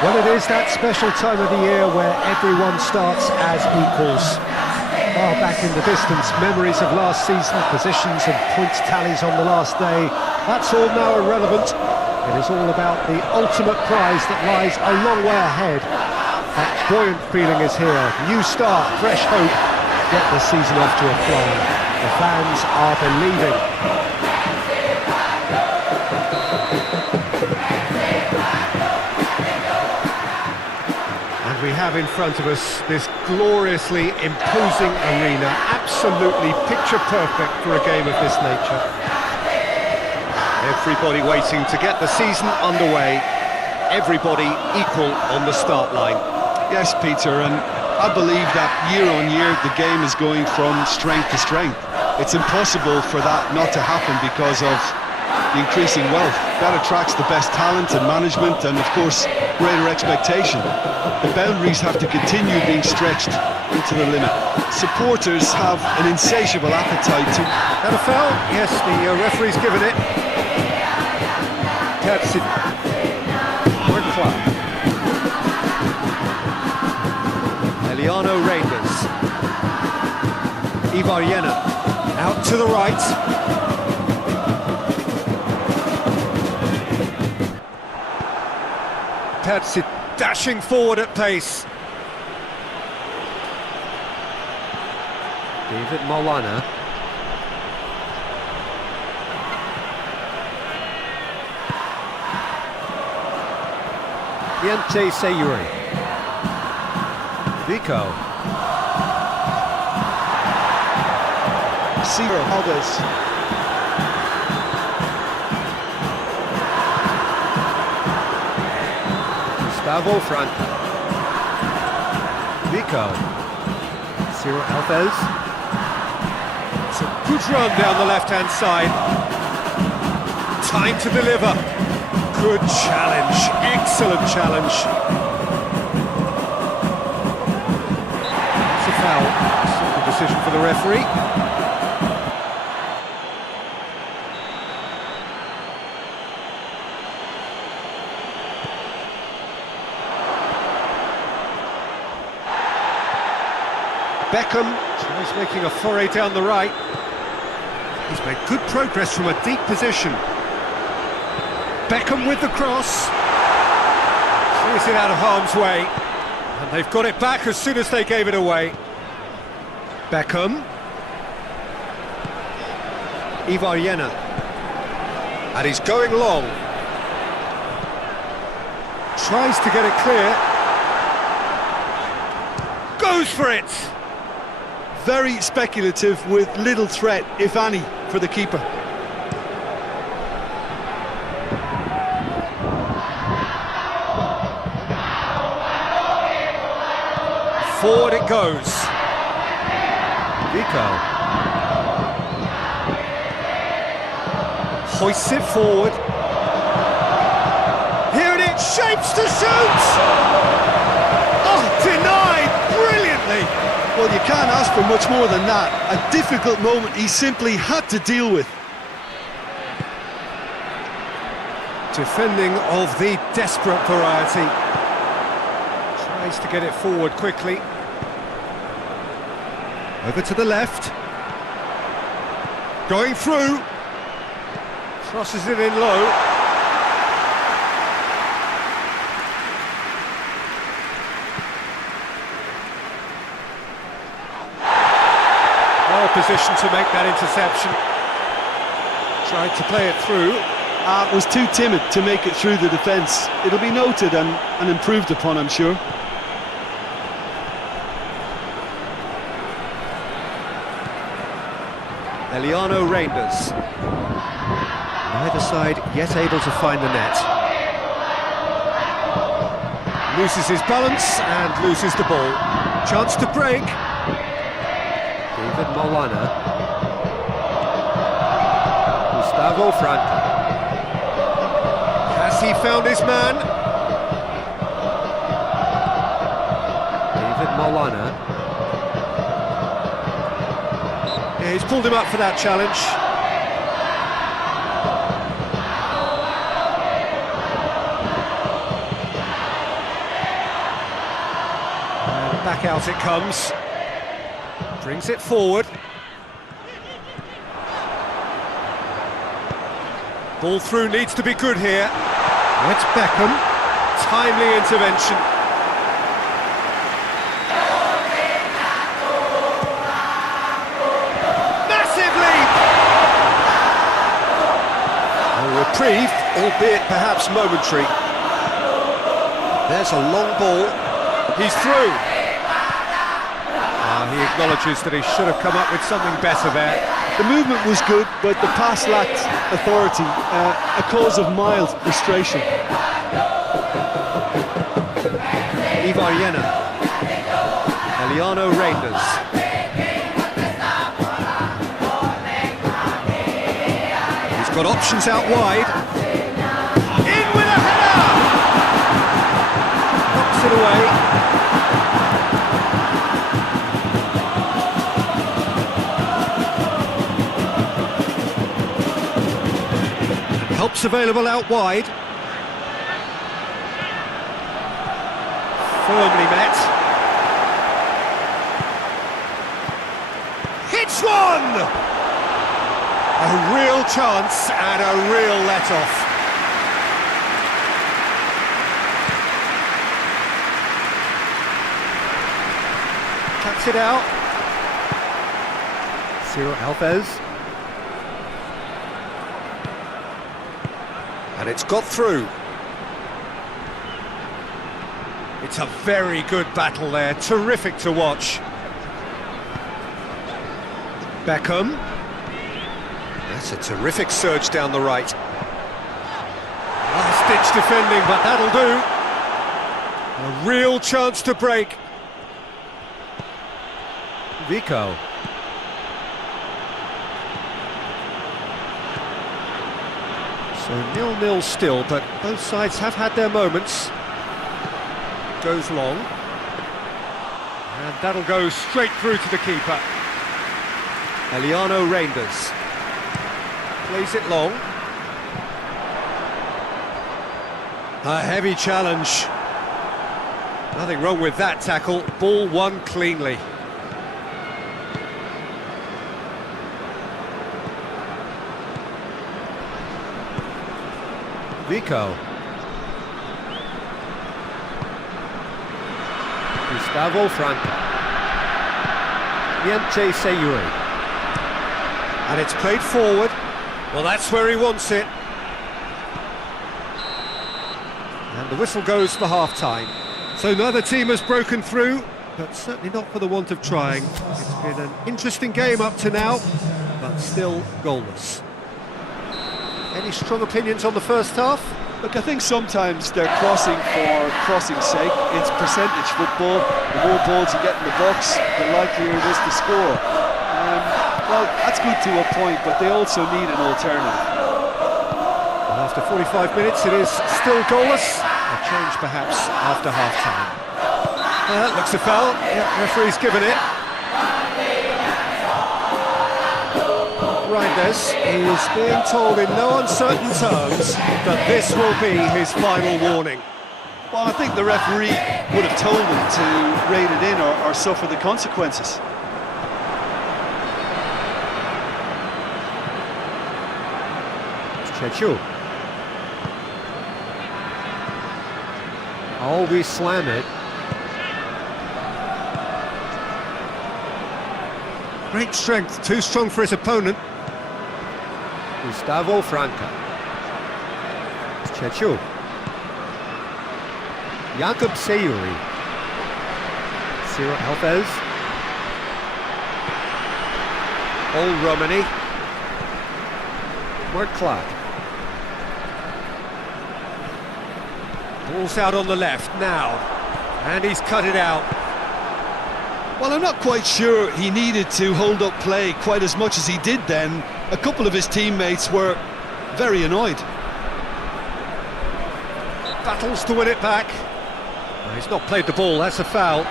Well, it is that special time of the year where everyone starts as equals. Far back in the distance, memories of last season, positions and points tallies on the last day, that's all now irrelevant. It is all about the ultimate prize that lies a long way ahead. That buoyant feeling is here. New start, fresh hope. Get the season off to a flyer. The fans are believing. We have in front of us this gloriously imposing arena, absolutely picture perfect for a game of this nature. Everybody waiting to get the season underway, everybody equal on the start line. Yes, Peter, and I believe that year on year the game is going from strength to strength. It's impossible for that not to happen because of the increasing wealth. That attracts the best talent and management and, of course, greater expectation. The boundaries have to continue being stretched into the limit. Supporters have an insatiable appetite to... And a foul? Yes, the referee's given it. Persib Juara. Eliano Rangers. Ibarriena out to the right. Persib dashing forward at pace. David Maulana. Yente Sayuri. Vico. Zero others. Gustavo Franco. Vico. Ciro Alves. It's a good run down the left-hand side. Time to deliver. Good challenge. Excellent challenge. It's a foul. Simple decision for the referee. Beckham tries making a foray down the right. He's made good progress from a deep position. Beckham with the cross. Clears it out of harm's way. And they've got it back as soon as they gave it away. Beckham. Ibarriena. And he's going long. Tries to get it clear. Goes for it! Very speculative with little threat, if any, for the keeper. Forward it goes. Vico. Hoists it forward. Here it is, shapes to shoot! Oh, denied brilliantly! Well, you can't ask for much more than that. A difficult moment he simply had to deal with. Defending of the desperate variety. Tries to get it forward quickly. Over to the left. Going through. Crosses it in low. Position to make that interception. Tried to play it through. Was too timid to make it through the defence. It'll be noted and improved upon, I'm sure. Eliano Rangers. Neither side yet able to find the net. Loses his balance and loses the ball. Chance to break. David Maulana. Gustavo Franco. Has he found his man? David Maulana. Yeah, he's pulled him up for that challenge. Back out it comes. Brings it forward. Ball through needs to be good here. It's Beckham. Timely intervention. Massive lead! A reprieve, albeit perhaps momentary. There's a long ball. He's through. He acknowledges that he should have come up with something better there. The movement was good, but the pass lacked authority, a cause of mild frustration. Ibarriena. Eliano Reinders. He's got options out wide. In with a header! Knocks it away. Helps available out wide. Firmly met. Hits one! A real chance and a real let-off. Cuts it out. Ciro Alves. And it's got through. It's a very good battle there, terrific to watch. Beckham. That's a terrific surge down the right. Last-ditch defending, but that'll do. A real chance to break. Vico. So 0-0 still, but both sides have had their moments. Goes long. And that'll go straight through to the keeper. Eliano Reinders. Plays it long. A heavy challenge. Nothing wrong with that tackle. Ball won cleanly. Vico. Gustavo Franca. Niente Seyuri. And it's played forward. Well, that's where he wants it. And the whistle goes for half-time. So neither team has broken through, but certainly not for the want of trying. It's been an interesting game up to now, but still goalless. Any strong opinions on the first half? Look, I think sometimes they're crossing for crossing's sake. It's percentage football. The more balls you get in the box, the likelier it is to score. Well, that's good to a point, but they also need an alternative. And after 45 minutes, it is still goalless. A change perhaps after half-time. That looks a foul. Yeah, referee's given it. Reinders is being told in no uncertain terms that this will be his final warning. Well, I think the referee would have told him to rein it in or suffer the consequences. Chechu. Always slam it. Great strength, too strong for his opponent. Gustavo Franca. Chechu. Jakob Seyuri. Ciro Alves. Paul Romani. Mark Clark. Ball's out on the left now. And he's cut it out. Well, I'm not quite sure he needed to hold up play quite as much as he did then. A couple of his teammates were very annoyed. Battles to win it back. No, he's not played the ball, that's a foul.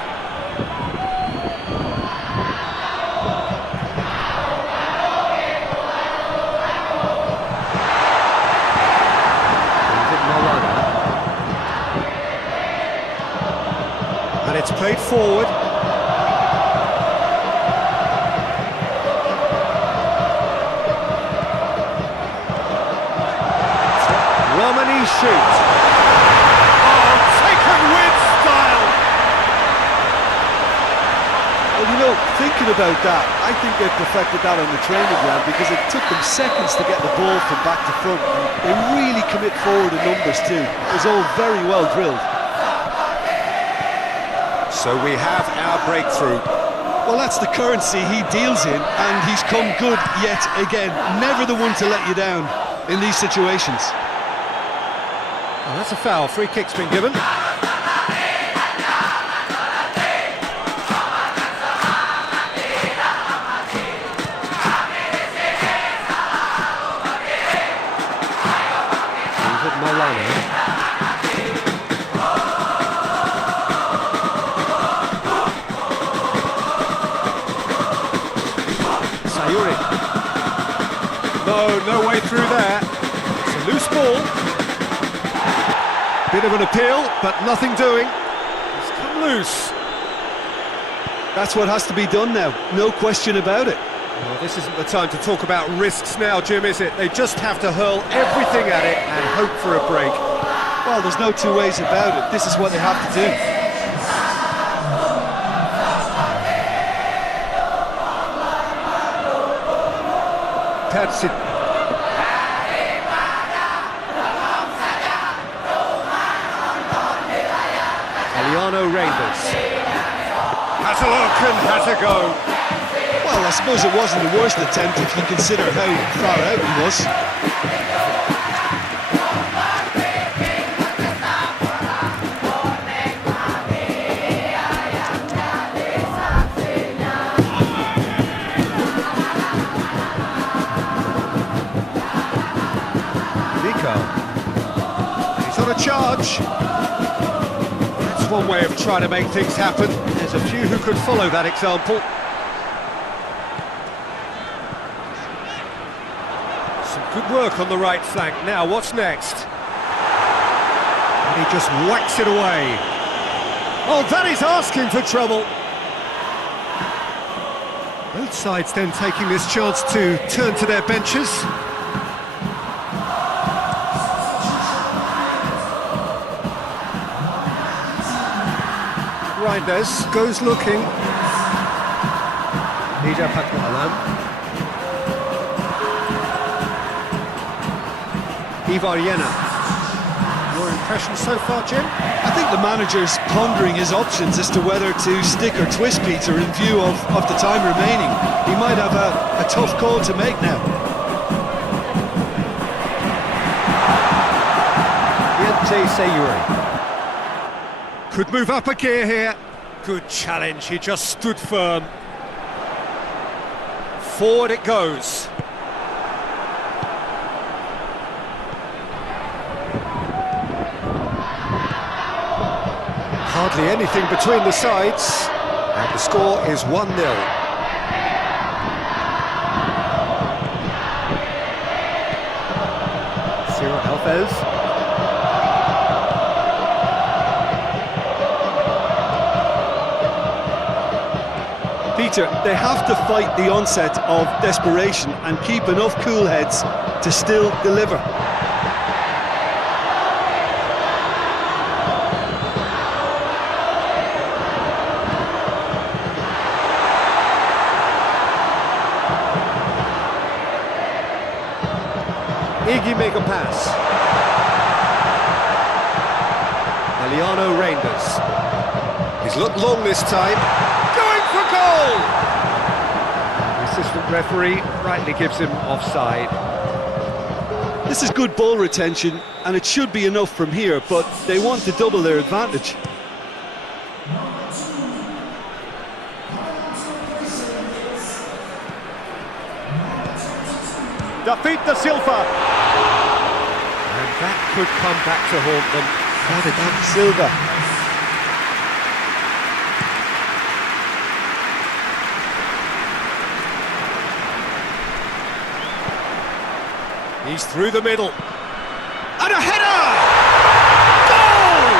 And it's played forward. and he shoots. Oh, taken with style. Well, you know, thinking about that, I think they've perfected that on the training ground because it took them seconds to get the ball from back to front. They really commit forward in numbers too. It was all very well drilled. So we have our breakthrough. Well, that's the currency he deals in, and he's come good yet again. Never the one to let you down in these situations. Oh, that's a foul. Free kick's been given. No way through there. It's a loose ball. Bit of an appeal, but nothing doing. It's come loose. That's what has to be done now, no question about it. Well, this isn't the time to talk about risks now, Jim, is it? They just have to hurl everything at it and hope for a break. Well, there's no two ways about it. This is what they have to do. Persib. Rangers. Has a look and has a go. Well, I suppose it wasn't the worst attempt if you consider how far out he was. Nico. He's on a charge. One way of trying to make things happen. There's a few who could follow that example. Some good work on the right flank. Now, what's next? And he just whacks it away. Oh, that is asking for trouble. Both sides then taking this chance to turn to their benches. Reinders goes looking. Ivaryena. Your impression so far, Jim? I think the manager's pondering his options as to whether to stick or twist Peter in view of the time remaining. He might have a tough call to make now. Could move up a gear here. Good challenge, he just stood firm. Forward it goes. Hardly anything between the sides, and the score is 1-0. Ciro Alves. Peter, they have to fight the onset of desperation and keep enough cool heads to still deliver. Iggy make a pass. Eliano Reinders. He's looked long this time. Going for goal! The assistant referee rightly gives him offside. This is good ball retention, and it should be enough from here, but they want to double their advantage. David da Silva. And that could come back to haunt them. David da Silva. He's through the middle. And a header! Goal!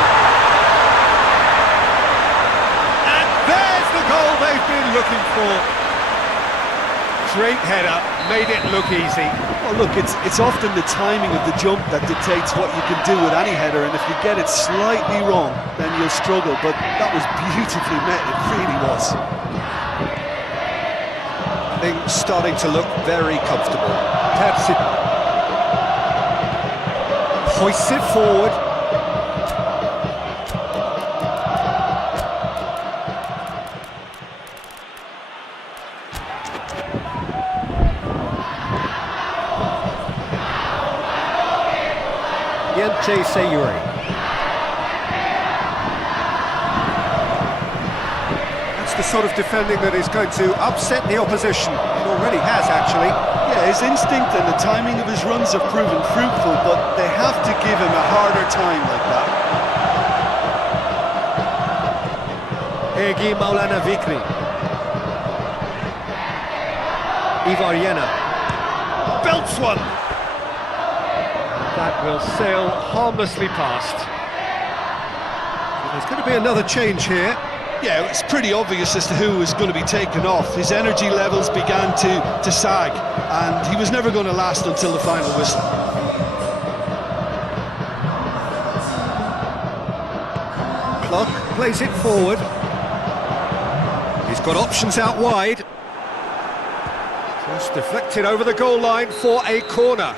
And there's the goal they've been looking for. Great header, made it look easy. Well, look, it's often the timing of the jump that dictates what you can do with any header, and if you get it slightly wrong, then you'll struggle. But that was beautifully met, it really was. Things starting to look very comfortable. Persib hoists it forward. Sejarah. That's the sort of defending that is going to upset the opposition. It already has, actually. Yeah, his instinct and the timing of his runs have proven fruitful, but they have to give him a harder time like that. Egi Maulana Vikri. Ivaryena. Belts one! That will sail harmlessly past. There's going to be another change here. Yeah, it's pretty obvious as to who was going to be taken off. His energy levels began to sag, and he was never going to last until the final whistle. Clock plays it forward. He's got options out wide. Cross deflected over the goal line for a corner.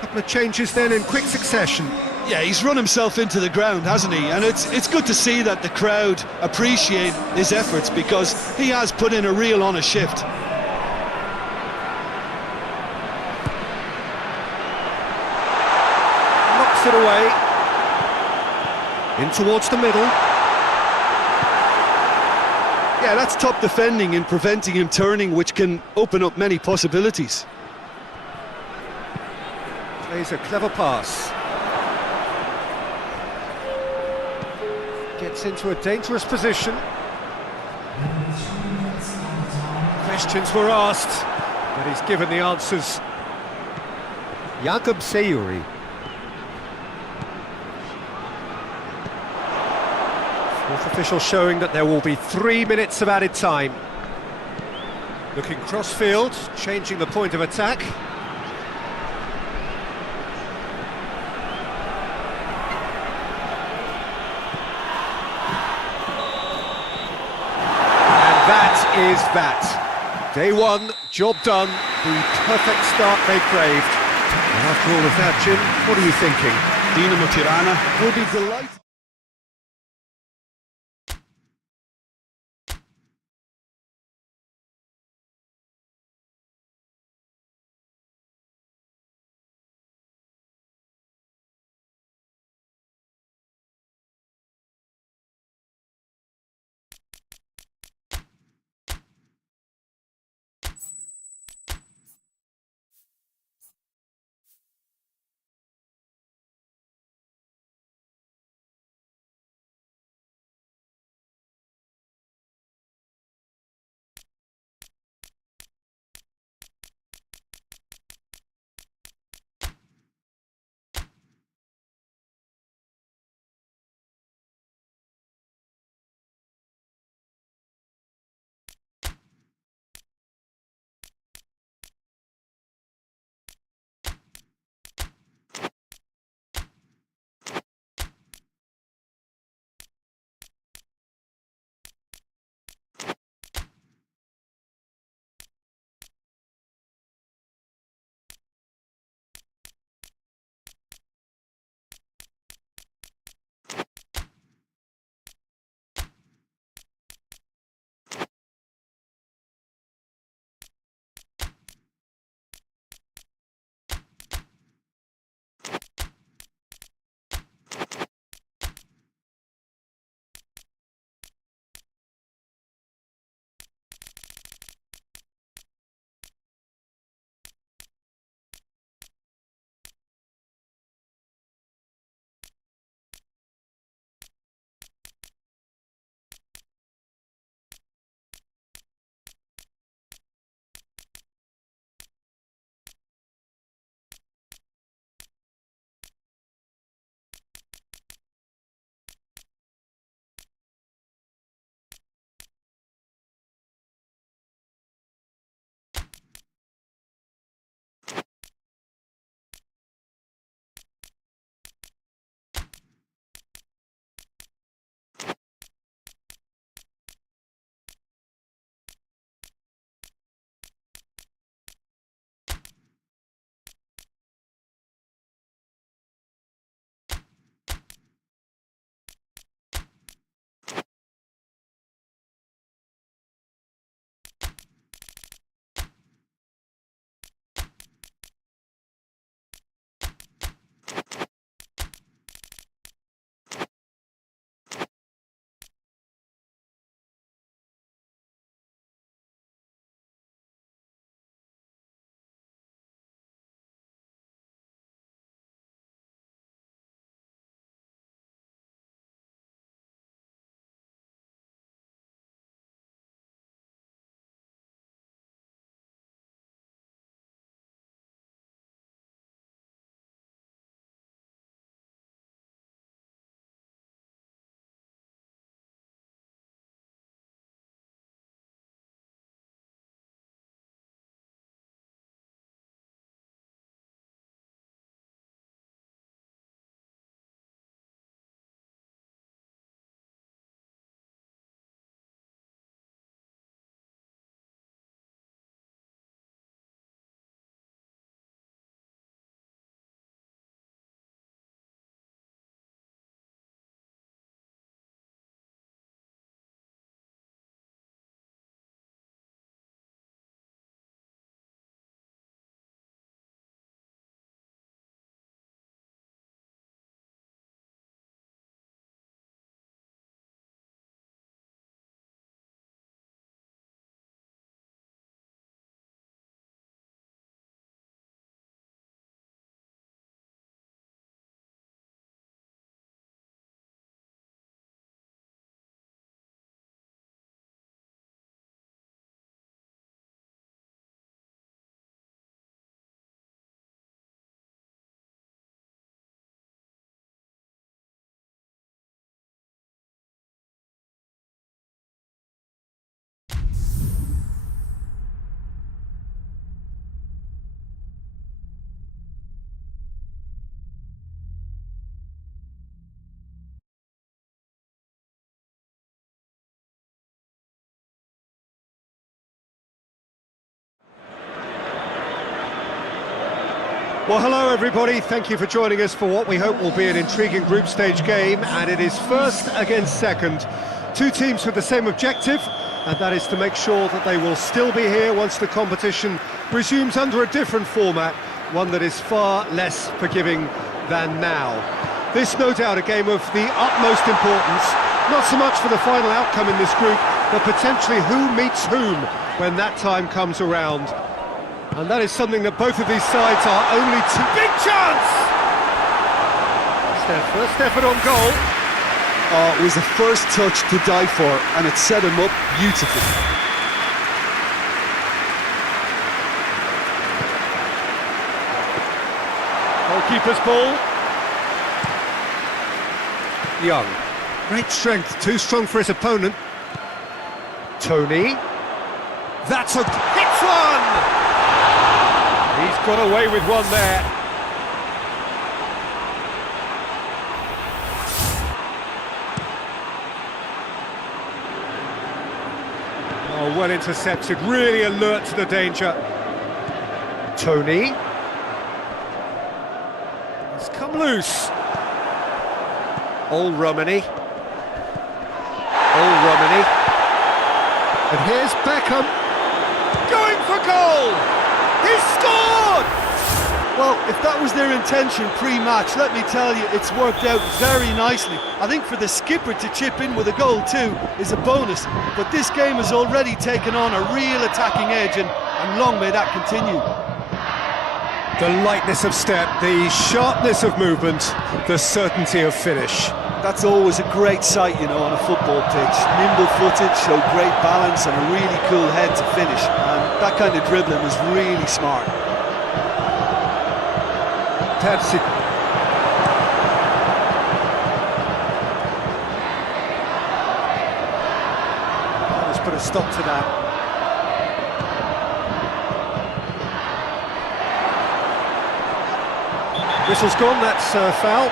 Couple of changes then in quick succession. Yeah, he's run himself into the ground, hasn't he? And it's good to see that the crowd appreciate his efforts, because he has put in a real honest shift. Knocks it away. In towards the middle. Yeah, that's top defending in preventing him turning, which can open up many possibilities. Plays a clever pass. Gets into a dangerous position. Questions were asked, but he's given the answers. Jakob Sejarah. Fourth official showing that there will be 3 minutes of added time. Looking cross-field, changing the point of attack. Is that. Day one, job done, the perfect start they craved. And after all of that, Jim, what are you thinking? Dinamo Tirana will be delighted. Well, hello everybody, thank you for joining us for what we hope will be an intriguing group stage game, and it is first against second. Two teams with the same objective, and that is to make sure that they will still be here once the competition resumes under a different format, one that is far less forgiving than now. This, no doubt, a game of the utmost importance, not so much for the final outcome in this group, but potentially who meets whom when that time comes around. And that is something that both of these sides are only too... Big chance! That's their first effort on goal. Oh, it was the first touch to die for, and it set him up beautifully. Goalkeeper's ball. Young. Great strength, too strong for his opponent. Tony. That's a... hits one! He's got away with one there. Oh, well intercepted, really alert to the danger. Tony. He's come loose. Old Romani. And here's Beckham. Going for goal! He's scored! Well, if that was their intention pre-match, let me tell you, it's worked out very nicely. I think for the skipper to chip in with a goal too is a bonus, but this game has already taken on a real attacking edge, and long may that continue. The lightness of step, the sharpness of movement, the certainty of finish. That's always a great sight, you know, on a football pitch. Nimble-footed, show great balance and a really cool head to finish. And that kind of dribbling is really smart. Persib. Let's put a stop to that. Whistle's gone, that's foul.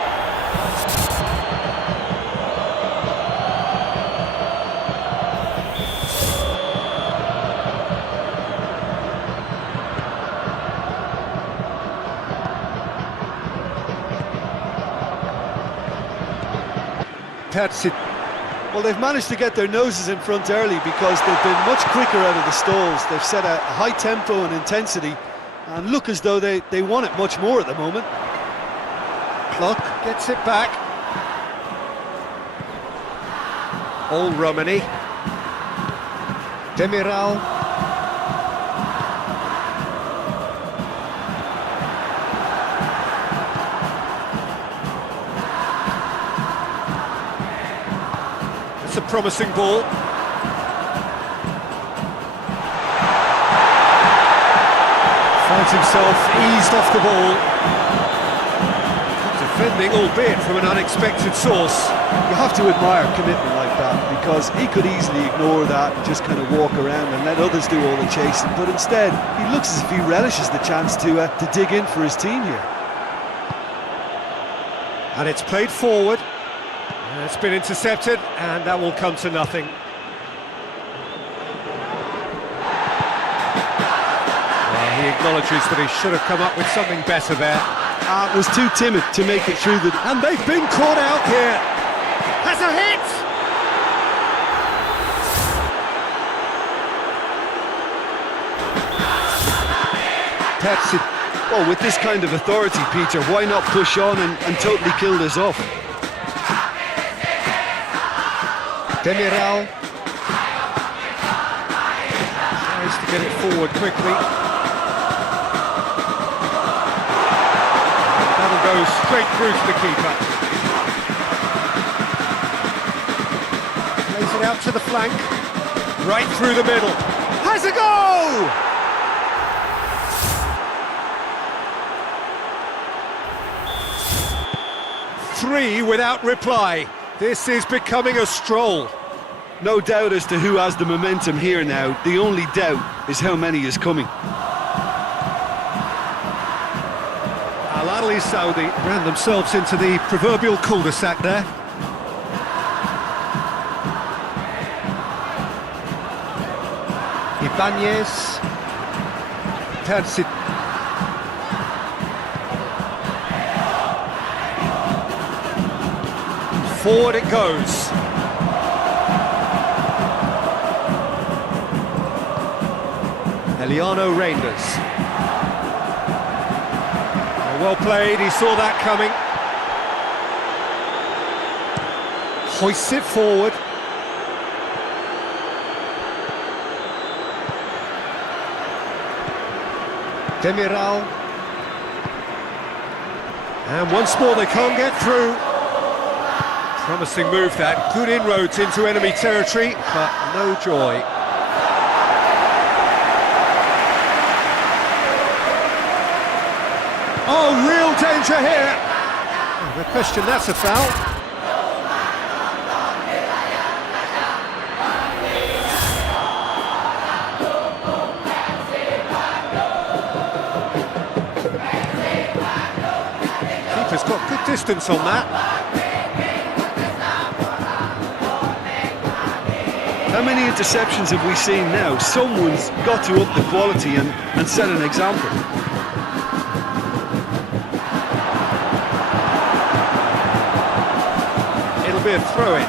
Persib. Well, they've managed to get their noses in front early because they've been much quicker out of the stalls. They've set a high tempo and intensity and look as though they want it much more at the moment. Clock gets it back. Old Romani. Demiral. It's a promising ball. Finds himself eased off the ball. Defending, albeit from an unexpected source. You have to admire commitment like that, because he could easily ignore that and just kind of walk around and let others do all the chasing, but instead he looks as if he relishes the chance to dig in for his team here. And it's played forward. It's been intercepted, and that will come to nothing. Well, he acknowledges that he should have come up with something better there. Was too timid to make it through the... And they've been caught out here. Has a hit! Persib. Well, with this kind of authority, Peter, why not push on and totally kill this off? Demiral tries to get it forward quickly. That'll go straight through to the keeper. Plays it out to the flank, right through the middle. Has a go! Three without reply. This is becoming a stroll. No doubt as to who has the momentum here now. The only doubt is how many is coming. Al-Ali Saudi ran themselves into the proverbial cul-de-sac there. Ibanez. Persib. Forward it goes. Eliano Reinders. Well played, he saw that coming. Hoists it forward. Demiral. And once more they can't get through. Promising move that, good inroads into enemy territory, but no joy. Oh, real danger here. Oh, no question, that's a foul. Keeper's got good distance on that. How many interceptions have we seen now? Someone's got to up the quality and set an example. It'll be a throw-in.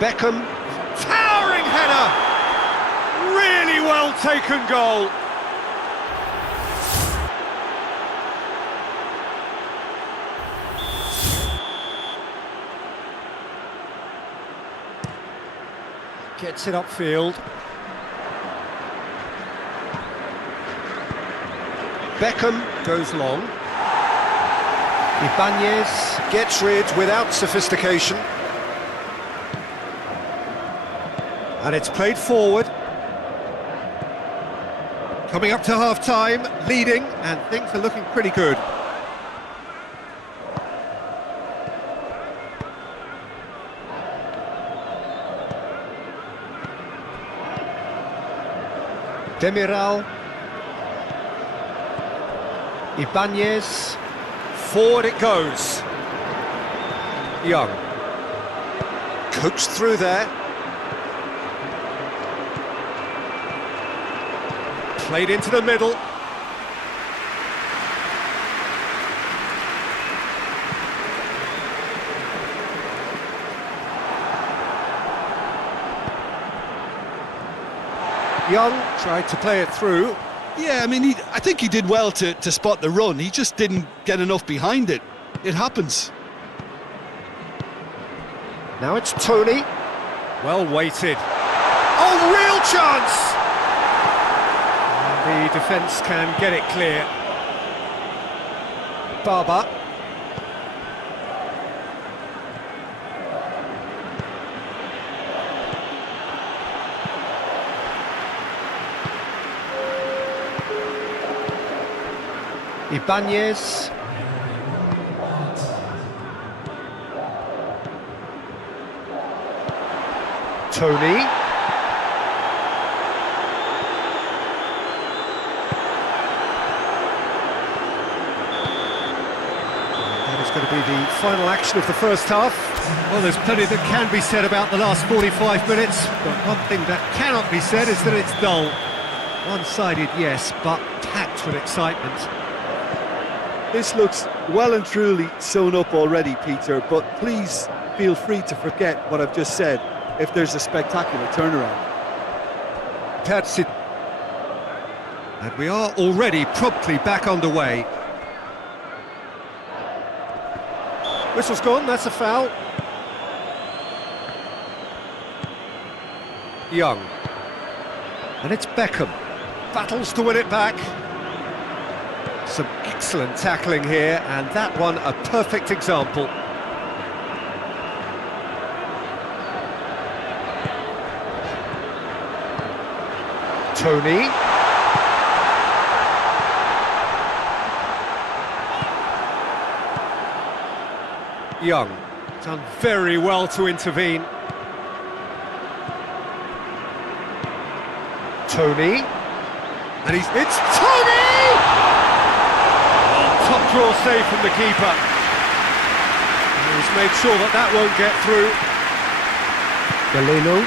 Beckham, towering header! Really well taken goal. Gets it upfield. Beckham goes long. Ibanez gets rid without sophistication. And it's played forward. Coming up to half-time, leading, and things are looking pretty good. Demiral. Ibanez. Forward it goes. Young. Coached through there. Played into the middle. Young tried to play it through. Yeah, I mean, I think he did well to spot the run. He just didn't get enough behind it. It happens. Now it's Tony. Well weighted. Oh, real chance! And the defence can get it clear. Barber. Ibanez. Tony. That is going to be the final action of the first half. Well, there's plenty that can be said about the last 45 minutes, but one thing that cannot be said is that it's dull. One-sided, yes, but packed with excitement. This looks well and truly sewn up already, Peter, but please feel free to forget what I've just said if there's a spectacular turnaround. Persib. And we are already promptly back underway. Whistle's gone, that's a foul. Young. And it's Beckham. Battles to win it back. Some excellent tackling here, and that one a perfect example. Tony. Young. Done very well to intervene. Tony. And it's Tony! Top draw save from the keeper. And he's made sure that that won't get through. Galeno.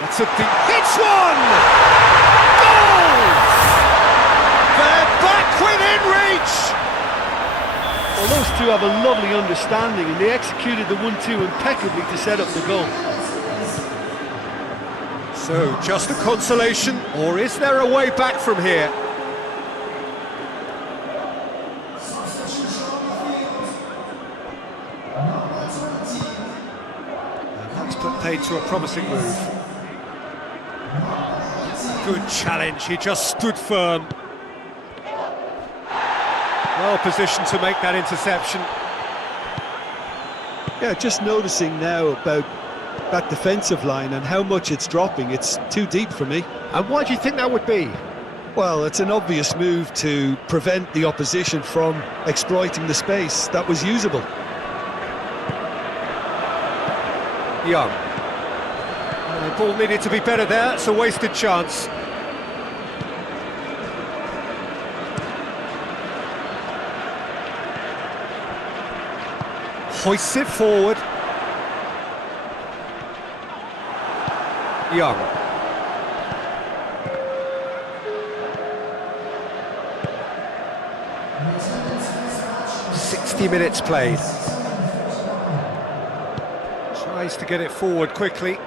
That's a deep... Hits one! Goal! have a lovely understanding, and they executed the 1-2 impeccably to set up the goal. So, just a consolation, or is there a way back from here? And that's put paid to a promising move. Good challenge, he just stood firm. Well positioned to make that interception. Yeah, just noticing now about that defensive line and how much it's dropping. It's too deep for me. And why do you think that would be? Well, it's an obvious move to prevent the opposition from exploiting the space that was usable. Young. The ball needed to be better there, it's a wasted chance. Hoists it forward. Young. "60 minutes played." Tries to get it forward quickly.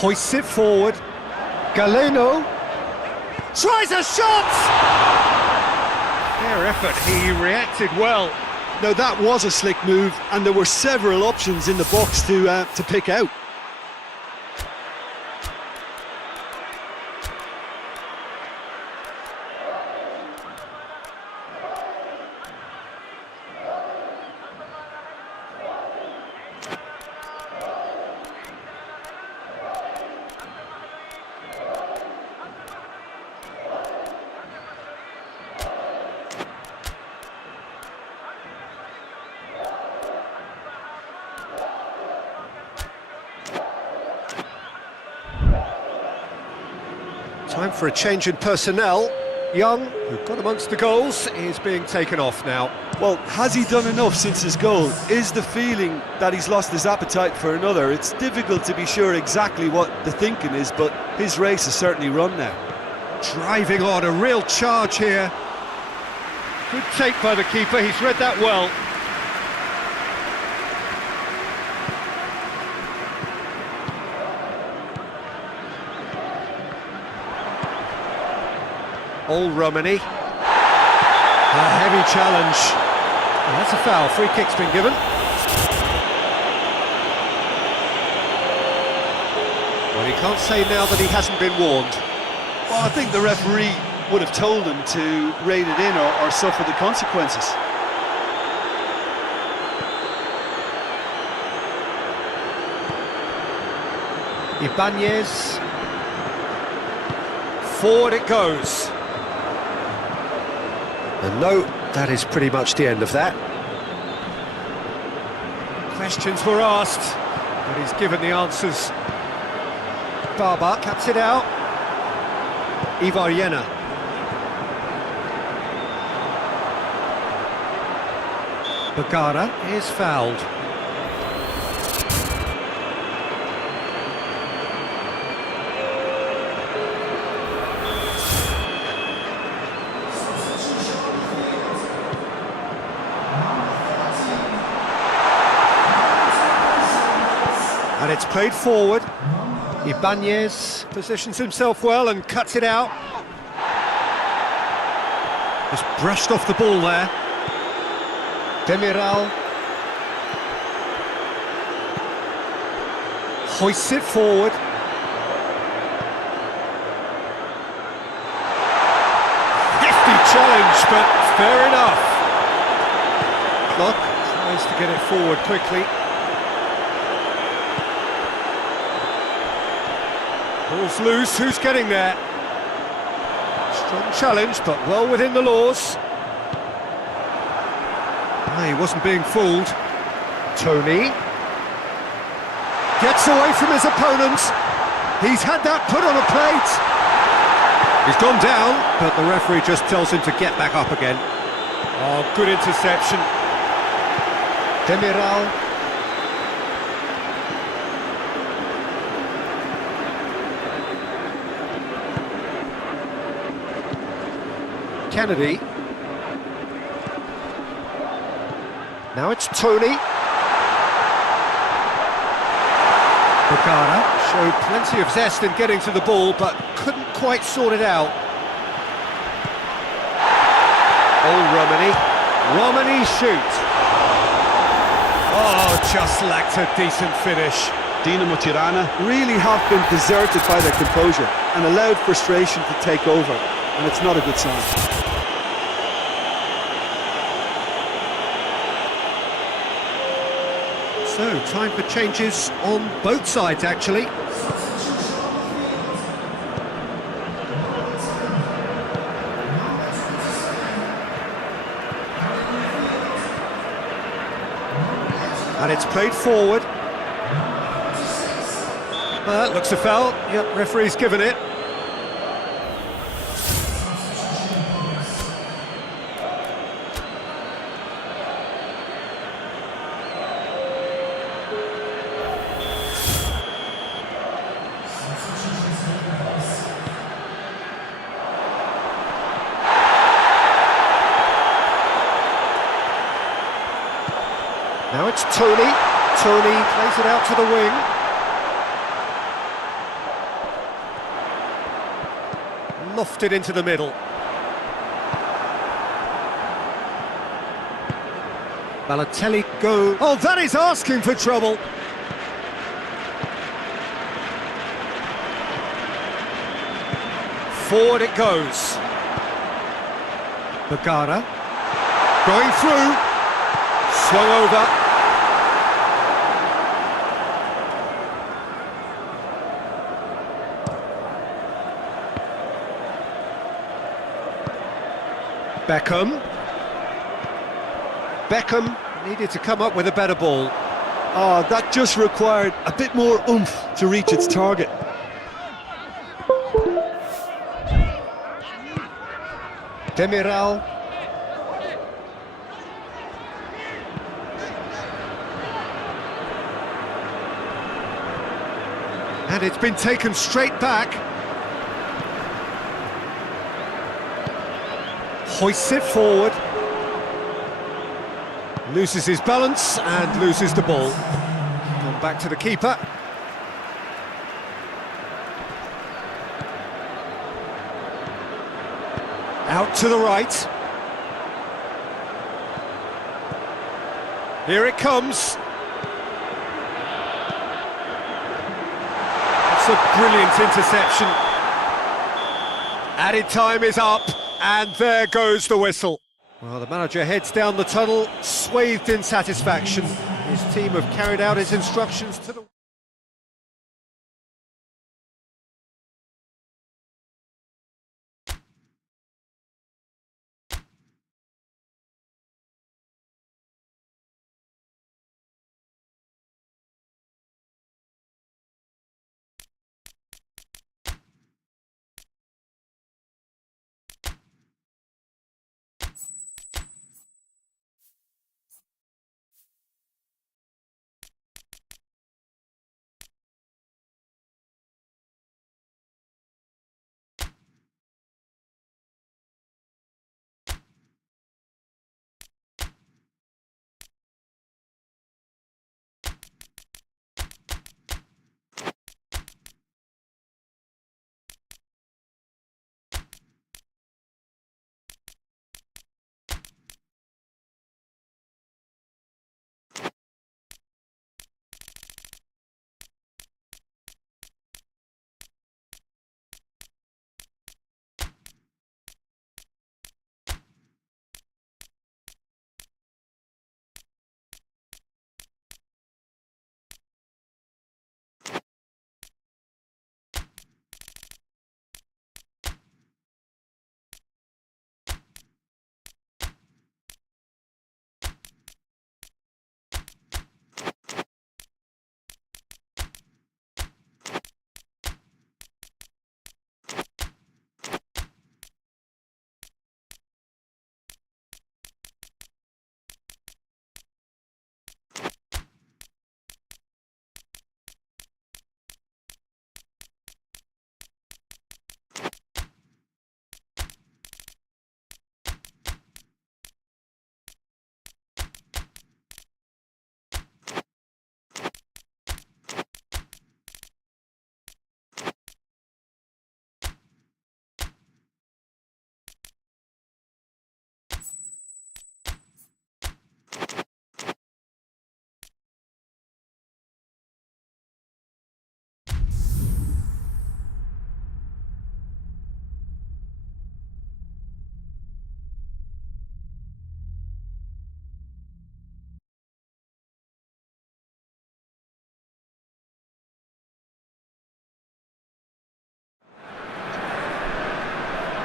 Hoists it forward. Galeno tries a shot! Fair effort, he reacted well. Now that was a slick move, and there were several options in the box to pick out. Time for a change in personnel. Young, who got amongst the goals, is being taken off now. Well, has he done enough since his goal? Is the feeling that he's lost his appetite for another? It's difficult to be sure exactly what the thinking is, but his race is certainly run now. Driving on, a real charge here. Good take by the keeper, he's read that well. All Romani. A heavy challenge. And that's a foul, free kick's been given. Well, he can't say now that he hasn't been warned. Well, I think the referee would have told him to rein it in or suffer the consequences. Ibanez. Forward it goes. And no, that is pretty much the end of that. Questions were asked, but he's given the answers. Barber cuts it out. Ivaryena. Bagara is fouled. And it's played forward. Ibanez positions himself well and cuts it out. Just brushed off the ball there. Demiral hoists it forward. Hefty challenge, but fair enough. Clock tries to get it forward quickly. Ball's loose, who's getting there? Strong challenge, but well within the laws. He wasn't being fooled. Tony gets away from his opponent. He's had that put on a plate. He's gone down, but the referee just tells him to get back up again. Oh, good interception. Demiral. Kennedy. Now it's Tony. Bogara showed plenty of zest in getting to the ball, but couldn't quite sort it out. Romani. Romani shoots. Oh, just lacked a decent finish. Dinamo Tirana. Really have been deserted by their composure and allowed frustration to take over, and it's not a good sign. So, time for changes on both sides, actually. And it's played forward. Looks a foul. Yep, referee's given it. Now it's Tony. Tony plays it out to the wing. Lofted into the middle. Balotelli go. Oh, that is asking for trouble. Forward it goes. Bogara going through. Swung over. Beckham needed to come up with a better ball. Oh, that just required a bit more oomph to reach its target. Demiral. And it's been taken straight back. Hoists it forward. Loses his balance and loses the ball. Gone back to the keeper. Out to the right. Here it comes. That's a brilliant interception. Added time is up, and there goes the whistle. Well, the manager heads down the tunnel, swathed in satisfaction. His team have carried out his instructions to the...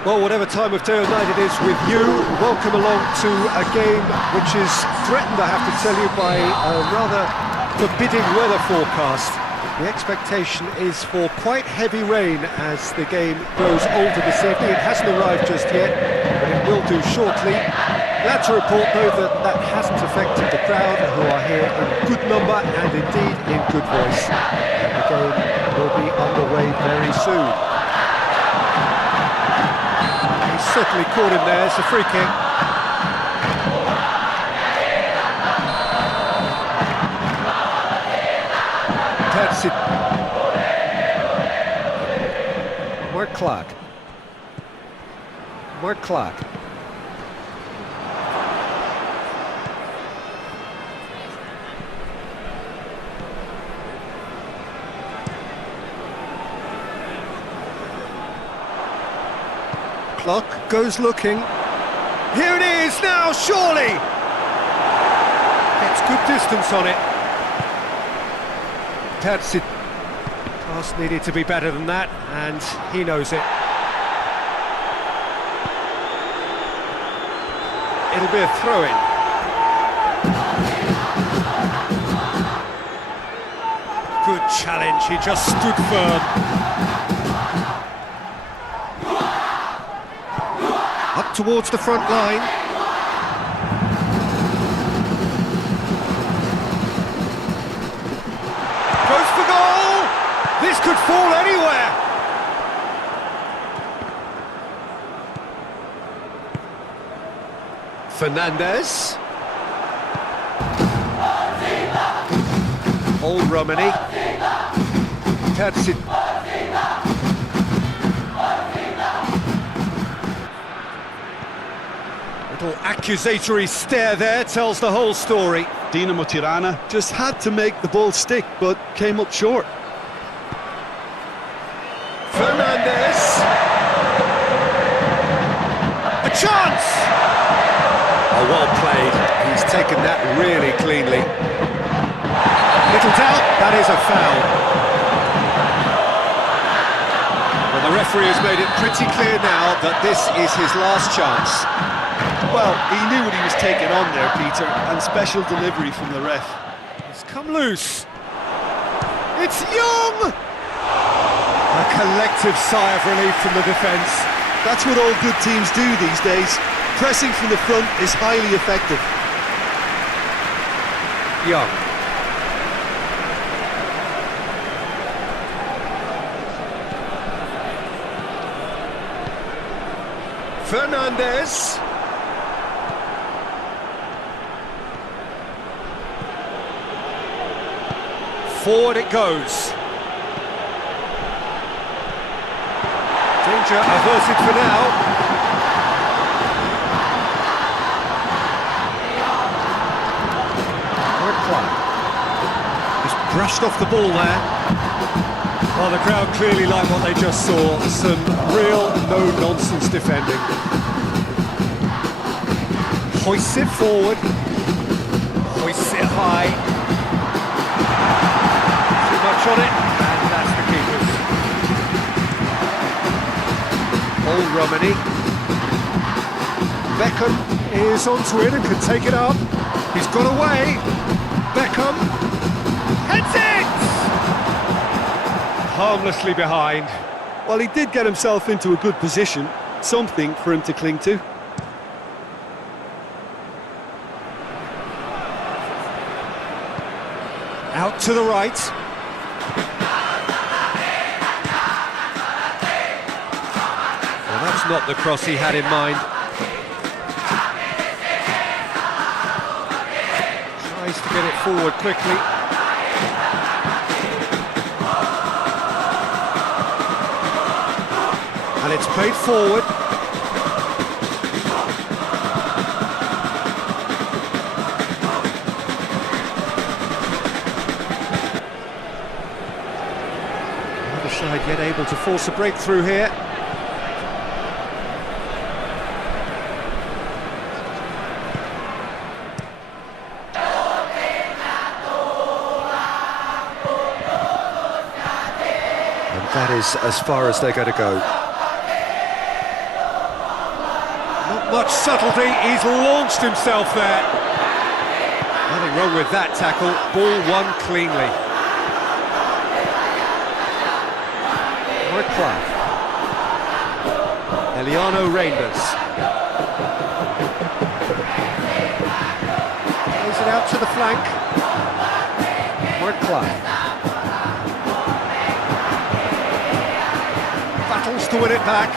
Well, whatever time of day or night it is with you, welcome along to a game which is threatened, I have to tell you, by a rather forbidding weather forecast. The expectation is for quite heavy rain as the game grows older this evening. It hasn't arrived just yet, but it will do shortly. Glad to report, though, that that hasn't affected the crowd, who are here in good number and indeed in good voice. And the game will be underway very soon. He's certainly caught him there. It's a free kick. Persib. Mark Clark. Clark goes looking. Here it is now, surely! Gets good distance on it. Persib. Pass needed to be better than that, and he knows it. It'll be a throw-in. Good challenge, he just stood firm. Up towards the front line. Goes for goal! This could fall anywhere! Fernandez. Old Romani. Persib. Little accusatory stare there tells the whole story. Dinamo Tirana just had to make the ball stick, but came up short. Fernandez. A chance! Oh, well played. He's taken that really cleanly. Little doubt, that is a foul. Well, the referee has made it pretty clear now that this is his last chance. Well, he knew what he was taking on there, Peter, and special delivery from the ref. It's come loose. It's Young! A collective sigh of relief from the defence. That's what all good teams do these days. Pressing from the front is highly effective. Young. Fernandez. Forward it goes. Danger averted for now. He's brushed off the ball there. Well, the crowd clearly like what they just saw. Some real no-nonsense defending. Hoists it forward. Hoists it high. Too much on it, and that's the keepers. Old Romani. Beckham is onto it and can take it up. He's got away. Beckham heads it! Harmlessly behind. Well, he did get himself into a good position, something for him to cling to. Out to the right. Well, that's not the cross he had in mind. Tries to get it forward quickly. And it's played forward. Neither side yet able to force a breakthrough here. And that is as far as they're going to go. much subtlety, he's launched himself there. Nothing wrong with that tackle, ball won cleanly. Clark. Eliano Reinders. Plays it out to the flank. Clark. Battles to win it back.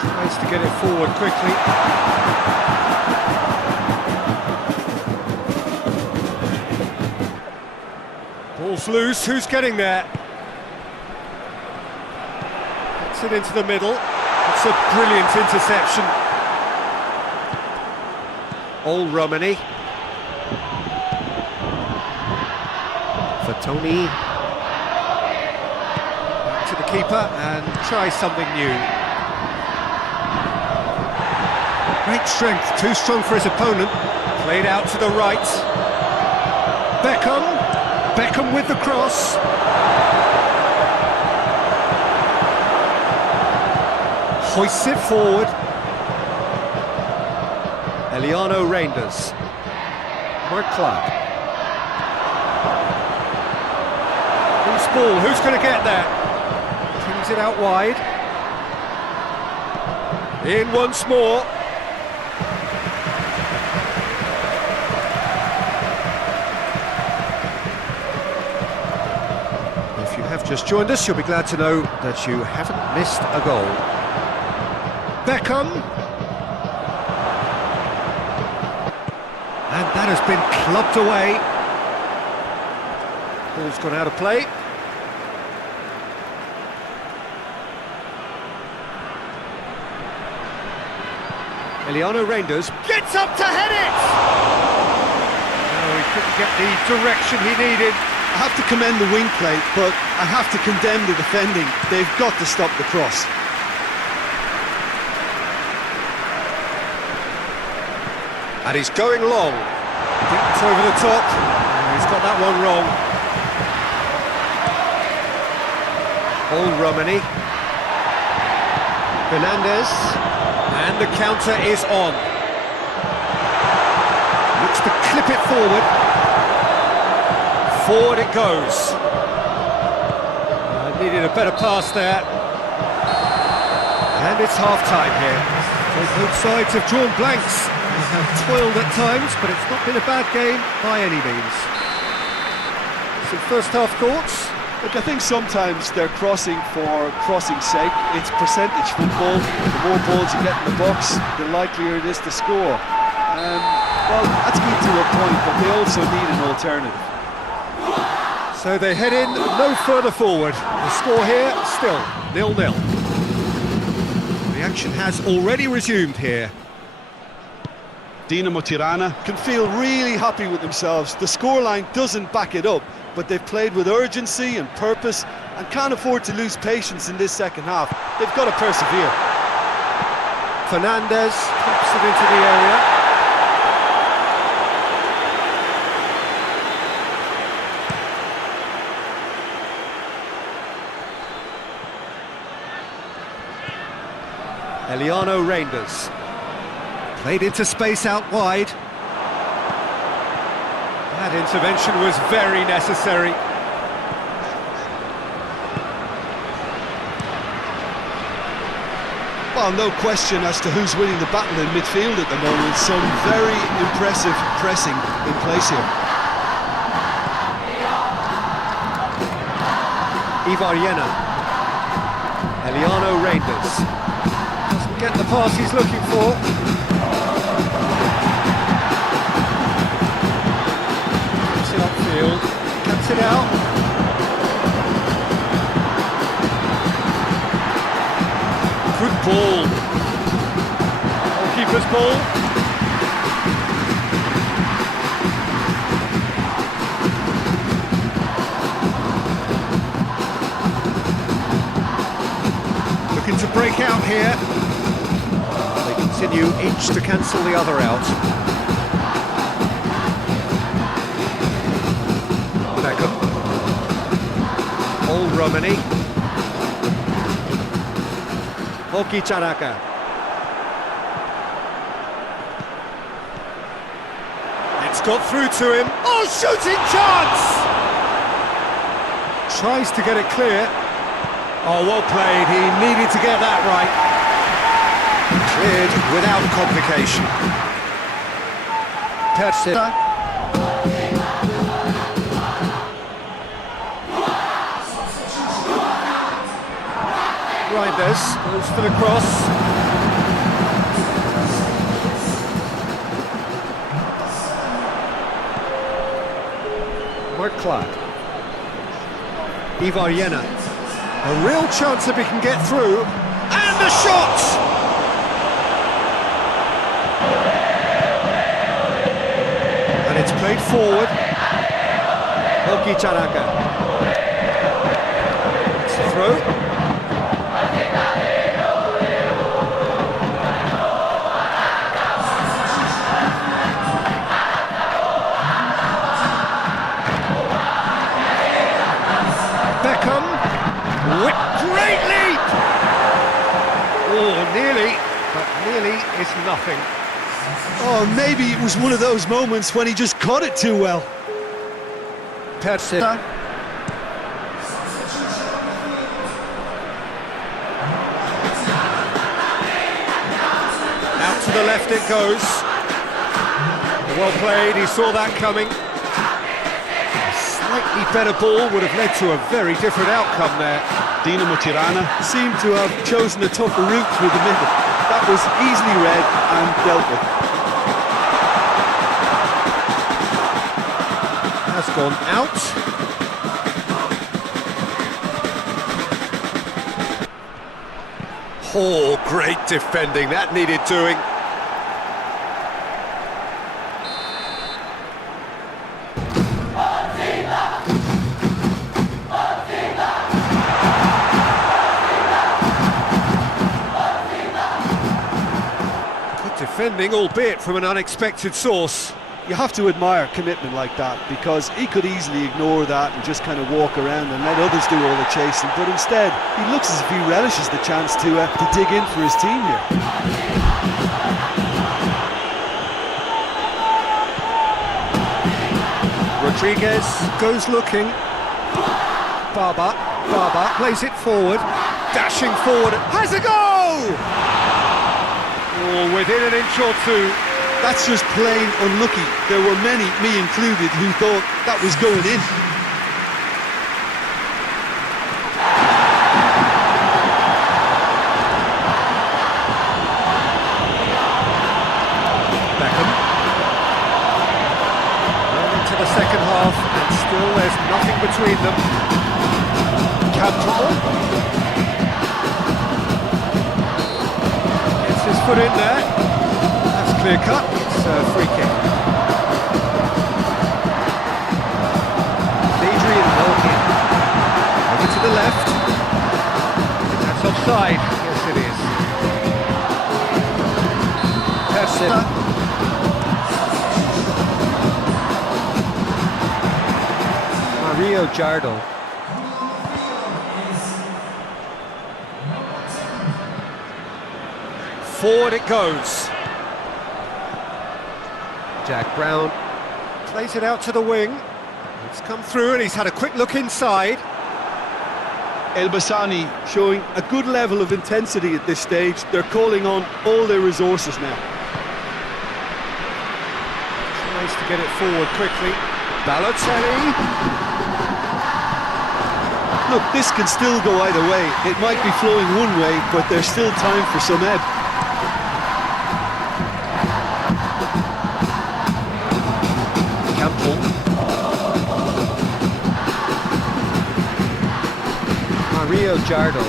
Tries to get it forward quickly. Ball's loose, who's getting there? Gets it into the middle. It's a brilliant interception. All Romani. For Tony. Back to the keeper and try something new. Great strength, too strong for his opponent. Played out to the right. Beckham with the cross. Hoists it forward. Eliano Reinders. Clark. Loose ball, who's going to get there? Brings it out wide. In once more. Just joined us, you'll be glad to know that you haven't missed a goal. Beckham. And that has been clubbed away. Ball's gone out of play. Eliano Reinders gets up to head it! No, he couldn't get the direction he needed. I have to commend the wing play, but I have to condemn the defending. They've got to stop the cross. And he's going long. I think it's over the top. He's got that one wrong. All Romani. Fernandez. And the counter is on. Looks to clip it forward. Forward it goes. Needed a better pass there. And it's half-time here. So both sides have drawn blanks. They have toiled at times, but it's not been a bad game by any means. Some first-half thoughts? Look, I think sometimes they're crossing for crossing's sake. It's percentage football. The more balls you get in the box, the likelier it is to score. Well, that's good to a point, but they also need an alternative. So they head in no further forward. The score here, still 0-0. The action has already resumed here. Dinamo Tirana can feel really happy with themselves. The scoreline doesn't back it up, but they've played with urgency and purpose and can't afford to lose patience in this second half. They've got to persevere. Fernandez pops it into the area. Eliano Reinders. Played into space out wide. That intervention was very necessary. Well, no question as to who's winning the battle in midfield at the moment. Some very impressive pressing in place here. Ibarriena. Eliano Reinders. Get the pass he's looking for. Puts it upfield, cuts it out. Good ball. Goalkeeper's ball. Looking to break out here. Continue each to cancel the other out. Beckham. All so many. Hoki Charaka. It's got through to him. Oh, shooting chance! Tries to get it clear. Oh, well played. He needed to get that right. Cleared without complication. Persib. Reinders goes for the cross. Mark Clark. Ivar. A real chance if he can get through. And the shot! And it's played forward. Hoki Charaka. It's a throw. Great leap! Oh, nearly, but nearly is nothing. Oh, maybe it was one of those moments when he just caught it too well. Persib. Out to the left it goes. Well played, he saw that coming. Slightly better ball would have led to a very different outcome there. Dinamo Tirana Seemed to have chosen a tougher route through the middle. That was easily read and dealt with. Has gone out. Oh, great defending, that needed doing. Defending, albeit from an unexpected source. You have to admire commitment like that, because he could easily ignore that and just kind of walk around and let others do all the chasing, but instead he looks as if he relishes the chance to dig in for his team here. Rodriguez goes looking. Baba plays it forward, dashing forward, has a go! Oh, within an inch or two. That's just plain unlucky. There were many, me included, who thought that was going in. Beckham. Well into the second half, and still there's nothing between them. Campbell. Gets his foot in there. That's clear cut. It's a free kick. Adrian Wilkin. Over to the left. That's offside. Yes, it is. Persib. Mario Jardo. Forward it goes. Jack Brown plays it out to the wing. It's come through and he's had a quick look inside. El Bassani showing a good level of intensity at this stage. They're calling on all their resources now. Tries to get it forward quickly. Balotelli. Look, this can still go either way. It might be flowing one way, but there's still time for some ebb. Campbell. Mario Jardo.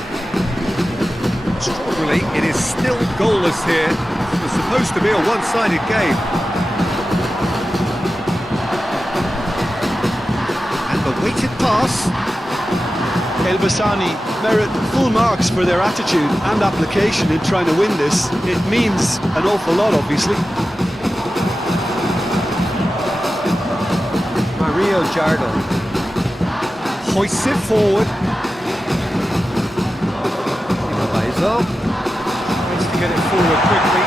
Extraordinarily, it is still goalless here. It was supposed to be a one-sided game. And the weighted pass. El Bassani merit full marks for their attitude and application in trying to win this. It means an awful lot, obviously. Mario Jardo hoists it forward. Well, needs to get it forward quickly.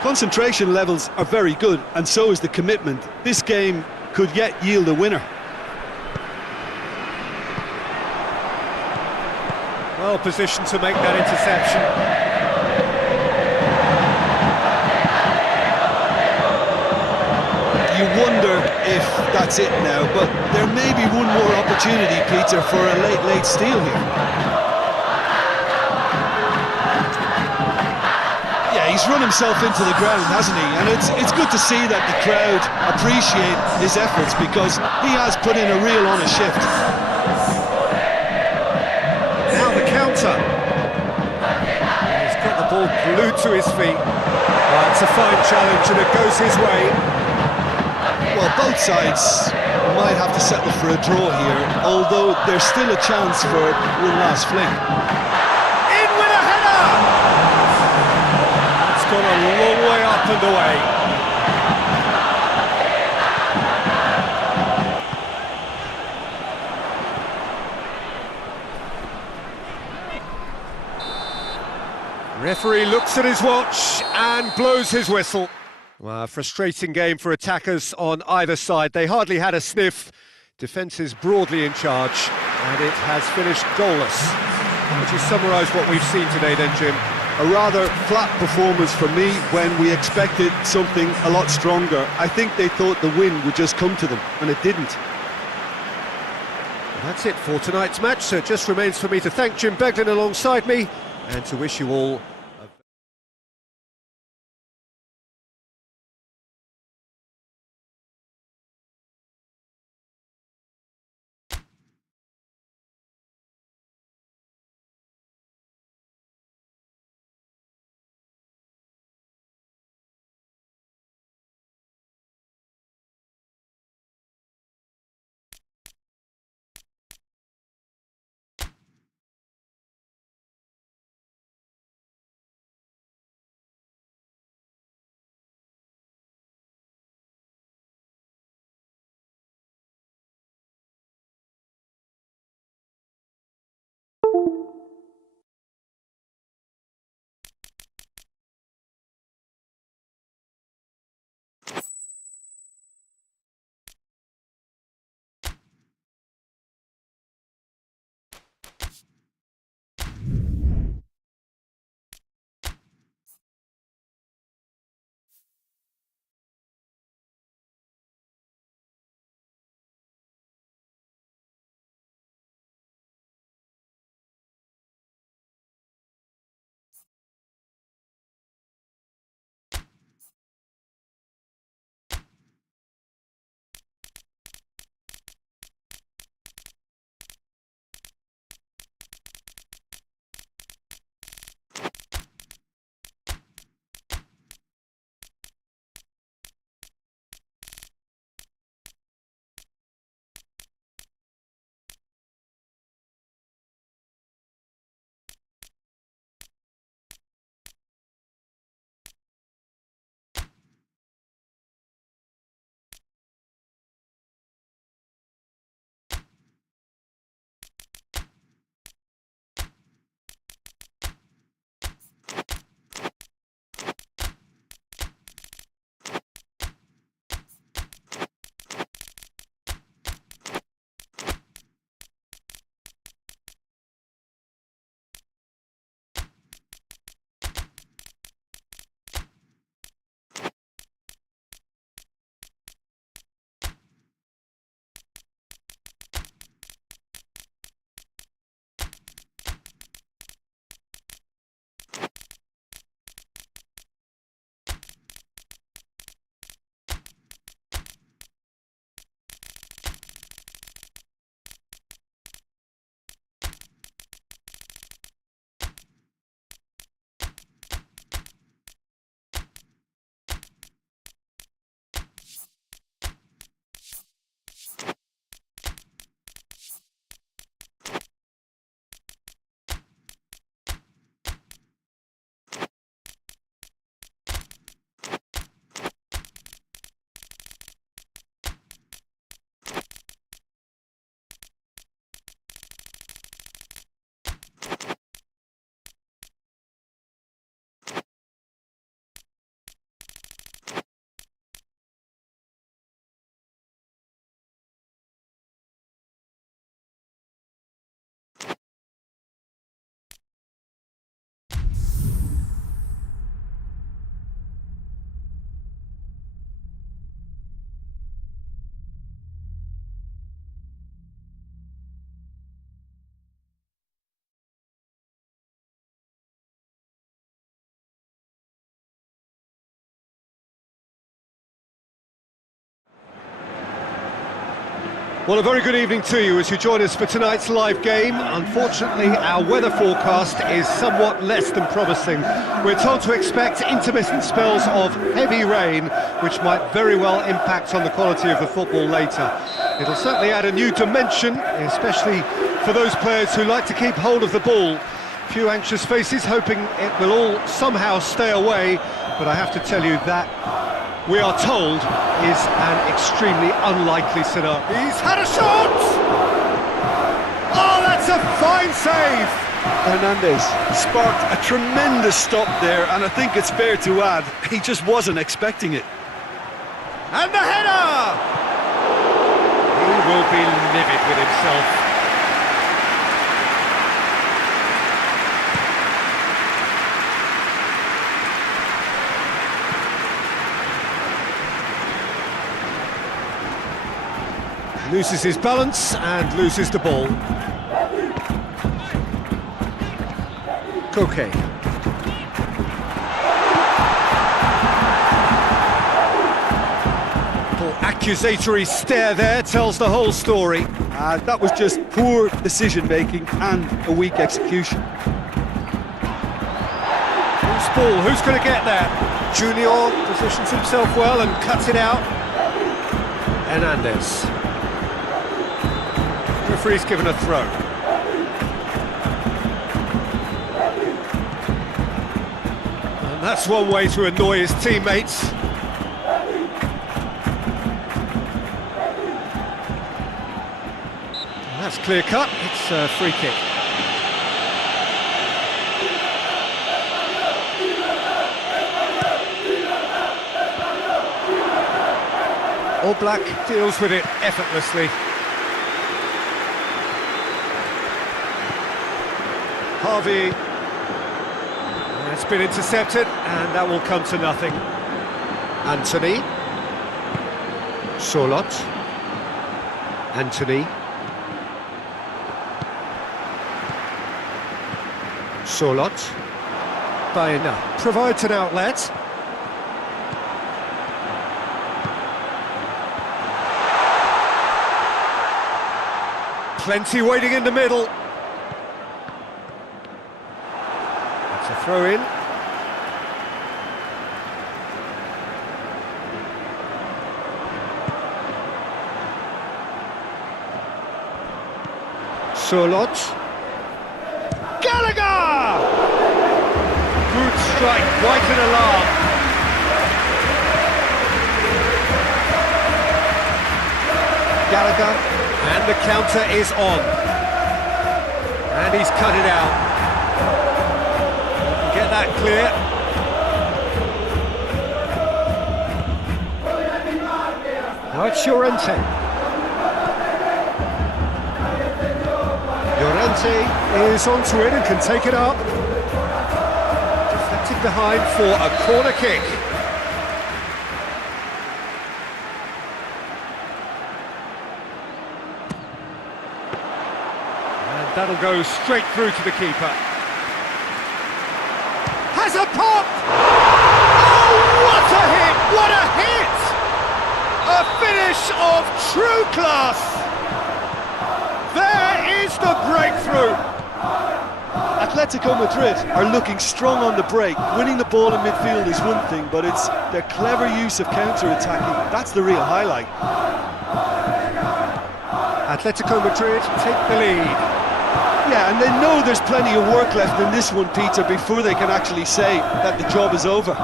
Concentration levels are very good, and so is the commitment. This game could yet yield a winner. Well positioned to make that interception. You wonder if that's it now, but there may be one more opportunity, Peter, for a late steal here. Yeah, he's run himself into the ground, hasn't he? And it's good to see that the crowd appreciate his efforts, because he has put in a real honest shift. Now the counter. He's got the ball glued to his feet. It's a fine challenge and it goes his way. Well, both sides might have to settle for a draw here, although there's still a chance for one last fling. In with a header! It's gone a long way up and away. Referee looks at his watch and blows his whistle. Well, a frustrating game for attackers on either side. They hardly had a sniff. Defence is broadly in charge, and it has finished goalless. Would you summarise what we've seen today then, Jim? A rather flat performance for me when we expected something a lot stronger. I think they thought the win would just come to them, and it didn't. Well, that's it for tonight's match, so it just remains for me to thank Jim Beglin alongside me, and to wish you all Well, a very good evening to you as you join us for tonight's live game. Unfortunately, our weather forecast is somewhat less than promising. We're told to expect intermittent spells of heavy rain, which might very well impact on the quality of the football later. It'll certainly add a new dimension, especially for those players who like to keep hold of the ball. Few anxious faces hoping it will all somehow stay away, but I have to tell you that we are told is an extremely unlikely scenario. He's had a shot! Oh, that's a fine save! Hernandez sparked a tremendous stop there, and I think it's fair to add, he just wasn't expecting it. And the header! He will be livid with himself. Loses his balance and loses the ball. Koke. Little accusatory stare there tells the whole story. That was just poor decision-making and a weak execution. Who's ball? Who's going to get there? Junior positions himself well and cuts it out. Hernandez. Referee's given a throw. And that's one way to annoy his teammates. That's clear cut, it's a free kick. All Black deals with it effortlessly. Harvey, it's been intercepted, and that will come to nothing. Anthony, Solot, Anthony, Solot, Baena provides an outlet. Plenty waiting in the middle. Throw in. Solot. Gallagher! Good strike, quite an alarm. Gallagher, and the counter is on. And he's cut it out. Get that clear. Now it's Llorente. Llorente is onto it and can take it up. Deflected behind for a corner kick. And that'll go straight through to the keeper. Has a pop! Oh, what a hit! What a hit! A finish of true class! There is the breakthrough! Atletico Madrid are looking strong on the break. Winning the ball in midfield is one thing, but it's their clever use of counter-attacking. That's the real highlight. Atletico Madrid take the lead. Yeah, and they know there's plenty of work left in this one, Peter, before they can actually say that the job is over.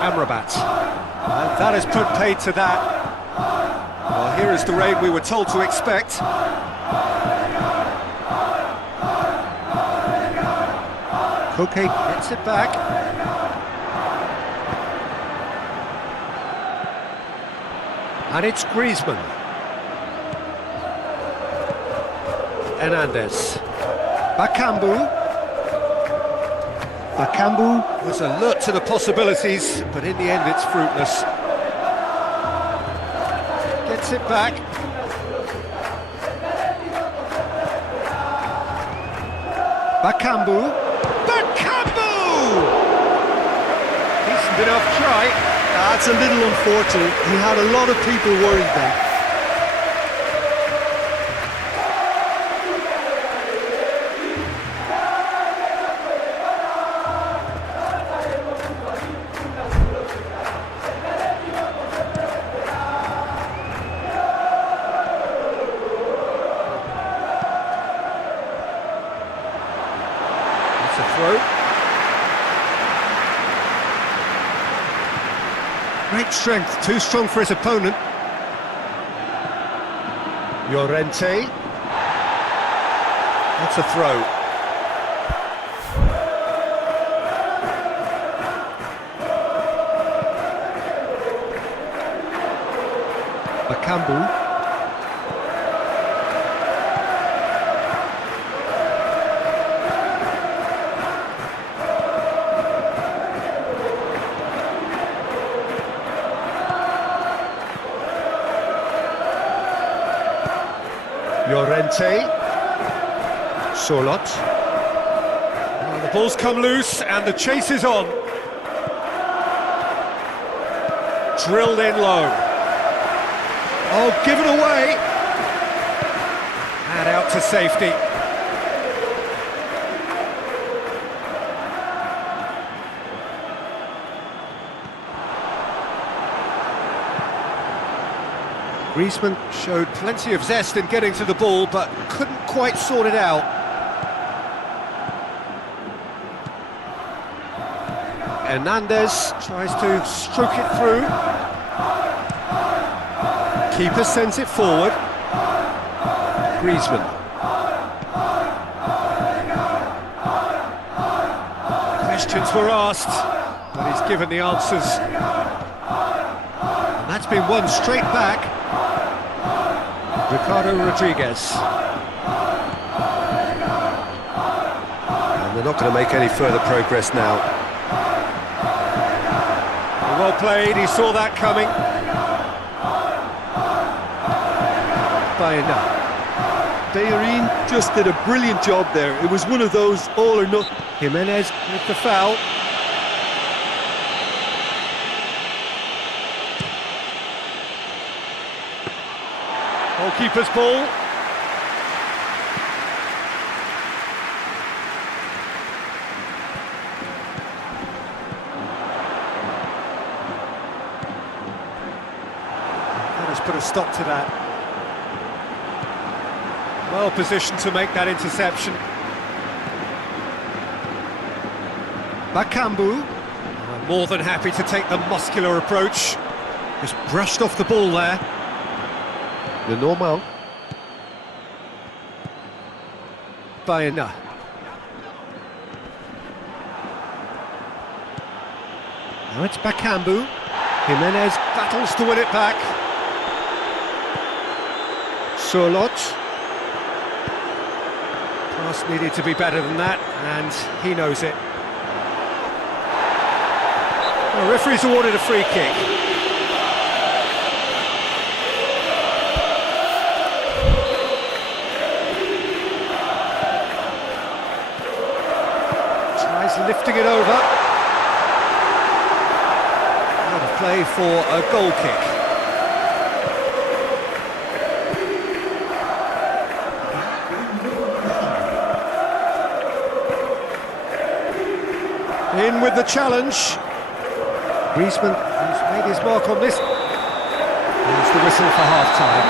Amrabat. And that has put paid to that. Well, here is the rain we were told to expect. Koke gets it back. And it's Griezmann. Hernandez. Bakambu. Bakambu was alert to the possibilities, but in the end it's fruitless. Gets it back. Bakambu. Bakambu! Decent enough try, That's a little unfortunate. He had a lot of people worried then. It's a throw. Great strength, too strong for his opponent. Llorente. That's a throw. Bakambu. Llorente. Sorlot. Oh, the ball's come loose and the chase is on. Drilled in low. Oh, given away. And out to safety. Griezmann showed plenty of zest in getting to the ball, but couldn't quite sort it out. Hernandez tries to stroke it through. Keeper sends it forward. Griezmann. Questions were asked, but he's given the answers. And that's been won straight back. Ricardo Rodriguez. And they're not going to make any further progress now. Well played, he saw that coming. Dari just did a brilliant job there. It was one of those all or nothing. Jimenez with the foul. Goalkeeper's ball. That has put a stop to that. Well positioned to make that interception. Bakambu, more than happy to take the muscular approach. Just brushed off the ball there. The normal. Bayena. Now it's Bakambu. Jimenez battles to win it back. Sorlot. Pass needed to be better than that, and he knows it. The referee's awarded a free kick. Lifting it over. Out of play for a goal kick. In with the challenge. Griezmann has made his mark on this. There's the whistle for half-time.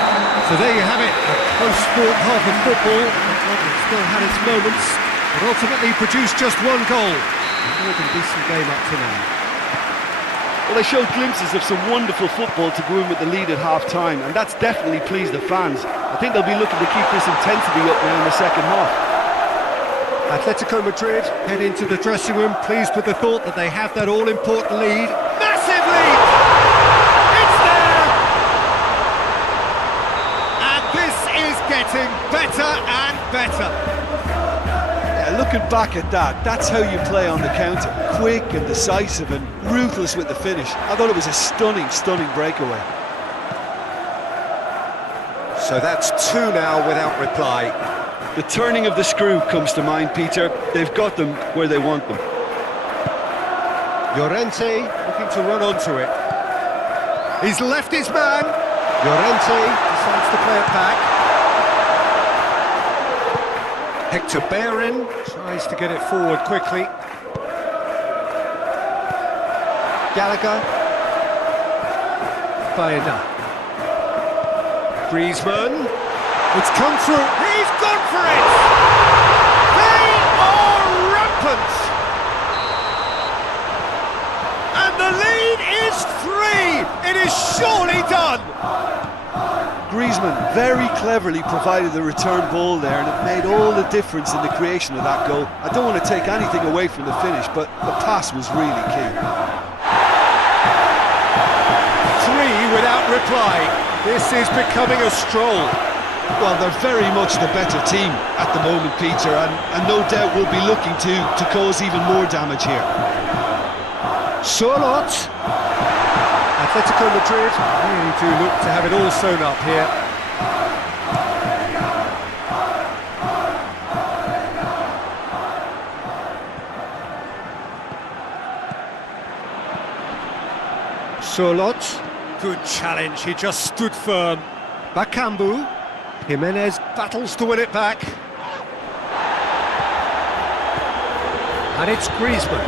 So there you have it, a close-fought half of football. It's still had its moments, but ultimately produced just one goal. A more than decent game up to now. Well, they showed glimpses of some wonderful football to go in with the lead at half-time, and that's definitely pleased the fans. I think they'll be looking to keep this intensity up now in the second half. Atletico Madrid head into the dressing room pleased with the thought that they have that all-important lead. Massive lead! It's there! And this is getting better and better. Yeah, looking back at that, that's how you play on the counter. Quick and decisive and ruthless with the finish. I thought it was a stunning, stunning breakaway. So that's two now without reply. The turning of the screw comes to mind, Peter. They've got them where they want them. Llorente looking to run onto it. He's left his man. Llorente decides to play it back. Hector Bellerin tries to get it forward quickly. Gallagher. Bayona. Griezmann. It's come through. He's gone for it! They are rampant! And the lead is 3! It is surely done! Griezmann very cleverly provided the return ball there, and it made all the difference in the creation of that goal. I don't want to take anything away from the finish, but the pass was really key. 3 without reply. This is becoming a stroll. Well, they're very much the better team at the moment, Peter, and no doubt will be looking to cause even more damage here. Surlot. Atletico Madrid really do look to have it all sewn up here. Surlot. Good challenge, he just stood firm. Bakambu. Jimenez battles to win it back. And it's Griezmann.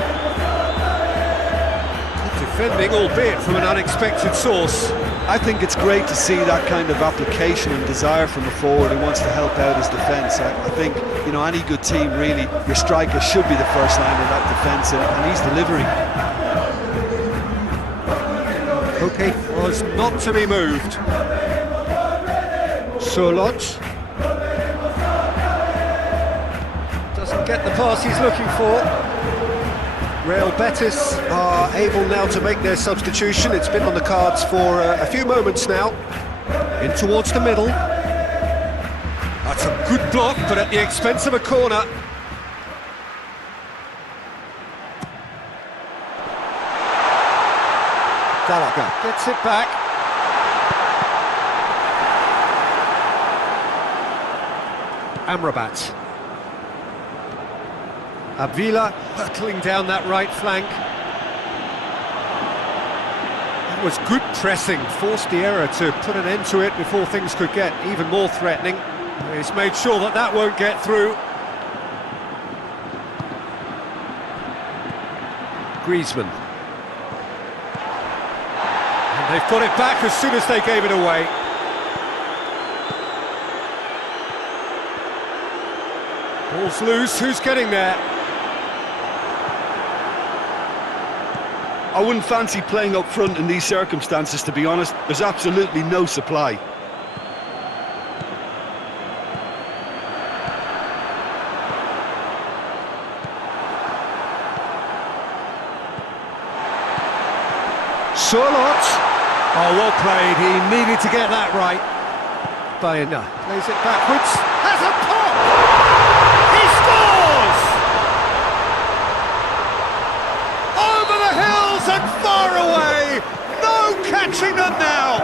Good defending, albeit from an unexpected source. I think it's great to see that kind of application and desire from a forward who wants to help out his defence. I think, you know, any good team, really, your striker should be the first line of that defence, and he's delivering. Okay, was not to be moved. Surlot doesn't get the pass he's looking for. Real Betis are able now to make their substitution. It's been on the cards for a few moments now. In towards the middle. That's a good block, but at the expense of a corner. Gallagher gets it back. Amrabat. Avila hurtling down that right flank. That was good pressing, forced the error to put an end to it before things could get even more threatening. He's made sure that that won't get through. Griezmann. And they've got it back as soon as they gave it away. Ball's loose, who's getting there? I wouldn't fancy playing up front in these circumstances, to be honest. There's absolutely no supply. Surlot. Oh, well played. He needed to get that right. Bayona plays it backwards. Has a pop! He scores! Over the hills and far away. No catching them now.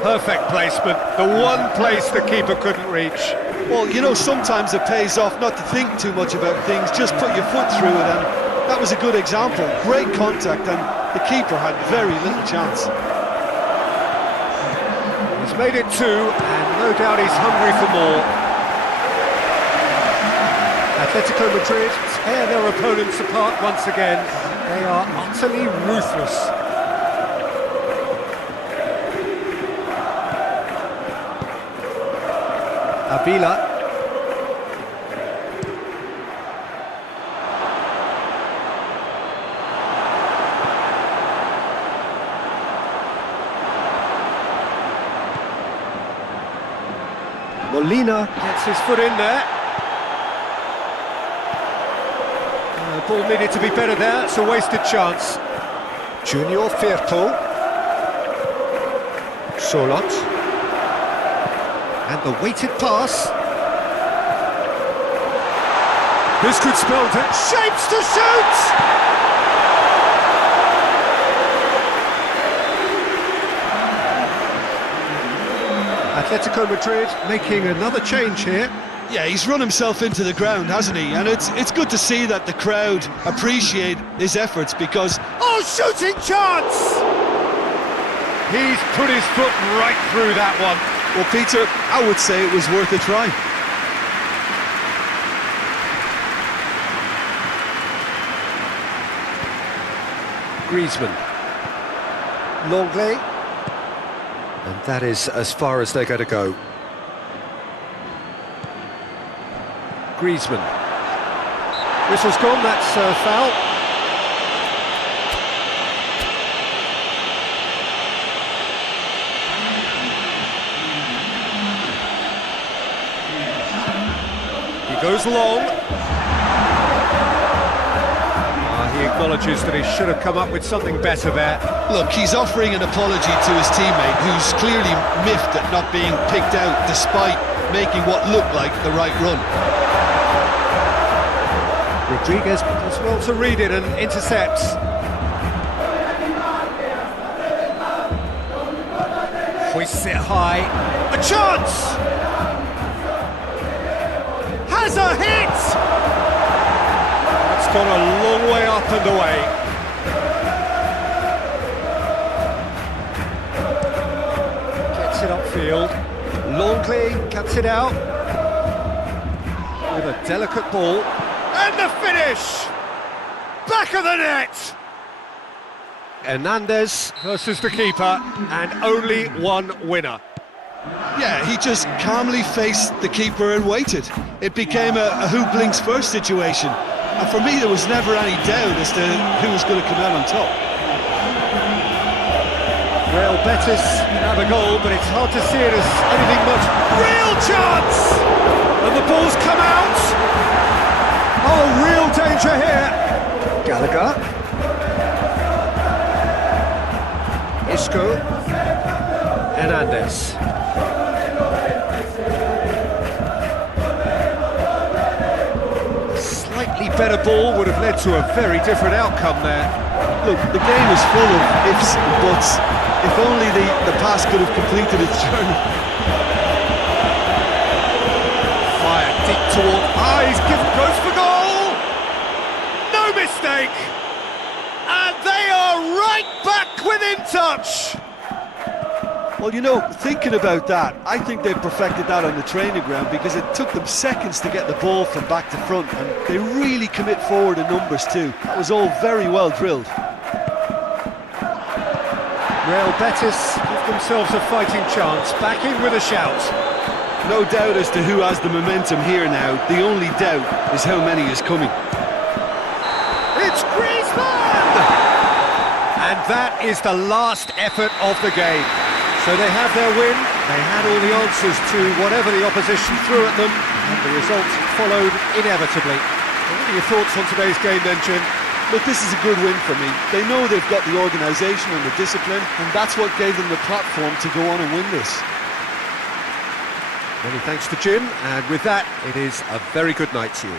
Perfect placement. The one place the keeper couldn't reach. Well, you know, sometimes it pays off not to think too much about things, just put your foot through it, and that was a good example. Great contact, and the keeper had very little chance. He's made it 2, and no doubt he's hungry for more. Atletico Madrid tear their opponents apart once again. They are utterly ruthless. Avila. Molina gets his foot in there. The ball needed to be better there, it's a wasted chance. Junior Firpo. Surlot. And the weighted pass. This could spell it. Shapes to shoot! Atletico Madrid making another change here. Yeah, he's run himself into the ground, hasn't he? And it's good to see that the crowd appreciate his efforts, because... Oh, shooting chance! He's put his foot right through that one. Well, Peter, I would say it was worth a try. Griezmann. Longley. And that is as far as they're going to go. Griezmann. Whistle's gone, that's foul. He goes long. He acknowledges that he should have come up with something better there. Look, he's offering an apology to his teammate, who's clearly miffed at not being picked out despite making what looked like the right run. Rodriguez does well to read it and intercepts. Hoists it high. A chance! Has a hit! That's gone a long way up and away. Gets it upfield. Longley cuts it out. With a delicate ball. And the finish! Back of the net! Hernandez versus the keeper, and only one winner. Yeah, he just calmly faced the keeper and waited. It became a who blinks first situation. And for me, there was never any doubt as to who was going to come out on top. Well, Betis have a goal, but it's hard to see it as anything much. Real chance! And the ball's come out! Oh, real danger here! Gallagher. Isco. Hernandez. Slightly better ball would have led to a very different outcome there. Look, the game is full of ifs and buts. If only the pass could have completed its journey. Fired deep toward... he's goes for goal! No mistake! And they are right back within touch! Well, you know, thinking about that, I think they perfected that on the training ground because it took them seconds to get the ball from back to front, and they really commit forward in numbers too. That was all very well drilled. Real Betis give themselves a fighting chance, back in with a shout. No doubt as to who has the momentum here now. The only doubt is how many is coming. It's Griezmann! And that is the last effort of the game. So they have their win, they had all the answers to whatever the opposition threw at them, and the result followed inevitably. What are your thoughts on today's game then, Jim? Look, this is a good win for me. They know they've got the organisation and the discipline, and that's what gave them the platform to go on and win this. Many thanks to Jim, and with that, it is a very good night to you.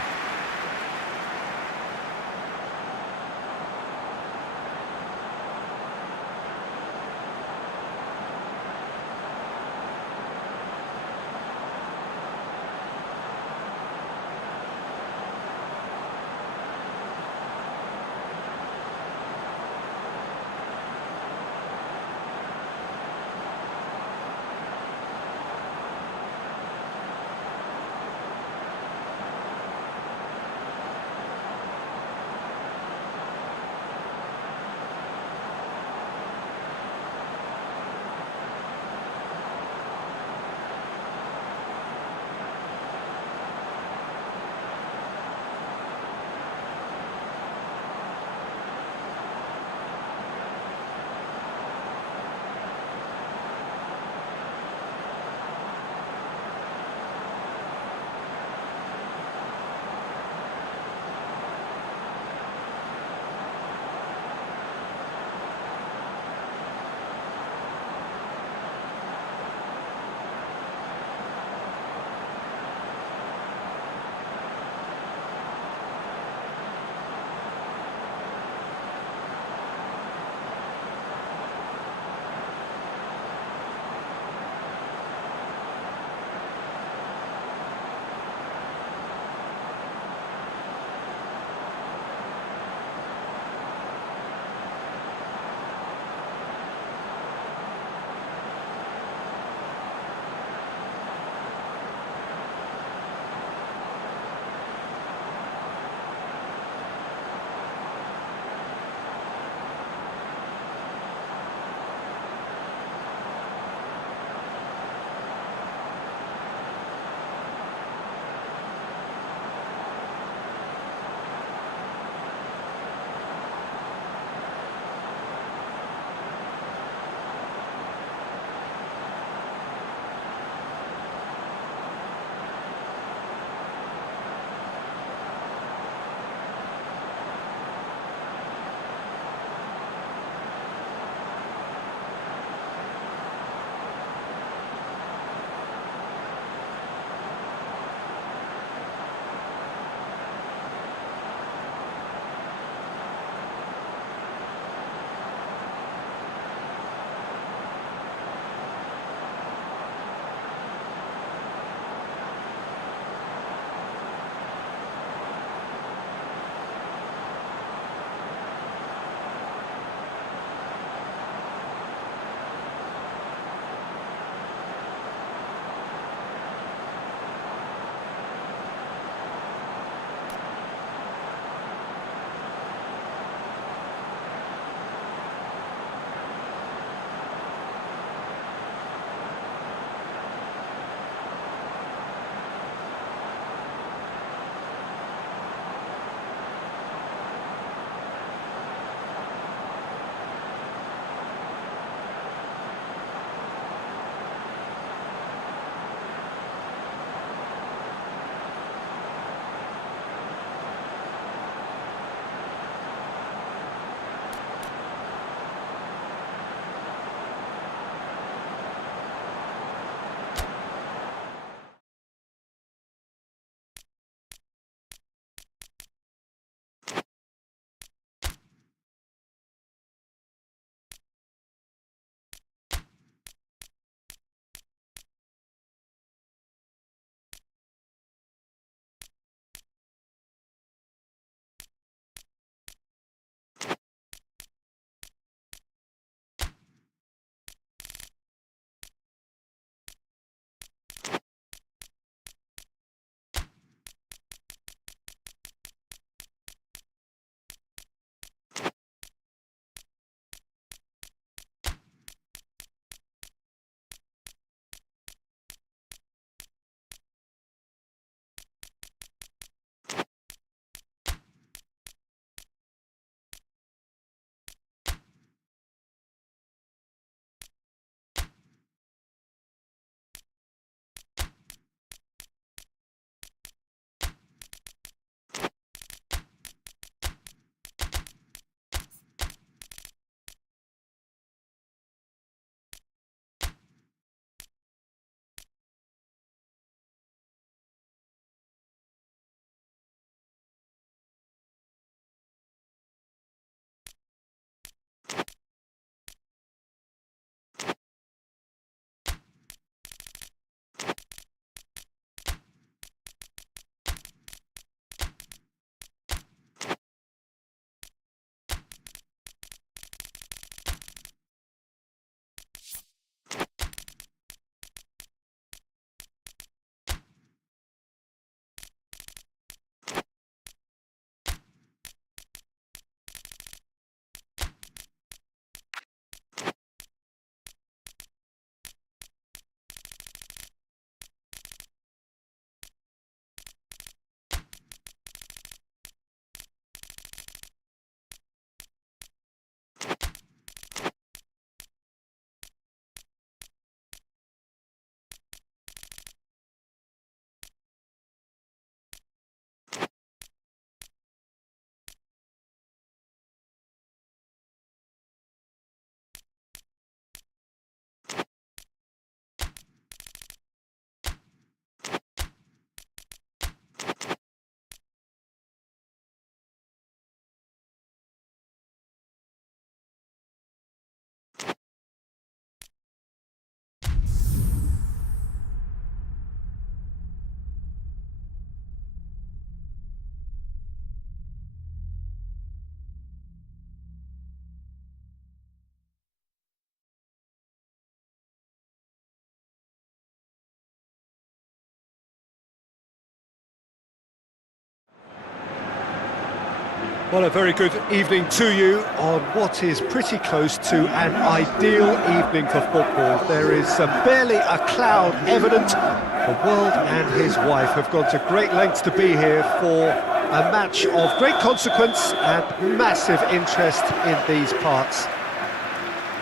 Well, a very good evening to you on what is pretty close to an ideal evening for football. There is barely a cloud evident. The world and his wife have gone to great lengths to be here for a match of great consequence and massive interest in these parts.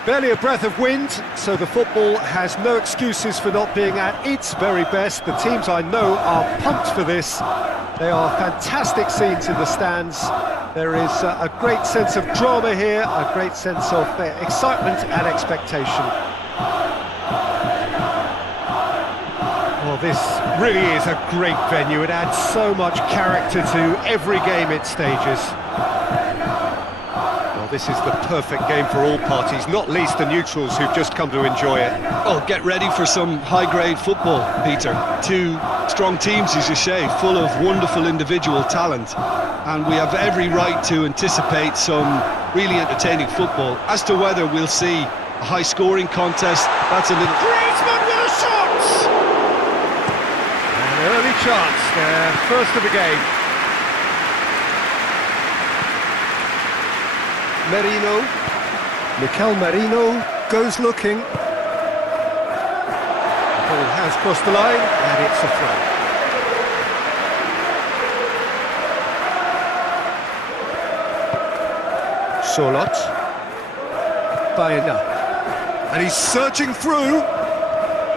Barely a breath of wind, so the football has no excuses for not being at its very best. The teams I know are pumped for this. They are fantastic scenes in the stands. There is a great sense of drama here, a great sense of excitement and expectation. Well, this really is a great venue. It adds so much character to every game it stages. Well, this is the perfect game for all parties, not least the neutrals who've just come to enjoy it. Oh, get ready for some high-grade football, Peter. Two strong teams, as you say, full of wonderful individual talent. And we have every right to anticipate some really entertaining football. As to whether we'll see a high-scoring contest, that's a little... Griezmann with a shot! An early chance, their first of the game. Merino. Mikel Merino goes looking. The ball has crossed the line, and it's a throw. Solot. Bayena. And he's surging through.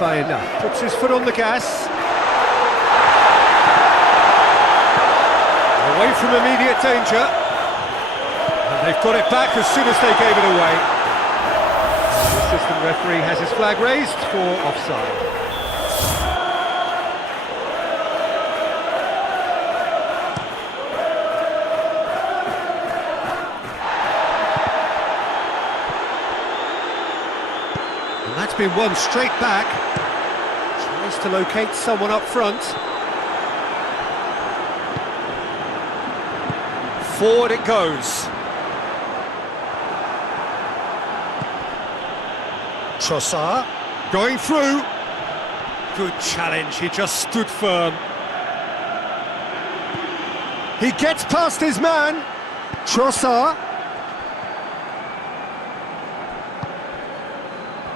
Bayena puts his foot on the gas. Away from immediate danger. And they've got it back as soon as they gave it away. And the assistant referee has his flag raised for offside. That's been won straight back. Tries to locate someone up front. Forward it goes. Trossard going through. Good challenge, he just stood firm. He gets past his man. Trossard.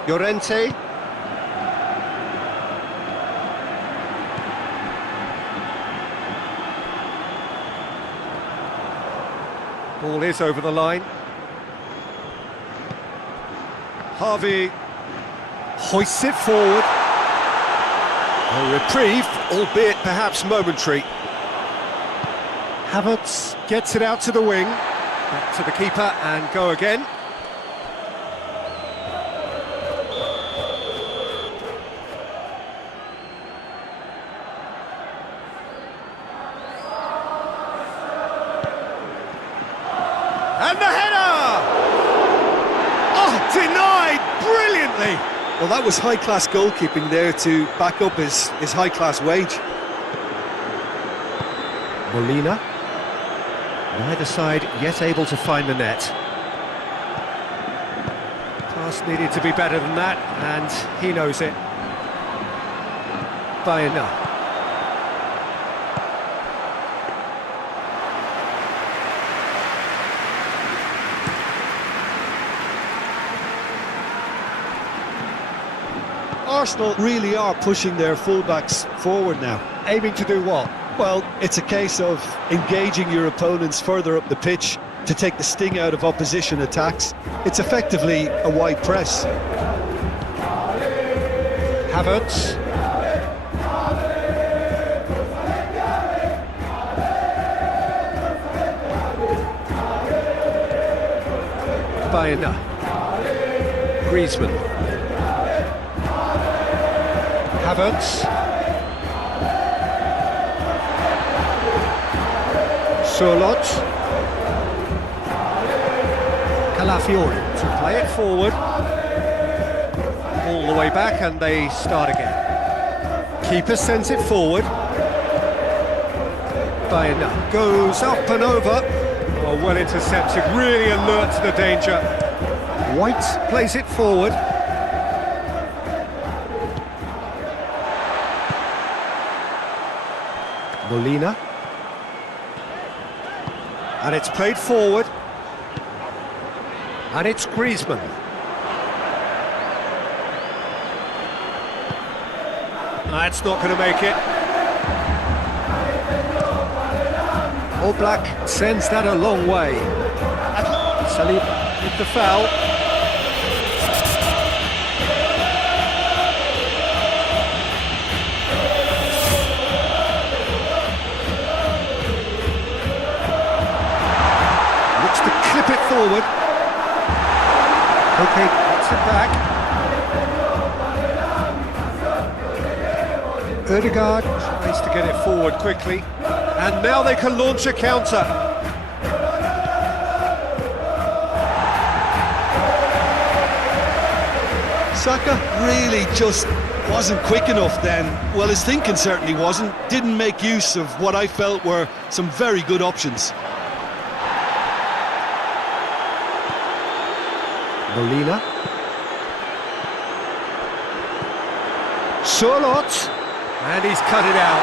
Llorente. Ball is over the line. Harvey hoists it forward. A reprieve, albeit perhaps momentary. Havertz gets it out to the wing. Back to the keeper and go again. And the header! Oh, denied brilliantly! Well, that was high-class goalkeeping there to back up his high-class wage. Molina. Neither side yet able to find the net. Pass needed to be better than that, and he knows it. Bayena. Arsenal really are pushing their fullbacks forward now. Aiming to do what? Well, it's a case of engaging your opponents further up the pitch to take the sting out of opposition attacks. It's effectively a wide press. Havertz. Bayena. Griezmann. Havertz. Solot. Calafiori to play it forward. All the way back and they start again. Keeper sends it forward. Bayena goes up and over. Oh, well intercepted, really alert to the danger. White plays it forward. Molina. And it's played forward. And it's Griezmann. That's not going to make it. Oblak sends that a long way. Salib with the foul. Looks to clip it forward. Okay, gets it back. Ødegaard tries to get it forward quickly, and now they can launch a counter. Saka really just wasn't quick enough then. Well, his thinking certainly wasn't. Didn't make use of what I felt were some very good options. Molina. Sørloth. And he's cut it out.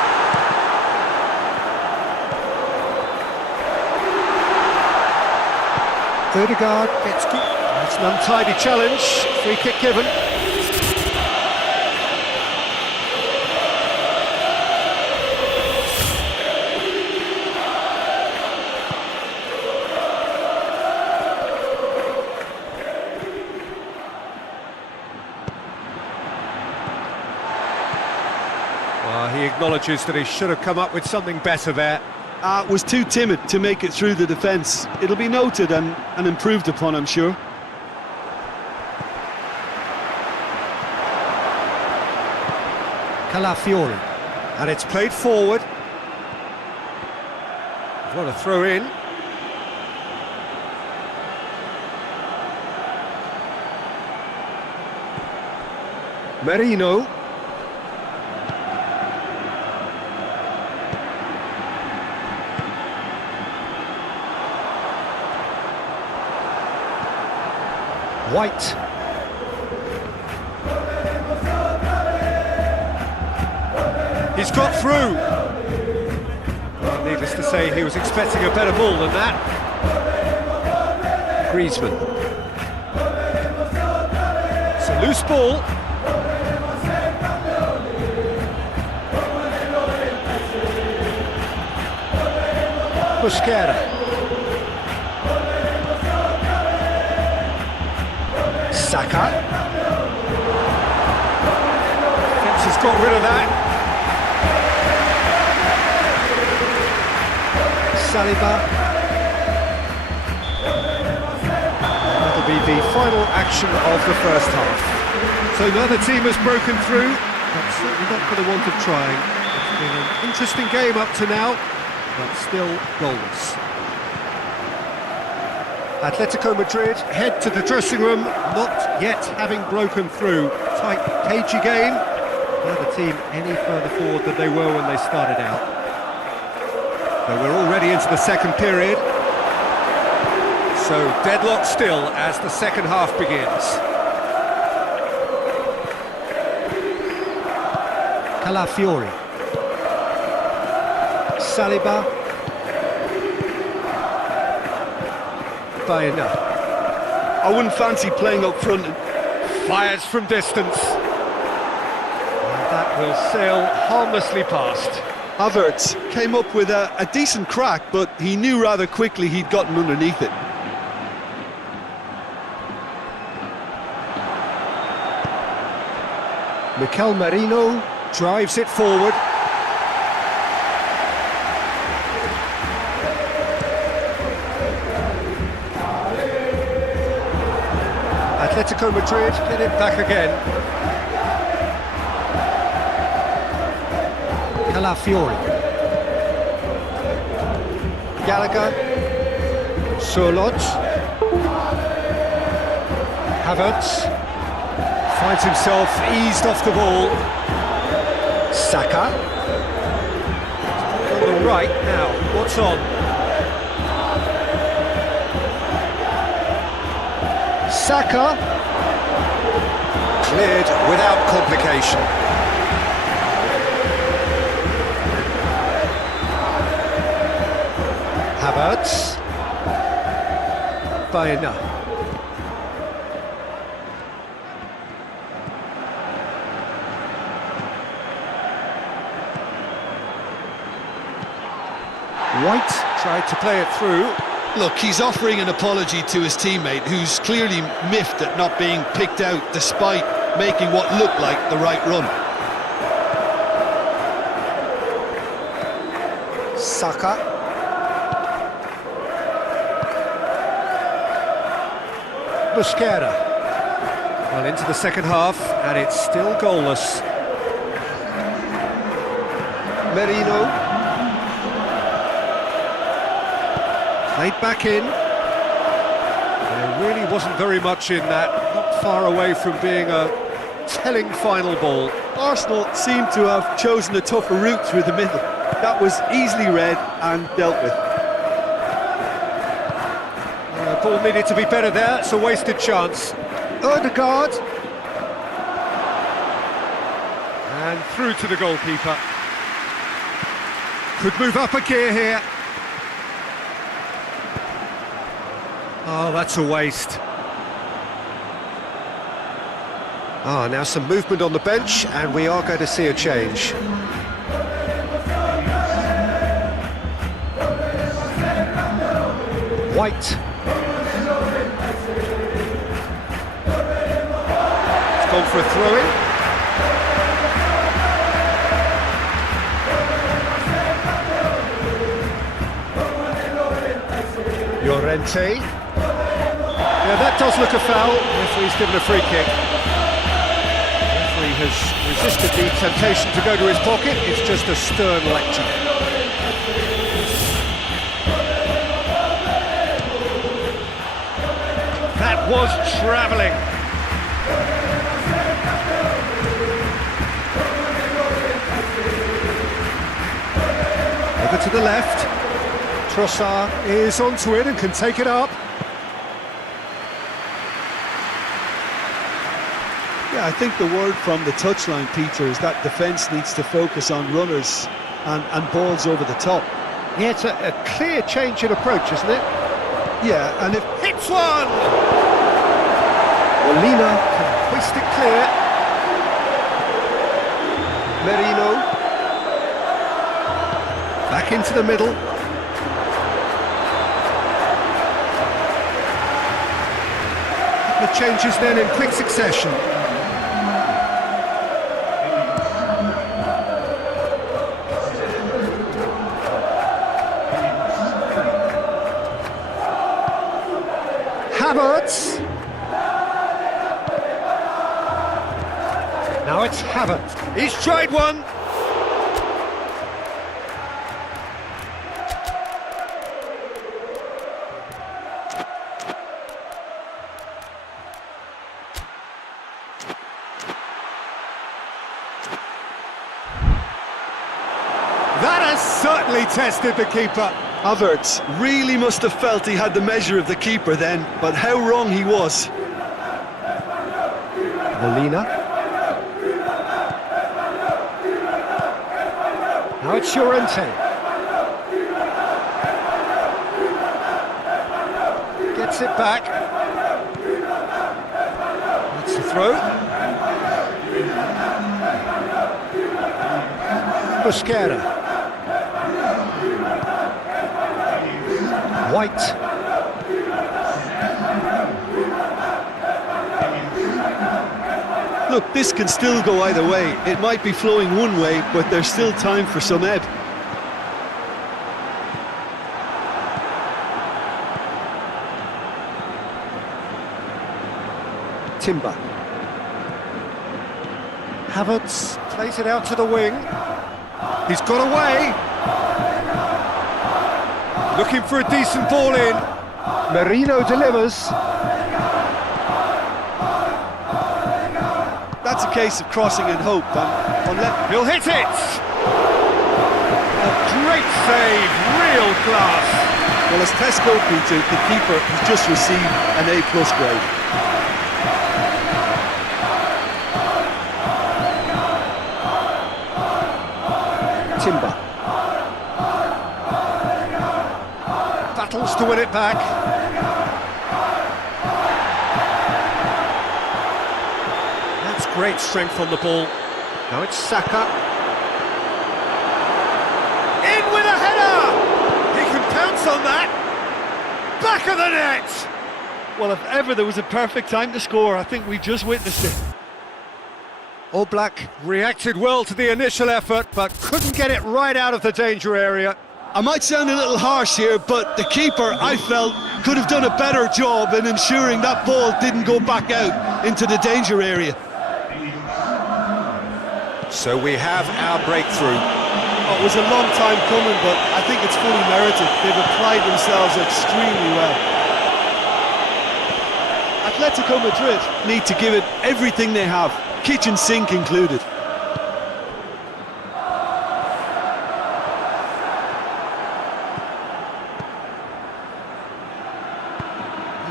Ødegaard gets good. It's an untidy challenge. Free kick given. He acknowledges that he should have come up with something better there. Was too timid to make it through the defence. It'll be noted and improved upon, I'm sure. Calafiori. And it's played forward. What a throw in. Merino. White. He's got through. Needless to say, he was expecting a better ball than that. Griezmann. It's a loose ball. Busquera. Saka. Defence has got rid of that. Saliba. That'll be the final action of the first half. So neither team has broken through, but certainly not for the want of trying. It's been an interesting game up to now, but still goalless. Atletico Madrid head to the dressing room, not yet having broken through. Tight, cagey game. Neither team any further forward than they were when they started out. So we're already into the second period. So deadlock still as the second half begins. Calafiori. Saliba. I wouldn't fancy playing up front. Fires from distance. And that will sail harmlessly past. Havertz came up with a decent crack, but he knew rather quickly he'd gotten underneath it. Mikel Merino drives it forward. Atletico Madrid get it back again. Calafiori. Gallagher. Sørloth. Havertz. Finds himself eased off the ball. Saka. On the right now. What's on? Saka. Cleared without complication. Havertz. Baena. White tried to play it through. Look, he's offering an apology to his teammate, who's clearly miffed at not being picked out despite making what looked like the right run. Saka. Busquera. Well, into the second half, and it's still goalless. Merino. Played back in. There really wasn't very much in that, not far away from being a telling final ball. Arsenal seem to have chosen a tougher route through the middle. That was easily read and dealt with. Ball needed to be better there, it's a wasted chance. Odegaard. And through to the goalkeeper. Could move up a gear here. Oh, that's a waste. Now some movement on the bench, and we are going to see a change. White. It's gone for a throw-in. Llorente. Yeah, that does look a foul. Referee's given a free kick. Referee has resisted the temptation to go to his pocket. It's just a stern lecture. That was travelling. Over to the left. Trossard is onto it and can take it up. Yeah, I think the word from the touchline, Peter, is that defence needs to focus on runners and balls over the top. Yeah, it's a clear change in approach, isn't it? Yeah, and if... Hits one! Molina can hoist it clear. Merino. Back into the middle. The changes then in quick succession. Havertz. Now it's Havertz. He's tried one. That has certainly tested the keeper. Havertz really must have felt he had the measure of the keeper then, but how wrong he was. Molina. Now it's Llorente. Gets it back. That's the throw. Busquera. White. Look, this can still go either way. It might be flowing one way, but there's still time for some ebb. Timber. Havertz plays it out to the wing. He's got away. Looking for a decent ball in. Merino delivers. That's a case of crossing and hope. He'll hit it! A great save, real class. Well, as Tesco, Peter, the keeper has just received an A+ grade. Timber. Battles to win it back. great strength on the ball. Now it's Saka. In with a header! He can pounce on that! Back of the net! Well, if ever there was a perfect time to score, I think we just witnessed it. All Black reacted well to the initial effort, but couldn't get it right out of the danger area. I might sound a little harsh here, but the keeper, I felt, could have done a better job in ensuring that ball didn't go back out into the danger area. So we have our breakthrough. Oh, it was a long time coming, but I think it's fully merited. They've applied themselves extremely well. Atletico Madrid Need to give it everything they have, kitchen sink included.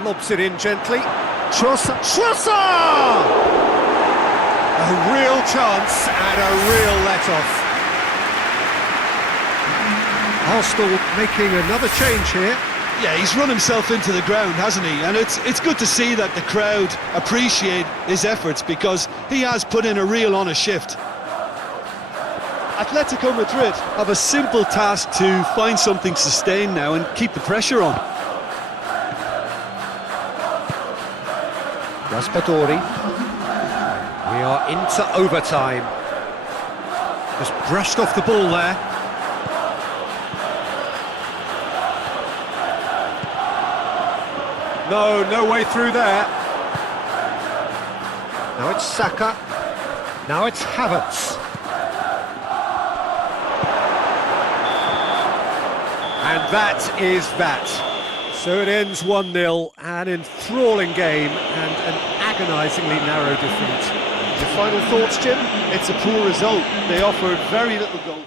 Lobs it in gently. Trossard! A real chance and a real let-off. Arsenal making another change here. Yeah, he's run himself into the ground, hasn't he? And it's good to see that the crowd appreciate his efforts, because he has put in a real honest shift. Atletico Madrid Have a simple task to find something sustained now and keep the pressure on. Raspadori. We are into overtime. Just brushed off the ball there. No way through there. Now it's Saka. Now it's Havertz. And that is that. So it ends 1-0, an enthralling game and an agonisingly narrow defeat. Your final thoughts, Jim? It's a poor result. They offered very little goal.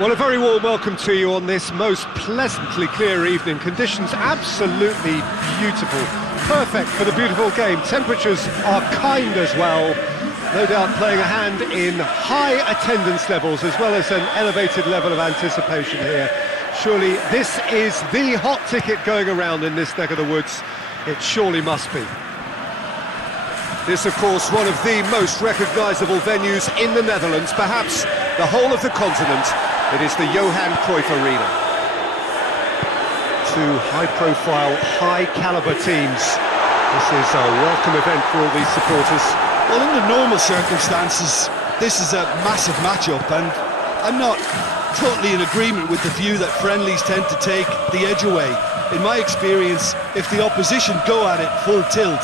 Well, a very warm welcome to you on this most pleasantly clear evening. Conditions absolutely beautiful, perfect for the beautiful game. Temperatures are kind as well. no doubt playing a hand in high attendance levels as well as an elevated level of anticipation here. Surely this is the hot ticket going around in this neck of the woods. It surely must be. This, of course, one of the most recognisable venues in the Netherlands, perhaps the whole of the continent. It is the Johan Cruyff Arena. Two high-profile, high-caliber teams. This is a welcome event for all these supporters. Well, under normal circumstances, this is a massive matchup, and I'm not totally in agreement with the view that friendlies tend to take the edge away. In my experience, if the opposition go at it full tilt,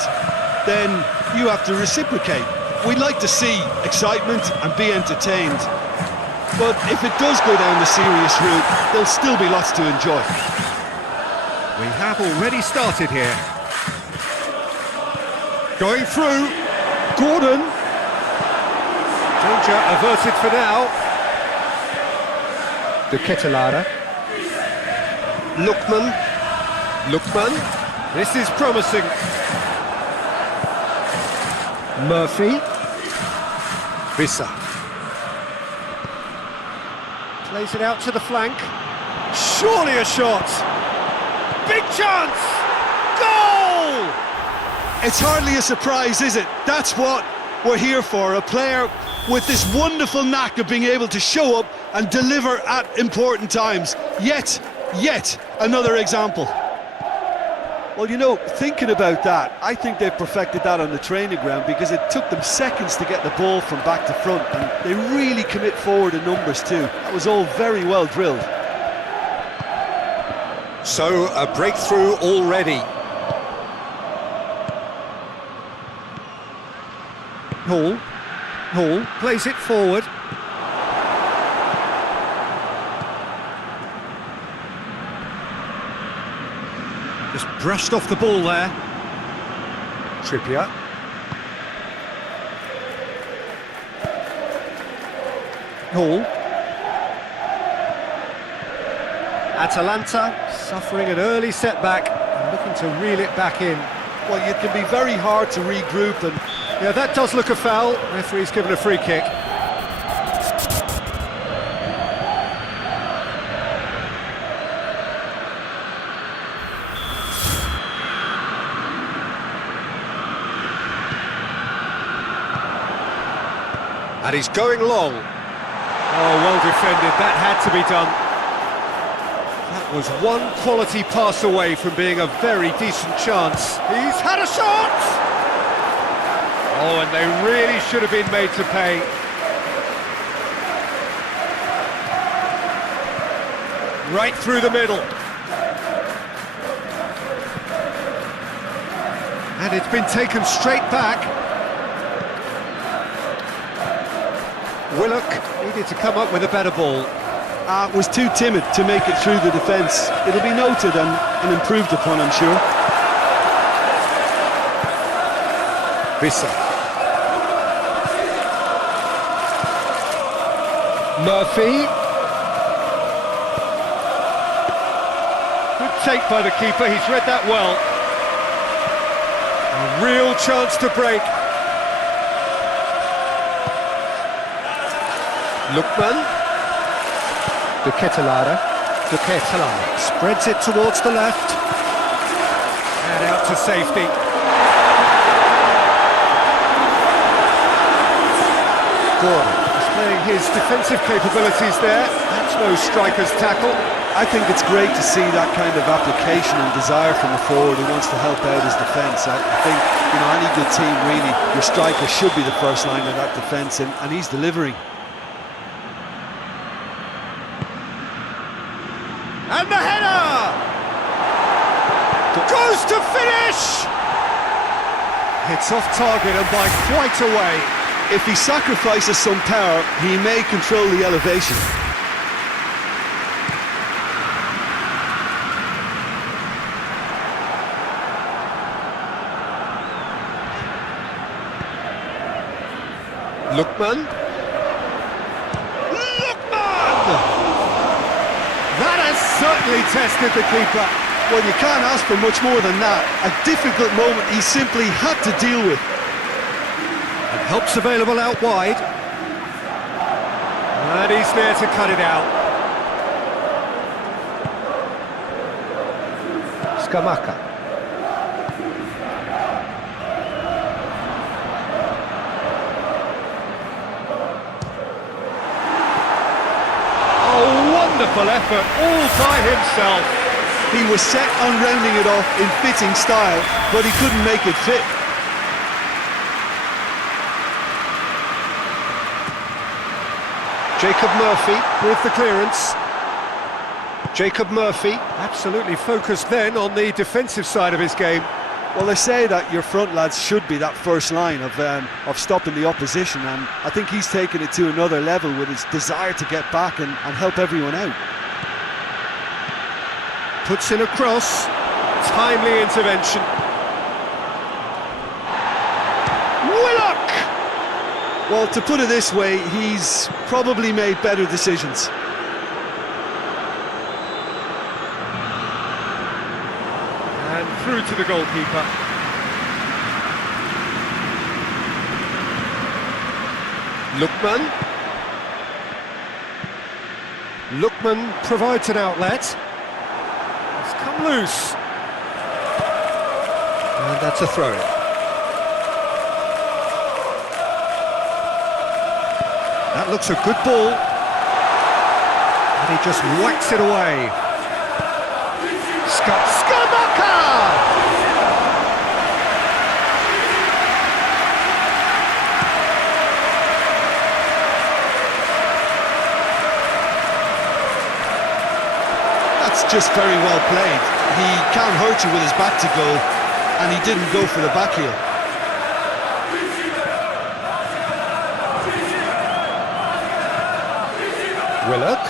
then you have to reciprocate. We'd like to see excitement and be entertained, but if it does go down the serious route, there'll still be lots to enjoy. We have already started here. Going through, Gordon. Danger averted for now. De Ketelaere. Lookman. This is promising. Murphy. Biasa. Plays it out to the flank. Surely a shot. Big chance! Goal! It's hardly a surprise, is it? That's what we're here for, a player with this wonderful knack of being able to show up and deliver at important times. Yet another example. Well, you know, thinking about that, I think they've perfected that on the training ground because it took them seconds to get the ball from back to front, and they really commit forward in numbers too. That was all very well drilled. So, a breakthrough already. Hall plays it forward. Just brushed off the ball there. Trippier. Hall. Atalanta suffering an early setback and looking to reel it back in. Well, it can be very hard to regroup, and yeah, that does look a foul. Referee's given a free kick. And he's going long. Oh, well defended. That had to be done. That was one quality pass away from being a very decent chance. He's had a shot! Oh, and they really should have been made to pay. Right through the middle. And it's been taken straight back. Willock needed to come up with a better ball. Was too timid to make it through the defence. It'll be noted and improved upon, I'm sure. Biasa. Murphy. Good take by the keeper, he's read that well. A real chance to break. Lookman. De Ketelaere. Spreads it towards the left. And out to safety. Gordon displaying his defensive capabilities there. That's no striker's tackle. I think it's great to see that kind of application and desire from a forward who wants to help out his defence. I think, you know, any good team really, your striker should be the first line of that defence, and he's delivering. And the header! Goes to finish! It's off target and by quite a way. If he sacrifices some power, he may control the elevation. Lookman. That has certainly tested the keeper. Well, you can't ask for much more than that. A difficult moment he simply had to deal with. A Help's available out wide. And he's there to cut it out. Skamaka. Oh, wonderful effort, all by himself. He was set on rounding it off in fitting style, but he couldn't make it fit. Jacob Murphy with the clearance. Jacob Murphy absolutely focused then on the defensive side of his game. Well, they say that your front lads should be that first line of stopping the opposition, and I think he's taken it to another level with his desire to get back and help everyone out. Puts in a cross, timely intervention. Willock! Well, to put it this way, he's probably made better decisions. And through to the goalkeeper. Lookman provides an outlet. Come loose, and that's a throw-in. That looks a good ball, and he just whacks it away. Skamaka! Just very well played. He can't hurt you with his back to goal, and he didn't go for the back heel. Willock.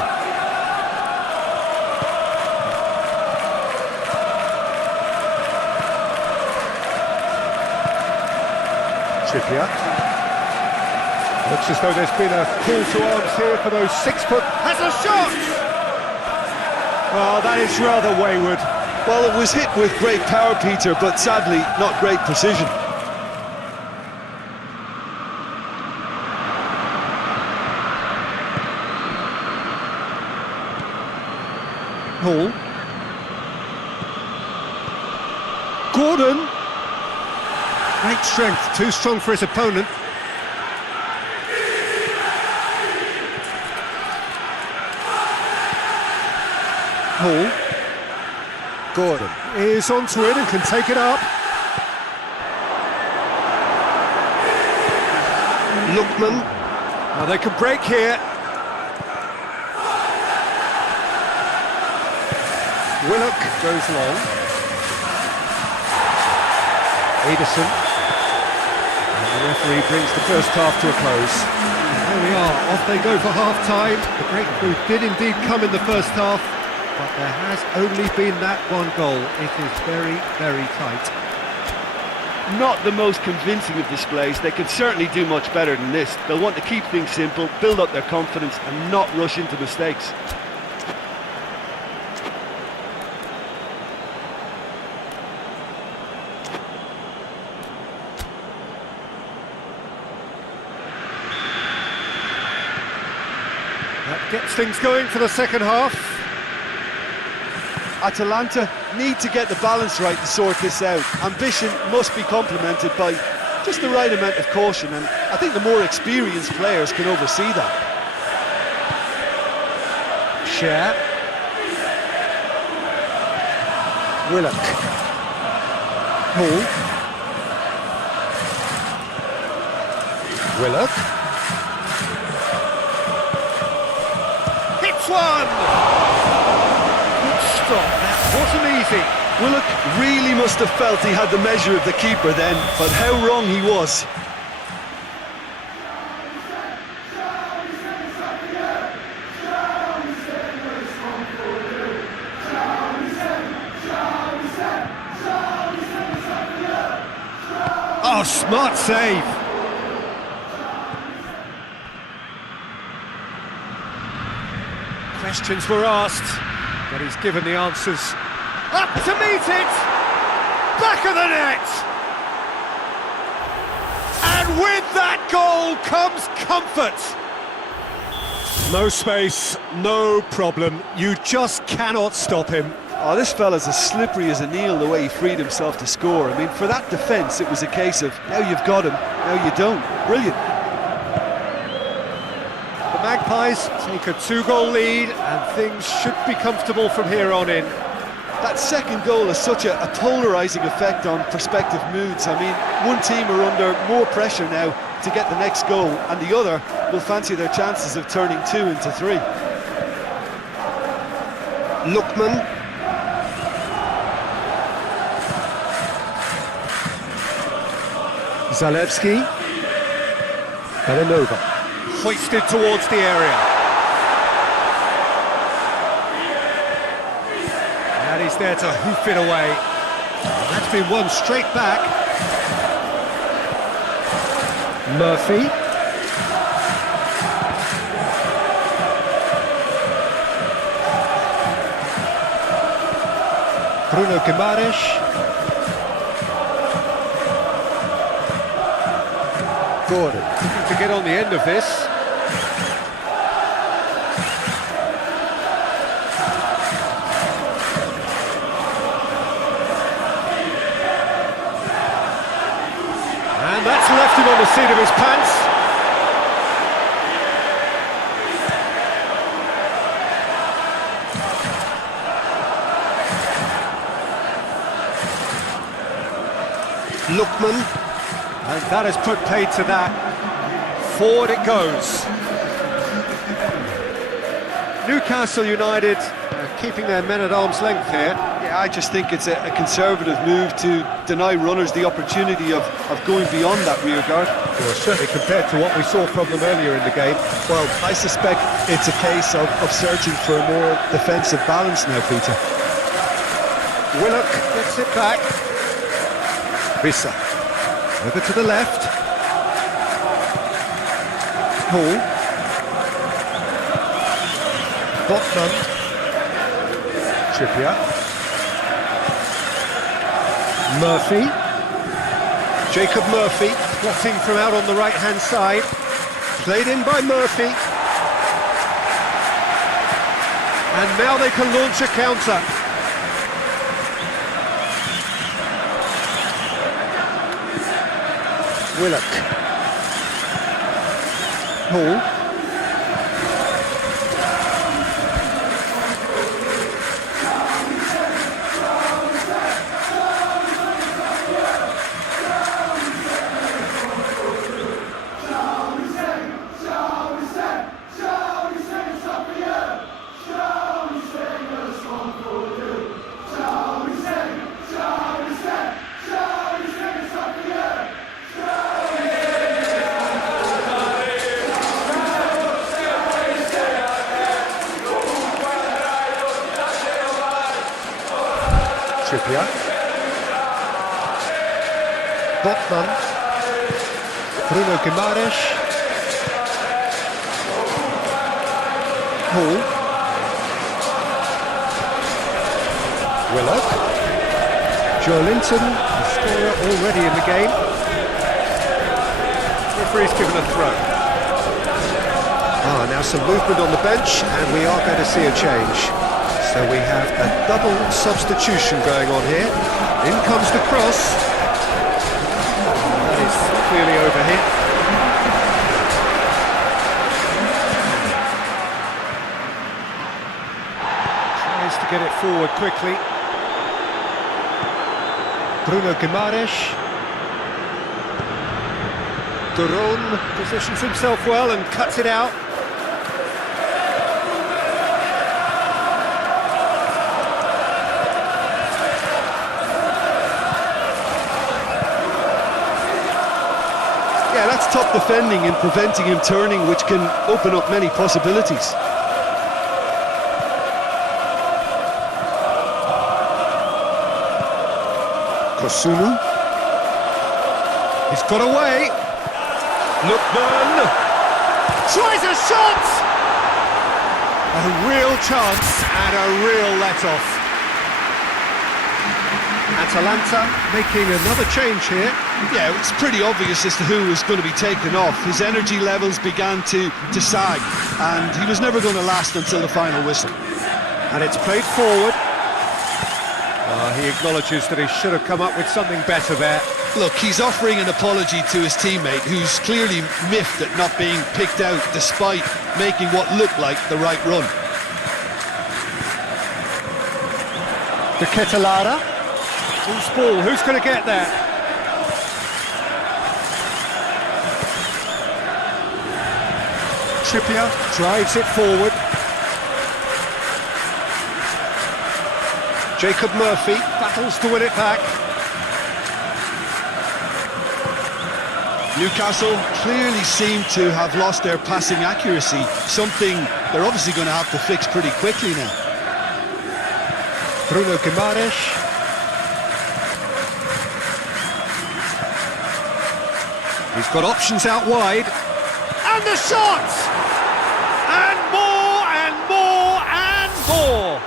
Trippier. Looks as though there's been a call to arms here for those 6 foot. Has a shot! Well, that is rather wayward. Well, it was hit with great power, Peter, but sadly, not great precision. Hall. Gordon. Great strength, too strong for his opponent. Hall. Gordon is onto it and can take it up. Lookman. Now they can break here. Willock goes long. Ederson. And the referee brings the first half to a close. And there we are, off they go for half-time. The breakthrough did indeed come in the first half, but there has only been that one goal. It is very, very tight. Not the most convincing of displays. They can certainly do much better than this. They'll want to keep things simple, build up their confidence and not rush into mistakes. That gets things going for the second half. Atalanta need to get the balance right to sort this out. Ambition must be complemented by just the right amount of caution, and I think the more experienced players can oversee that. Share. Willock. Hall. Willock. Hits one! Stop, that wasn't easy. Willock really must have felt he had the measure of the keeper then, but how wrong he was. Oh, smart save. Questions were asked, but he's given the answers. Up to meet it! Back of the net! And with that goal comes comfort. No space, no problem. You just cannot stop him. Oh, this fella's as slippery as an eel the way he freed himself to score. I mean, for that defence, it was a case of, now you've got him, now you don't. Brilliant. The Magpies take a 2-goal lead, and things should be comfortable from here on in. That second goal has such a polarising effect on prospective moods. I mean, one team are under more pressure now to get the next goal, and the other will fancy their chances of turning 2 into 3. Lookman. Zalewski. Belanova. Hoisted towards the area. And he's there to hoof it away. And that's been won straight back. Murphy. Bruno Guimaraes. Gordon looking to get on the end of this. And that's left him on the seat of his pants. Lookman. And that has put paid to that. Forward it goes. Newcastle United keeping their men at arm's length here. Yeah, I just think it's a conservative move to deny runners the opportunity of going beyond that rear guard. Well, certainly compared to what we saw from them earlier in the game. Well, I suspect it's a case of searching for a more defensive balance now, Peter. Willock gets it back. Bisa. Over to the left. Hall. Botman. Trippier. Murphy. Jacob Murphy plotting from out on the right-hand side. Played in by Murphy. And now they can launch a counter. Willock. Hall. Trippier. Botman. Bruno Guimaraes. Hall. Willock. Joelinton, the scorer already in the game. Referee's given a throw. Now some movement on the bench, and we are going to see a change. So we have a double substitution going on here. In comes the cross. That is clearly overhit. Tries to get it forward quickly. Bruno Guimaraes. Duron positions himself well and cuts it out. Yeah, that's top defending and preventing him turning, which can open up many possibilities. Kosunu. He's got away. Lookman tries a shot. A real chance and a real let-off. Atalanta making another change here. Yeah, it's pretty obvious as to who was going to be taken off. His energy levels began to sag, and he was never going to last until the final whistle. And it's played forward. He acknowledges that he should have come up with something better there. Look, he's offering an apology to his teammate, who's clearly miffed at not being picked out despite making what looked like the right run. De Ketelaere. Loose ball, who's going to get there? Trippier drives it forward. Jacob Murphy battles to win it back. Newcastle clearly seem to have lost their passing accuracy, something they're obviously going to have to fix pretty quickly now. Bruno Guimaraes. He's got options out wide. And the shot! And more, and more, and more!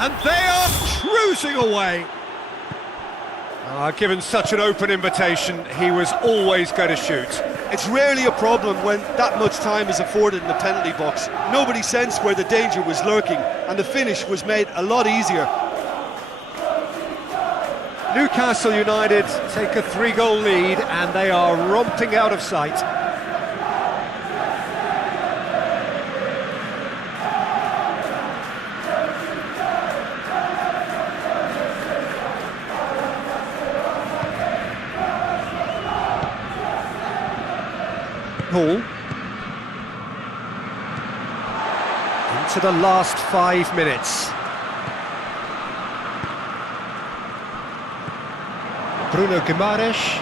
And they are cruising away. Given such an open invitation, he was always going to shoot. It's rarely a problem when that much time is afforded in the penalty box. Nobody sensed where the danger was lurking, and the finish was made a lot easier. Newcastle United take a 3-goal lead, and they are romping out of sight. Hall. Into the last 5 minutes. Bruno Guimaraes.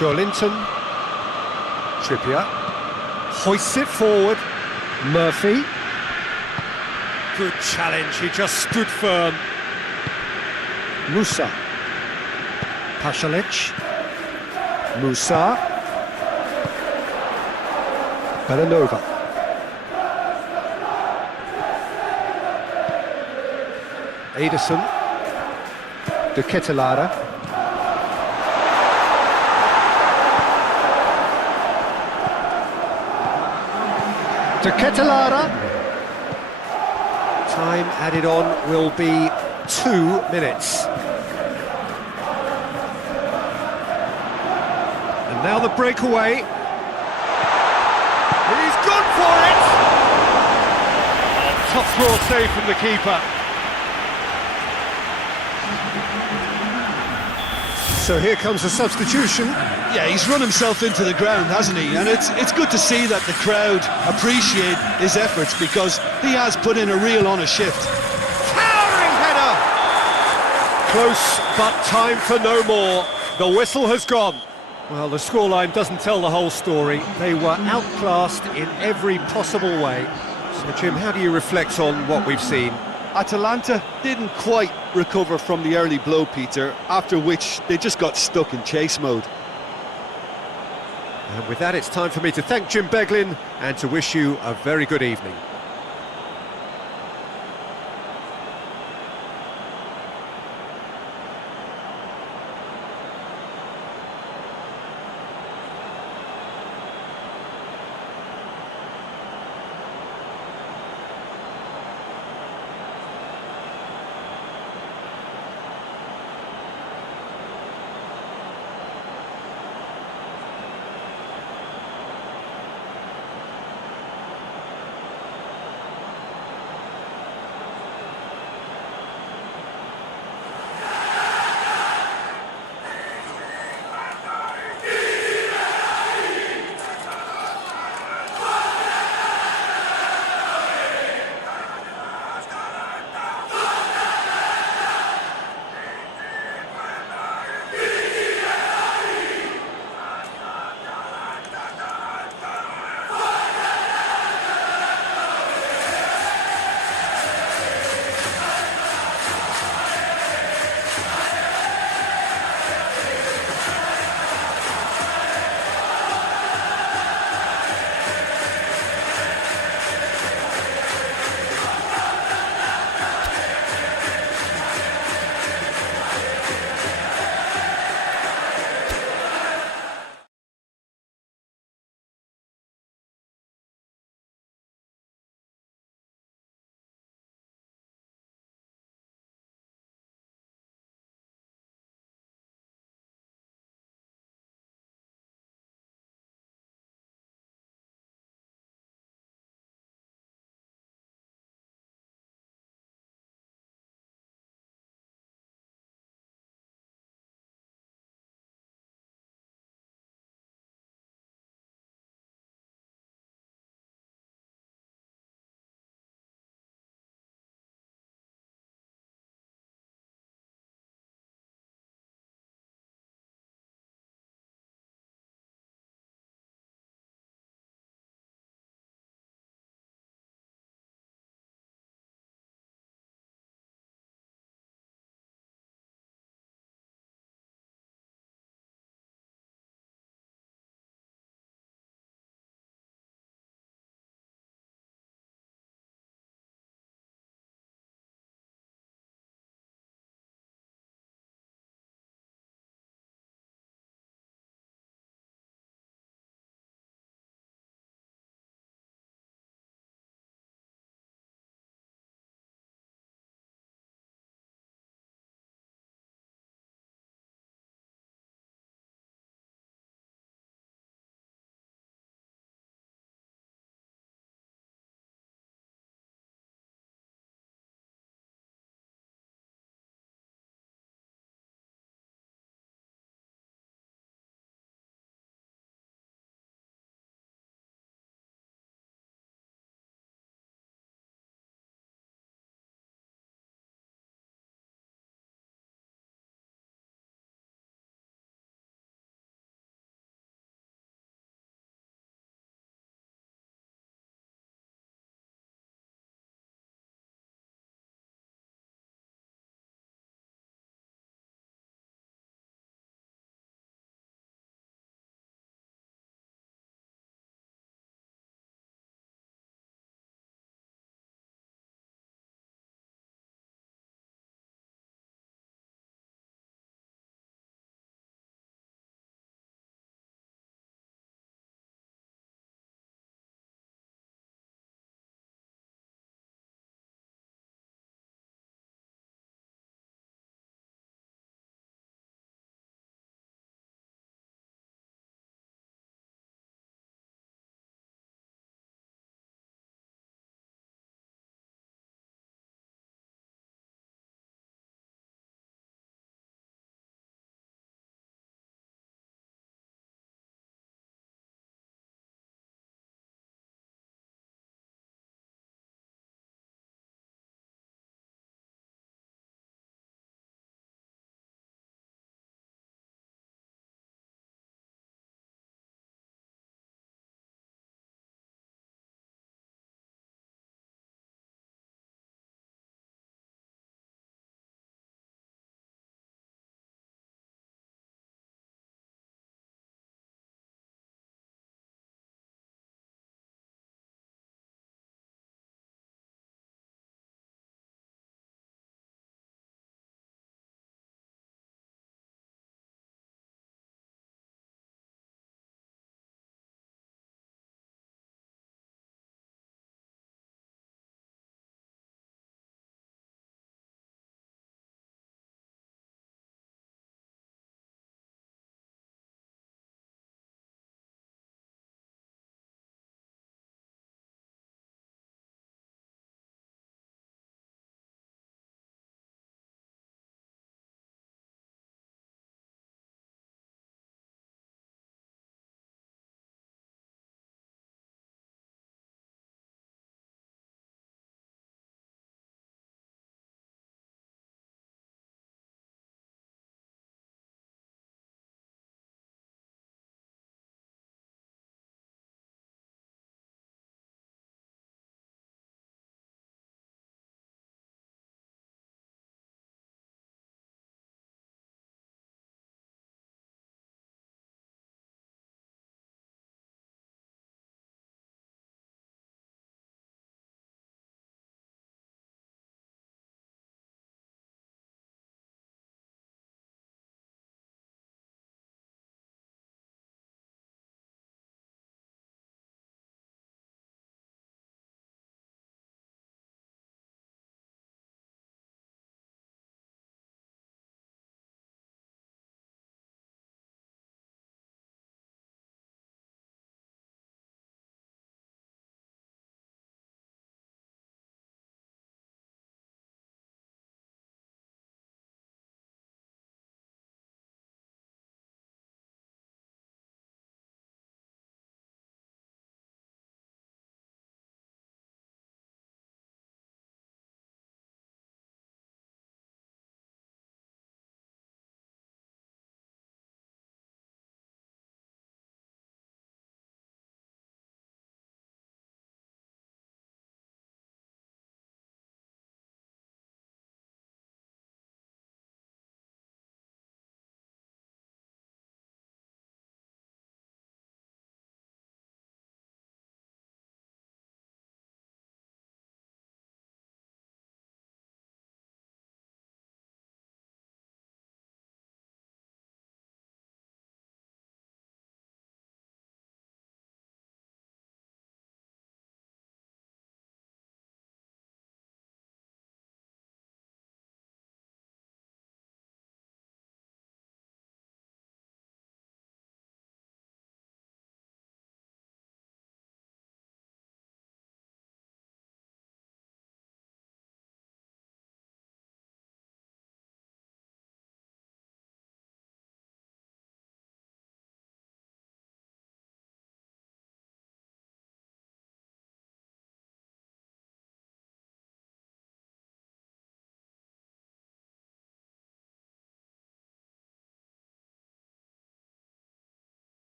Linton. Trippier. Hoists it forward. Murphy. Good challenge, he just stood firm. Musa. Pasalic. Musa. Belanova. Ederson. De Ketelaere. De Ketelaere. Time added on will be 2 minutes. And now the breakaway. He's gone for it! Oh, top draw save from the keeper. So here comes a substitution. Yeah, he's run himself into the ground, hasn't he? And it's good to see that the crowd appreciate his efforts, because he has put in a real honest shift. Towering header! Close, but time for no more. The whistle has gone. Well, the scoreline doesn't tell the whole story. They were outclassed in every possible way. So, Jim, how do you reflect on what we've seen? Atalanta didn't quite recover from the early blow, Peter, after which they just got stuck in chase mode. And with that, it's time for me to thank Jim Beglin and to wish you a very good evening.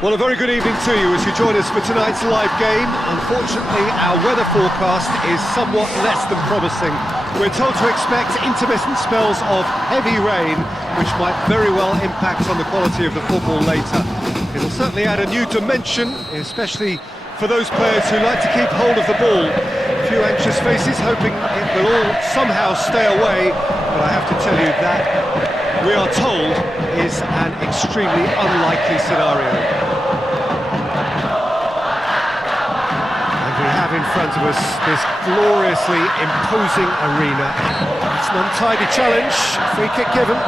Well, a very good evening to you as you join us for tonight's live game. Unfortunately, our weather forecast is somewhat less than promising. We're told to expect intermittent spells of heavy rain, which might very well impact on the quality of the football later. It'll certainly add a new dimension, especially for those players who like to keep hold of the ball. A few anxious faces hoping it will all somehow stay away, but I have to tell you that we are told is an extremely unlikely scenario. We have in front of us this gloriously imposing arena. It's an untidy challenge, free kick given.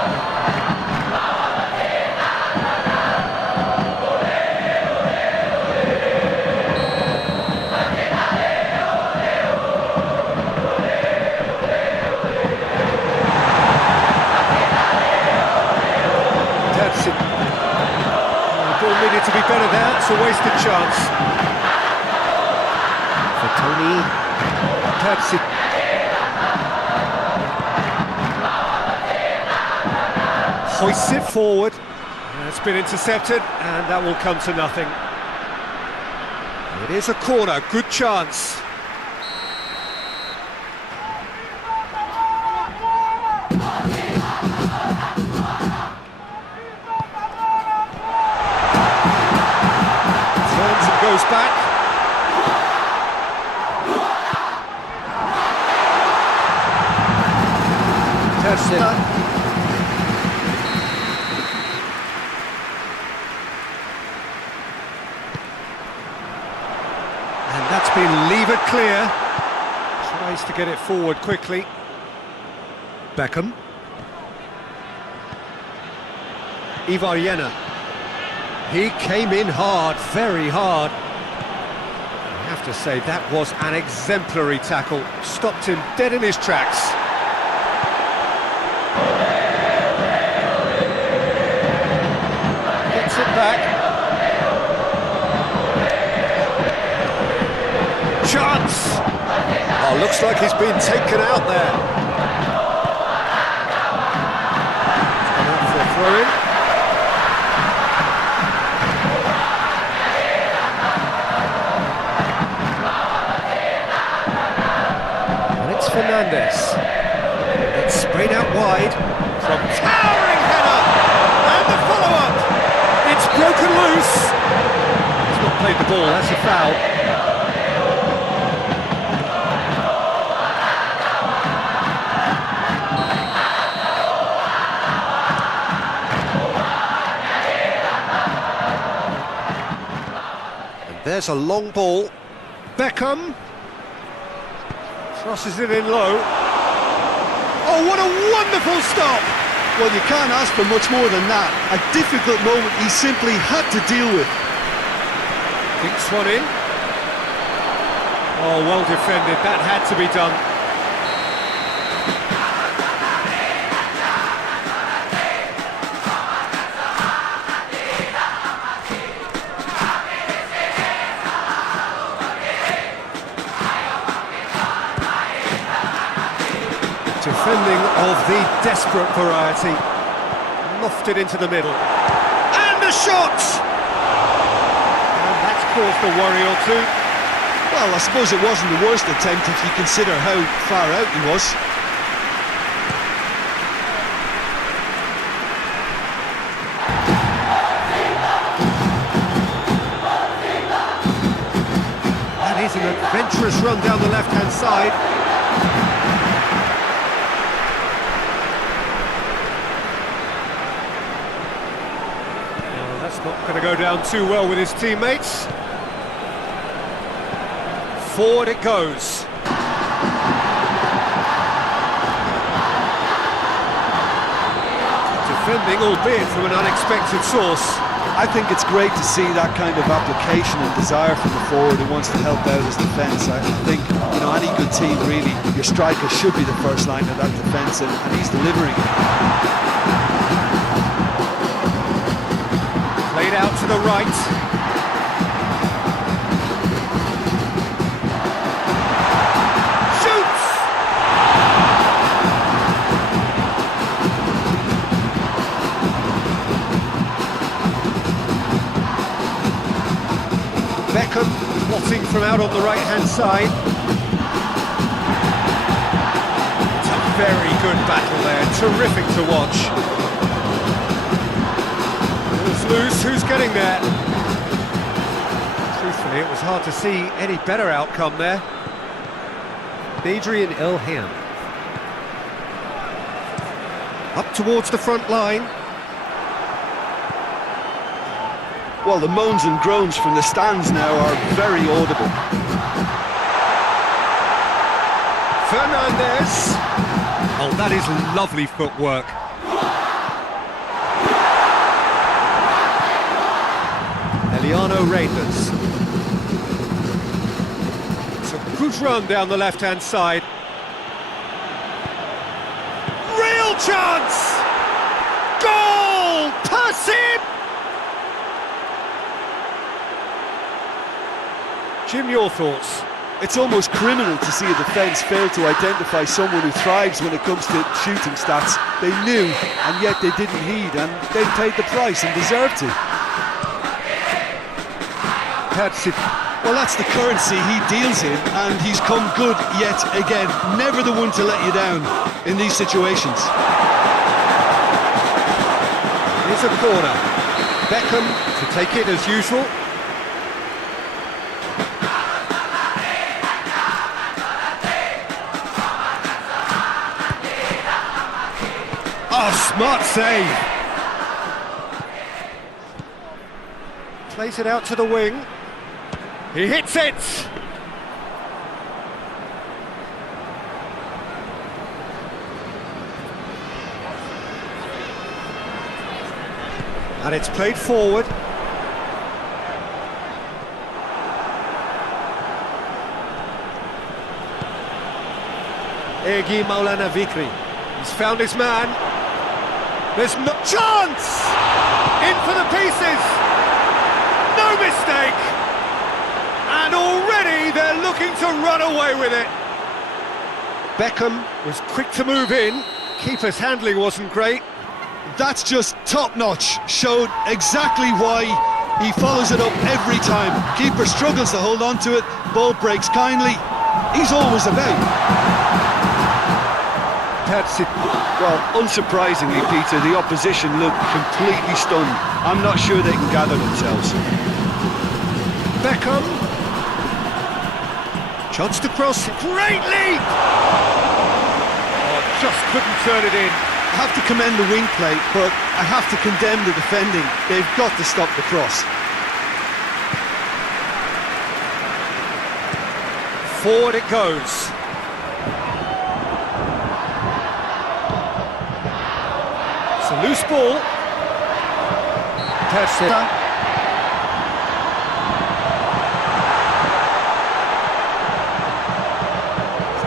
Persib. The ball needed to be better there, it's a wasted chance. Tony Persib. Hoists it forward. It's been intercepted, and that will come to nothing. It is a corner, good chance. Turns and goes back. And that's been levered clear. Tries to get it forward quickly. Beckham. Ivaryena. He came in hard, very hard. I have to say that was an exemplary tackle. Stopped him dead in his tracks. Back. Chance! Oh, looks like he's been taken out there. He's gone out for a throw-in. And it's Fernandez. It's sprayed out wide from towering header! And the follow-up! It's broken loose. He's not played the ball, that's a foul. And there's a long ball. Beckham crosses it in low. Oh, what a wonderful stop! Well, you can't ask for much more than that. A difficult moment he simply had to deal with. Dinks one in. Oh, well defended. That had to be done. Defending of the desperate variety. Lofted into the middle. And a shot! And that's caused a worry or two. Well, I suppose it wasn't the worst attempt if you consider how far out he was. That is an adventurous run down the left-hand side. Not going to go down too well with his teammates. Forward it goes. Defending, albeit from an unexpected source. I think it's great to see that kind of application and desire from the forward who wants to help out his defence. I think, you know, any good team really, your striker should be the first line of that defence, and he's delivering. Played out to the right. Shoots! Beckham plotting from out on the right-hand side. It's a very good battle there, terrific to watch. Ball's loose, who's getting there? Truthfully, it was hard to see any better outcome there. Adrian Ilhan. Up towards the front line. Well, the moans and groans from the stands now are very audible. Fernandez. Oh, that is lovely footwork. Eliano Reinders. It's a good run down the left-hand side. Real chance! Goal! Persib! Jim, your thoughts? It's almost criminal to see a defence fail to identify someone who thrives when it comes to shooting stats. They knew, and yet they didn't heed, and they paid the price and deserved to. Persib. Well, that's the currency he deals in, and he's come good yet again. Never the one to let you down in these situations. Here's a corner. Beckham to take it as usual. Oh, smart save. Plays it out to the wing. He hits it! And it's played forward. Egi Maulana Vikri. He's found his man. There's no chance! In for the pieces! No mistake! And already they're looking to run away with it. Beckham was quick to move in. Keeper's handling wasn't great. That's just top-notch. Showed exactly why he follows it up every time. Keeper struggles to hold on to it. Ball breaks kindly. He's always about. Persib. Well, unsurprisingly, Peter, the opposition looked completely stunned. I'm not sure they can gather themselves. Beckham. Chance to cross. Great leap! Oh, just couldn't turn it in. I have to commend the wing play, but I have to condemn the defending. They've got to stop the cross. Forward it goes. It's a loose ball. Persib.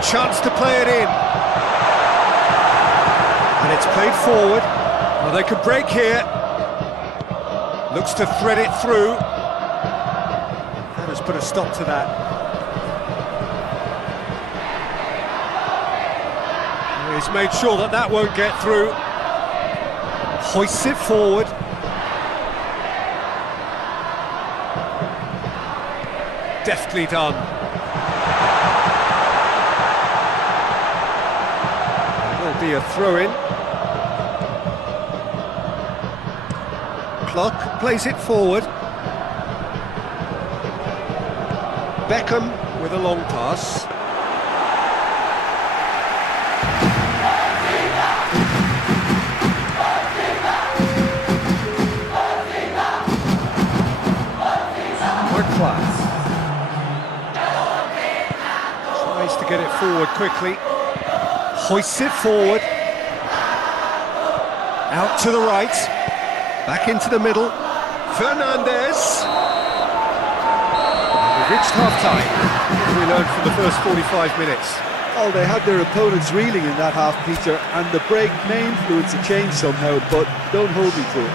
Chance to play it in. And it's played forward. Well, they could break here. Looks to thread it through. That has put a stop to that. He's made sure that that won't get through. Hoists it forward. Deftly done. There'll be a throw-in. Clock plays it forward. Beckham with a long pass. Class. Tries to get it forward quickly. Hoists it forward. Out to the right. Back into the middle. Fernandez. We've reached half-time. We learned from the first 45 minutes. Oh, they had their opponents reeling in that half, Peter, and the break may influence a change somehow, but don't hold me to it.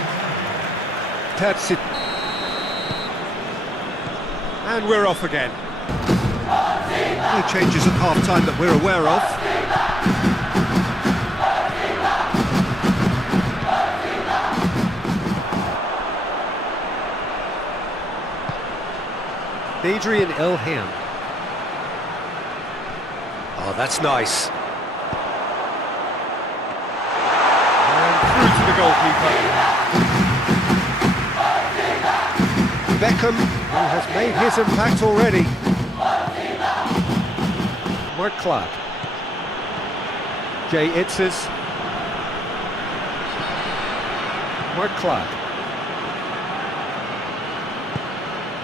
Persib. And we're off again. No changes at half-time that we're aware of. Adrian Ilham. Oh, that's nice. And through to the goalkeeper. Beckham, who has made his impact already. Mark Clark. Jay Itzes. Mark Clark.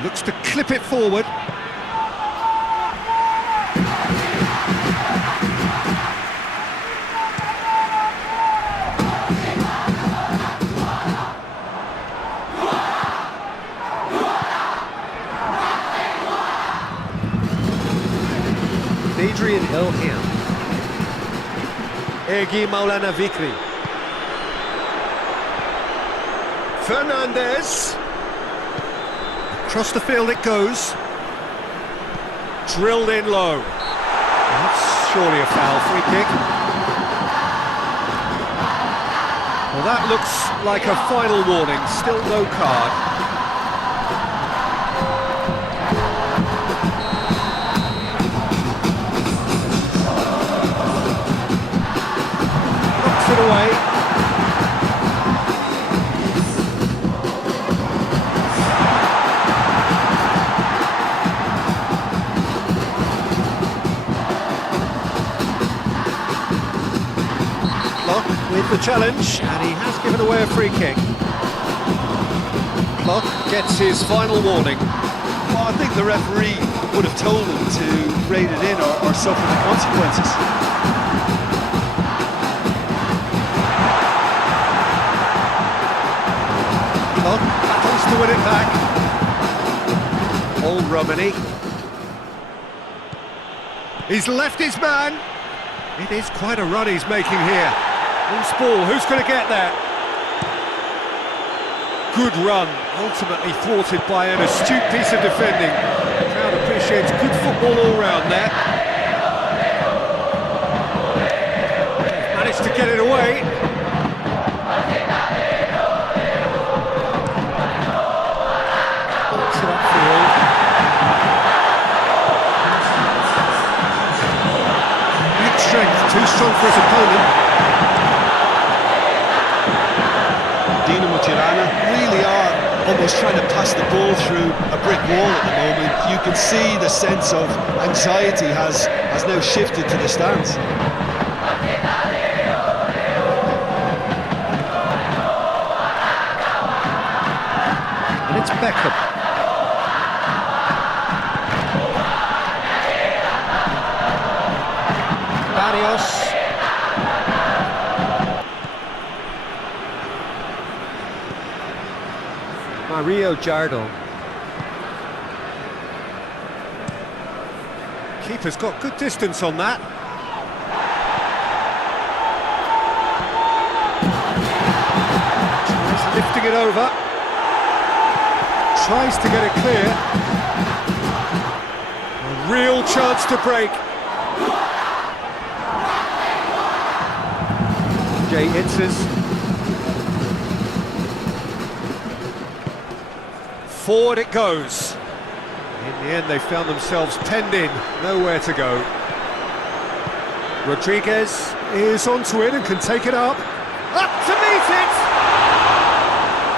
Looks to clip it forward. Adrian Ilham. Egi Maulana Vikri. Fernandez. Across the field it goes. Drilled in low. That's surely a foul. Free kick. Well, that looks like a final warning. Still no card. Knocks it away. With the challenge, and he has given away a free kick. Klopp gets his final warning. Well, I think the referee would have told him to rate it in or suffer the consequences. Klopp battles to win it back. Old Romani. He's left his man. It is quite a run he's making here. Loose ball, who's going to get there? Good run, ultimately thwarted by an astute piece of defending. The crowd appreciates good football all round there. Managed to get it away. Bolts it upfield. Big strength, too strong for his opponent. Tirana Really are almost trying to pass the ball through a brick wall at the moment. You can see the sense of anxiety has now shifted to the stands. And it's Beckham. Barrios. Mario Jardo. Keeper's got good distance on that. Tries lifting it over. Tries to get it clear. A real chance to break. Jay Itzes. Forward it goes. In the end, they found themselves penned in, nowhere to go. Rodriguez is onto it and can take it up. Up to meet it!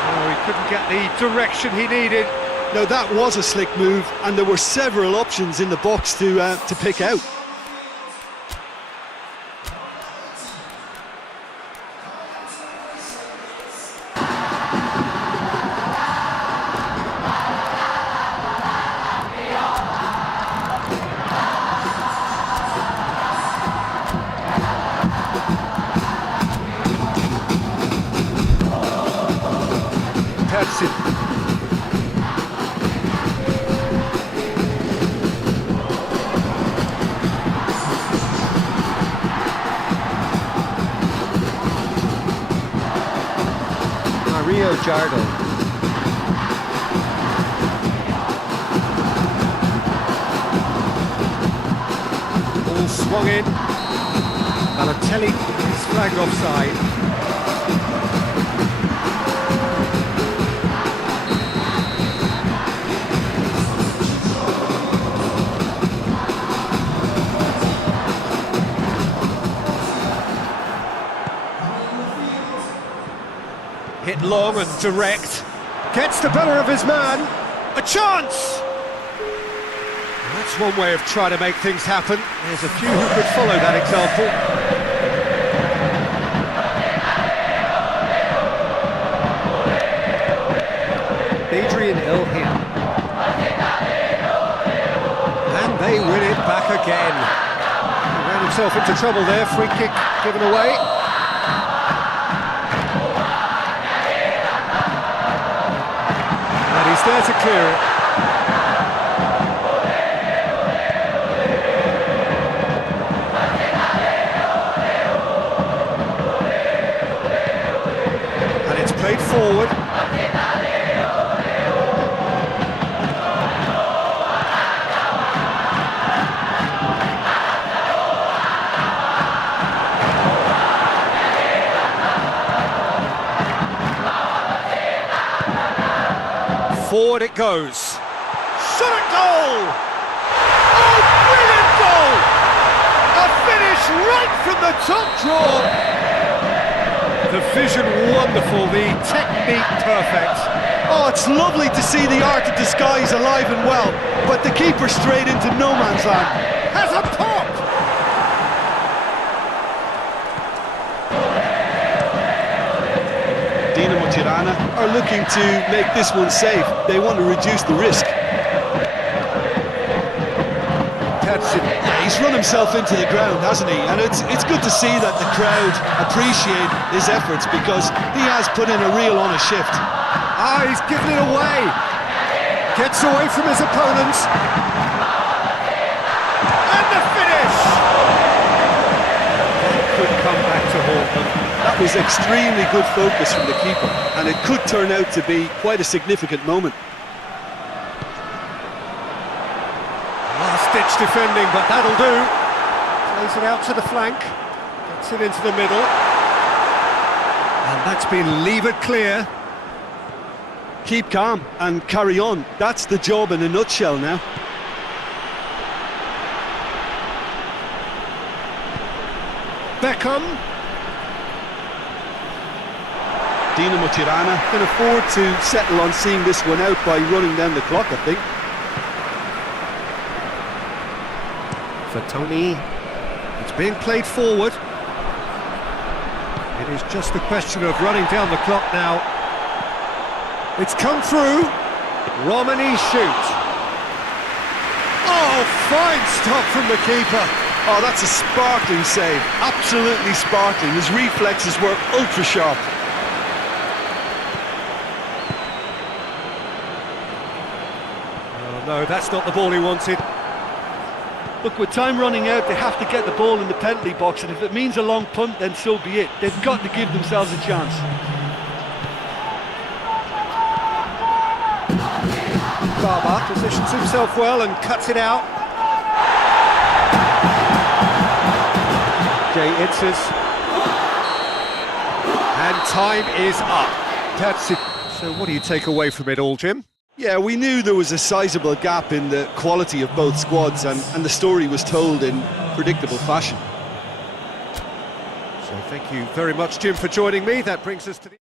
Oh, he couldn't get the direction he needed. Now that was a slick move, and there were several options in the box to pick out. Persib. Mario Jardo. Ball swung in. Balotelli is flagged offside. long and direct. Gets the better of his man. A chance! That's one way of trying to make things happen. There's a few who could follow that example. Adrian El here. And they win it back again. He ran himself into trouble there, free kick given away. And he's there to clear it. And it's played forward. Forward it goes. Shot at goal! Oh, brilliant goal! A finish right from the top draw. The vision wonderful, the technique perfect. Oh, it's lovely to see the art of disguise alive and well, but the keeper straight into no man's land. Has a pop! Tirana Are looking to make this one safe. They want to reduce the risk. Yeah, he's run himself into the ground, hasn't he? And it's good to see that the crowd appreciate his efforts, because he has put in a real honest shift. Ah, he's given it away. Gets away from his opponents. And the finish! That could come back to haunt them. That was extremely good focus from the keeper, and it could turn out to be quite a significant moment. Last-ditch defending, but that'll do. Plays it out to the flank. Gets it into the middle. And that's been levered clear. Keep calm and carry on. That's the job in a nutshell now. Beckham. Tirana Can afford to settle on seeing this one out by running down the clock, I think. For Tony. It's being played forward. It is just a question of running down the clock now. It's come through. Romani shoot. Oh, fine stop from the keeper. Oh, that's a sparkling save. Absolutely sparkling. His reflexes were ultra sharp. No, that's not the ball he wanted. Look, with time running out, they have to get the ball in the penalty box, and if it means a long punt, then so be it. They've got to give themselves a chance. Barber positions himself well and cuts it out. Jay Itzes. And time is up. That's it. So what do you take away from it all, Jim? Yeah, we knew there was a sizable gap in the quality of both squads, and the story was told in predictable fashion. So thank you very much, Jim, for joining me. That brings us to the...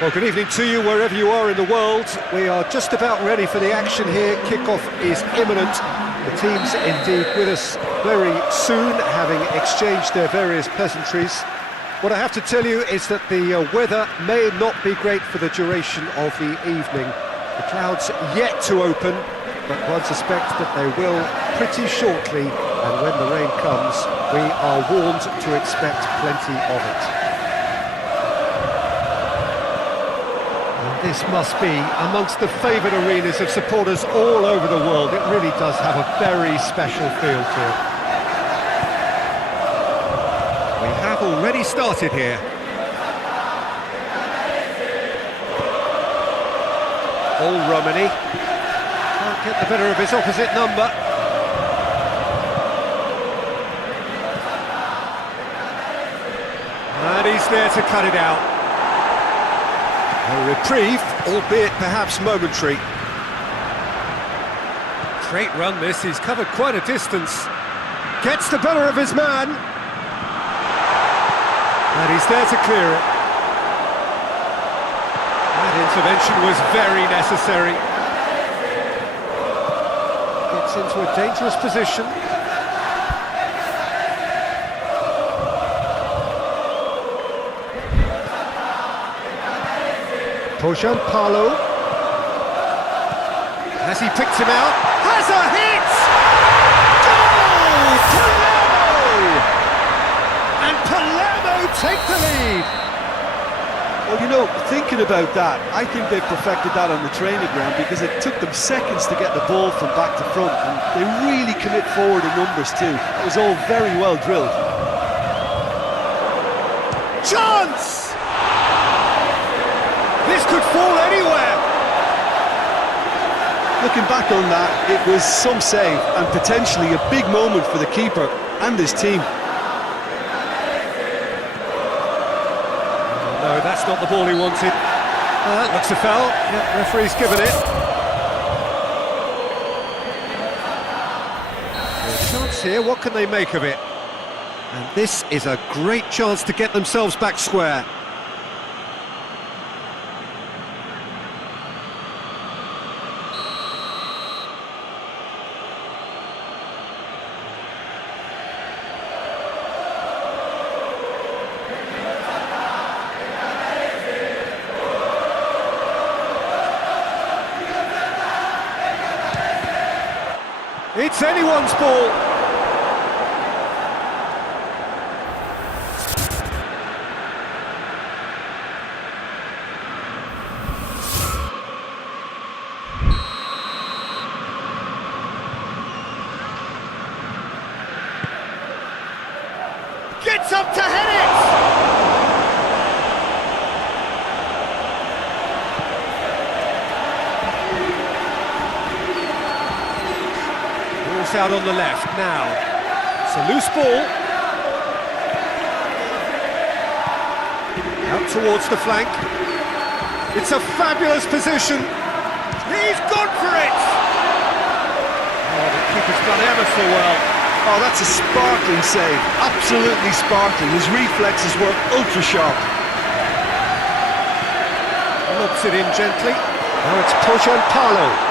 Well, good evening to you wherever you are in the world. We are just about ready for the action here. Kickoff is imminent. The teams indeed with us very soon, having exchanged their various pleasantries. What I have to tell you is that the weather may not be great for the duration of the evening. The clouds yet to open, but one suspects that they will pretty shortly, and when the rain comes, we are warned to expect plenty of it. This must be amongst the favoured arenas of supporters all over the world. It really does have a very special feel to it. We have already started here. All Romani. Can't get the better of his opposite number. And he's there to cut it out. A reprieve, albeit perhaps momentary. Great run this, he's covered quite a distance. Gets the better of his man. And he's there to clear it. That intervention was very necessary. Gets into a dangerous position. Perjuangan. Has he picked him out? Has a hit! Goal! Palermo! And Palermo take the lead! Well, you know, thinking about that, I think they've perfected that on the training ground because it took them seconds to get the ball from back to front, and they really commit forward in numbers too. It was all very well drilled. Chance! This could fall anywhere. Looking back on that, it was some save and potentially a big moment for the keeper and his team. No, that's not the ball he wanted. Looks a foul. Yep, referee's given it. There's a chance here, what can they make of it? And this is a great chance to get themselves back square. It's anyone's ball. Gets up to head it! Out on the left now. It's a loose ball. Out towards the flank. It's a fabulous position. He's gone for it! Oh, the keeper's done ever so well. Oh, that's a sparkling save. Absolutely sparkling. His reflexes were ultra sharp. Lobs it in gently. Now it's Perjuangan.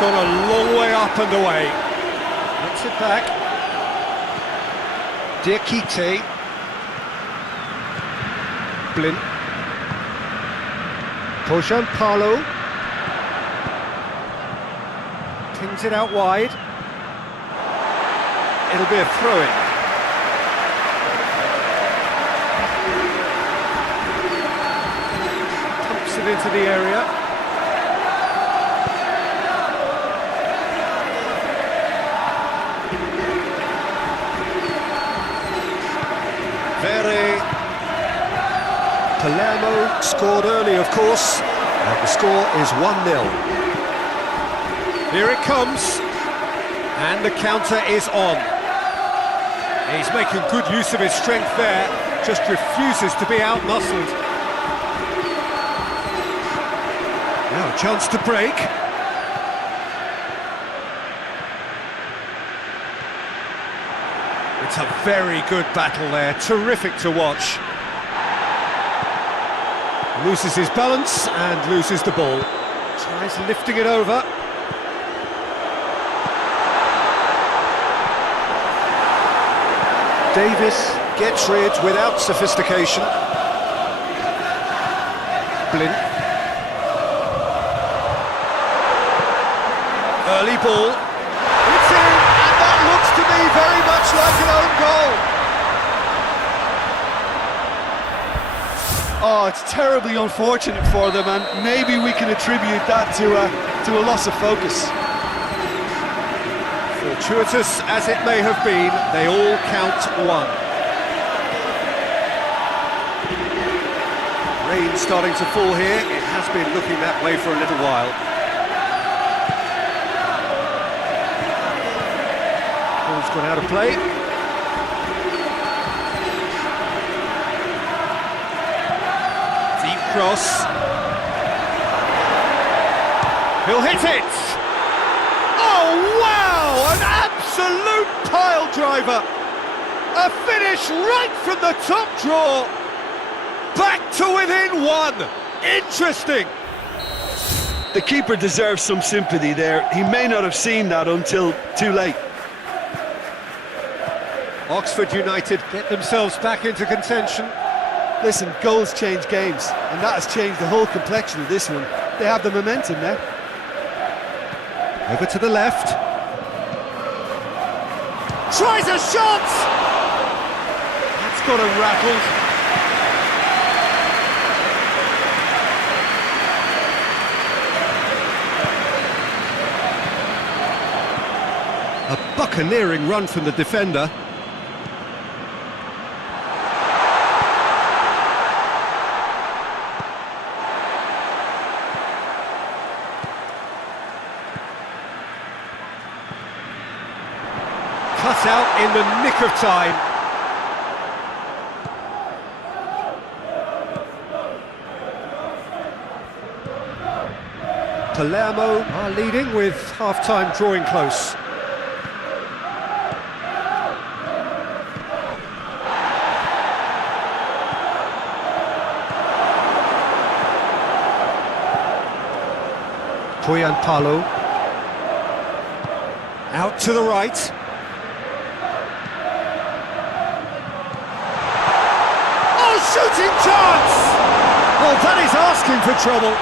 Gone a long way up and away. Gets it back. Diakite. Blin. Perjuangan. Pings it out wide. It'll be a throw-in. Pumps it into the area. Palermo scored early, of course, and the score is 1-0. Here it comes, and the counter is on. He's making good use of his strength there, just refuses to be out-muscled. Now a chance to break. It's a very good battle there, terrific to watch. Loses his balance and loses the ball. Tries lifting it over. Davis gets rid without sophistication. Blint. Early ball. It's in, and that looks to me very much like an own goal. Oh, it's terribly unfortunate for them, and maybe we can attribute that to a loss of focus. Fortuitous as it may have been, they all count one. Rain starting to fall here. It has been looking that way for a little while. Ball's gone out of play. Deep cross. He'll hit it! Oh, wow! An absolute pile driver! A finish right from the top draw! Back to within one! Interesting! The keeper deserves some sympathy there. He may not have seen that until too late. Oxford United get themselves back into contention. Listen, goals change games, and that has changed the whole complexion of this one. They have the momentum now. Over to the left. Tries a shot! That's got him rattled. A buccaneering run from the defender. Cut out in the nick of time. Palermo are leading with half-time drawing close. Palo. Out to the right. Oh, shooting chance! Well, that is asking for trouble.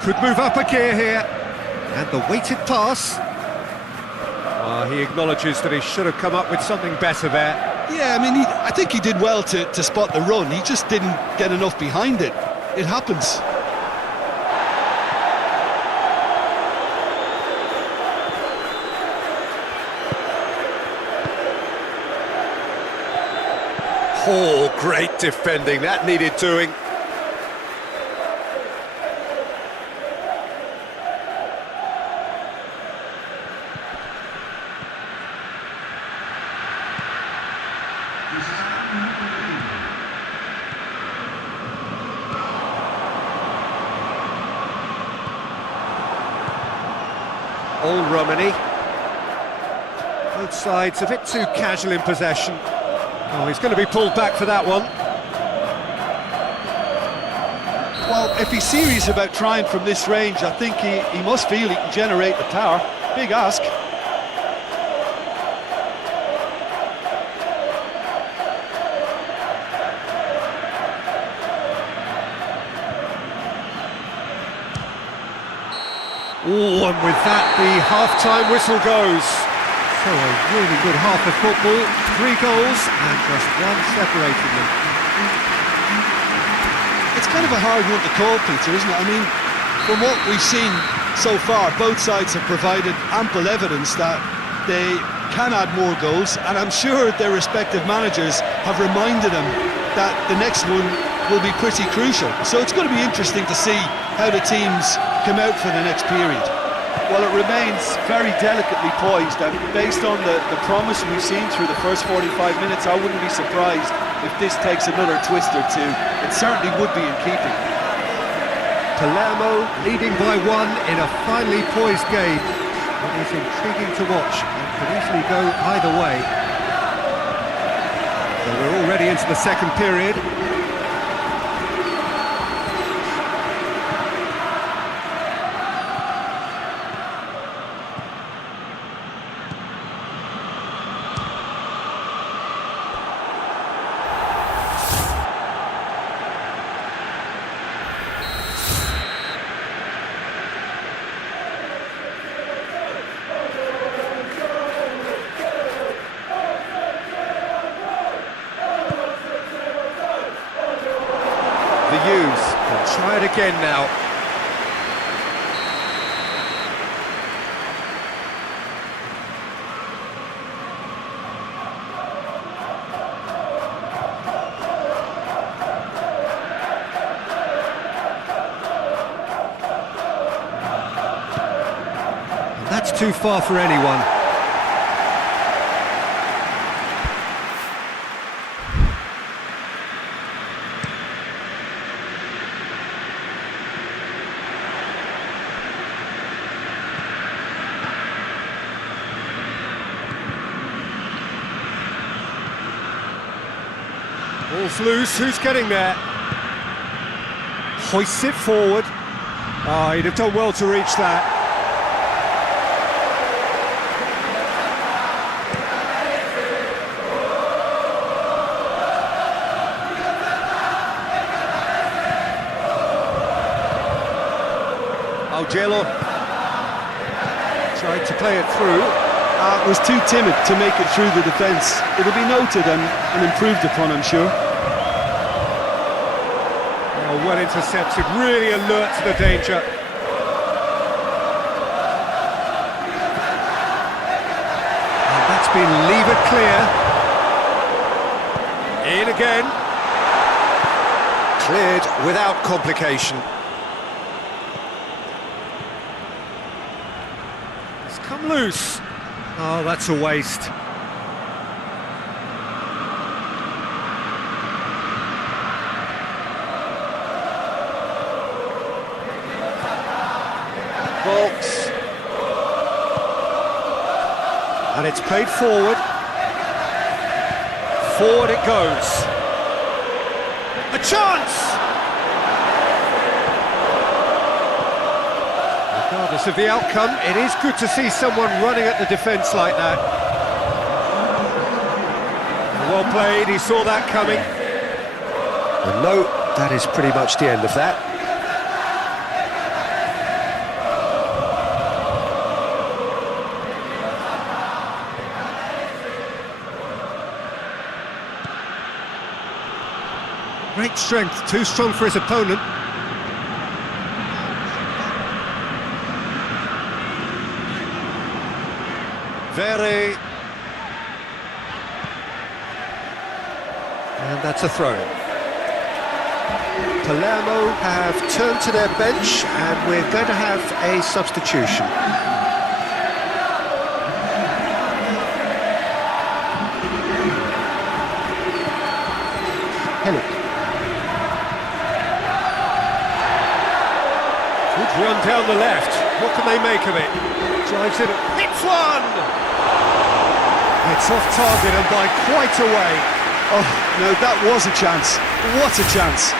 Could move up a gear here. And the weighted pass. He acknowledges that he should have come up with something better there. Yeah, I mean, I think he did well to spot the run. He just didn't get enough behind it. It happens. Oh, great defending. That needed doing. Old Romani. Both sides a bit too casual in possession. Oh, he's going to be pulled back for that one. Well, if he's serious about trying from this range, I think he must feel he can generate the power. Big ask. Oh, and with that, the half-time whistle goes. So a really good half of football, 3 goals and just one separating them. It's kind of a hard one to call, Peter, isn't it? I mean, from what we've seen so far, both sides have provided ample evidence that they can add more goals, and I'm sure their respective managers have reminded them that the next one will be pretty crucial. So it's going to be interesting to see how the teams come out for the next period. Well, it remains very delicately poised, and based on the promise we've seen through the first 45 minutes, I wouldn't be surprised if this takes another twist or two. It certainly would be in keeping. Palermo leading by 1 in a finely poised game. It is intriguing to watch and could easily go either way. So we're already into the second period. The U's will try it again now. And that's too far for anyone. Ball's loose, who's getting there? Hoists it forward. Oh, he'd have done well to reach that. Augello tried to play it through. Was too timid to make it through the defence. It'll be noted and improved upon, I'm sure. Oh, well intercepted, really alert to the danger. And that's been levered clear. In again. Cleared without complication. It's come loose. Oh, that's a waste. Box. And it's played forward. Forward it goes. A chance! Regardless of the outcome, it is good to see someone running at the defence like that. Well played, he saw that coming. And no, that is pretty much the end of that. Great strength, too strong for his opponent. Dari. And that's a throw. Palermo have turned to their bench and we're going to have a substitution. Good run down the left. What can they make of it? Drives it, hits one! It's off target and by quite a way. Oh, no, that was a chance. What a chance.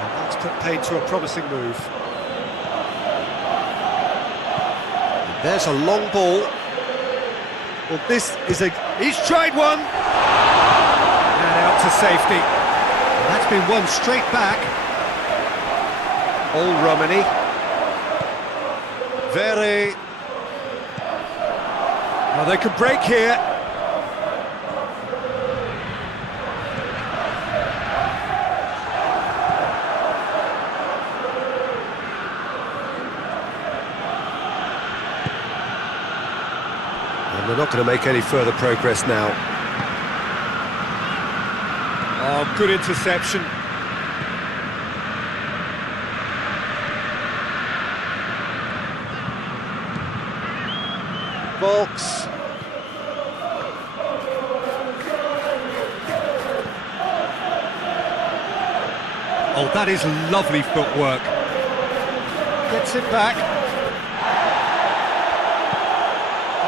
And that's put paid to a promising move. And there's a long ball. Well, this is a... He's tried one! And out to safety. And that's been won straight back. All Romani. Dari. Well, they could break here. And they're not going to make any further progress now. Oh, good interception. Volks. Oh, that is lovely footwork. Gets it back.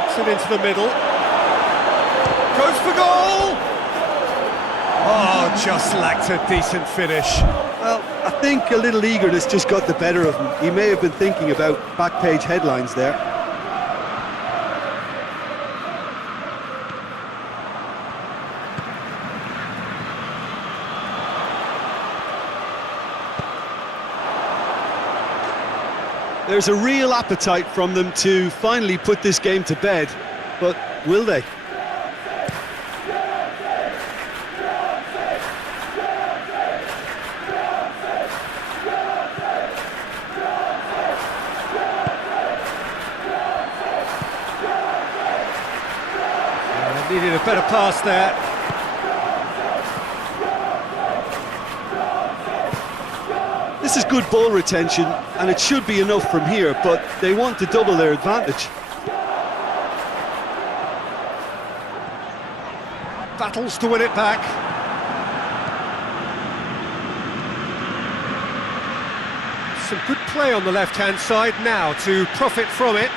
Puts it into the middle. Goes for goal! Oh, just lacked a decent finish. Well, I think a little eagerness just got the better of him. He may have been thinking about back page headlines there. There's a real appetite from them to finally put this game to bed, but will they? Needed a better pass there. This is good ball retention, and it should be enough from here, but they want to double their advantage. Battles to win it back. Some good play on the left-hand side now to profit from it.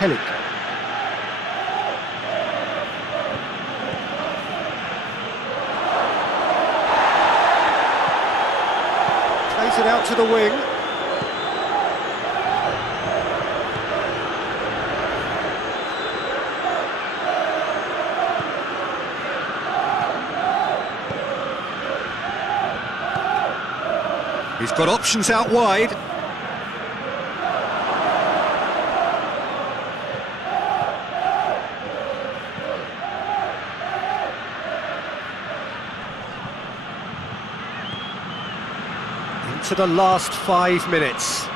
Helic. Plays it out to the wing. He's got options out wide. To the last 5 minutes.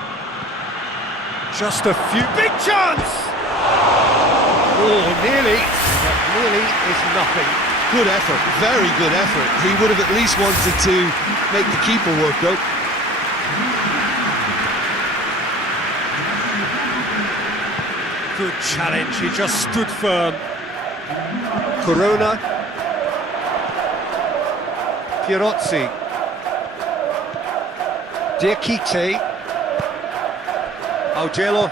Just a few... Big chance! Oh, nearly. But nearly is nothing. Good effort, very good effort. He would have at least wanted to make the keeper work, though. Good challenge, he just stood firm. Corona. Pierozzi. Diakite. Augello.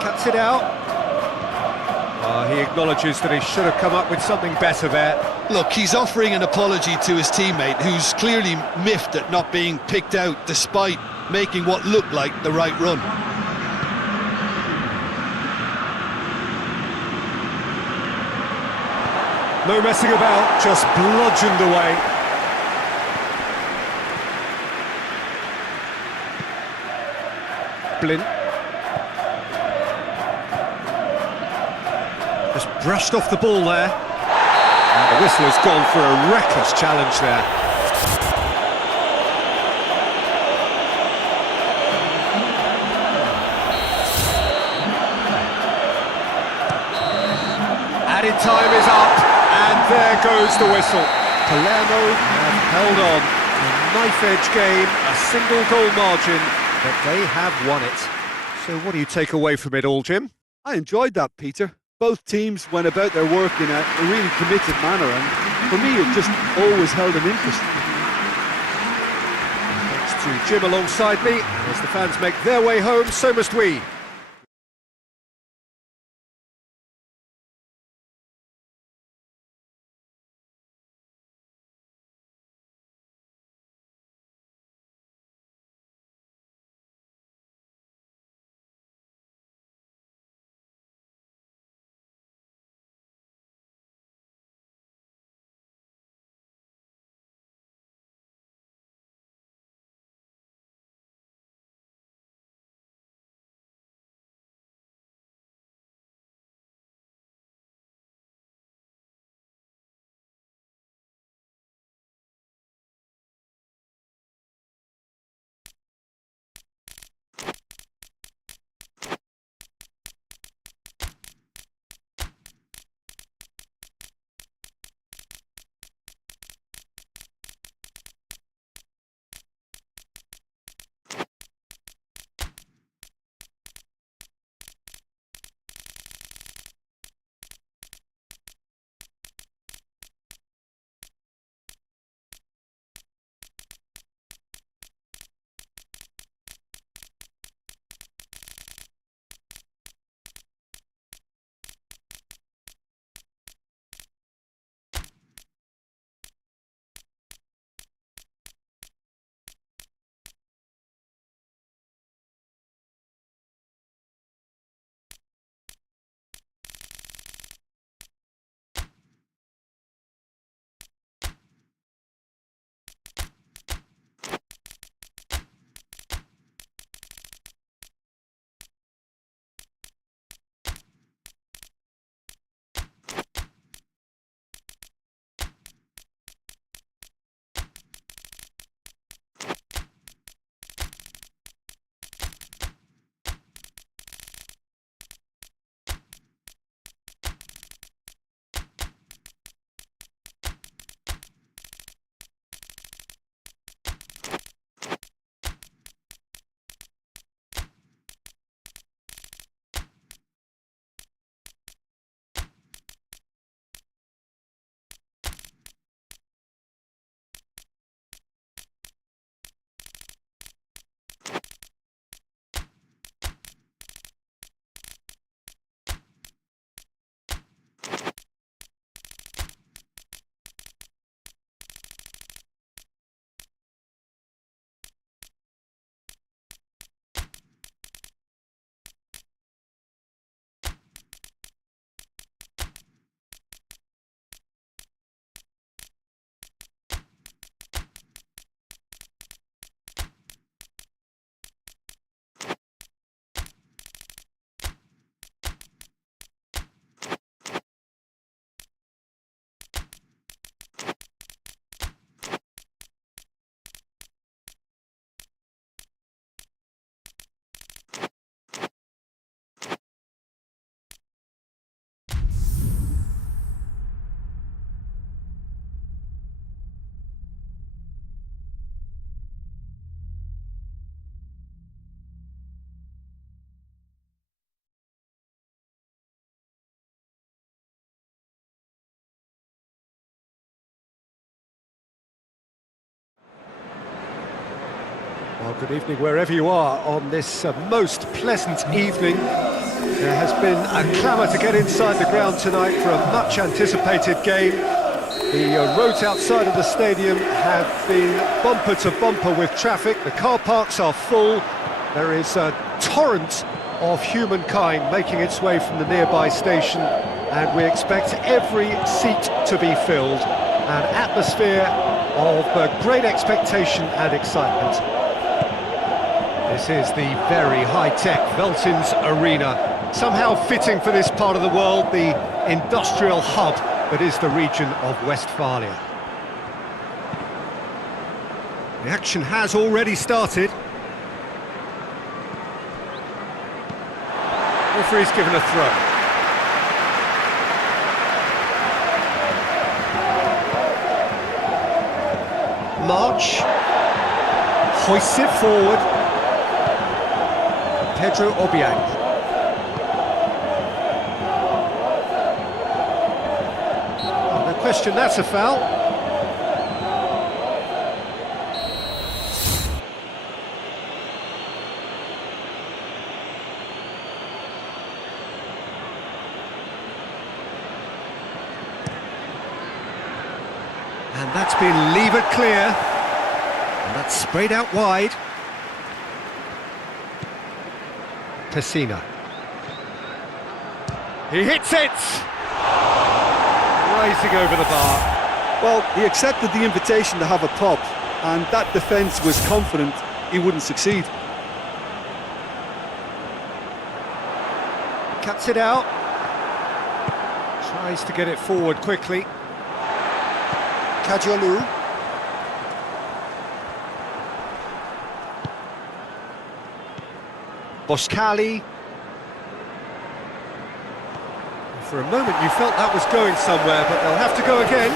Cuts it out. He acknowledges that he should have come up with something better there. Look, he's offering an apology to his teammate, who's clearly miffed at not being picked out despite making what looked like the right run. No messing about, just bludgeoned away. Blint. Just brushed off the ball there. And the whistle has gone for a reckless challenge there. Added time is up. And there goes the whistle. Palermo have held on. A knife-edge game, a single goal margin, but they have won it. So what do you take away from it all, Jim? I enjoyed that, Peter. Both teams went about their work in a really committed manner, and for me it just always held an interest. Thanks to Jim alongside me. As the fans make their way home, so must we. Well, good evening wherever you are on this most pleasant evening. There has been a clamour to get inside the ground tonight for a much anticipated game. The roads outside of the stadium have been bumper to bumper with traffic. The car parks are full. There is a torrent of humankind making its way from the nearby station, and we expect every seat to be filled. An atmosphere of great expectation and excitement. This is the very high-tech Veltins Arena, somehow fitting for this part of the world, the industrial hub that is the region of Westphalia. The action has already started. Referee's given a throw. March hoists it forward. Pedro Obiang. Oh, no question, that's a foul. And that's been levered clear. And that's sprayed out wide. Pessina. He hits it! Rising over the bar. Well, he accepted the invitation to have a pop, and that defence was confident he wouldn't succeed. Cuts it out. Tries to get it forward quickly. Kajolu. Boskali. For a moment you felt that was going somewhere, but they'll have to go again.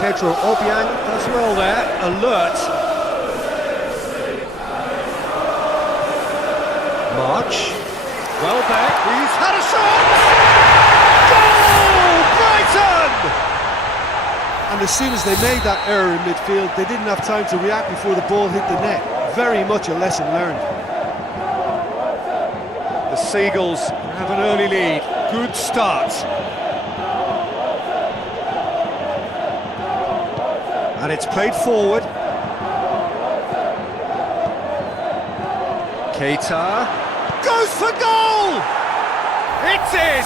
Pedro Obiang does well there, alert. March. Well back, he's had a shot! And as soon as they made that error in midfield, they didn't have time to react before the ball hit the net. Very much a lesson learned. The Seagulls have an early lead. Good start. And it's played forward. Keita goes for goal! It's in!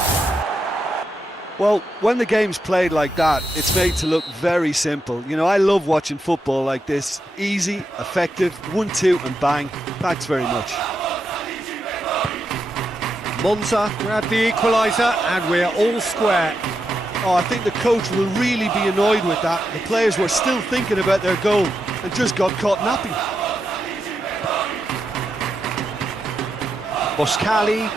Well, when the game's played like that, it's made to look very simple. You know, I love watching football like this. Easy, effective, 1-2 and bang. Thanks very much. Monza grabbed the equaliser and we're all square. Oh, I think the coach will really be annoyed with that. The players were still thinking about their goal and just got caught napping. Boskali.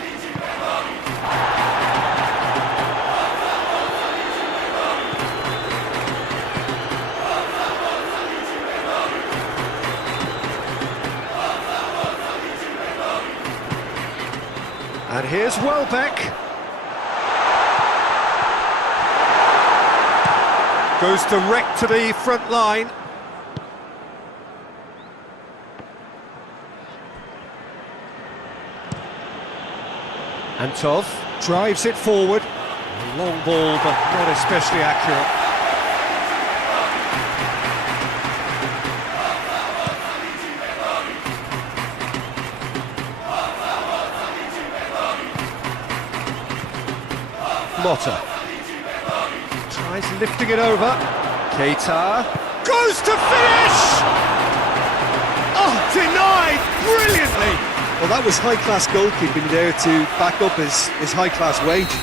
And here's Welbeck. Goes direct to the front line. Antov drives it forward. A long ball, but not especially accurate. Motta tries lifting it over. Keita goes to finish! Oh, denied brilliantly! Well, that was high-class goalkeeping there to back up his high-class wage.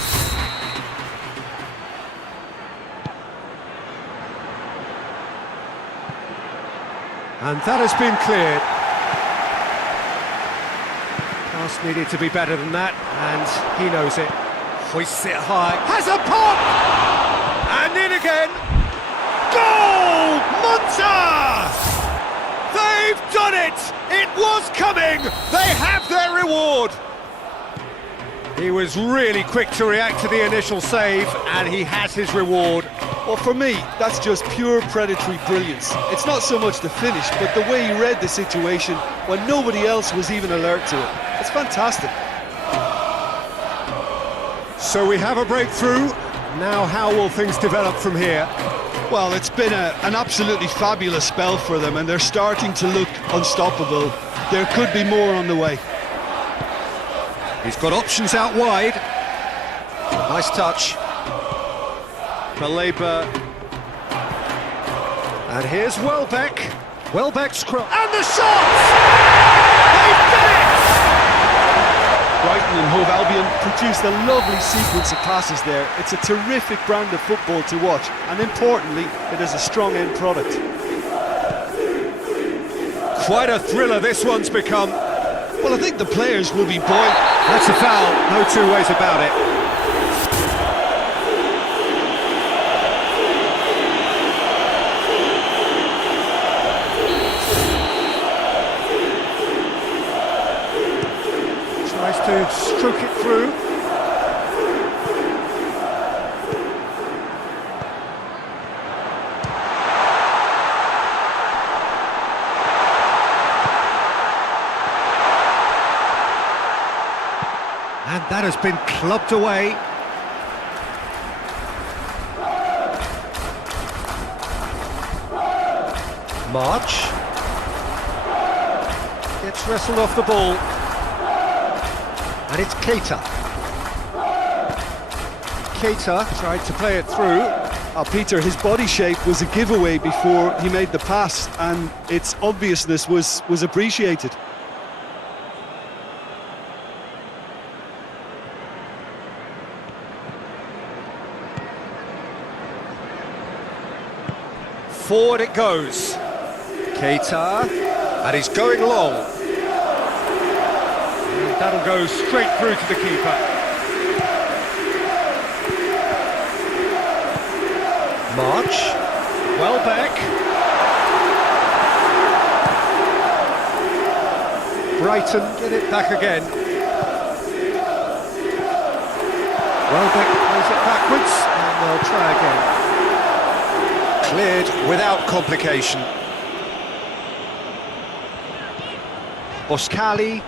And that has been cleared. Pass needed to be better than that, and he knows it. Hoists it high, has a pop! And in again! Goal! Monza! They've done it! It was coming! They have their reward! He was really quick to react to the initial save, and he has his reward. Well, for me, that's just pure predatory brilliance. It's not so much the finish, but the way he read the situation when nobody else was even alert to it. It's fantastic. So we have a breakthrough. Now how will things develop from here? Well, it's been an absolutely fabulous spell for them, and they're starting to look unstoppable. There could be more on the way. He's got options out wide. Nice touch. Baleba. And here's Welbeck. Welbeck's cross. And the shot! They've done it! Brighton and Hove Albion produced a lovely sequence of passes there. It's a terrific brand of football to watch, and importantly, it is a strong end product. Quite a thriller this one's become. Well, I think the players will be buoyant. That's a foul, no two ways about it. Tries to stroke it through. And that has been clubbed away. March gets wrestled off the ball. And it's Keita. Keita tried to play it through. Peter, his body shape was a giveaway before he made the pass, and its obviousness was appreciated. Forward it goes. Keita, and he's going long. And that'll go straight through to the keeper. March, Welbeck. Brighton get it back again. Welbeck plays it backwards, and they'll try again. Cleared without complication. Oskali.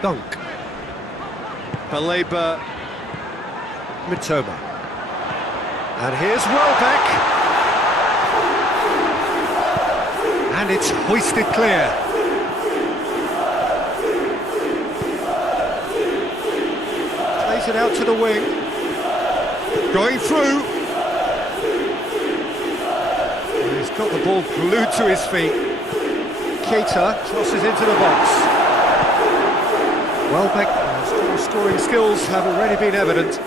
Dunk. Baleba. Mitoma. And here's Welbeck. And it's hoisted clear. Plays it out to the wing. Going through. He's got the ball glued to his feet. Keita crosses into the box. Welbeck's scoring skills have already been evident.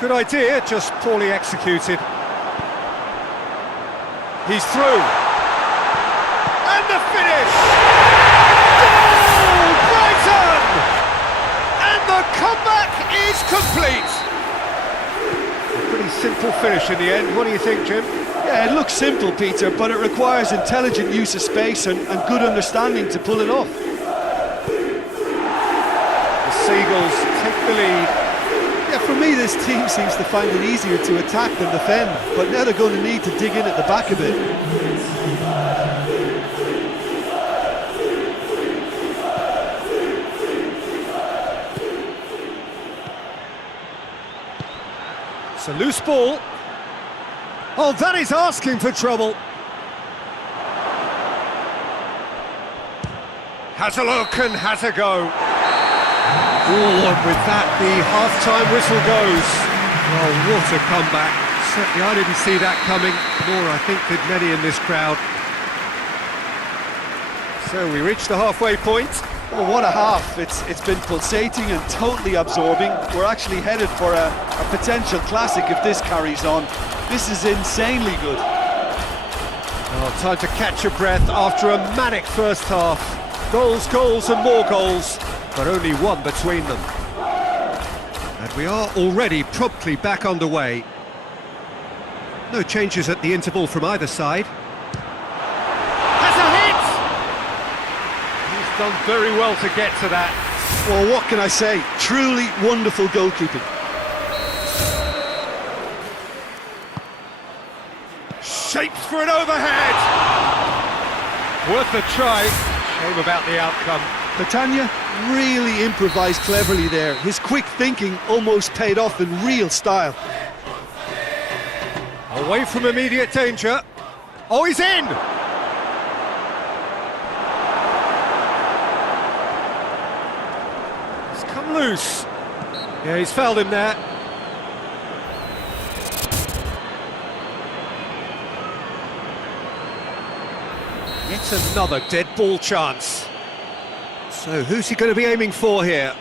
Good idea, just poorly executed. He's through. And the finish! Goal, Brighton! And the comeback is complete! A pretty simple finish in the end. What do you think, Jim? Yeah, it looks simple, Peter, but it requires intelligent use of space and good understanding to pull it off. The Seagulls take the lead. Yeah, for me, this team seems to find it easier to attack than defend, but now they're going to need to dig in at the back a bit. It's a loose ball. Oh, that is asking for trouble. Has a look and has a go. Oh, and with that, the half-time whistle goes. Oh, what a comeback. Certainly I didn't see that coming, nor I think did many in this crowd. So we reached the halfway point. Oh, what a half. It's been pulsating and totally absorbing. We're actually headed for a potential classic if this carries on. This is insanely good. Oh, time to catch your breath after a manic first half. Goals, goals and more goals, but only one between them. And we are already promptly back underway. No changes at the interval from either side. Has a hit! He's Done very well to get to that. Well, what can I say? Truly wonderful goalkeeping. Shapes for an overhead. Worth a try. Shame about the outcome. Petagna really improvised cleverly there. His quick thinking almost paid off in real style. Away from immediate danger. Oh, he's in! He's come loose. Yeah, he's fouled him there. Yet another dead ball chance. So who's he going to be aiming for here?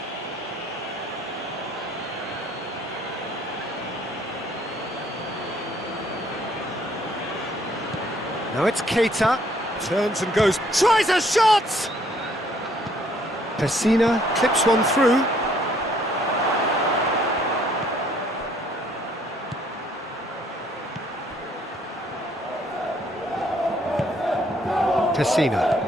Now it's Keita. Turns and goes, tries a shot! Pessina clips one through. Pessina.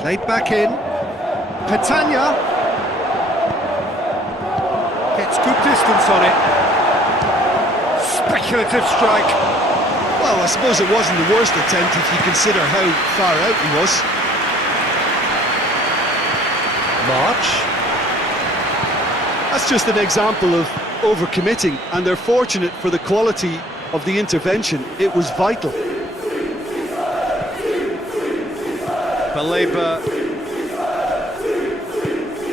Played back in. Petagna. Gets good distance on it. Speculative strike. Well, I suppose it wasn't the worst attempt if you consider how far out he was. March. That's just an example of overcommitting, and they're fortunate for the quality of the intervention. It was vital. Baleba.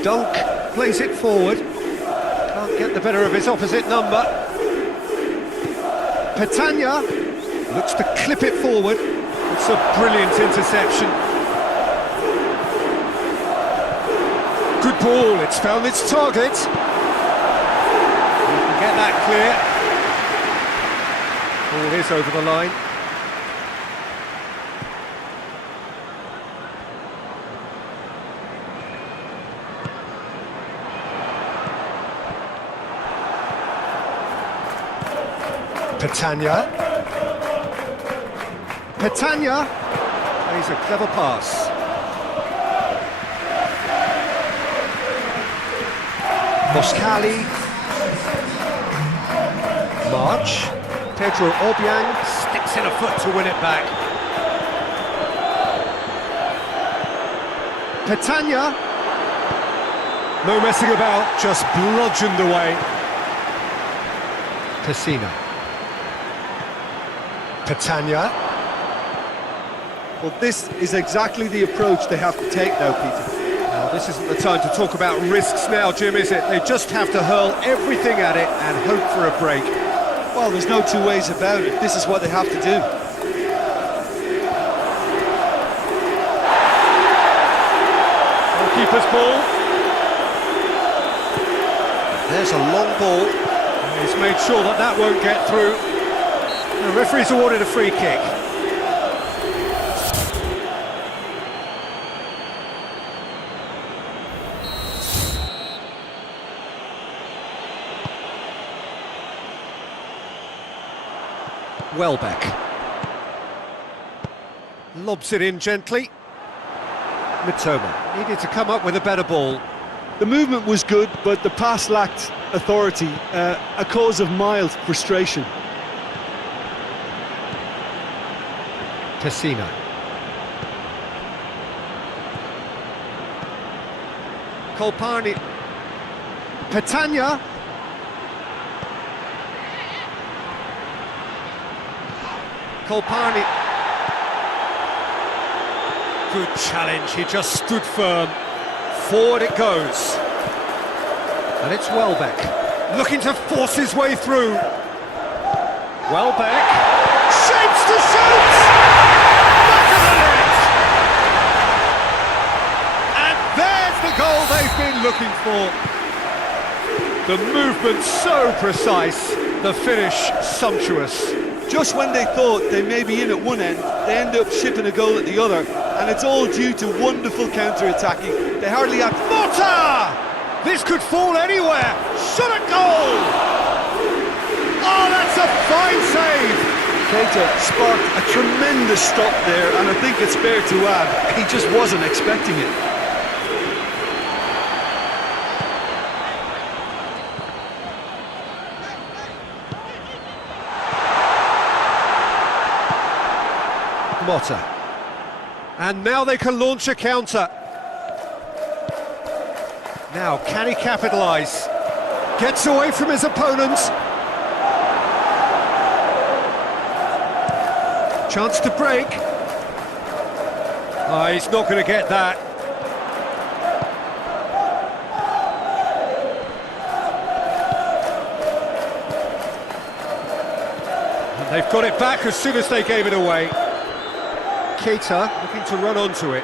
Dunk plays it forward. Can't get the better of his opposite number. Petagna looks to clip it forward. It's a brilliant interception. Good ball, it's found its target. Get that clear. Ball is over the line. Petagna. Petagna plays a clever pass. Moskali. March. Pedro Obiang Sticks in a foot to win it back. Petagna. No messing about, just bludgeoned away. Pessina. Petagna. Well, this is exactly the approach they have to take now, Peter. Now, this isn't the time to talk about risks now, Jim, is it? They just have to hurl everything at it and hope for a break. Well, there's no two ways about it. This is what they have to do. Goalkeeper's ball. There's a long ball. He's made sure that that won't get through. The referee's awarded a free kick. Welbeck lobs it in gently. Mitoma needed to come up with a better ball. The movement was good, but the pass lacked authority, a cause of mild frustration. Pessina. Kolpani. Petagna. Kolpani. Good challenge, he just stood firm. Forward it goes. And it's Welbeck. Looking to force his way through. Welbeck. Shapes to shoot! Back of the net! And there's the goal they've been looking for. The movement so precise, the finish sumptuous. Just when they thought they may be in at one end, they end up shipping a goal at the other, and it's all due to wonderful counter-attacking. They hardly have... Botta! This could fall anywhere. Shot a goal! Oh, that's a fine save. Keita sparked a tremendous stop there, and I think it's fair to add, he just wasn't expecting it. Motta. And now they can launch a counter. Now, can he capitalise? Gets away from his opponents. Chance to break. Oh, he's not going to get that. And they've got it back as soon as they gave it away. Keita looking to run onto it.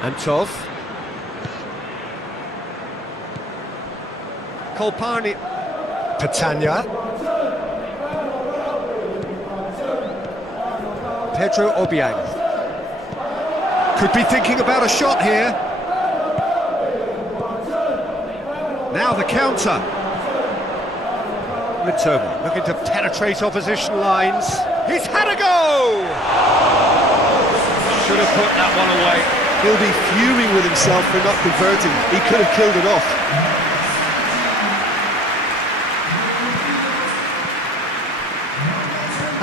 Antov. Kolpani. Patanya. Pedro Obiang. Could be thinking about a shot here. Now the counter. Mitoma looking to penetrate opposition lines. He's had a go! Should have put that one away. He'll be fuming with himself for not converting. He could have killed it off.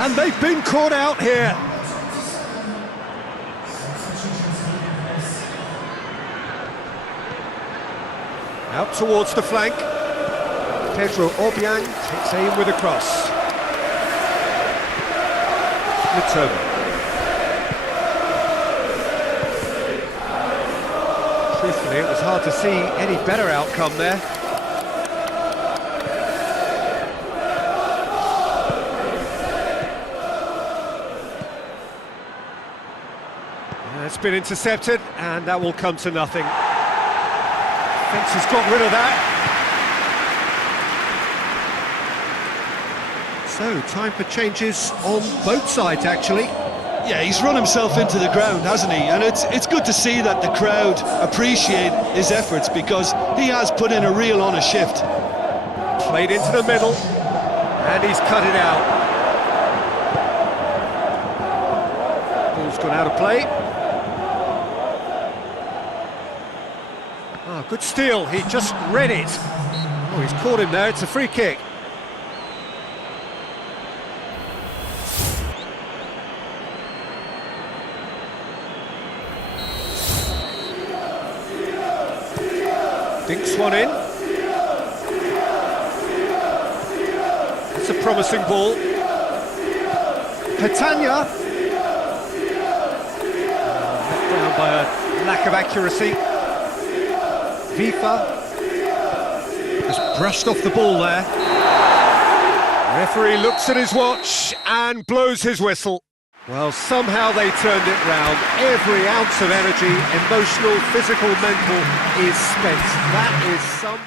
And they've been caught out here. Out towards the flank. Pedro Obiang takes aim with a cross. Mitoma. Truthfully, it was hard to see any better outcome there. It's been intercepted, and that will come to nothing. Fence has got rid of that. So, time for changes on both sides, actually. Yeah, he's run himself into the ground, hasn't he? And it's good to see that the crowd appreciate his efforts, because he has put in a real honest shift. Played into the middle, and he's cut it out. Ball's gone out of play. Oh, good steal, he just read it. Oh, he's caught him there, it's a free kick. Dinks one in. It's a promising ball. Patanya. Let down by a lack of accuracy. Vifa. Just brushed off the ball there. Referee looks at his watch and blows his whistle. Well, somehow they turned it round. Every ounce of energy, emotional, physical, mental, is spent. That is some...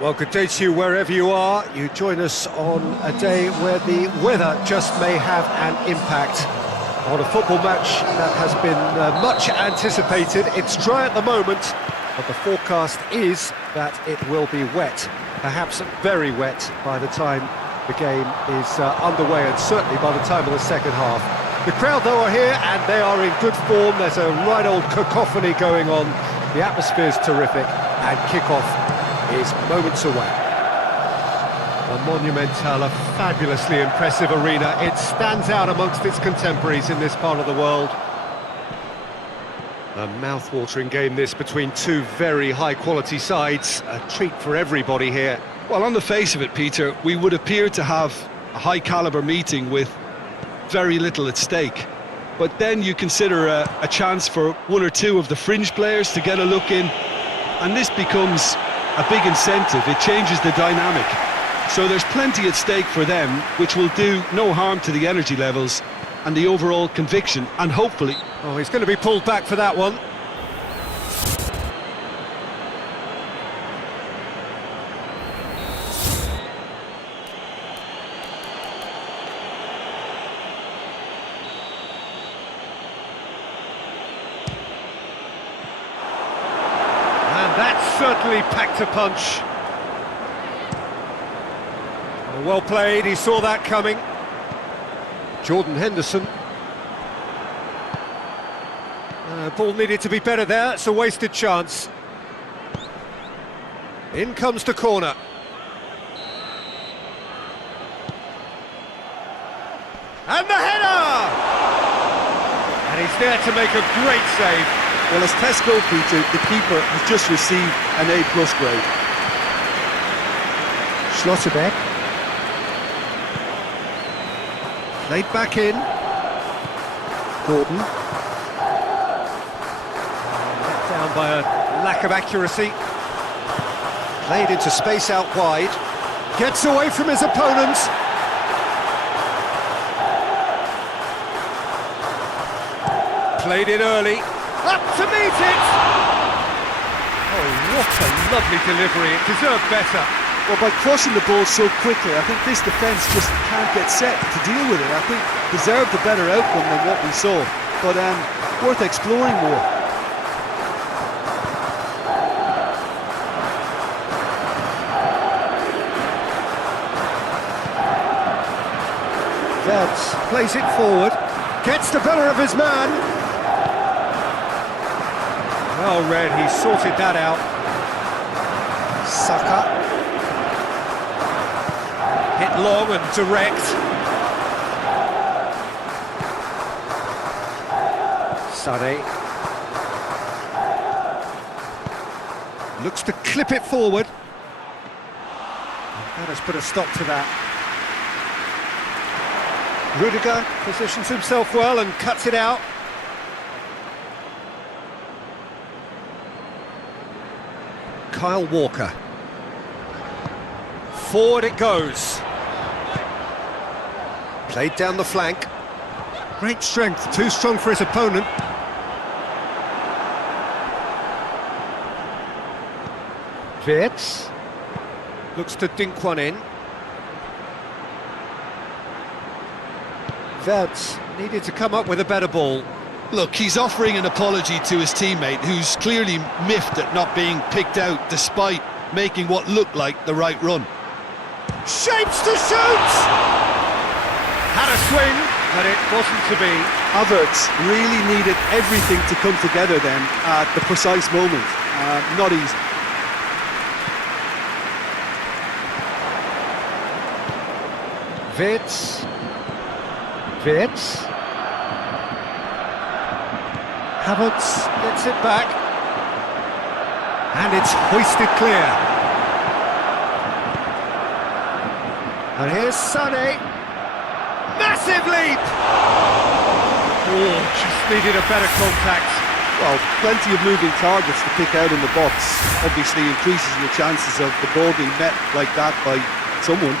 Well, good day to you wherever you are. You join us on a day where the weather just may have an impact on a football match that has been much anticipated. It's dry at the moment, but the forecast is that it will be wet, perhaps very wet by the time the game is underway, and certainly by the time of the second half. The crowd, though, are here and they are in good form. There's a right old cacophony going on. The atmosphere's terrific, and kick-off is moments away. A monumental, a fabulously impressive arena. It stands out amongst its contemporaries in this part of the world. A mouth-watering game this between two very high-quality sides. A treat for everybody here. Well, on the face of it, Peter, we would appear to have a high-caliber meeting with very little at stake. But then you consider a chance for one or two of the fringe players to get a look in, and this becomes a big incentive. It changes the dynamic. So there's plenty at stake for them, which will do no harm to the energy levels and the overall conviction, and hopefully... Oh, he's going to be pulled back for that one. Certainly packed a punch. Well played, he saw that coming. Jordan Henderson. Ball needed to be better there, it's a wasted chance. In comes the corner. And the header! And he's there to make a great save. Well, as test goalkeeper, the keeper has just received an A+ grade. Schlotterbeck. Played back in. Gordon. Let down by a lack of accuracy. Played into space out wide. Gets away from his opponents. Played in early. Up to meet it! Oh, what a lovely delivery, it deserved better. Well, by crossing the ball so quickly, I think this defence just can't get set to deal with it. I think deserved a better outcome than what we saw, but worth exploring more. Vance plays it forward, gets the better of his man. Well read, he sorted that out. Saka. Hit long and direct. Sané. Looks to clip it forward. That has put a stop to that. Rudiger positions himself well and cuts it out. Kyle Walker. Forward it goes. Played down the flank. Great strength, too strong for his opponent. Wirtz. Looks to dink one in. Wirtz needed to come up with a better ball. Look, he's offering an apology to his teammate, who's clearly miffed at not being picked out despite making what looked like the right run. Shapes to shoot! Had a swing, but it wasn't to be. Havertz really needed everything to come together then at the precise moment. Not easy. Wirtz. Havertz gets it back. And it's hoisted clear. And here's Sané. Massive leap! Oh, just needed a better contact. Well, plenty of moving targets to pick out in the box. Obviously increases your chances of the ball being met like that by someone.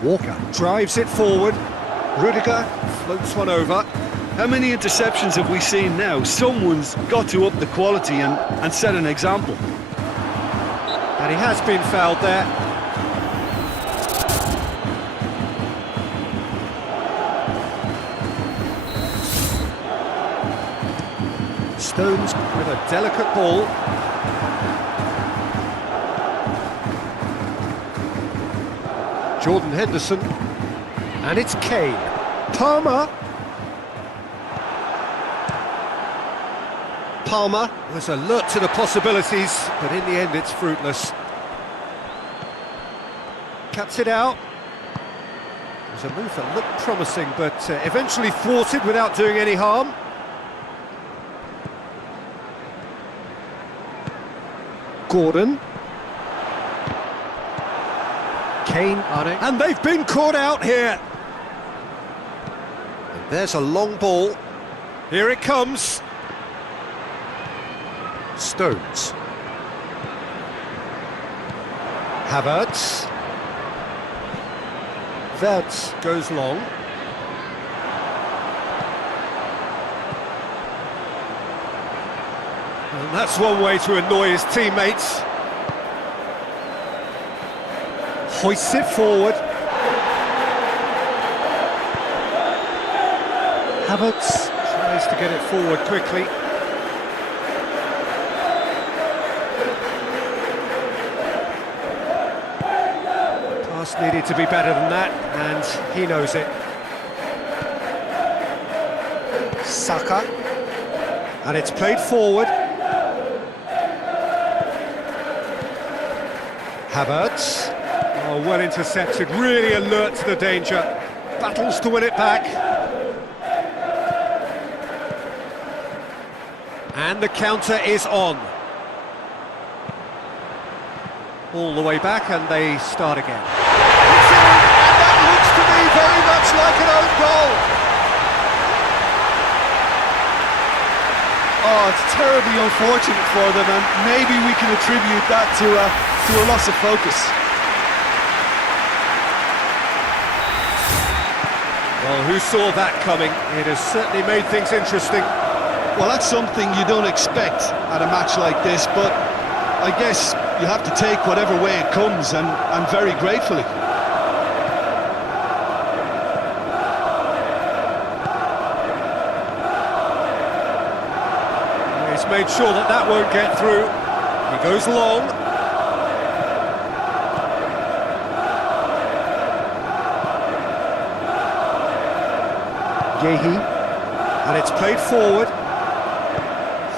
Walker drives it forward. Rudiger floats one over. How many interceptions have we seen now? Someone's got to up the quality and set an example. And he has been fouled there. Stones with a delicate ball. Jordan Henderson, and it's Kane. Palmer. Palmer Was alert to the possibilities, but in the end it's fruitless. Cuts it out. It was a move that looked promising, but eventually thwarted without doing any harm. Gordon. Kane, And they've been caught out here. and there's a long ball. Here it comes. Stones. Havertz. Verts. Goes long. And that's one way to annoy his teammates. Hoists it forward. Havertz. Tries to get it forward quickly. Pass needed to be better than that, and he knows it. Saka. And it's played forward. Havertz. Oh, well intercepted, really alert to the danger. Battles to win it back. And the counter is on. All the way back, and they start again. It's in, and that looks to me very much like an own goal. Oh, it's terribly unfortunate for them, and maybe we can attribute that to a loss of focus. Well, who saw that coming? It has certainly made things interesting. Well, that's something you don't expect at a match like this, but I guess you have to take whatever way it comes, and very gratefully. He's made sure that that won't get through. He goes long. Yehi. And it's played forward.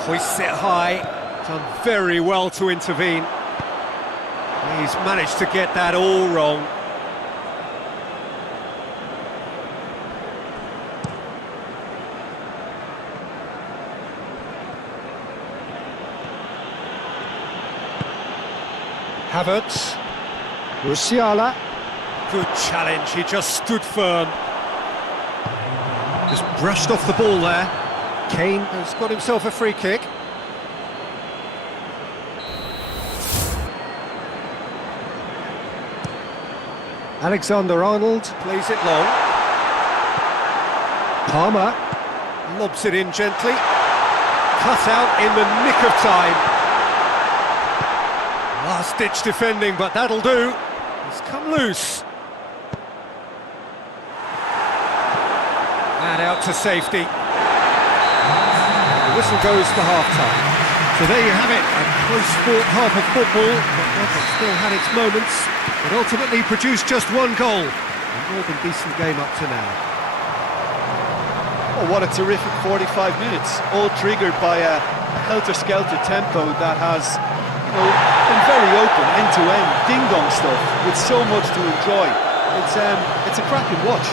Hoists it high. Done very well to intervene. He's managed to get that all wrong. Havertz. Musiala. Good challenge, he just stood firm. Just brushed off the ball there. Kane. Has got himself a free kick. Alexander-Arnold. Plays it long. Palmer. Lobs it in gently. Cut out in the nick of time. Last-ditch defending, but that'll do. It's come loose. And out to safety. The whistle goes for half-time. So there you have it, a close-fought half of football, but one that still had its moments, but ultimately produced just one goal. A more than decent game up to now. Oh, what a terrific 45 minutes, all triggered by a helter-skelter tempo that has, been very open, end-to-end, ding-dong stuff, with so much to enjoy. It's a cracking watch.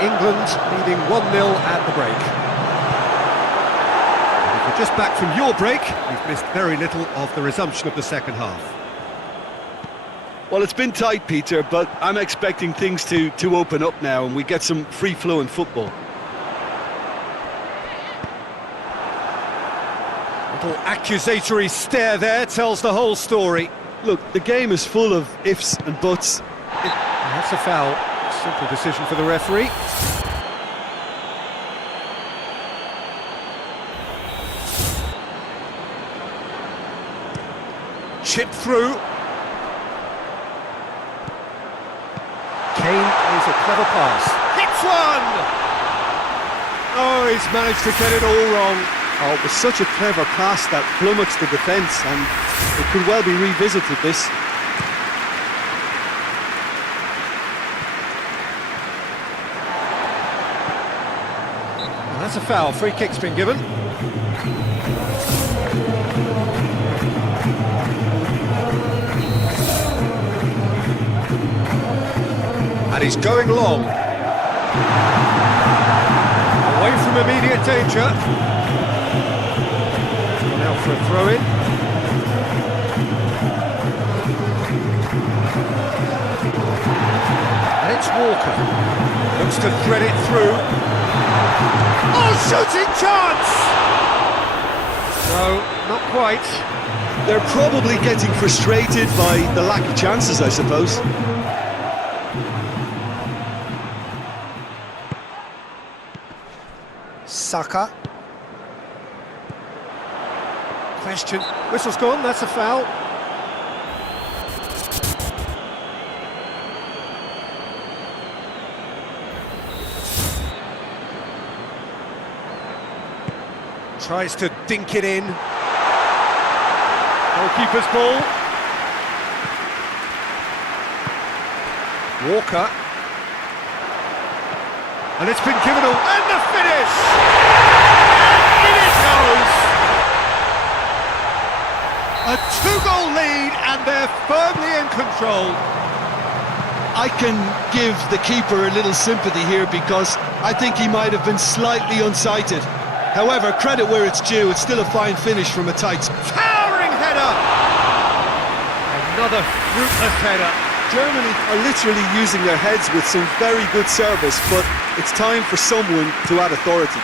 England leading 1-0 at the break. And if you're just back from your break, you've missed very little of the resumption of the second half. Well, it's been tight, Peter, but I'm expecting things to open up now and we get some free-flowing football. Little accusatory stare there tells the whole story. Look, the game is full of ifs and buts. That's a foul. Simple decision for the referee. chipped through. Kane plays a clever pass. Hits one! Oh, he's managed to get it all wrong. Oh, it was such a clever pass that flummoxed the defence, and it could well be revisited, this. Well, that's a foul. Free kick's been given. And he's going long. Away from immediate danger. Gone out for a throw-in. And it's Walker. Looks to thread it through. Oh, shooting chance! No, not quite. They're probably getting frustrated by the lack of chances, I suppose. Saka. Question. Whistle's gone, that's a foul. Tries to dink it in. Goalkeeper's ball. Walker. And it's been given away. And the finish! In it goes! A two-goal lead, and they're firmly in control. I can give the keeper a little sympathy here because I think he might have been slightly unsighted. However, credit where it's due, it's still a fine finish from a tight... Towering header! Another fruitless header. Germany are literally using their heads with some very good service, but it's time for someone to add authority.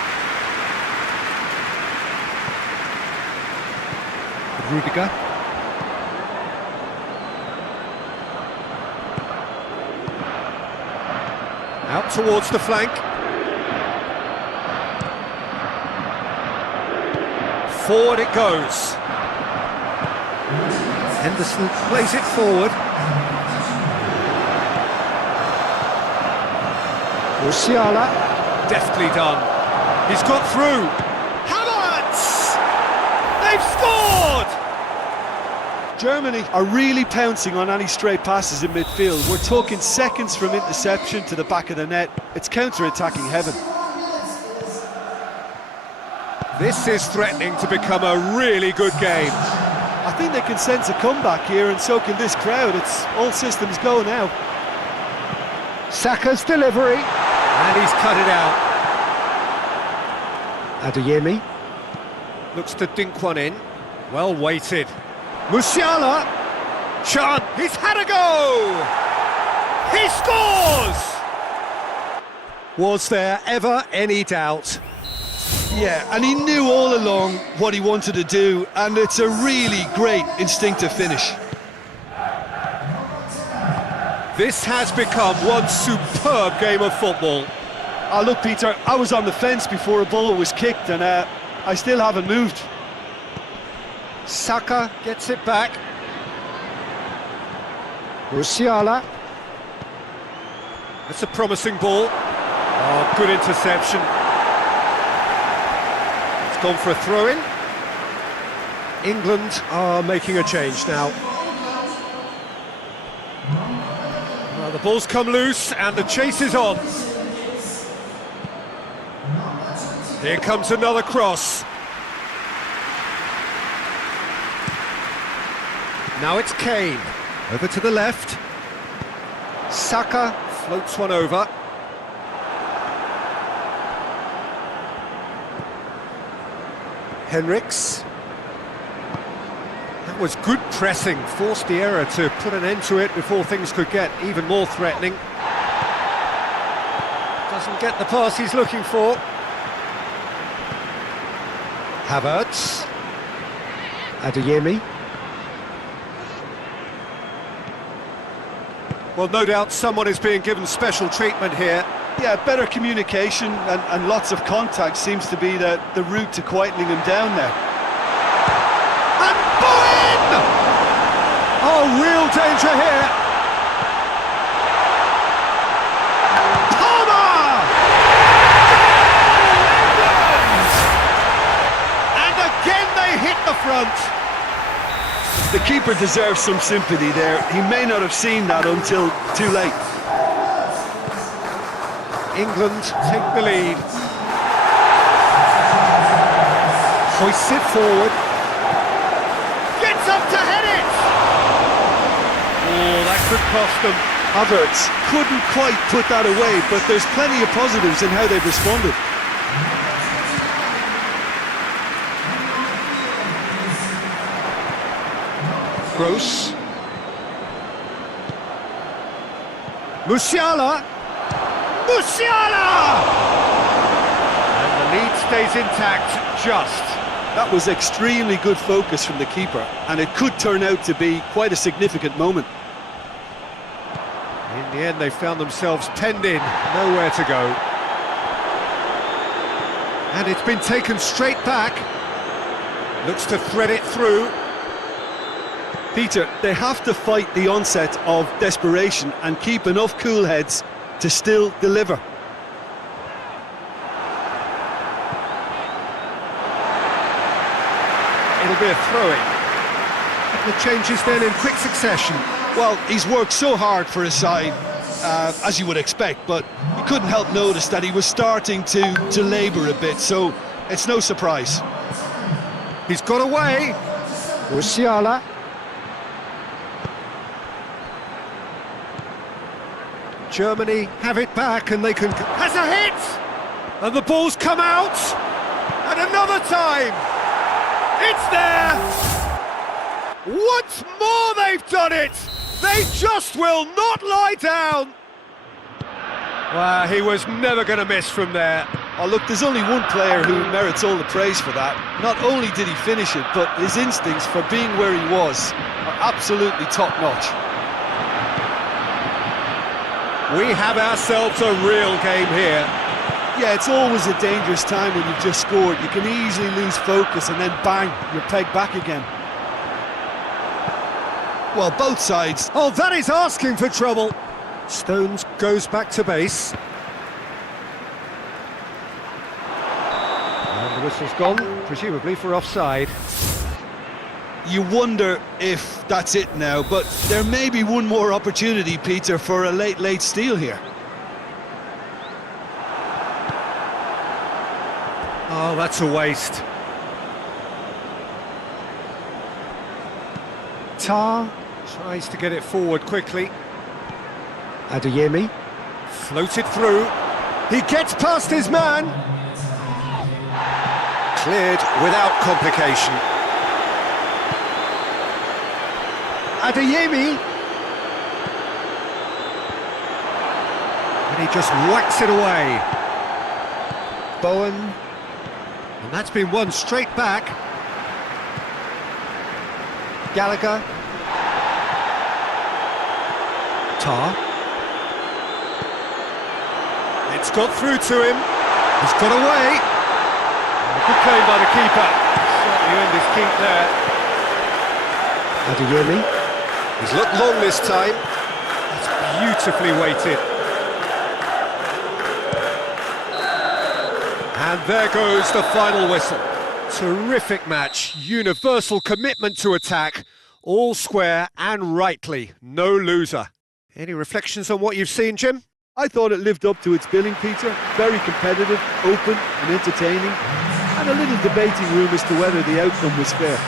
Rudiger. Out towards the flank. Forward it goes. Henderson plays it forward. Musiala. Deftly done. He's got through. Havertz! They've scored! Germany are really pouncing on any stray passes in midfield. We're talking seconds from interception to the back of the net. It's counter-attacking heaven. This is threatening to become a really good game. I think they can sense a comeback here, and so can this crowd. It's all systems go now. Saka's delivery. And he's cut it out. Adeyemi. Looks to dink one in. Well weighted. Musiala. Chan. He's had a go. He scores! Was there ever any doubt? Yeah, and he knew all along what he wanted to do, and it's a really great instinctive finish. This has become one superb game of football. Oh, look, Peter, I was on the fence before a ball was kicked, and I still haven't moved. Saka gets it back. Musiala. That's a promising ball. Oh, good interception. It's gone for a throw-in. England are making a change now. Well, the ball's come loose and the chase is on. Here comes another cross. Now it's Kane. Over to the left. Saka floats one over. Henriks. That was good pressing, forced the error to put an end to it before things could get even more threatening. Doesn't get the pass he's looking for. Havertz. Adeyemi. Well, no doubt someone is being given special treatment here. Yeah, better communication and lots of contact seems to be the route to quietening him down now. And Bowen! Oh, real danger here. Palmer! And again they hit the front. The keeper deserves some sympathy there. He may not have seen that until too late. England take the lead. Hoists it forward. Gets up to head it! Oh, that could cost them. Havertz couldn't quite put that away, but there's plenty of positives in how they've responded. Gross. Musiala! Musiala! And the lead stays intact, just. That was extremely good focus from the keeper, and it could turn out to be quite a significant moment. In the end, they found themselves penned in, nowhere to go. And it's been taken straight back. Looks to thread it through. Peter, they have to fight the onset of desperation and keep enough cool heads to still deliver. It'll be a throw-in. The changes then in quick succession. Well, he's worked so hard for his side, as you would expect, but you couldn't help notice that he was starting to labour a bit, so it's no surprise. He's got away. Musiala. Germany have it back and they can... Has a hit! And the ball's come out! And another time! It's there! Once more they've done it! They just will not lie down! Well, he was never going to miss from there. Oh, look, there's only one player who merits all the praise for that. Not only did he finish it, but his instincts for being where he was are absolutely top-notch. We have ourselves a real game here. Yeah, it's always a dangerous time when you've just scored. You can easily lose focus and then bang, you're pegged back again. Well, both sides. Oh, that is asking for trouble. Stones goes back to base. And the whistle's gone, presumably for offside. You wonder if that's it now, but there may be one more opportunity, Peter, for a late steal here. Oh, that's a waste. Tar. Tries to get it forward quickly. Adeyemi. Floated through. He gets past his man. Cleared without complication. Adeyemi. And he just whacks it away. Bowen. And that's been won straight back. Gallagher. Tar. It's got through to him. He's got away. Good claim by the keeper. Certainly earned his keep there. Adeyemi. He's looked long this time. It's beautifully weighted. And there goes the final whistle. Terrific match, universal commitment to attack, all square and rightly, no loser. Any reflections on what you've seen, Jim? I thought it lived up to its billing, Peter. Very competitive, open and entertaining, and a little debating room as to whether the outcome was fair.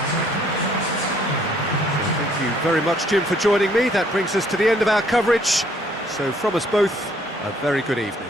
Thank you very much, Jim, for joining me. That brings us to the end of our coverage. So from us both, a very good evening.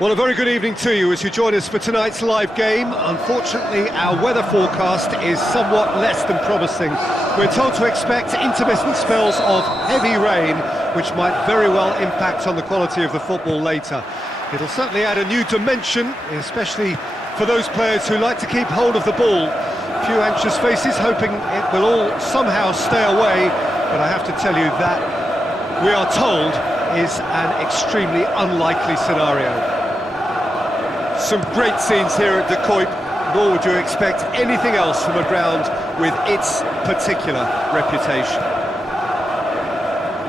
Well, a very good evening to you as you join us for tonight's live game. Unfortunately, our weather forecast is somewhat less than promising. We're told to expect intermittent spells of heavy rain, which might very well impact on the quality of the football later. It'll certainly add a new dimension, especially for those players who like to keep hold of the ball. A few anxious faces hoping it will all somehow stay away, but I have to tell you that we are told is an extremely unlikely scenario. Some great scenes here at the Kuip, nor would you expect anything else from a ground with its particular reputation.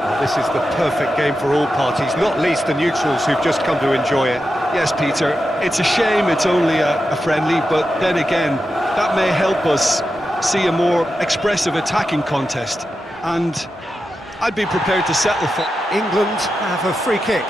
Well, this is the perfect game for all parties, not least the neutrals who've just come to enjoy it. Yes, Peter, it's a shame it's only a friendly, but then again, that may help us see a more expressive attacking contest. And I'd be prepared to settle for... England have a free kick.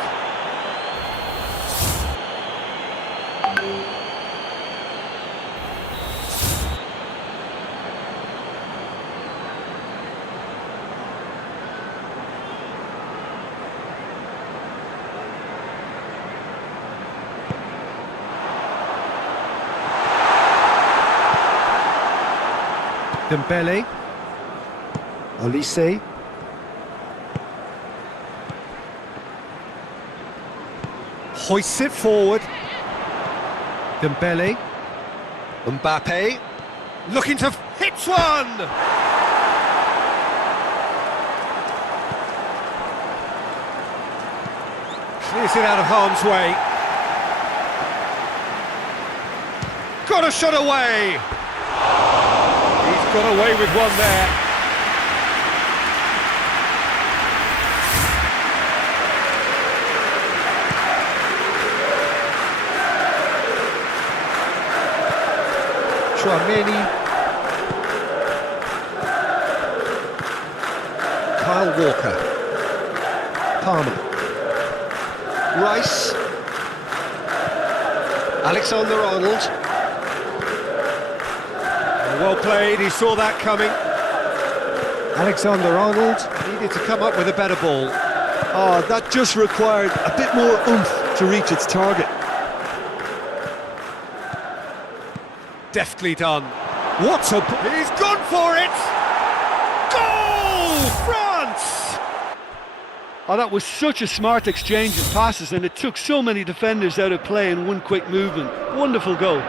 Dembele, Olise, hoists it forward. Dembele, Mbappe, looking to hit one. Clears it out of harm's way. Got a shot away. Got away with one there. Chouameni. Kyle Walker. Palmer. Rice. Alexander-Arnold. Well played, he saw that coming. Alexander-Arnold needed to come up with a better ball. Oh, that just required a bit more oomph to reach its target. Deftly done. What a... He's gone for it! Goal! France! Oh, that was such a smart exchange of passes, and it took so many defenders out of play in one quick movement. Wonderful goal.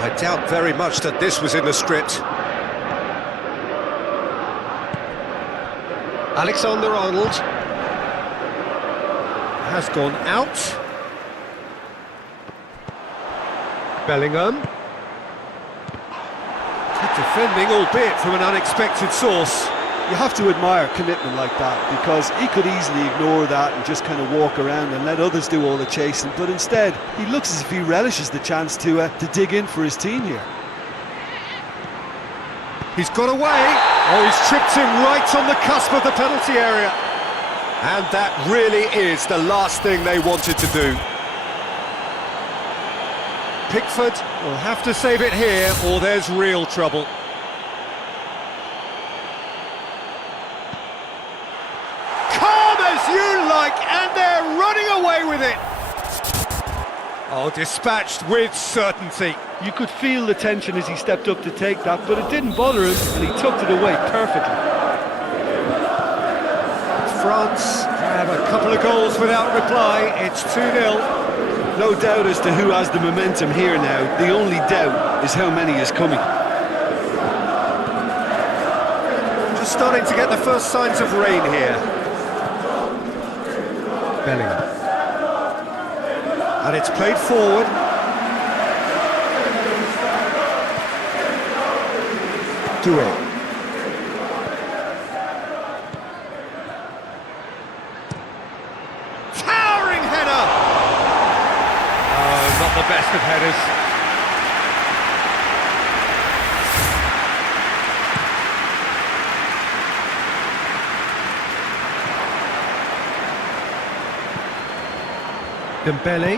I doubt very much that this was in the script. Alexander-Arnold has gone out. Bellingham. Good defending, albeit from an unexpected source. You have to admire commitment like that, because he could easily ignore that and just kind of walk around and let others do all the chasing, but instead he looks as if he relishes the chance to dig in for his team here. He's got away. Oh, he's tripped him right on the cusp of the penalty area. And that really is the last thing they wanted to do. Pickford will have to save it here, or there's real trouble. You like, and they're running away with it. Oh, dispatched with certainty. You could feel the tension as he stepped up to take that, but it didn't bother him, and he tucked it away perfectly. France have a couple of goals without reply. It's 2-0. No doubt as to who has the momentum here now. The only doubt is how many is coming. Just starting to get the first signs of rain here. Bellingham. And it's played forward. Doué. Towering header! Oh, not the best of headers. Dembele.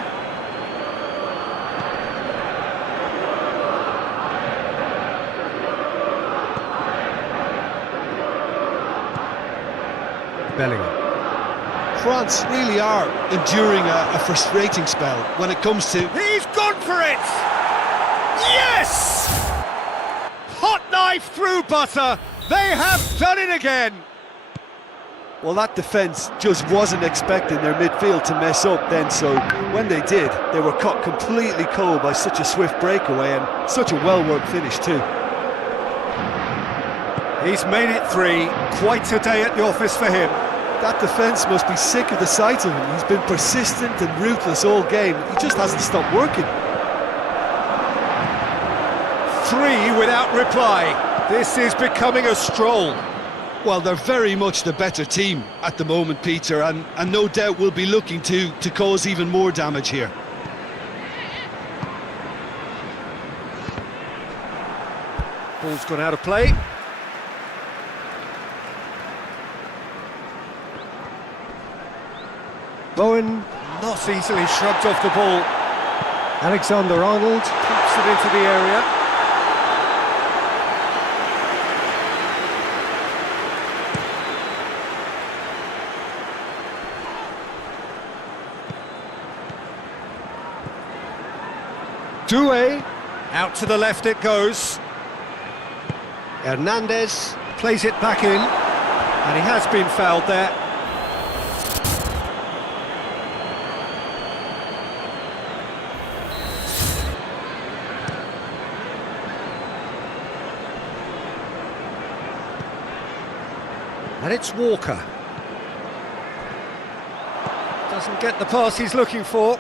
Bellingham. France really are enduring a frustrating spell when it comes to... He's gone for it! Yes! Hot knife through butter. They have done it again. Well, that defence just wasn't expecting their midfield to mess up then, so when they did, they were caught completely cold by such a swift breakaway and such a well-worked finish too. He's made it 3. Quite a day at the office for him. That defence must be sick of the sight of him. He's been persistent and ruthless all game. He just hasn't stopped working. 3 without reply. This is becoming a stroll. Well, they're very much the better team at the moment, Peter, and no doubt will be looking to cause even more damage here. Ball's gone out of play. Bowen, Not easily shrugged off the ball. Alexander-Arnold. Pops it into the area. Doué. Out to the left it goes. Hernandez. Plays it back in. And he has been fouled there. And it's Walker. Doesn't get the pass he's looking for.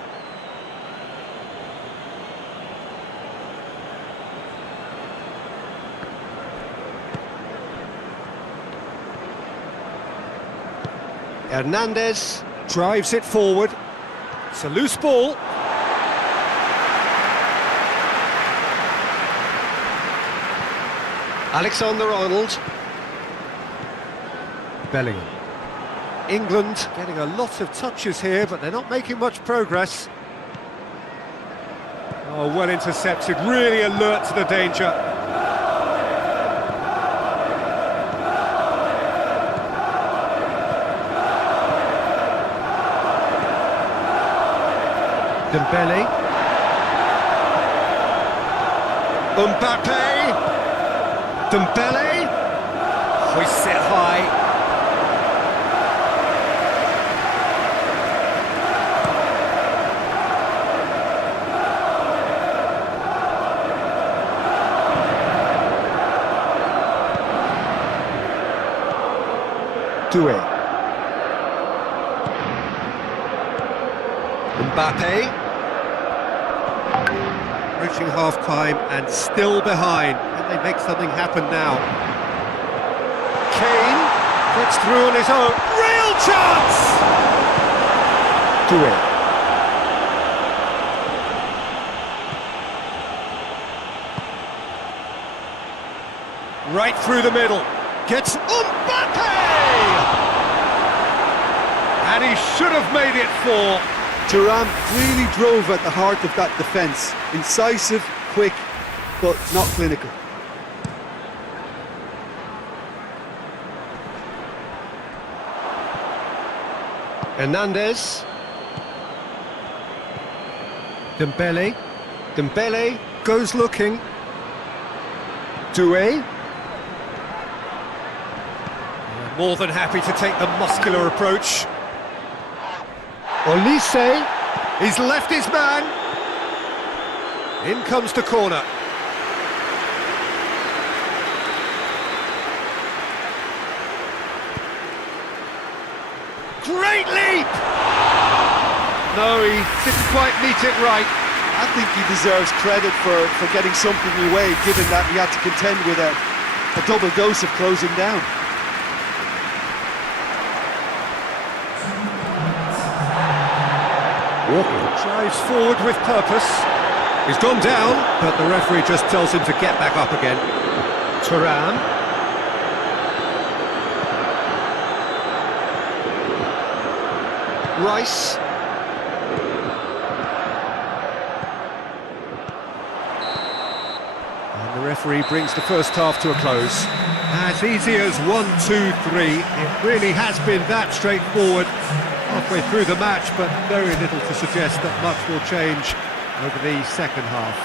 Hernandez. Drives it forward. It's a loose ball. Alexander-Arnold. Bellingham. England getting a lot of touches here, but they're not making much progress. Oh, well intercepted, really alert to the danger. Dembele. Mbappe. Dembele. Hoists it high. Doué. Mbappe. Reaching half-time and still behind. Can they make something happen now? Kane gets through on his own. Real chance! Doué. Right through the middle. Gets Mbappe! And he should have made it 4. Thuram really drove at the heart of that defence. Incisive, quick, but not clinical. Hernandez. Dembele. Dembele goes looking. Doué. More than happy to take the muscular approach. Olise. He's left his man. In comes the corner. Great leap! No, he didn't quite meet it right. I think he deserves credit for getting something away, given that he had to contend with a double dose of closing down. Walker drives forward with purpose. He's gone down, but the referee just tells him to get back up again. Thuram. Rice. And the referee brings the first half to a close. As easy as 1, 2, 3. It really has been that straightforward. Halfway through the match, but very little to suggest that much will change over the second half.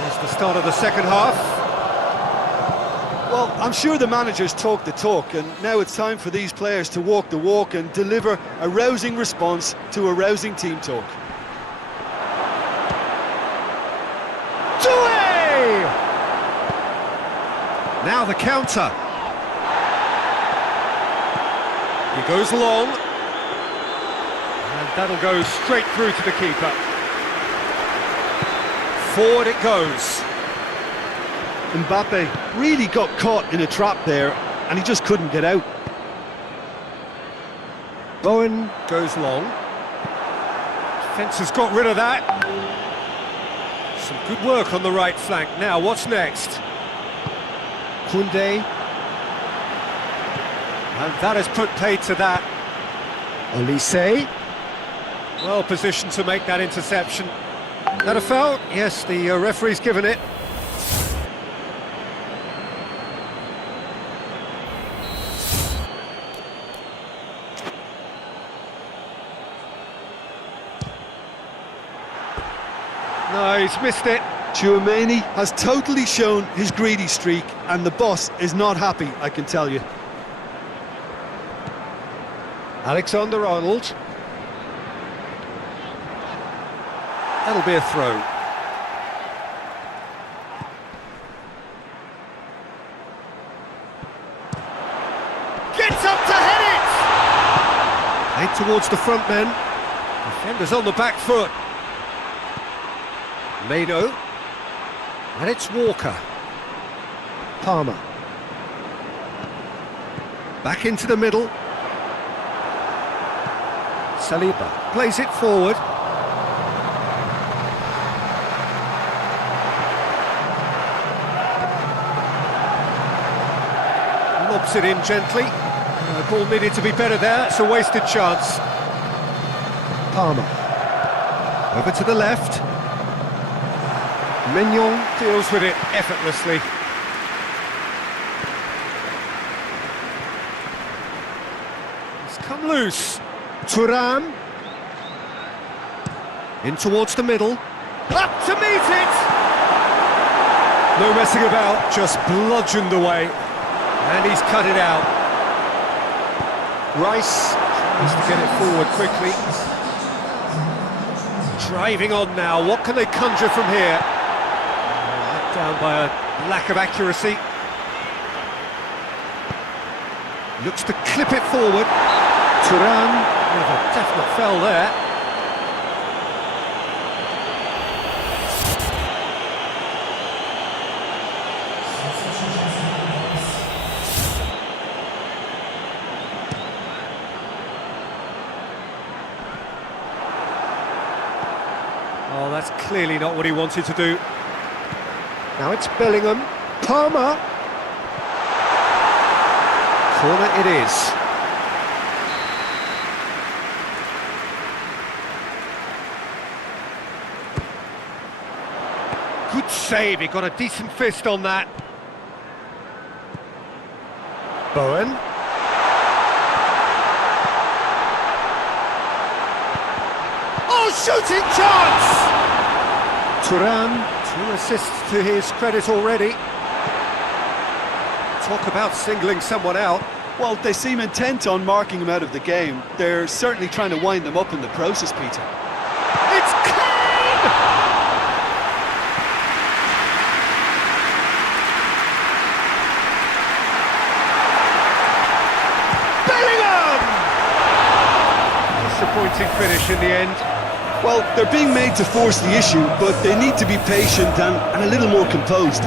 There's the start of the second half. Well, I'm sure the managers talk the talk, and now it's time for these players to walk the walk and deliver a rousing response to a rousing team talk. Now the counter. He goes long. And that'll go straight through to the keeper. Forward it goes. Mbappe really got caught in a trap there, and he just couldn't get out. Bowen goes long. Defence has got rid of that. Some good work on the right flank. Now, what's next? Koundé. And that has put paid to that. Olise. Well positioned to make that interception. That a foul? Yes, the referee's given it. No, he's missed it. Tchouaméni has totally shown his greedy streak, and the boss is not happy, I can tell you. Alexander-Arnold. That'll be a throw. Gets up to head it! Played towards the front men. Defenders on the back foot. Mado. And it's Walker. Palmer. Back into the middle. Saliba plays it forward. Lobs it in gently. Ball needed to be better there. It's a wasted chance. Palmer. Over to the left. Mignon deals with it effortlessly. It's come loose. Thuram. In towards the middle. Up to meet it! No messing about, just bludgeoned away. And he's cut it out. Rice tries to get it forward quickly. Driving on now, what can they conjure from here? Down by a lack of accuracy. Looks to clip it forward. Thuram with a definite foul there. Oh, that's clearly not what he wanted to do. Now it's Bellingham. Palmer. Corner it is. Good save, he got a decent fist on that. Bowen. Oh, shooting chance! Thuram, 2 assists to his credit already. Talk about singling someone out. Well, they seem intent on marking him out of the game. They're certainly trying to wind them up in the process, Peter. It's clean! Bellingham! Disappointing finish in the end. Well, they're being made to force the issue, but they need to be patient and a little more composed.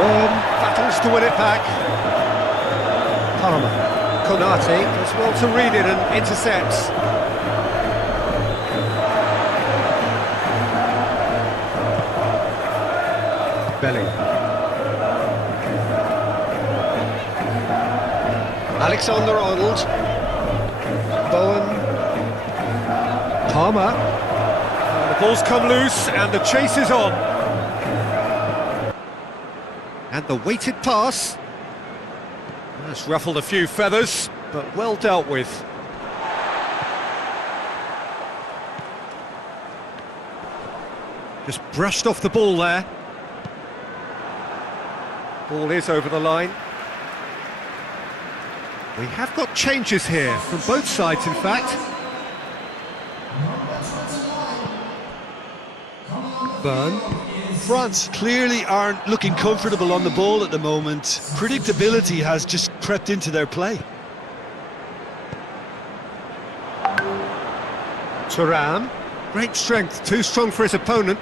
Battles to win it back. Palmer. Konate does well to read it and intercepts. Bellingham. Alexander-Arnold. Bowen. Palmer. The ball's come loose and the chase is on. And the weighted pass. That's ruffled a few feathers, but well dealt with. Just brushed off the ball there. Ball is over the line. We have got changes here, from both sides in fact. Burn. France clearly aren't looking comfortable on the ball at the moment. Predictability has just crept into their play. Thuram. Great strength, too strong for his opponent.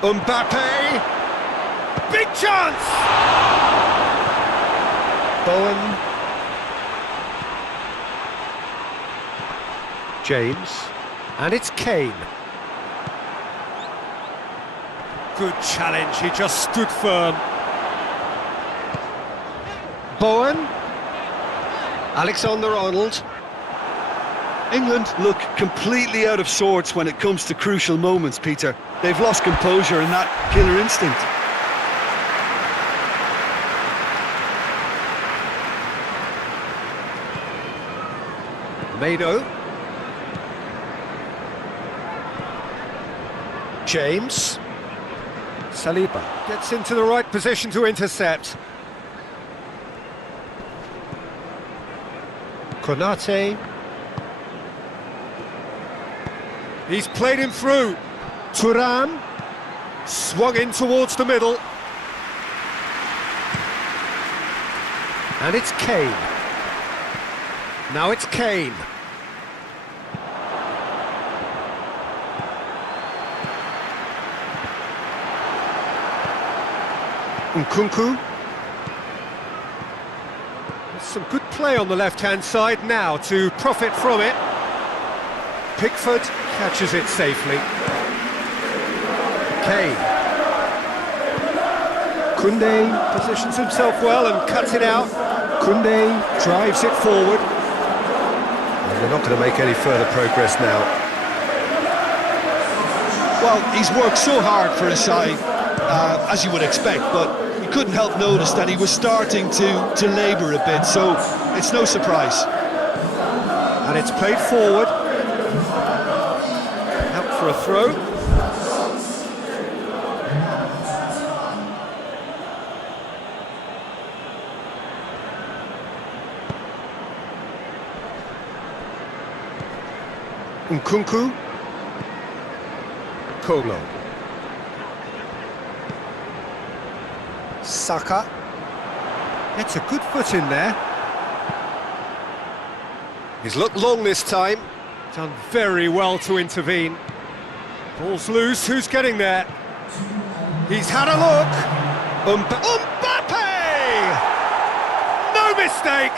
Mbappe. Big chance! Bowen. James. And it's Kane. Good challenge, he just stood firm. Bowen. Alexander-Arnold. England look completely out of sorts when it comes to crucial moments, Peter. They've lost composure and that killer instinct. Mado. James. Saliba gets into the right position to intercept. Konate. He's played him through. Thuram. Swung in towards the middle. And it's Kane. Now it's Kane. Nkunku. Some good play on the left-hand side now to profit from it. Pickford catches it safely. Kane. Koundé positions himself well and cuts it out. Koundé drives it forward. And they're not going to make any further progress now. Well, he's worked so hard for his side, as you would expect, but you couldn't help notice that he was starting to labour a bit, so it's no surprise. And it's played forward. Out for a throw. Nkunku. Kolo. Saka. It's a good foot in there. He's looked long this time. Done very well to intervene. Ball's loose, who's getting there? He's had a look. Mbappe! No mistake!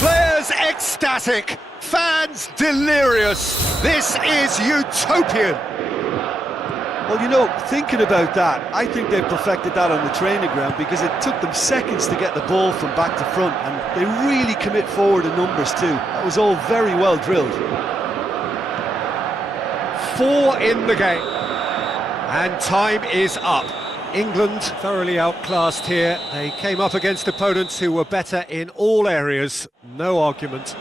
Players ecstatic, fans delirious. This is utopian. Well, you know, thinking about that, I think they've perfected that on the training ground because it took them seconds to get the ball from back to front, and they really commit forward in numbers too. That was all very well drilled. 4 in the game. And time is up. England thoroughly outclassed here. They came up against opponents who were better in all areas. No argument.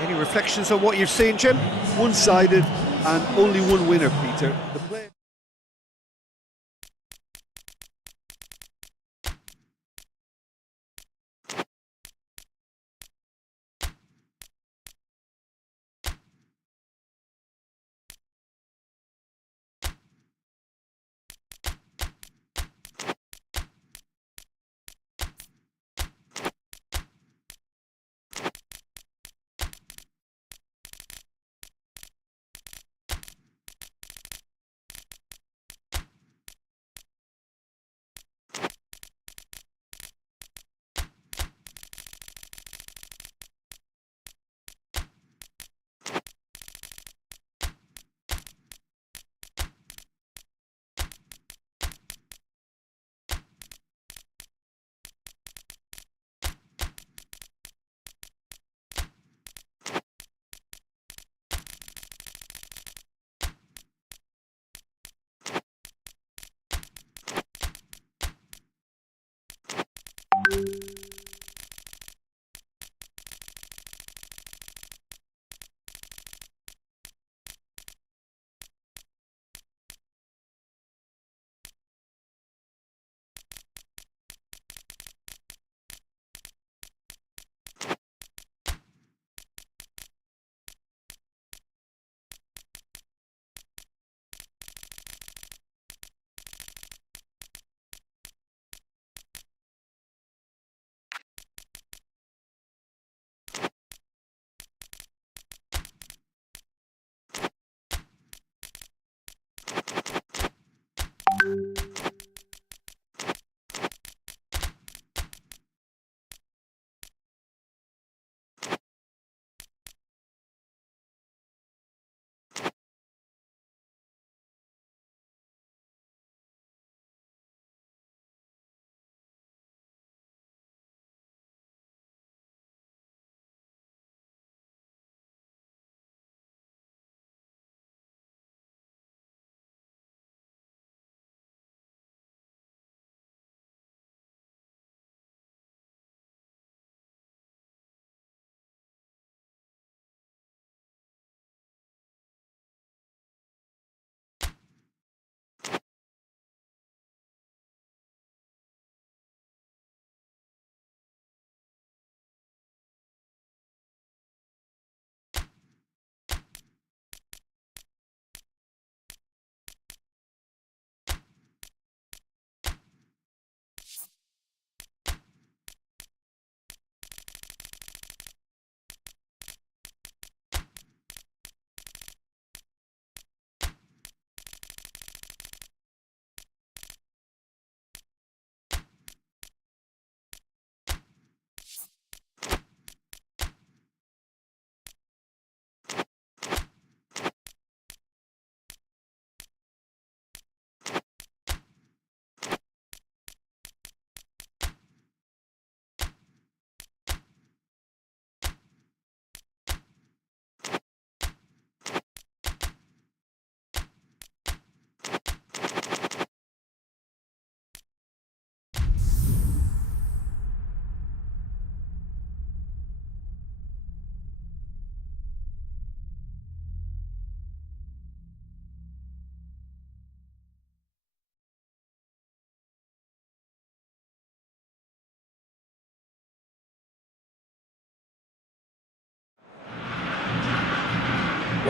Any reflections on what you've seen, Jim? One-sided and only one winner, Peter. The player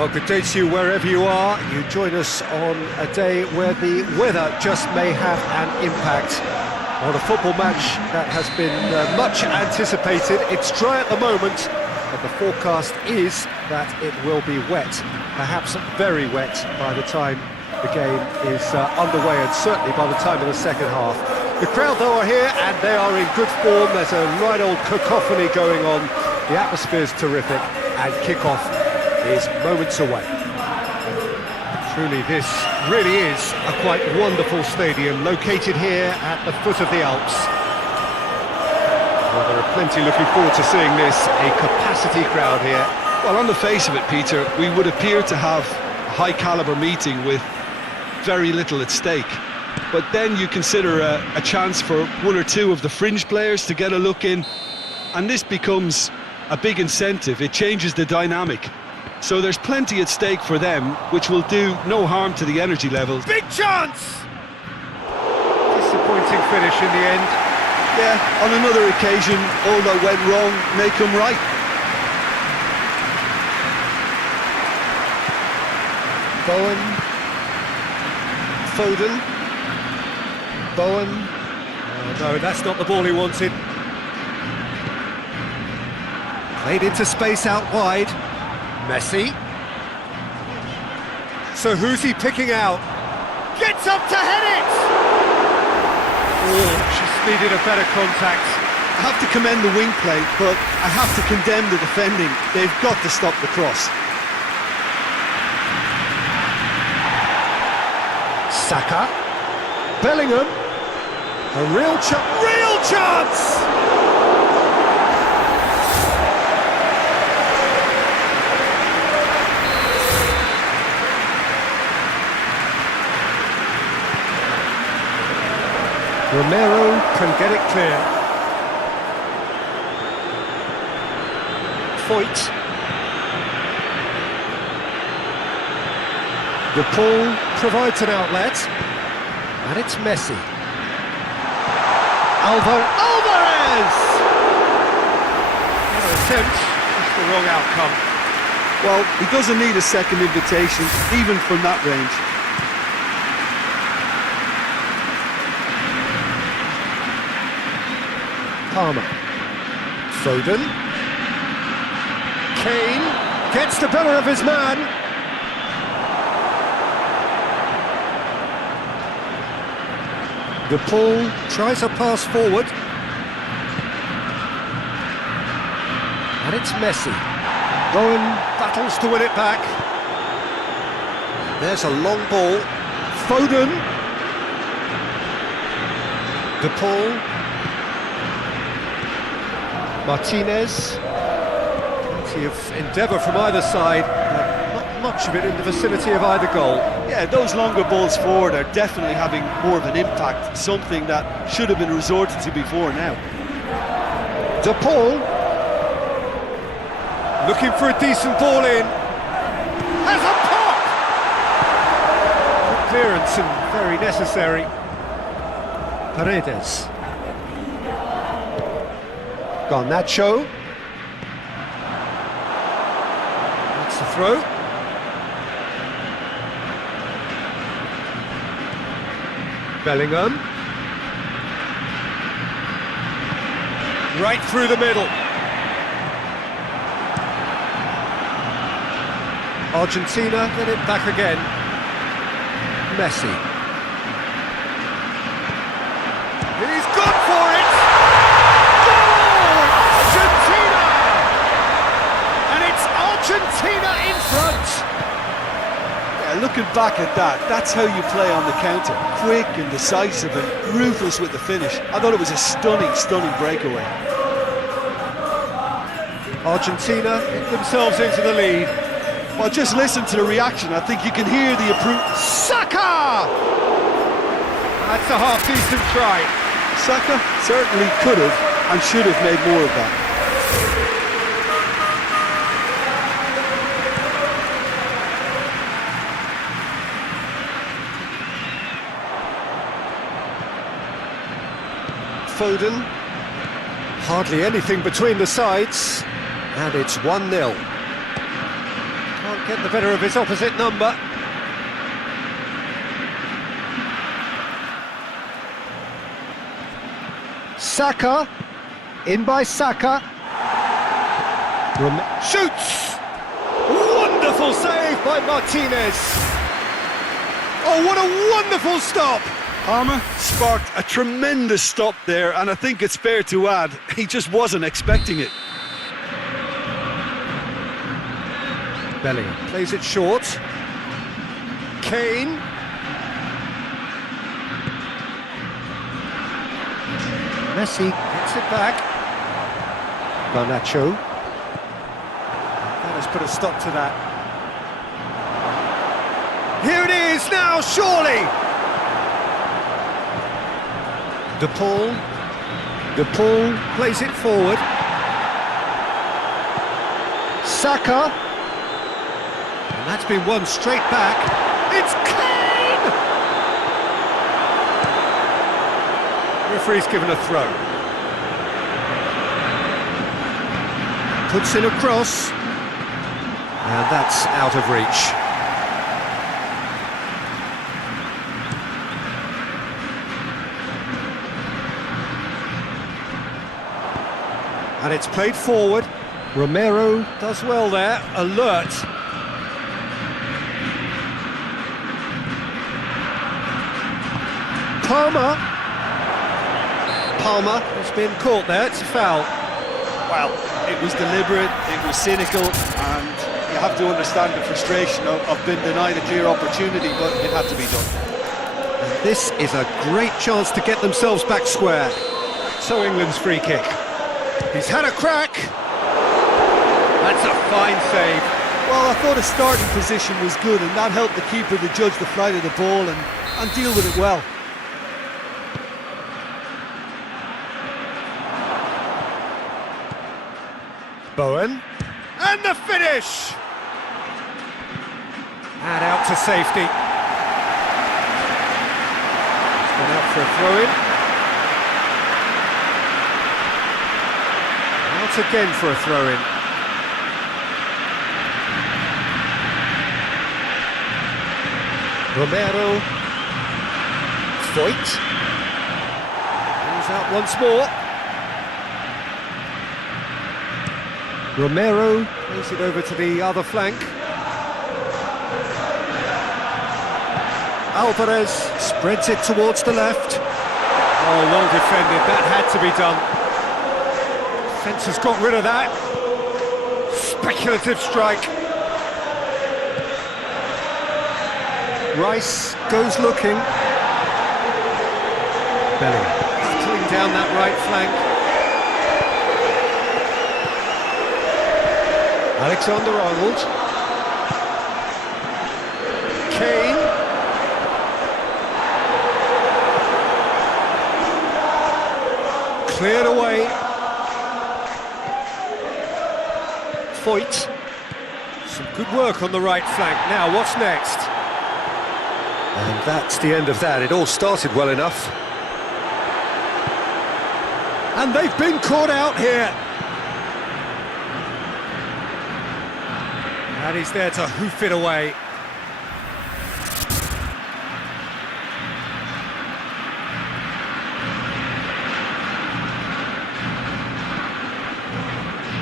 Well, good day to you wherever you are. You join us on a day where the weather just may have an impact on a football match that has been much anticipated. It's dry at the moment, but the forecast is that it will be wet, perhaps very wet by the time the game is underway, and certainly by the time of the second half. The crowd, though, are here and they are in good form. There's a right old cacophony going on. The atmosphere's terrific, and kick-off is moments away. Truly, this really is a quite wonderful stadium, located here at the foot of the Alps. Well, there are plenty looking forward to seeing this, a capacity crowd here. Well, on the face of it, Peter, we would appear to have a high-caliber meeting with very little at stake. But then you consider a chance for one or two of the fringe players to get a look in, and this becomes a big incentive. It changes the dynamic. So there's plenty at stake for them, which will do no harm to the energy levels. Big chance! Disappointing finish in the end. Yeah, on another occasion, all that went wrong may come right. Bowen, Foden, Bowen. Oh, no, that's not the ball he wanted. Played into space out wide. Messi. So who's he picking out? Gets up to head it! Oh, just needed a better contact. I have to commend the wing play, but I have to condemn the defending. They've got to stop the cross. Saka. Bellingham. A real chance. Real chance! Romero can get it clear. Foyt. The ball provides an outlet, and it's Messi. Alvarez! No attempt, just the wrong outcome. Well, he doesn't need a second invitation, even from that range. Palmer. Foden. Kane gets the better of his man. The ball tries a pass forward. And it's Messi. Bowen battles to win it back. There's a long ball. Foden. De Paul. Martinez. Plenty of endeavour from either side, but not much of it in the vicinity of either goal. Yeah, those longer balls forward are definitely having more of an impact, something that should have been resorted to before now. De Paul. Looking for a decent ball in. Has a pop! Good clearance and very necessary. Paredes. Garnacho. That's the throw. Bellingham. Right through the middle. Argentina get it back again. Messi. He's gone for it! Goal! Argentina! And it's Argentina in front! Yeah, looking back at that, that's how you play on the counter. Quick and decisive and ruthless with the finish. I thought it was a stunning, stunning breakaway. Argentina Get themselves into the lead. Well, just listen to the reaction. I think you can hear the approval. Saka! That's a half-decent try. Saka certainly could have and should have made more of that. Foden. Hardly anything between the sides, and it's 1-0. Can't get the better of his opposite number. Saka, in by Saka. Shoots! Wonderful save by Martinez. Oh, what a wonderful stop! Palmer sparked a tremendous stop there, and I think it's fair to add, he just wasn't expecting it. Bellingham plays it short. Kane. Messi Gets it back. Garnacho. That has put a stop to that. Here it is now, surely! De Paul plays it forward. Saka. And that's been won straight back. It's Kane! Referee's given a throw. Puts in a cross. And that's out of reach. And it's played forward. Romero does well there, alert. Palmer has been caught there, it's a foul. Well, it was deliberate, it was cynical, and you have to understand the frustration of being denied a clear opportunity, but it had to be done. And this is a great chance to get themselves back square. So England's free kick. He's had a crack. That's a fine save. Well, I thought his starting position was good, and that helped the keeper to judge the flight of the ball and deal with it well. Bowen. And the finish! And out to safety. He's gone out for a throw-in. Out again for a throw-in. Romero. Foyt. Goes out once more. Romero plays it over to the other flank. Alvarez spreads it towards the left. Oh, well defended, that had to be done. Defence has got rid of that. Speculative strike. Rice goes looking. Bellingham battling down that right flank. Alexander-Arnold. Kane. Cleared away. Foyt. Some good work on the right flank. Now, what's next? And that's the end of that. It all started well enough. And they've been caught out here. And he's there to hoof it away.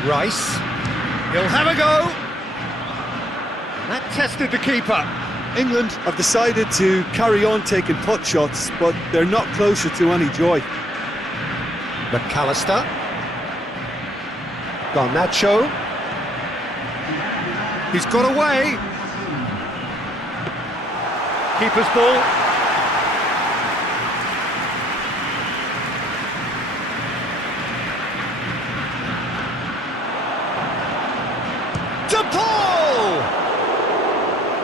Rice. He'll have a go. And that tested the keeper. England have decided to carry on taking pot shots, but they're not closer to any joy. McAllister. Garnacho. He's got away. Keeper's ball. De Paul!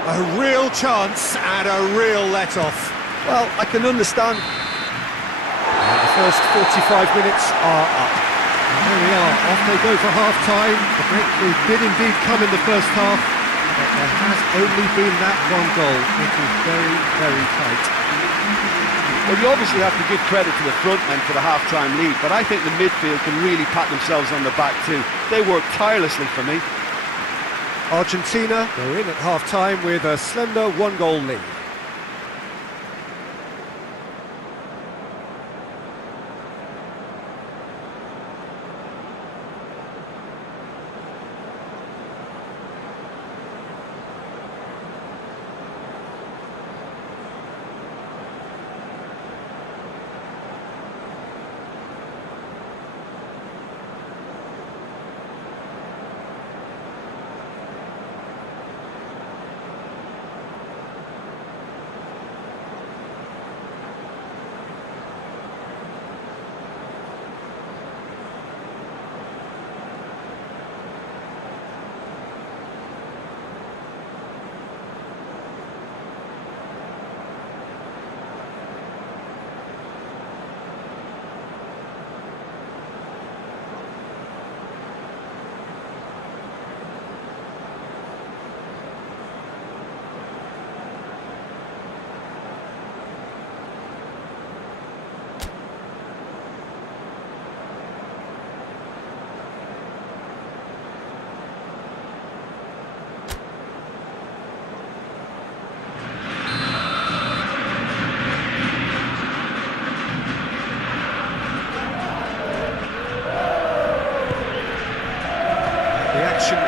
A real chance and a real let-off. Well, I can understand. And the first 45 minutes are up. And here we are, off they go for half-time. The breakthrough did indeed come in the first half, but there has only been that one goal. It is very, very tight. Well, you obviously have to give credit to the front men for the half-time lead, but I think the midfield can really pat themselves on the back too. They worked tirelessly for me. Argentina go in at half-time with a slender one-goal lead.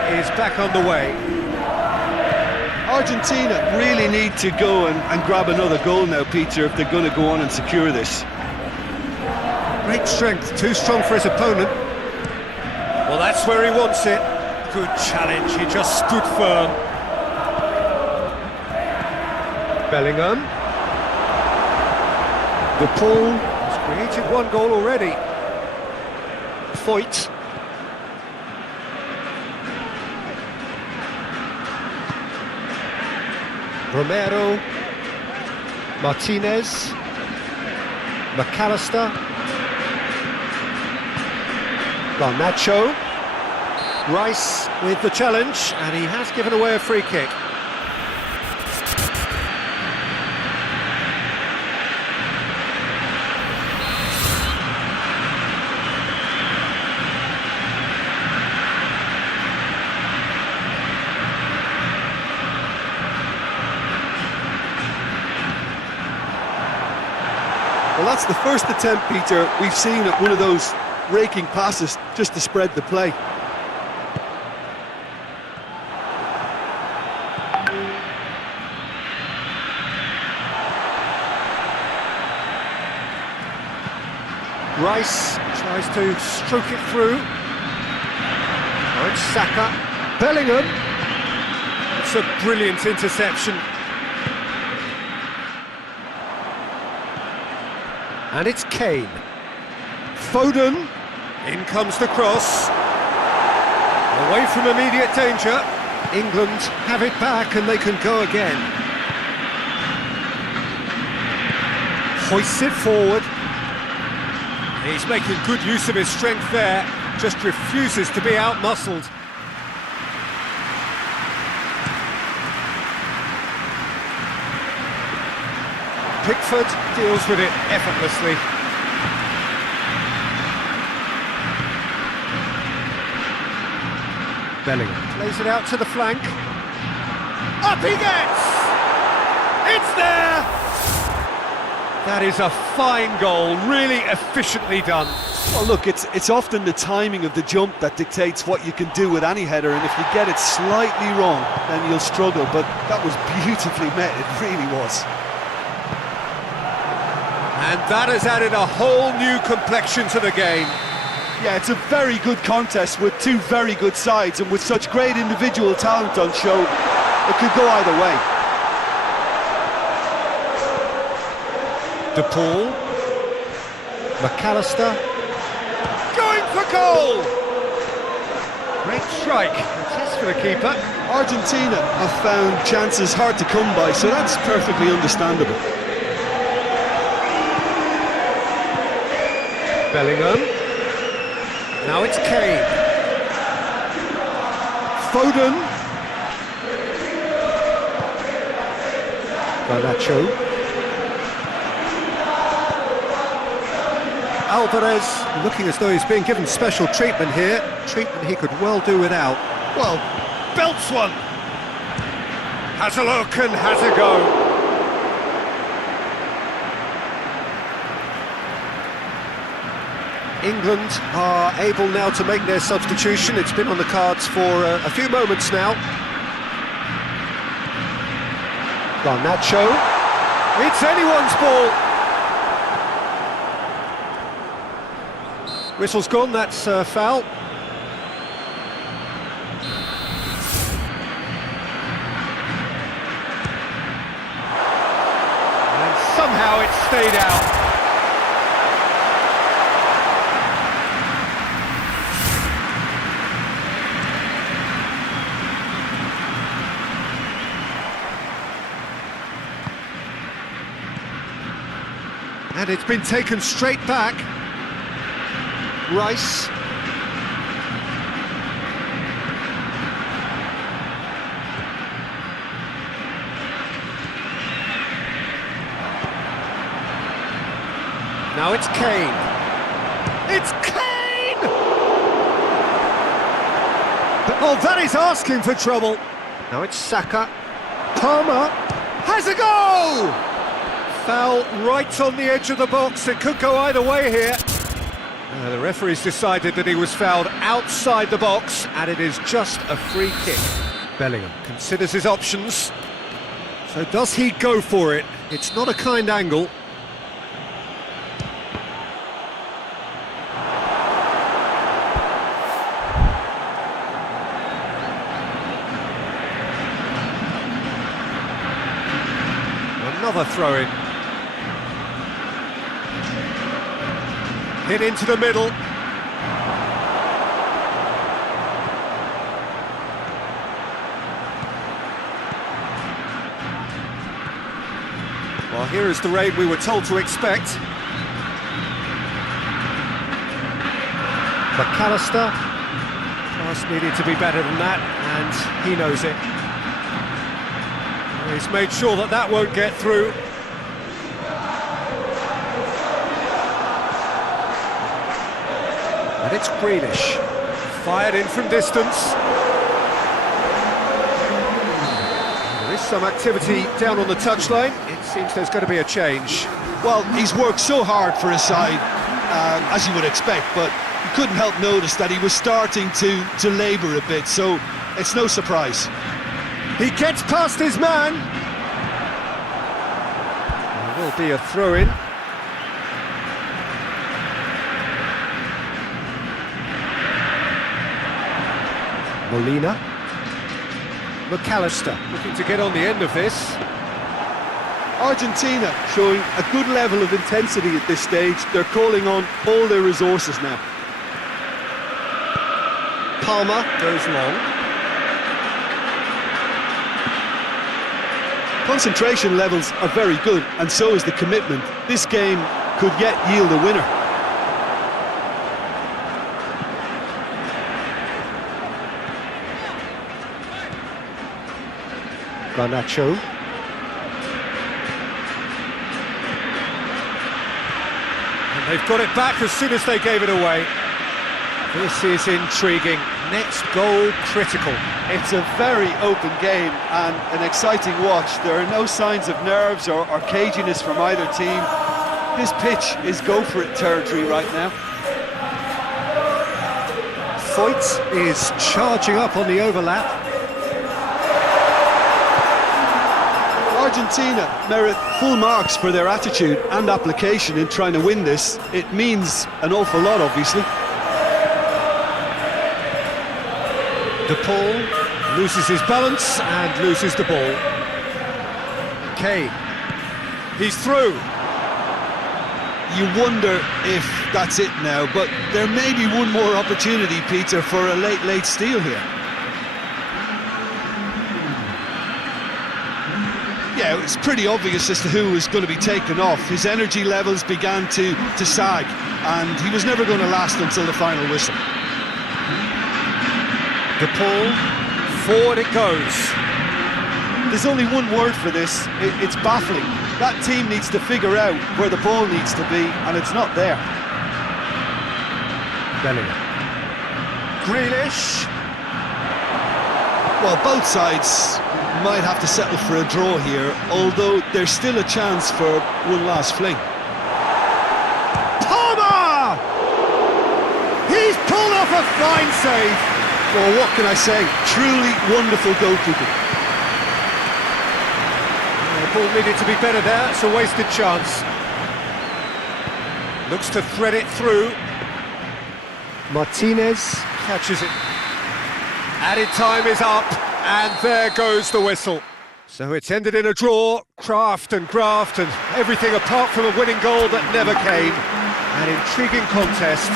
Is back on the way. Argentina really need to go and grab another goal now, Peter, if they're going to go on and secure this. Great strength, too strong for his opponent. Well, that's where he wants it. Good challenge, he just stood firm. Bellingham. The Paul has created one goal already. Foyt. Romero, Martinez, McAllister, Garnacho, Rice with the challenge, and he has given away a free kick. Well, that's the first attempt, Peter, we've seen at one of those raking passes just to spread the play. Rice tries to stroke it through. Oh, it's Saka. Bellingham. It's a brilliant interception. And it's Kane. Foden. In comes the cross. Away from immediate danger. England have it back and they can go again. Hoists it forward. He's making good use of his strength there. Just refuses to be out-muscled. Pickford deals with it effortlessly. Bellingham plays it out to the flank. Up he gets! It's there! That is a fine goal, really efficiently done. Well, look, it's often the timing of the jump that dictates what you can do with any header, and if you get it slightly wrong, then you'll struggle, but that was beautifully met, it really was. And that has added a whole new complexion to the game. Yeah, it's a very good contest with two very good sides, and with such great individual talent on show, it could go either way. De Paul, McAllister, going for goal! Great strike, test for the keeper. Argentina have found chances hard to come by, so that's perfectly understandable. Bellingham. Now it's Kane. Foden. Garnacho. Alvarez looking as though he's being given special treatment here. Treatment he could well do without. Well, belts one. Has a look and has a go. England are able now to make their substitution. It's been on the cards for a few moments now. Garnacho. It's anyone's ball. Whistle's gone, that's foul. And somehow it stayed out. And it's been taken straight back. Rice. Now it's Kane. It's Kane! Oh, that is asking for trouble. Now it's Saka. Palmer has a go! Foul right on the edge of the box. It could go either way here. The referee's decided that he was fouled outside the box, and it is just a free kick. Bellingham Considers his options. So does he go for it? It's not a kind angle. Another throw-in. Hit into the middle. Well, here is the raid we were told to expect. McAllister. Pass needed to be better than that, and he knows it. He's made sure that that won't get through. And it's Grealish. Fired in from distance. There is some activity down on the touchline. It seems there's going to be a change. Well, he's worked so hard for his side, as you would expect, but you couldn't help notice that he was starting to labour a bit, so it's no surprise. He gets past his man. There will be a throw-in. Molina. McAllister Looking to get on the end of this. Argentina showing a good level of intensity at this stage. They're calling on all their resources now. Palmer goes long. Concentration levels are very good, and so is the commitment. This game could yet yield a winner. Garnacho. And they've got it back as soon as they gave it away. This is intriguing. Next goal critical. It's a very open game and an exciting watch. There are no signs of nerves or caginess from either team. This pitch is go-for-it territory right now. Foyt is charging up on the overlap. Argentina merit full marks for their attitude and application in trying to win this. It means an awful lot, obviously. De Paul loses his balance and loses the ball. Kane. He's through. You wonder if that's it now, but there may be one more opportunity, Peter, for a late steal here. Yeah, it's pretty obvious as to who was going to be taken off. His energy levels began to sag, and he was never going to last until the final whistle. De Paul, forward it goes. There's only one word for this. It's baffling. That team needs to figure out where the ball needs to be, and it's not there. Bellingham. Grealish. Well, both sides might have to settle for a draw here, although there's still a chance for one last fling. Palmer! He's pulled off a fine save. Well, what can I say? Truly wonderful goalkeeping. The ball needed to be better there, it's a wasted chance. Looks to thread it through. Martinez Catches it. Added time is up, and there goes the whistle. So it's ended in a draw, craft and graft and everything apart from a winning goal that never came. An intriguing contest.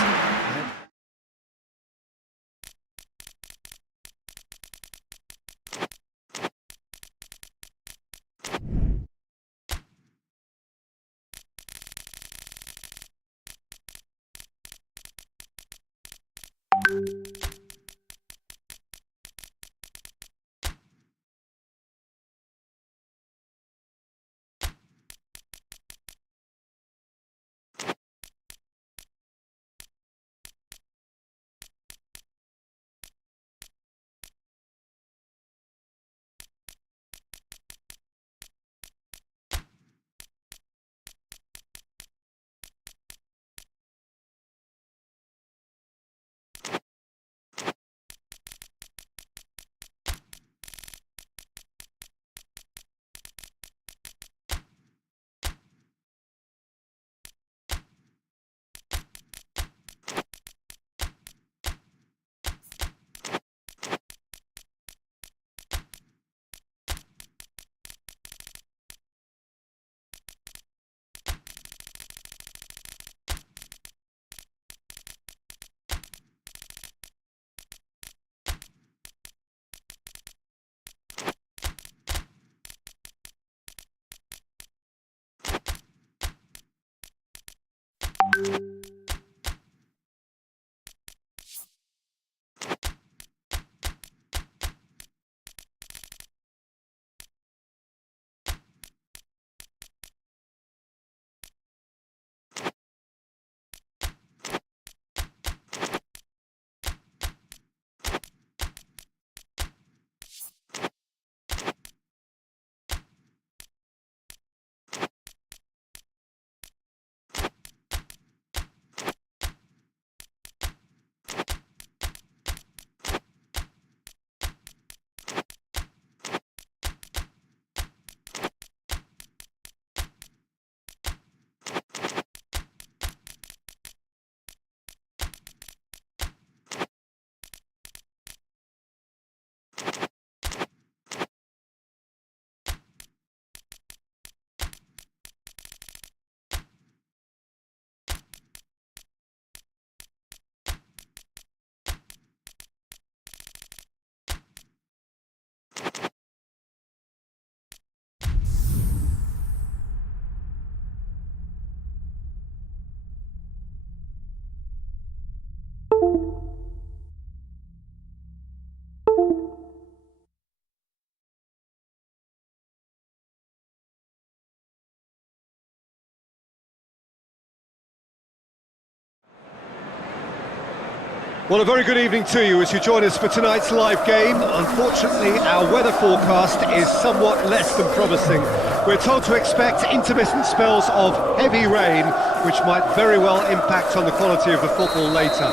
Well, a very good evening to you as you join us for tonight's live game. Unfortunately, our weather forecast is somewhat less than promising. We're told to expect intermittent spells of heavy rain, which might very well impact on the quality of the football later.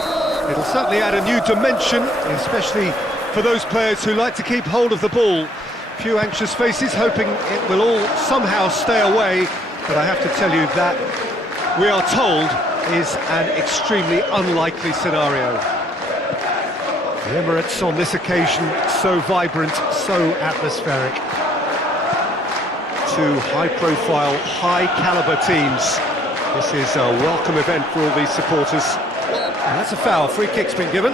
It'll certainly add a new dimension, especially for those players who like to keep hold of the ball. Few anxious faces hoping it will all somehow stay away, but I have to tell you that we are told is an extremely unlikely scenario. The Emirates on this occasion so vibrant, so atmospheric. Two high-profile, high-caliber teams. This is a welcome event for all these supporters. And that's a foul. Free kick's been given.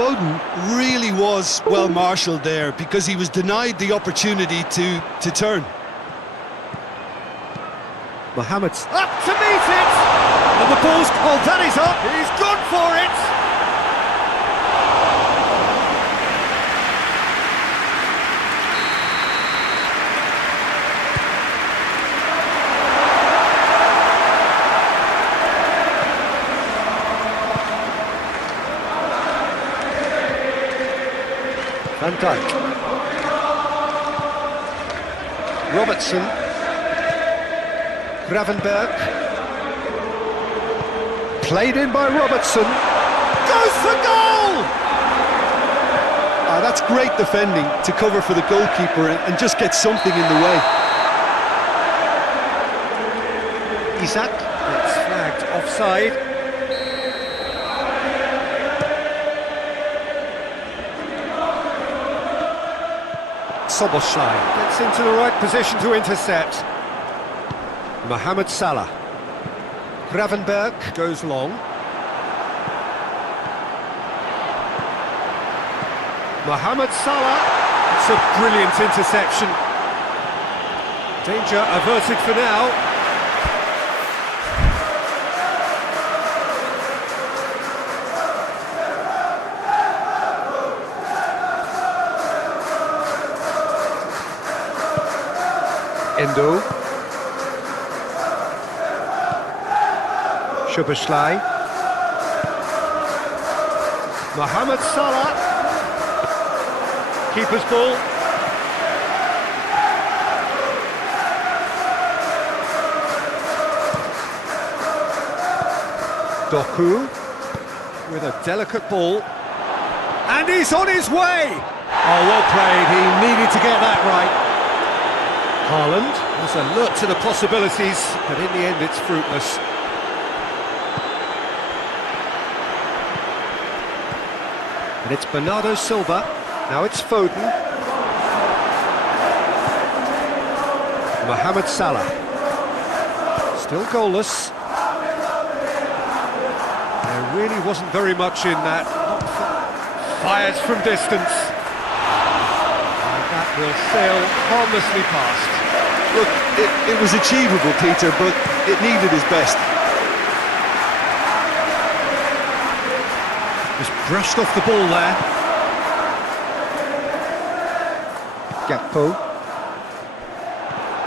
Foden really was well marshalled there because he was denied the opportunity to turn. Mohamed's Up to meet it! And the ball's... Oh, that is up! He's gone for it! Van Dijk. Robertson. Gravenberg. Played in by Robertson. Goes for goal! That's great defending to cover for the goalkeeper and just get something in the way. Isaac. It's flagged offside. Soboslai gets into the right position to intercept. Mohamed Salah. Gravenberg goes long. Mohamed Salah. It's a brilliant interception. Danger averted for now. Endo. Szoboszlai. Mohamed Salah. Keeper's ball. Doku with a delicate ball. And he's on his way! Oh, well played. He needed to get that right. Haaland was alert to the possibilities, but in the end it's fruitless. And it's Bernardo Silva, now it's Foden. Mohamed Salah, still goalless. There really wasn't very much in that. Fires from distance. And that will sail harmlessly past. Look, it was achievable, Peter, but it needed his best. Just brushed off the ball there. Gakpo.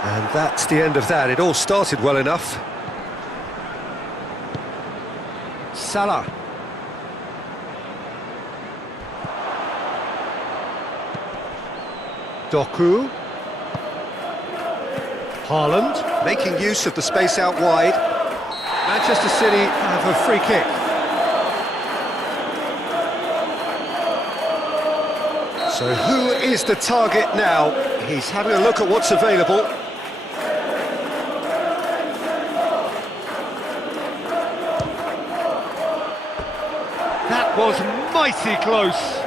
And that's the end of that. It all started well enough. Salah. Doku. Haaland making use of the space out wide. Manchester City have a free kick. So who is the target now? He's having a look at what's available. That was mighty close.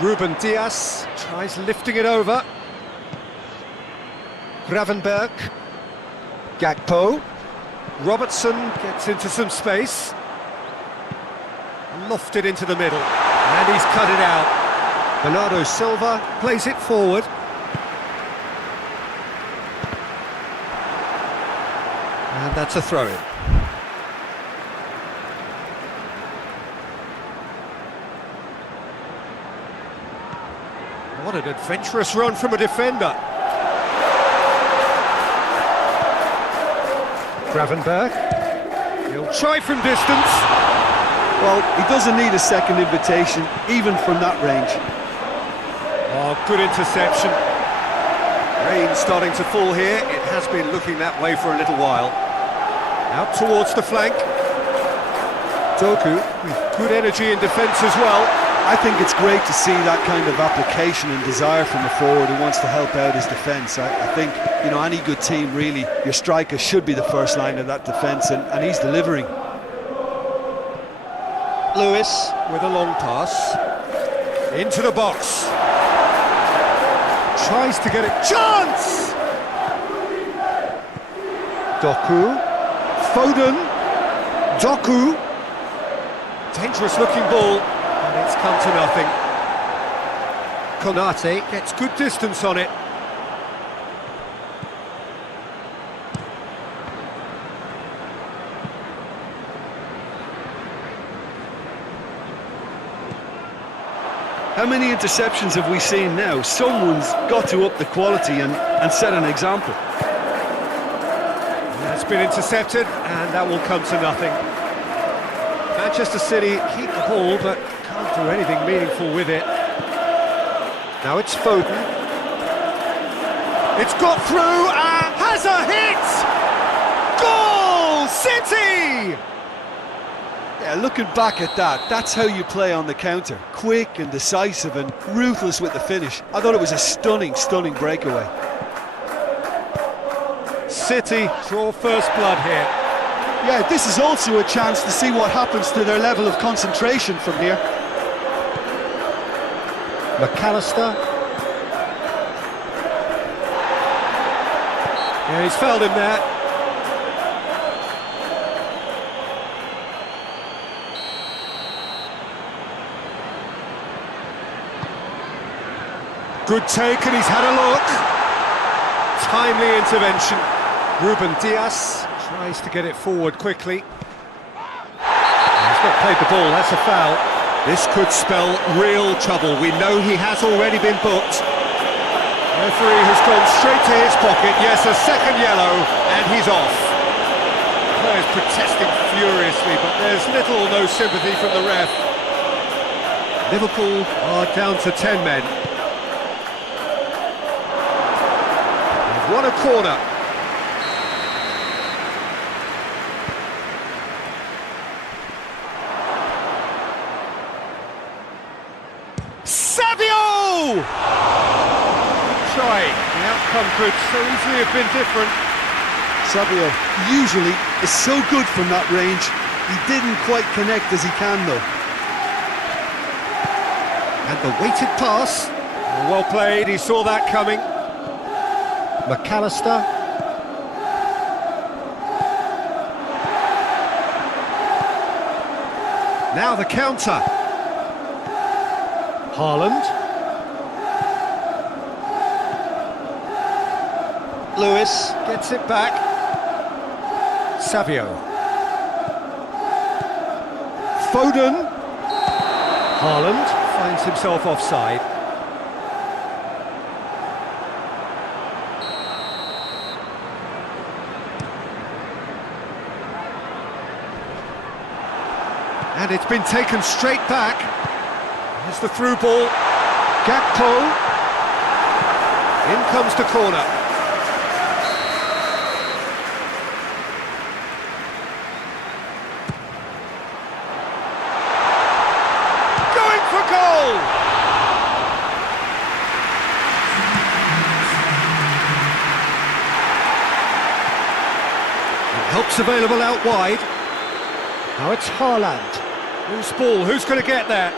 Ruben Dias tries lifting it over. Gravenberg. Gakpo. Robertson gets into some space. Lofted into the middle. And he's cut it out. Bernardo Silva plays it forward. And that's a throw-in. What an adventurous run from a defender. Gravenberg. He'll try from distance. Well, he doesn't need a second invitation, even from that range. Oh, good interception. Rain starting to fall here. It has been looking that way for a little while. Out towards the flank. Doku with good energy in defence as well. I think it's great to see that kind of application and desire from a forward who wants to help out his defence. I think, you know, any good team, really, your striker should be the first line of that defence, and he's delivering. Lewis with a long pass. Into the box. Tries to get it. Chance! Doku. Foden. Doku. Dangerous looking ball. And it's come to nothing. Konate gets good distance on it. How many interceptions have we seen now? Someone's got to up the quality and set an example. That's been intercepted, and that will come to nothing. Manchester City keep the ball, but can't do anything meaningful with it. Now it's Foden. It's got through and has a hit! Goal! City! Yeah, looking back at that, that's how you play on the counter. Quick and decisive and ruthless with the finish. I thought it was a stunning, stunning breakaway. City draw first blood here. Yeah, this is also a chance to see what happens to their level of concentration from here. McAllister. Yeah, he's fouled him there. Good take, and he's had a look. Timely intervention. Ruben Diaz tries to get it forward quickly. He's not played the ball, that's a foul. This could spell real trouble. We know he has already been booked. Referee has gone straight to his pocket. Yes, a second yellow, and he's off. Players protesting furiously, but there's little or no sympathy from the ref. Liverpool are down to 10 men. They've won a corner. Savio! Trying. The outcome could so easily have been different. Savio usually is so good from that range. He didn't quite connect as he can though. And the weighted pass. Well played, he saw that coming. McAllister. Now the counter. Haaland. Lewis gets it back. Savio. Foden. Haaland finds himself offside. And it's been taken straight back. Here's the through ball. Gakpo. In comes the corner. Going for goal! And help's available out wide. Now it's Haaland. Loose ball, who's going to get there?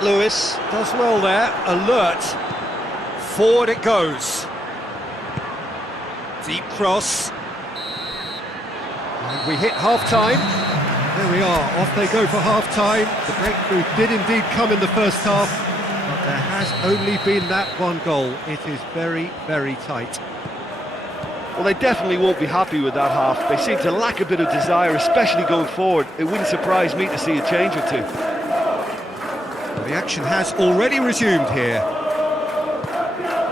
Lewis does well there, alert. Forward it goes. Deep cross. And we hit half-time. There we are, off they go for half-time. The breakthrough did indeed come in the first half, but there has only been that one goal. It is very, very tight. Well, they definitely won't be happy with that half. They seem to lack a bit of desire, especially going forward. It wouldn't surprise me to see a change or two. The action has already resumed here.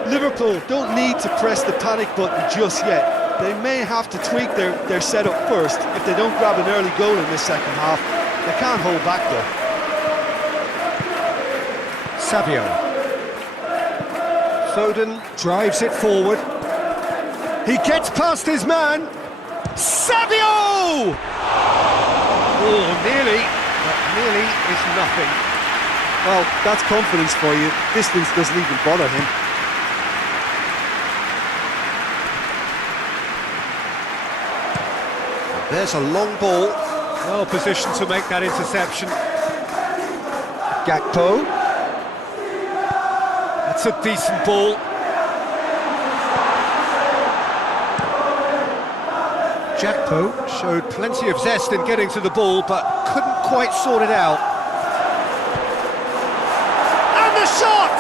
Liverpool don't need to press the panic button just yet. They may have to tweak their setup first if they don't grab an early goal in this second half. They can't hold back though. Savio. Foden drives it forward. He gets past his man. Savio! Oh, nearly, but nearly is nothing. Well, that's confidence for you. Distance doesn't even bother him. There's a long ball. Well positioned to make that interception. Gakpo. That's a decent ball. Gakpo showed plenty of zest in getting to the ball, but couldn't quite sort it out. shot!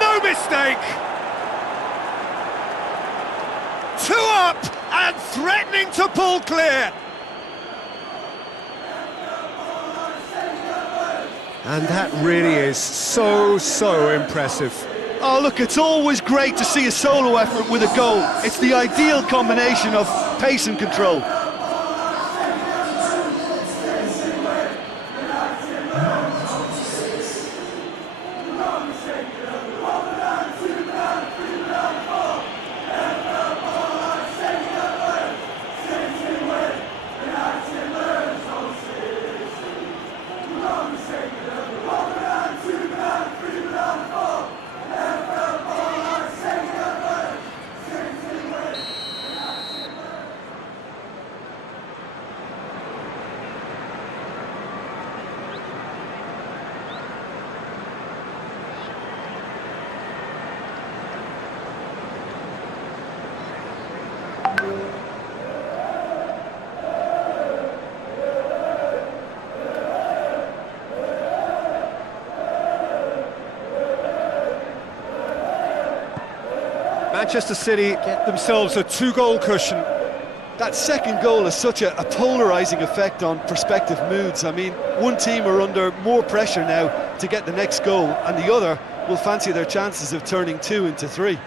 No mistake! 2 up and threatening to pull clear. And that really is so impressive. Oh, look, it's always great to see a solo effort with a goal. It's the ideal combination of pace and control. Manchester City get themselves a 2-goal cushion. That second goal has such a polarising effect on prospective moods. I mean, one team are under more pressure now to get the next goal, and the other will fancy their chances of turning 2 into 3.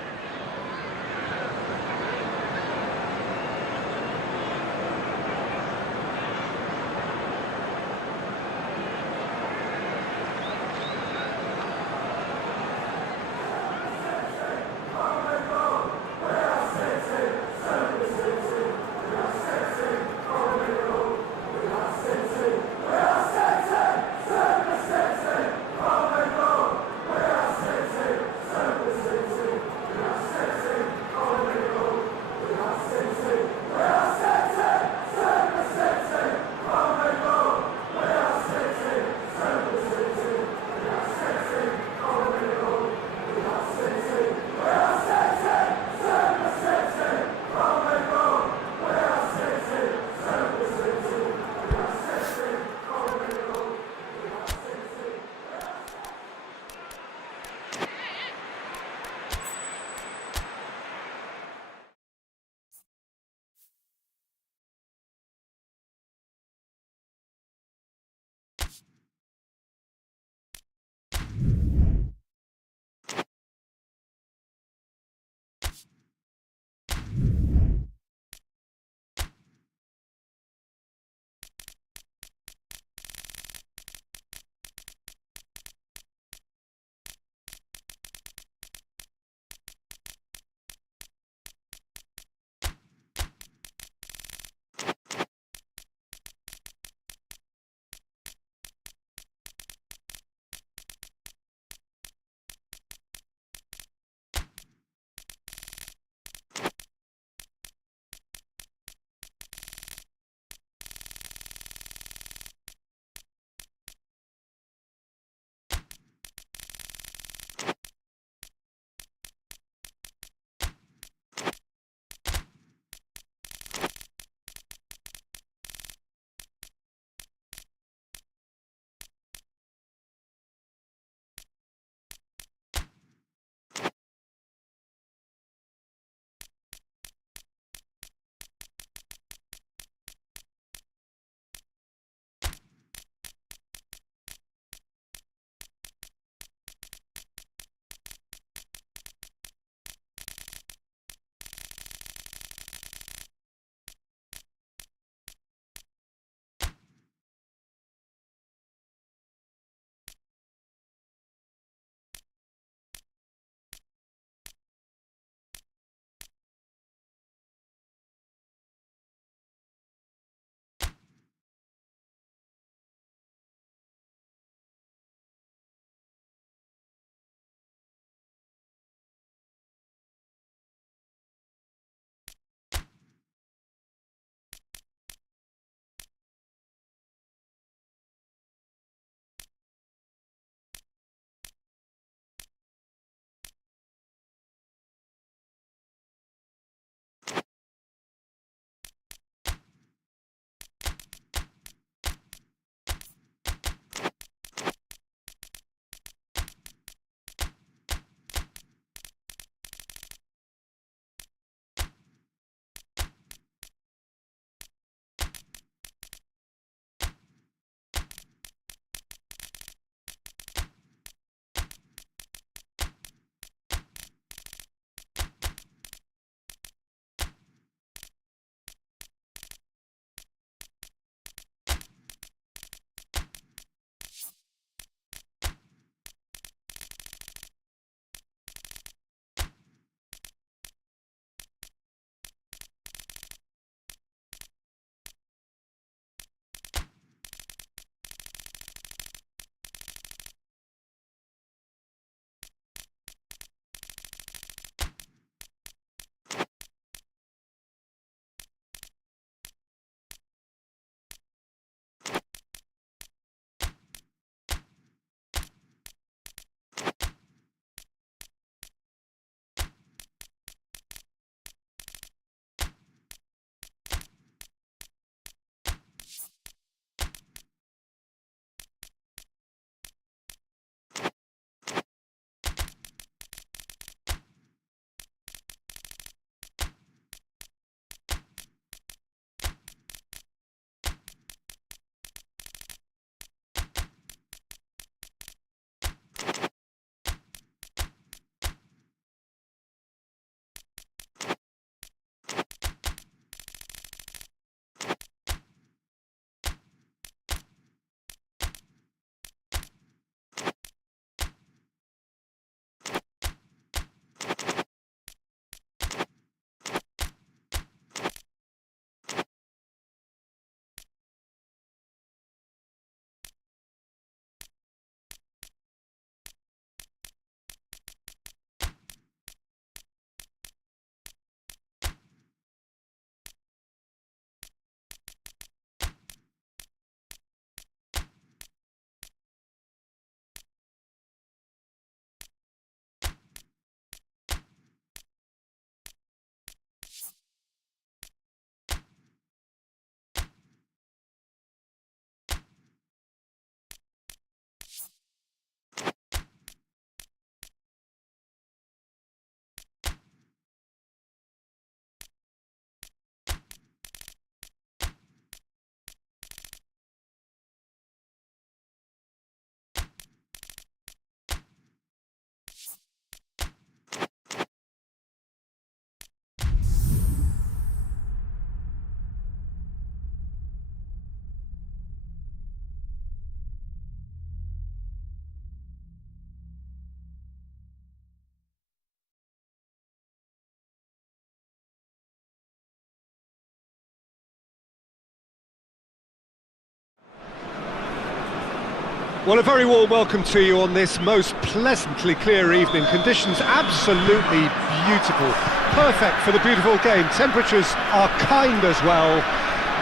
Well, a very warm welcome to you on this most pleasantly clear evening. Conditions absolutely beautiful. Perfect for the beautiful game. Temperatures are kind as well.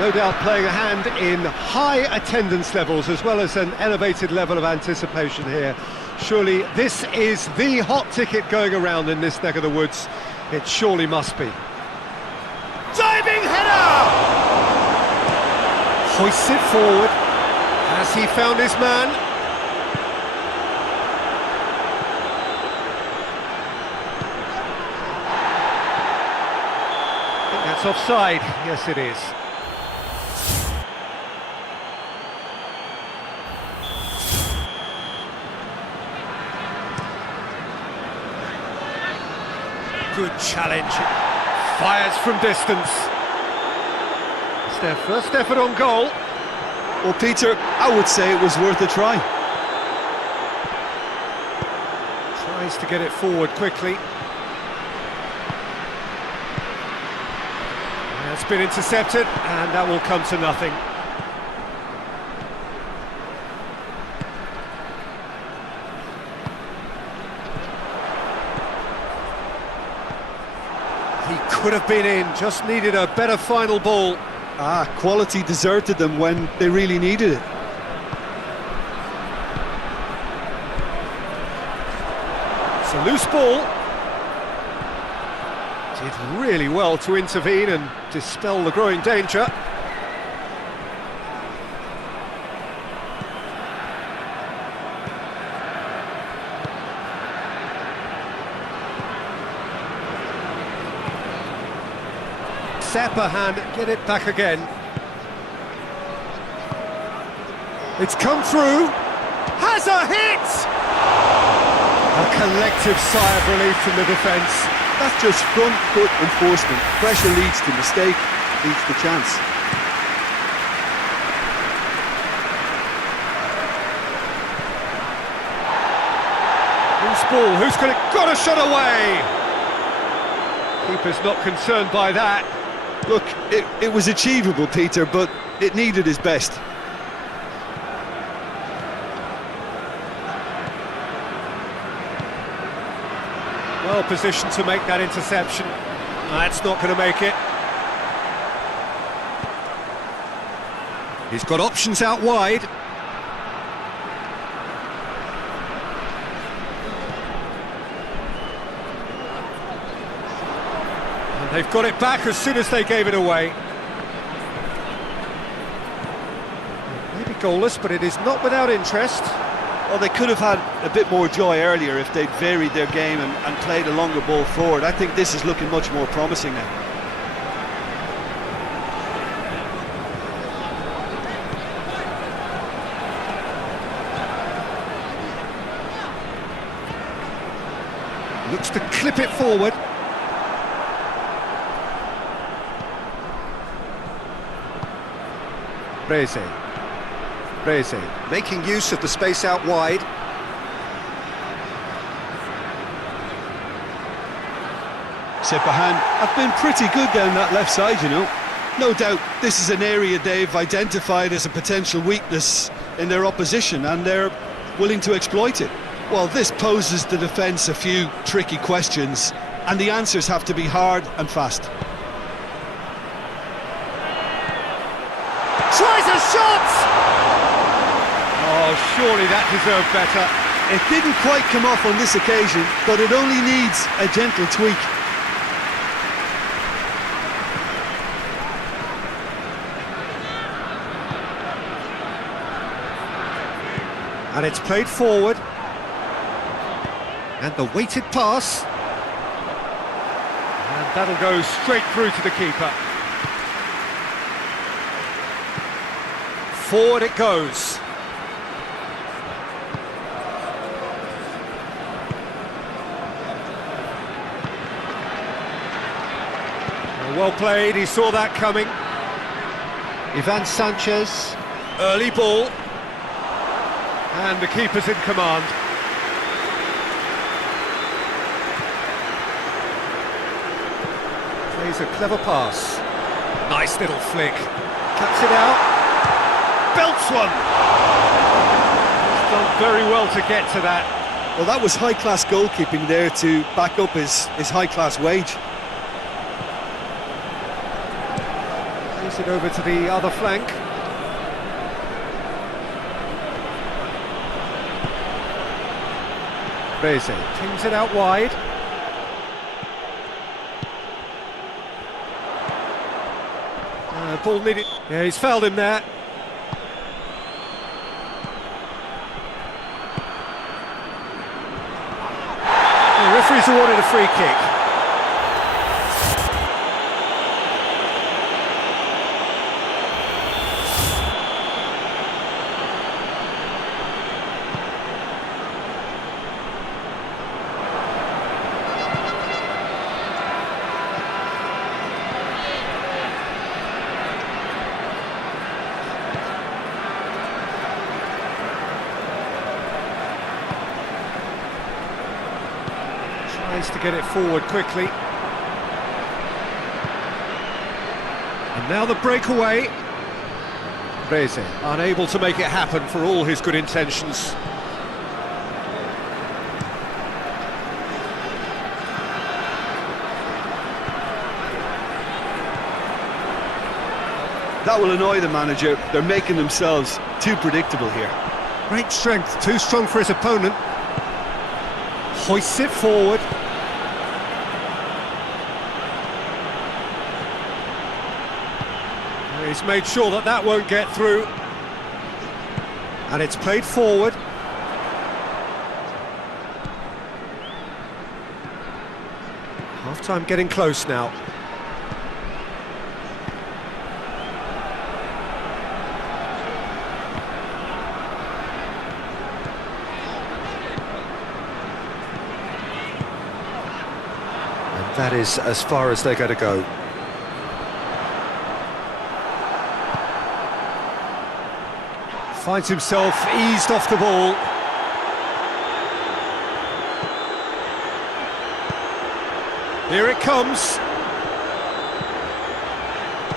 No doubt playing a hand in high attendance levels as well as an elevated level of anticipation here. Surely this is the hot ticket going around in this neck of the woods. It surely must be. Diving header! Hoists it forward. Has he found his man? I think that's offside. Yes, it is. Good challenge. Fires from distance. It's their first effort on goal. Well, Peter, I would say it was worth a try. Tries to get it forward quickly. It's been intercepted, and that will come to nothing. He could have been in, just needed a better final ball. Quality deserted them when they really needed it. It's a loose ball. Did really well to intervene and dispel the growing danger. Sepperhan, get it back again. It's come through. Has a hit! A collective sigh of relief from the defence. That's just front foot enforcement. Pressure leads to mistake, leads to chance. Loose ball, who's got a shot away? Keeper's not concerned by that. Look, it was achievable, Peter, but it needed his best. Well positioned to make that interception. That's not going to make it. He's got options out wide. And they've got it back as soon as they gave it away. Maybe goalless, but it is not without interest. Well, they could have had a bit more joy earlier if they'd varied their game and played a longer ball forward. I think this is looking much more promising now. Looks to clip it forward. Reze, making use of the space out wide. Sepperhan have been pretty good down that left side, you know. No doubt this is an area they've identified as a potential weakness in their opposition, and they're willing to exploit it. Well, this poses the defence a few tricky questions, and the answers have to be hard and fast. Tries a shot! Oh, surely that deserved better. It didn't quite come off on this occasion, but it only needs a gentle tweak. And it's played forward. And the weighted pass. And that'll go straight through to the keeper. Forward it goes. Well played, he saw that coming. Ivan Sanchez. Early ball. And the keeper's in command. Plays a clever pass. Nice little flick. Cuts it out. Belts one. done very well to get to that. Well, that was high-class goalkeeping there to back up his high-class wage. Plays it over to the other flank. Beze pings it out wide. Ball needed. Yeah, he's fouled him there. The referee's awarded a free kick. Tries to get it forward quickly. And now the breakaway. Beze unable to make it happen for all his good intentions. That will annoy the manager. They're making themselves too predictable here. Great strength, too strong for his opponent. Hoists it forward. He's made sure that that won't get through. And it's played forward. Half-time getting close now. And that is as far as they're going to go. Finds himself eased off the ball. Here it comes.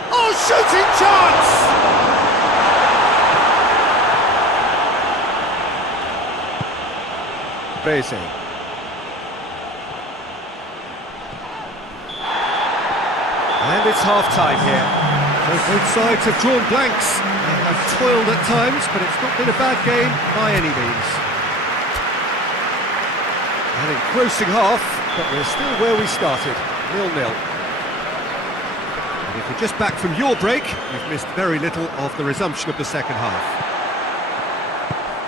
Oh, shooting chance! Beze. And it's half-time here. Both sides have drawn blanks. They have toiled at times, but it's not been a bad game by any means. An engrossing half, but we're still where we started, 0-0. And if you're just back from your break, you've missed very little of the resumption of the second half.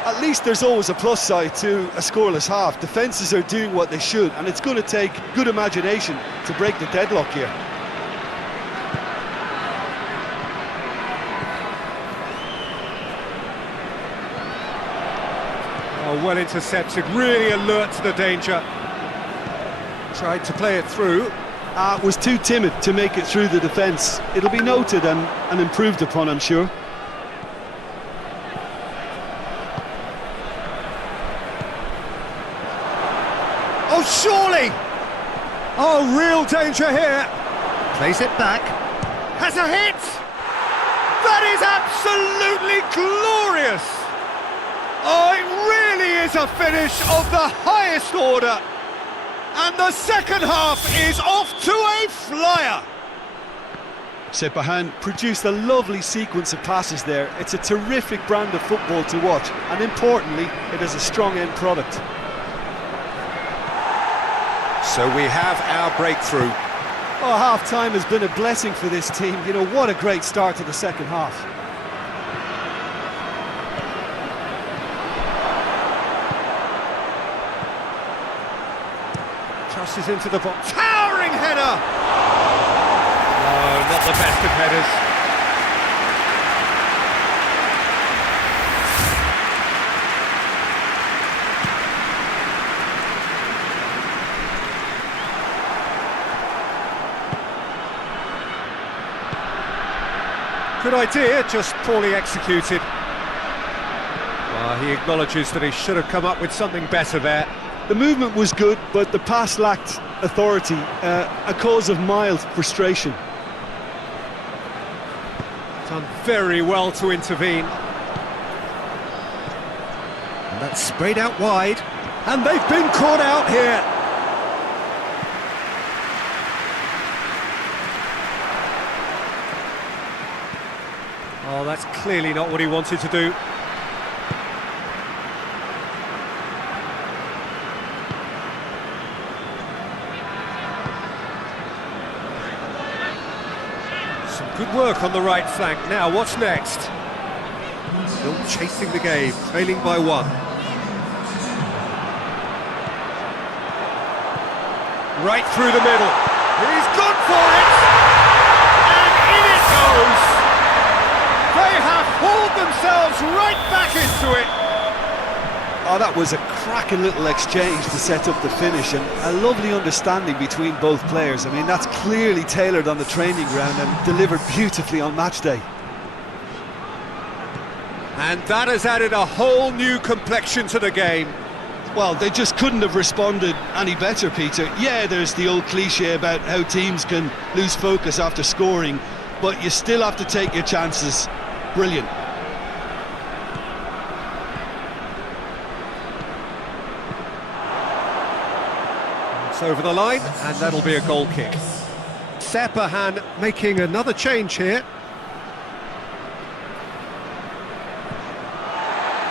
At least there's always a plus side to a scoreless half. Defences are doing what they should, and it's going to take good imagination to break the deadlock here. Well intercepted, really alert to the danger. Tried to play it through. Was too timid to make it through the defence. It'll be noted and improved upon, I'm sure. Oh, surely! Oh, real danger here. Plays it back. Has a hit! That is absolutely glorious! Oh, it really is a finish of the highest order. And the second half is off to a flyer. Sepahan produced a lovely sequence of passes there. It's a terrific brand of football to watch, and importantly, it is a strong end product. So we have our breakthrough. Oh, half-time has been a blessing for this team. You know, what a great start to the second half. Crosses into the box. Towering header! No, not the best of headers. Good idea, just poorly executed. Well, he acknowledges that he should have come up with something better there. The movement was good, but the pass lacked authority, a cause of mild frustration. Done very well to intervene. And It's sprayed out wide, and they've been caught out here. Oh, that's clearly not what he wanted to do. Some good work on the right flank. Now, what's next? Still chasing the game, trailing by 1. Right through the middle. He's gone for it! And in it goes! They have hauled themselves right back into it! Oh, that was a cracking little exchange to set up the finish, and a lovely understanding between both players. I mean, that's clearly tailored on the training ground and delivered beautifully on match day. And that has added a whole new complexion to the game. Well, they just couldn't have responded any better, Peter. Yeah, there's the old cliche about how teams can lose focus after scoring, but you still have to take your chances. Brilliant. It's over the line, and that'll be a goal kick. Sepahan making another change here.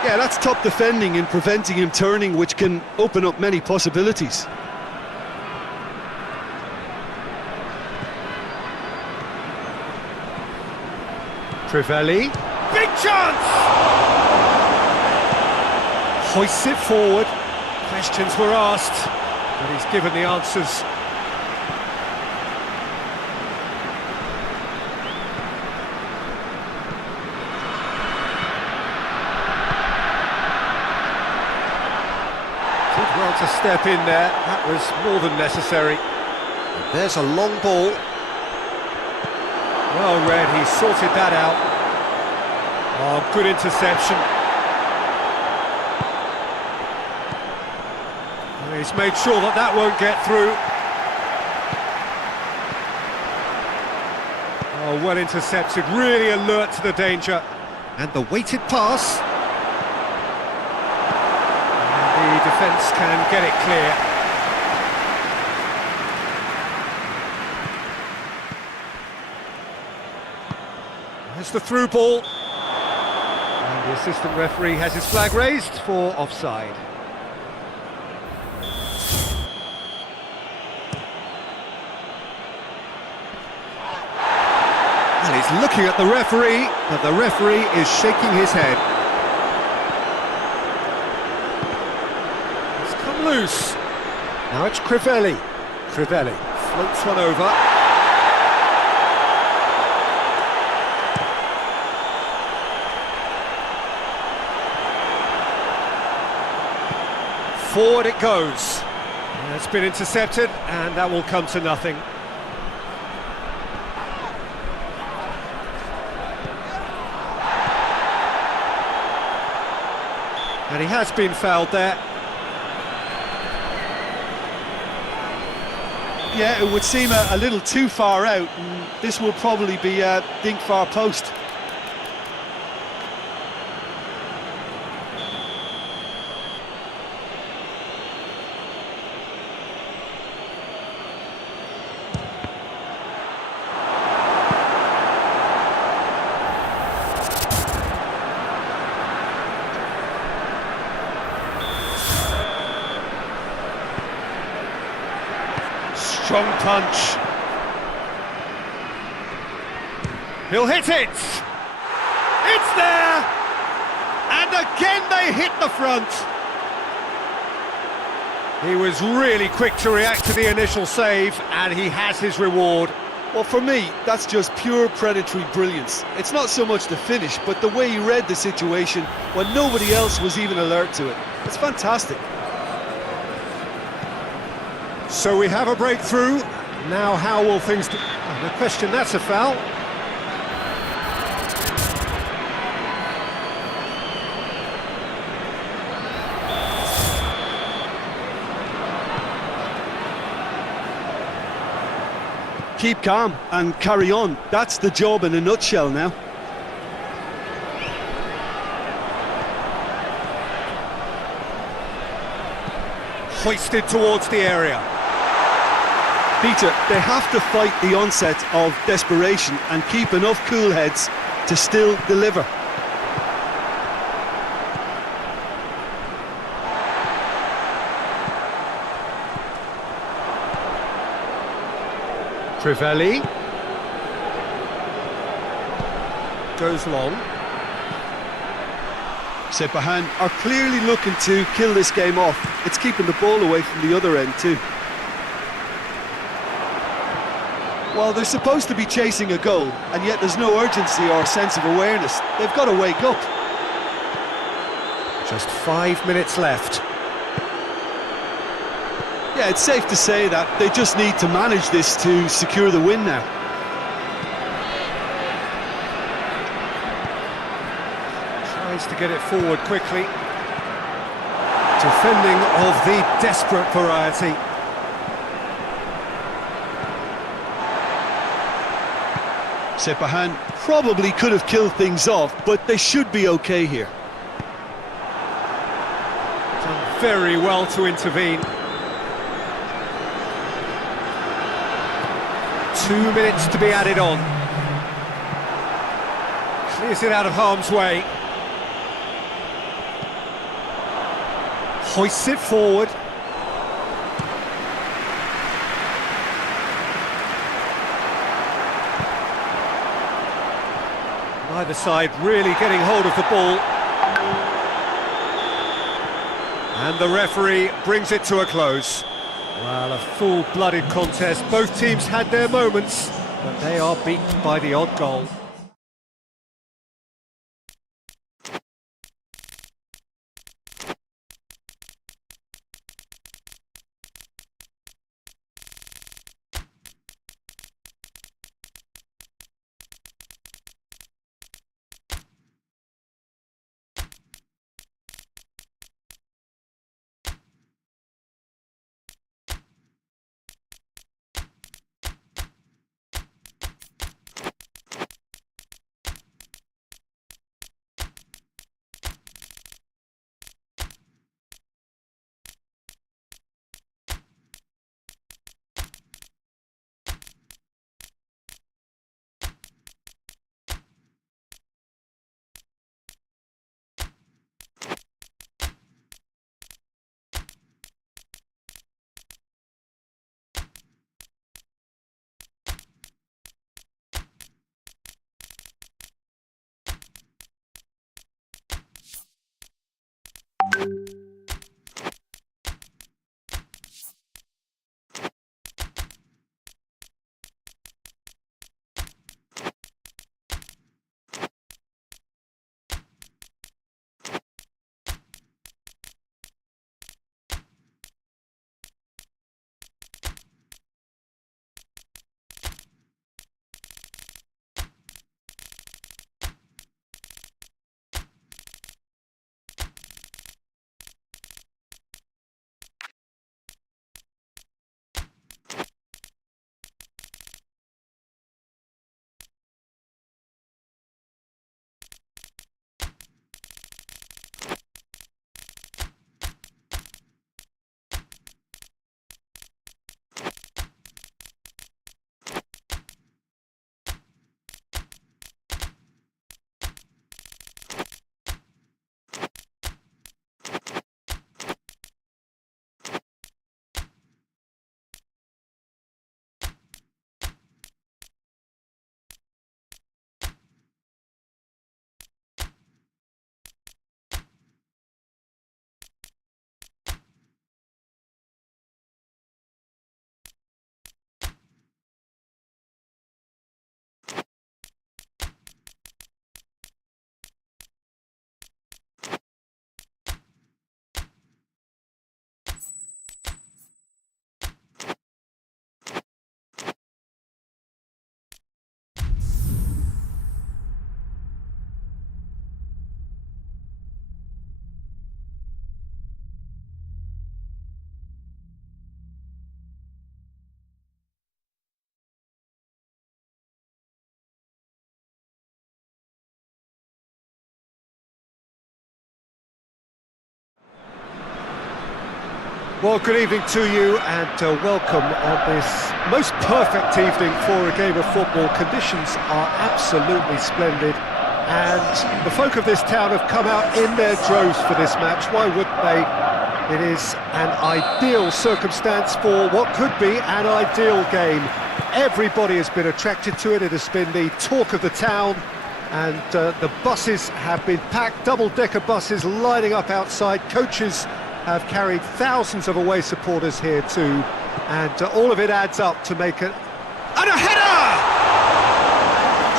Yeah, that's top defending and preventing him turning, which can open up many possibilities. Crivelli, big chance! Hoists it forward. Questions were asked, but he's given the answers. Did well to step in there. That was more than necessary. And there's a long ball. Well read, he sorted that out. Oh, good interception. He's made sure that that won't get through. Oh, well intercepted, really alert to the danger. And the weighted pass. And the defence can get it clear. There's the through ball. And the assistant referee has his flag raised for offside. And he's looking at the referee, but the referee is shaking his head. It's come loose. Now it's Crivelli. Crivelli floats one over. Forward it goes. It's been intercepted, and that will come to nothing. And he has been fouled there. Yeah, it would seem a little too far out, and this will probably be a dink far post. Strong punch. He'll hit it. It's there. And again they hit the front. He was really quick to react to the initial save, and he has his reward. Well, for me, that's just pure predatory brilliance. It's not so much the finish, but the way he read the situation when nobody else was even alert to it. It's fantastic. So we have a breakthrough. Now how will things do? Oh, no question, that's a foul. Keep calm and carry on. That's the job in a nutshell now. hoisted towards the area. Peter, they have to fight the onset of desperation and keep enough cool heads to still deliver. Crivelli Goes long. Sepahan. Are clearly looking to kill this game off. It's keeping the ball away from the other end too. Well, they're supposed to be chasing a goal, and yet there's no urgency or sense of awareness. They've got to wake up. Just 5 minutes left. Yeah, it's safe to say that they just need to manage this to secure the win now. Tries to get it forward quickly. Defending of the desperate variety. Sepahan. Probably could have killed things off, but they should be okay here. Done very well to intervene. 2 minutes to be added on. Clears it out of harm's way. Hoists it forward. Neither side really getting hold of the ball. And the referee brings it to a close. Well, a full-blooded contest. Both teams had their moments, but they are beaten by the odd goal. Well, good evening to you and welcome on this most perfect evening for a game of football. Conditions are absolutely splendid and the folk of this town have come out in their droves for this match. Why wouldn't they? It is an ideal circumstance for what could be an ideal game. Everybody has been attracted to it. It has been the talk of the town, and the buses have been packed, double-decker buses lining up outside. Coaches have carried thousands of away supporters here too, and all of it adds up to make it... And a header!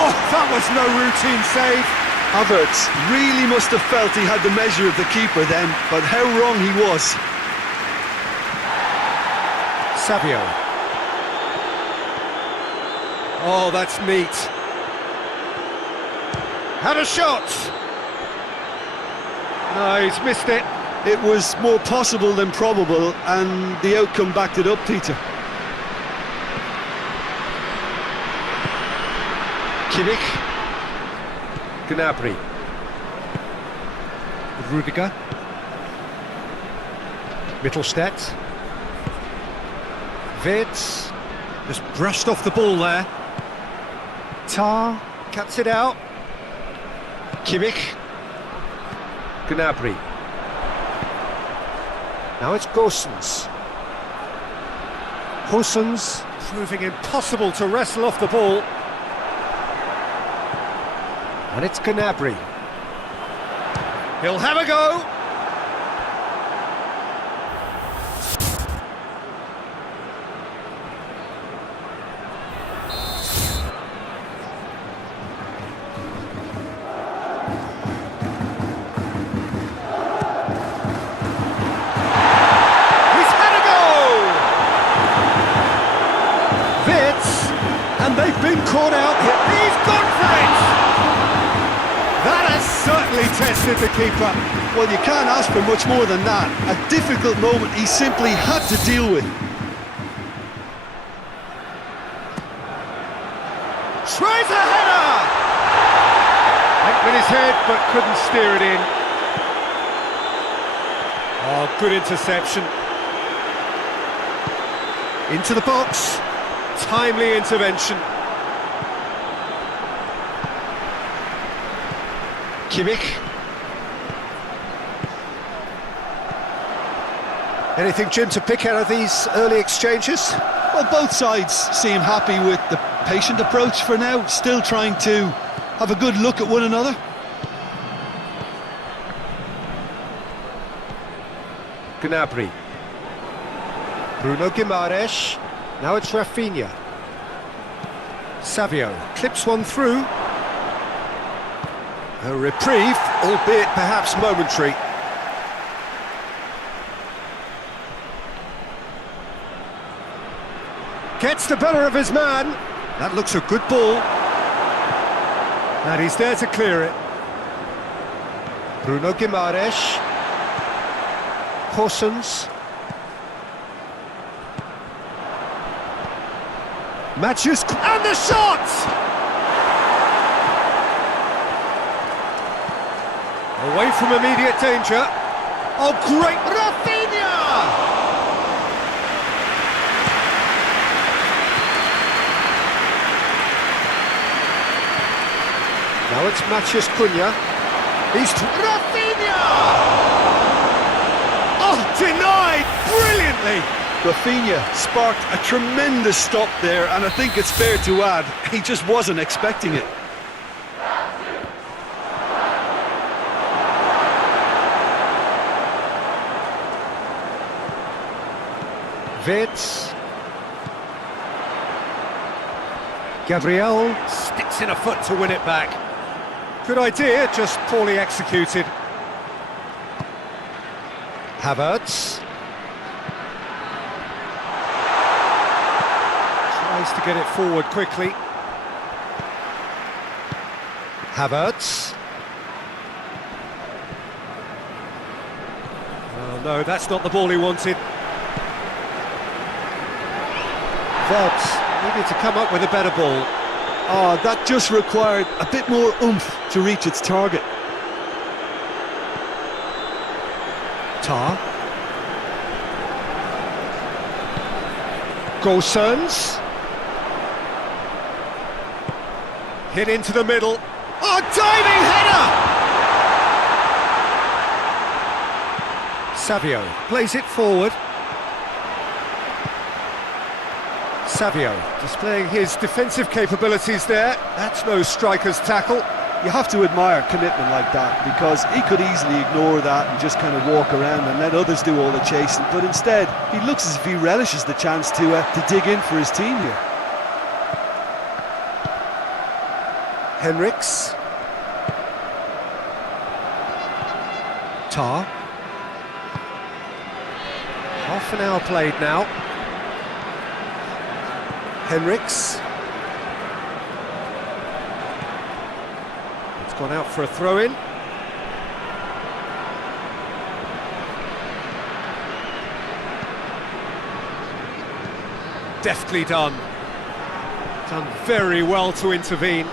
Oh, that was no routine save. Havertz really must have felt he had the measure of the keeper then, but how wrong he was. Savio. Oh, that's neat. Had a shot! No, he's missed it. It was more possible than probable, and the outcome backed it up, Peter. Kimmich. Gnabry. Rudiger. Mittelstadt. Wirtz. Just brushed off the ball there. Tar. Cuts it out. Kimmich. Gnabry. Now it's Gosens. Gosens proving impossible to wrestle off the ball. And it's Gnabry. He'll have a go. Caught out here. He's gone for it! That has certainly tested the keeper. Well, you can't ask for much more than that. A difficult moment he simply had to deal with. Tries a header! Went with his head, but couldn't steer it in. Oh, good interception. Into the box. Timely intervention. Kimmich. Anything, Jim, to pick out of these early exchanges? Well, both sides seem happy with the patient approach for now, still trying to have a good look at one another. Gnabry. Bruno Guimaraes. Now it's Rafinha. Savio clips one through. A reprieve, albeit perhaps momentary. Gets the better of his man. That looks a good ball. And he's there to clear it. Bruno Guimaraes. Gosens. Matches and the shot! Away from immediate danger. Oh, great! Rafinha! Now it's Matheus Cunha. He's Rafinha! Oh, denied brilliantly! Rafinha sparked a tremendous stop there, and I think it's fair to add, he just wasn't expecting it. Wirtz. Gabriel sticks in a foot to win it back. Good idea, just poorly executed. Havertz. Tries to get it forward quickly. Havertz. Oh no, that's not the ball he wanted. Wirtz needed to come up with a better ball. Oh, that just required a bit more oomph to reach its target. Tar. Gosens. Hit into the middle. Oh, diving header! Savio plays it forward. Savio displaying his defensive capabilities there. That's no striker's tackle. You have to admire commitment like that, because he could easily ignore that and just kind of walk around and let others do all the chasing, but instead he looks as if he relishes the chance to dig in for his team here. Henriks. Tar. Half an hour played now. Henriks. It's gone out for a throw-in. Deftly done. Done very well to intervene.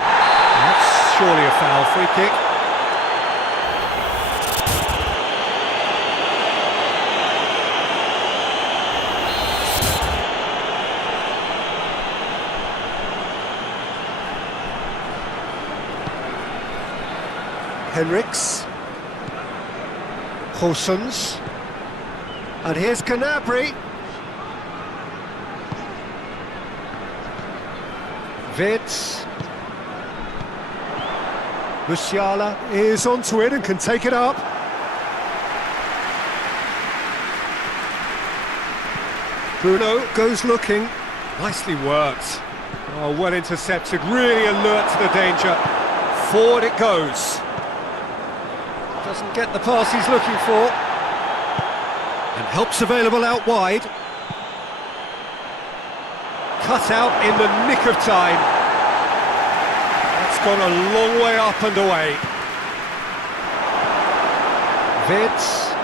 That's surely a foul. Free kick. Henriks. Gosens. And here's Canabri. Vids. Musiala is onto it and can take it up. Bruno goes looking. Nicely worked. Oh, well intercepted, really alert to the danger. Forward it goes. Doesn't get the pass he's looking for. And help's available out wide. Cut out in the nick of time. That's gone a long way up and away. Vids.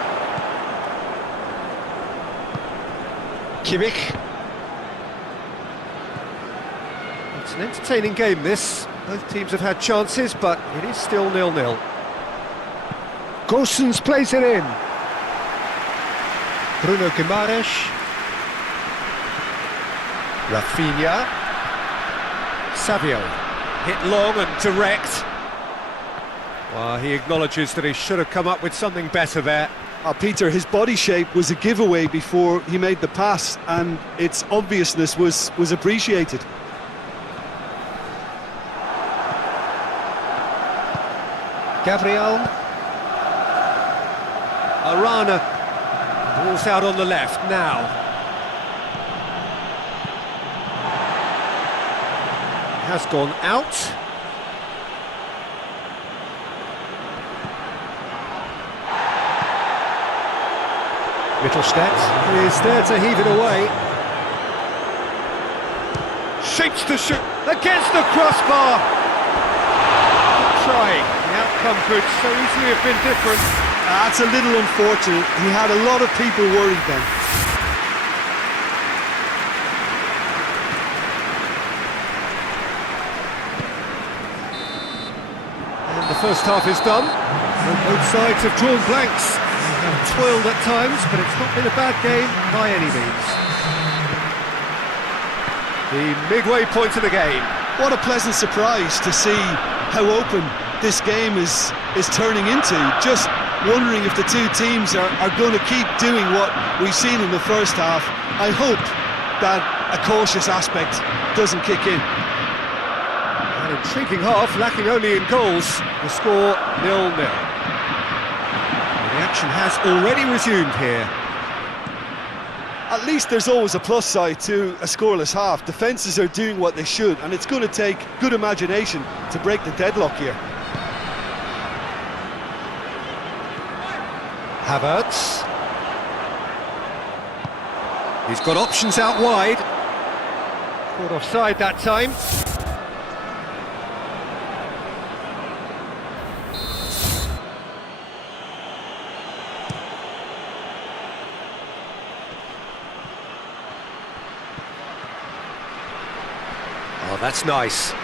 Kimmich. It's an entertaining game, this. Both teams have had chances, but it is still 0-0. Gosens plays it in. Bruno Guimaraes. Rafinha. Savio. Hit long and direct. Well, he acknowledges that he should have come up with something better there. Peter, his body shape was a giveaway before he made the pass, and its obviousness was appreciated. Gabriel. Arana. Ball's out on the left now. Has gone out. Mittelstadt Is there to heave it away. Shapes to shoot against the crossbar. Trying. The outcome could so easily have been different. That's a little unfortunate. He had a lot of people worried then. And the first half is done. Both sides have drawn blanks. They have toiled at times, but it's not been a bad game by any means. The midway point of the game. What a pleasant surprise to see how open this game is turning into. Just wondering if the two teams are going to keep doing what we've seen in the first half. I hope that a cautious aspect doesn't kick in. An intriguing half, lacking only in goals. The score 0-0. The action has already resumed here. At least there's always a plus side to a scoreless half. Defences are doing what they should, and it's going to take good imagination to break the deadlock here. Havertz. He's got options out wide. Caught offside that time. Oh, that's nice.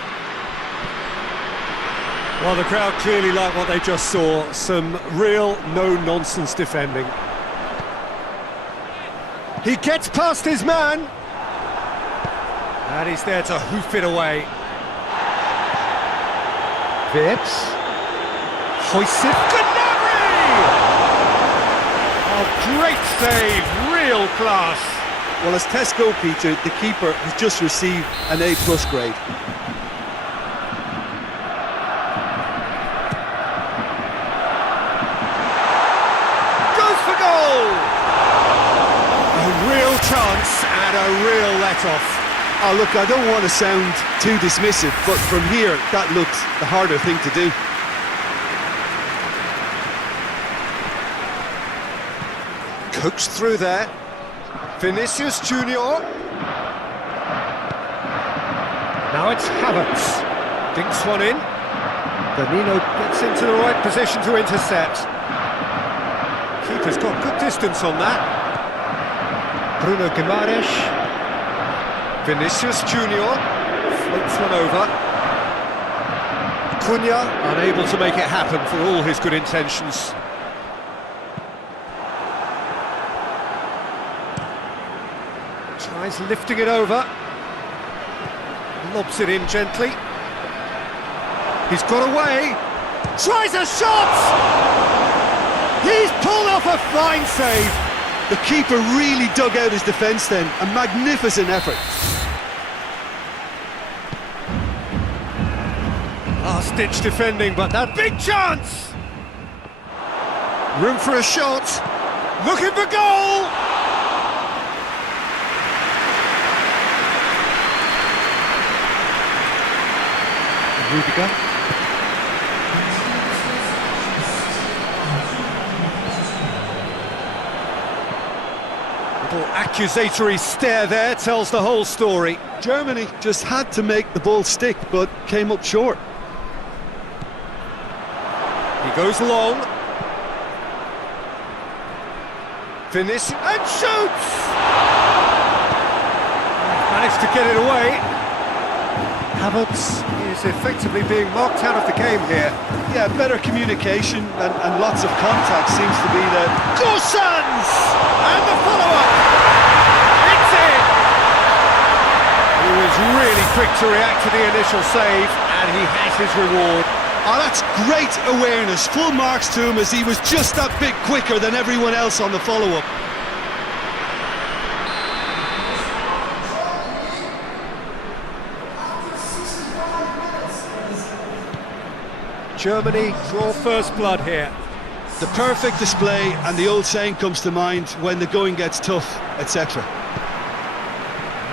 Well, the crowd clearly like what they just saw. Some real no-nonsense defending. He gets past his man. And he's there to hoof it away. Vips. Hoisted. Oh, great save, real class. Well, as test goalkeeper, the keeper has just received an A+ grade. Goes for goal! A real chance and a real let-off. Oh, look, I don't want to sound too dismissive, but from here, that looked the harder thing to do. Coaxed through there. Vinicius Junior. Now it's Havertz. Dinks one in. Danilo gets into the right position to intercept. Keeper's got good distance on that. Bruno Guimaraes. Vinicius Junior. Floats one over. Cunha unable to make it happen for all his good intentions. Tries lifting it over. Lobs it in gently. He's got away. Tries a shot! He's pulled off a fine save. The keeper really dug out his defence then. A magnificent effort. Last-ditch defending, but that big chance! Room for a shot. Looking for goal! Rudiger. Little accusatory stare there tells the whole story. Germany just had to make the ball stick, but came up short. He goes long. Vinicius and shoots! Managed to get it away. Havertz is effectively being marked out of the game here. Yeah, better communication and lots of contact seems to be the... Gorsons! And the follow-up! It's in! He was really quick to react to the initial save, and he has his reward. Oh, that's great awareness. Full marks to him as he was just that bit quicker than everyone else on the follow-up. Germany draw first blood here. The perfect display, and the old saying comes to mind, when the going gets tough, etc.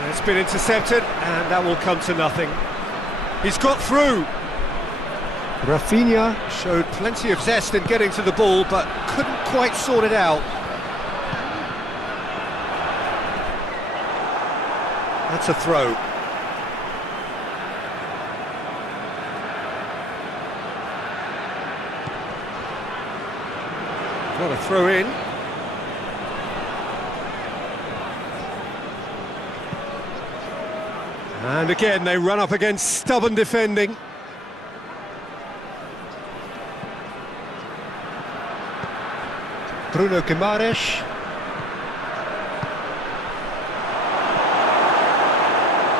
It's been intercepted, and that will come to nothing. He's got through. Rafinha. Showed plenty of zest in getting to the ball, but couldn't quite sort it out. That's a throw. Got a throw in. And again, they run up against stubborn defending. Bruno Guimaraes.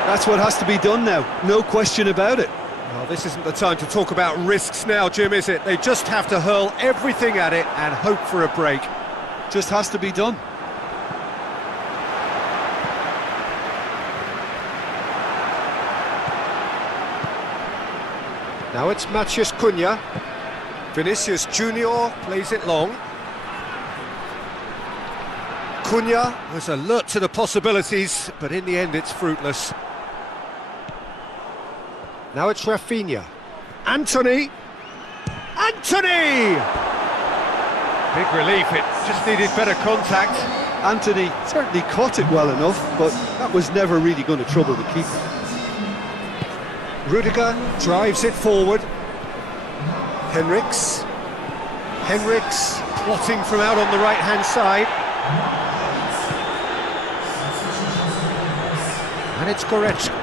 That's what has to be done now, no question about it. Well, this isn't the time to talk about risks now, Jim, is it? They just have to hurl everything at it and hope for a break. Just has to be done. Now it's Matheus Cunha. Vinicius Junior plays it long. Cunha was alert to the possibilities, but in the end it's fruitless. Now it's Rafinha. Anthony! Anthony! Big relief, it just needed better contact. Anthony certainly caught it well enough, but that was never really going to trouble the keeper. Rudiger drives it forward. Henriks plotting from out on the right-hand side. And it's Goretzka.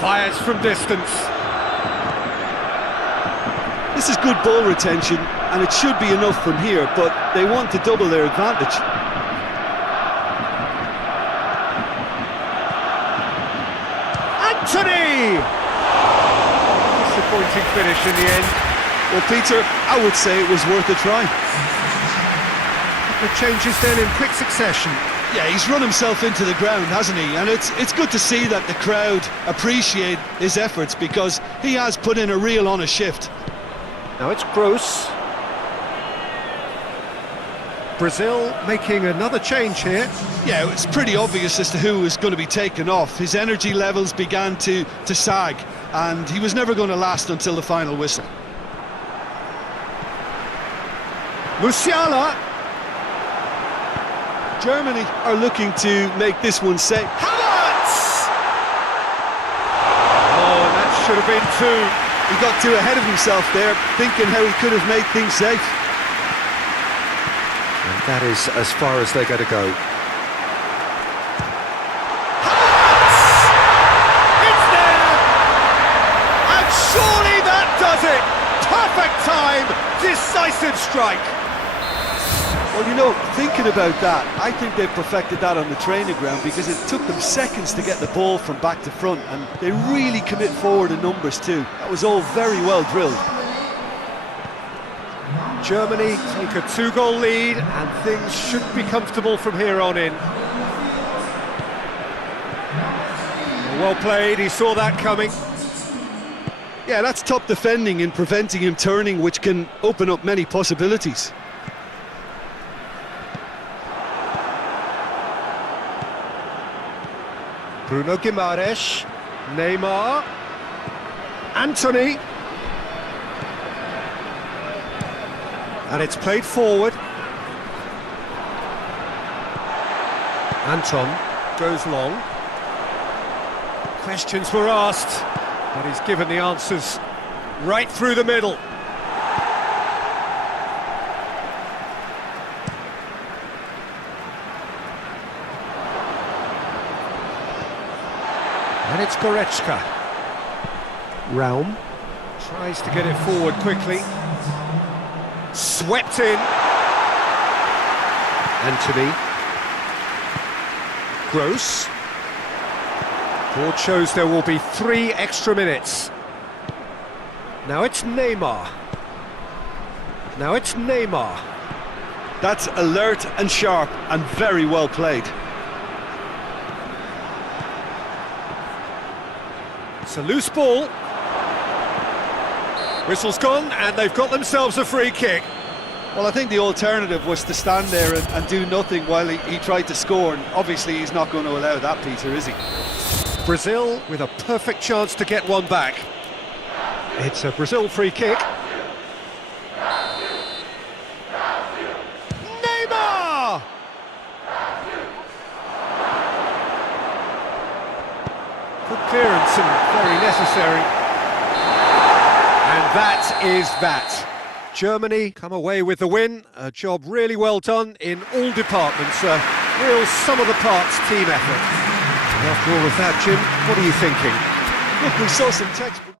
Fires from distance. This is good ball retention, and it should be enough from here, but they want to double their advantage. Dari! Disappointing finish in the end. Well, Peter, I would say it was worth a try. The changes then in quick succession. Yeah, he's run himself into the ground, hasn't he? And it's good to see that the crowd appreciate his efforts, because he has put in a real honest shift. Now it's Gross. Brazil making another change here. Yeah, it's pretty obvious as to who was going to be taken off. His energy levels began to sag, and he was never going to last until the final whistle. Musiala. Germany are looking to make this one safe. Havertz! Oh, and that should have been two. He got too ahead of himself there, thinking how he could have made things safe. And that is as far as they're going to go. Havertz! It's there! And surely that does it! Perfect time! Decisive strike! Well, you know, thinking about that, I think they've perfected that on the training ground, because it took them seconds to get the ball from back to front, and they really commit forward in numbers too. That was all very well drilled. Germany take a 2-goal lead, and things should be comfortable from here on in. Well played, he saw that coming. Yeah, that's top defending in preventing him turning, which can open up many possibilities. Bruno Guimaraes, Neymar, Anthony. And it's played forward. Anton goes long. Questions were asked, but he's given the answers right through the middle. And it's Goretzka. Raum tries to get it forward quickly. Swept in. Anthony. Gross. Board shows there will be 3 extra minutes. Now it's Neymar. Now it's Neymar. That's alert and sharp and very well played. It's a loose ball. Whistle's gone, and they've got themselves a free kick. Well, I think the alternative was to stand there and do nothing while he tried to score, and obviously he's not going to allow that, Peter, is he? Brazil with a perfect chance to get one back. It's a Brazil free kick. Neymar! Good clearance and very necessary. And that is that. Germany come away with the win. A job really well done in all departments. A real sum-of-the-parts team effort. And after all of that, Jim, what are you thinking? Look, we saw some textbook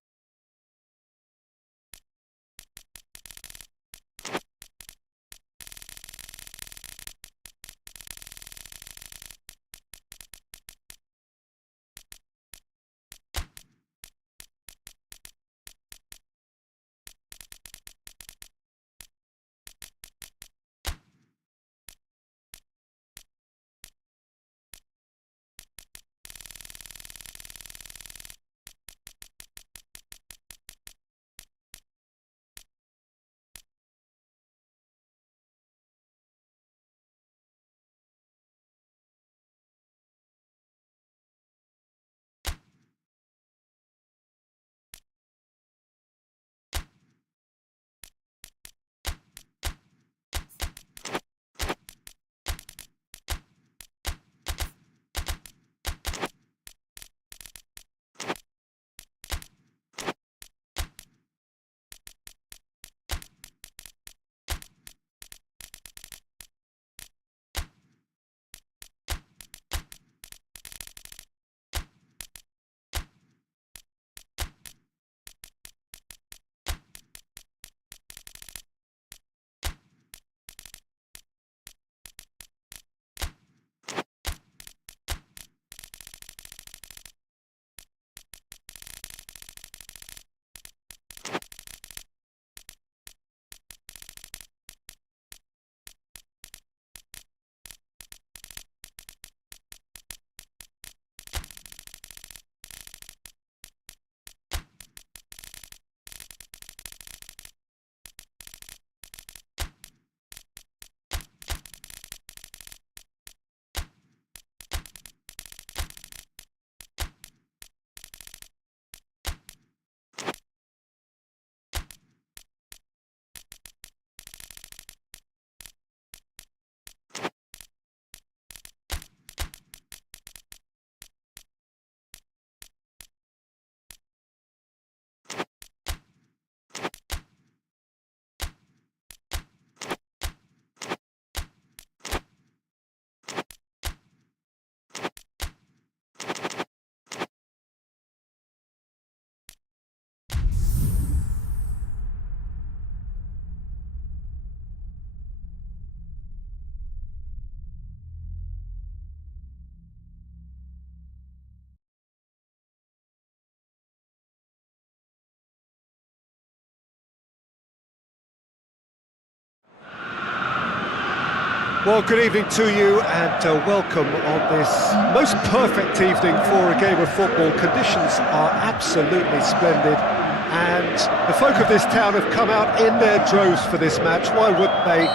Well, good evening to you and welcome on this most perfect evening for a game of football. Conditions are absolutely splendid and the folk of this town have come out in their droves for this match. Why wouldn't they?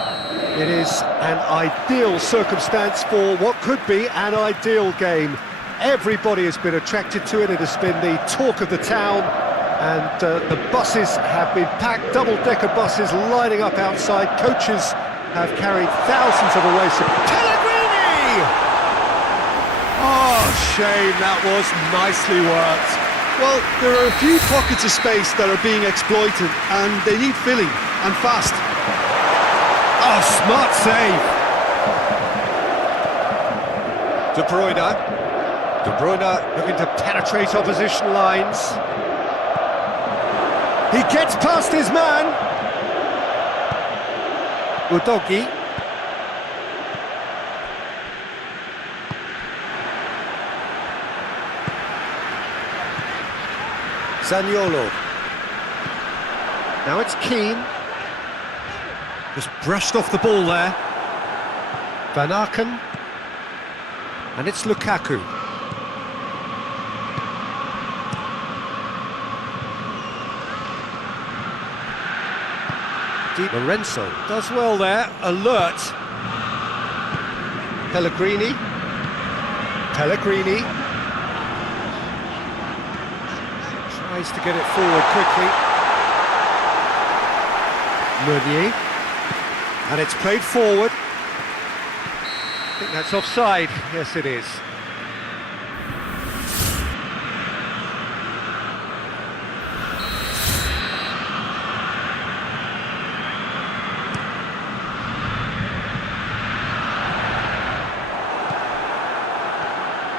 It is an ideal circumstance for what could be an ideal game. Everybody has been attracted to it. It has been the talk of the town, and the buses have been packed, double-decker buses lining up outside. Coaches have carried thousands of away supporters. Pellegrini! Oh, shame, that was nicely worked. Well, there are a few pockets of space that are being exploited, and they need filling, and fast. Oh, smart save. De Bruyne looking to penetrate opposition lines. He gets past his man. Udogi. Zaniolo. Now it's Keane. Just brushed off the ball there. Van Aken. And it's Lukaku. Lorenzo does well there, alert. Pellegrini. Tries to get it forward quickly. Meunier. And it's played forward. I think that's offside. Yes, it is.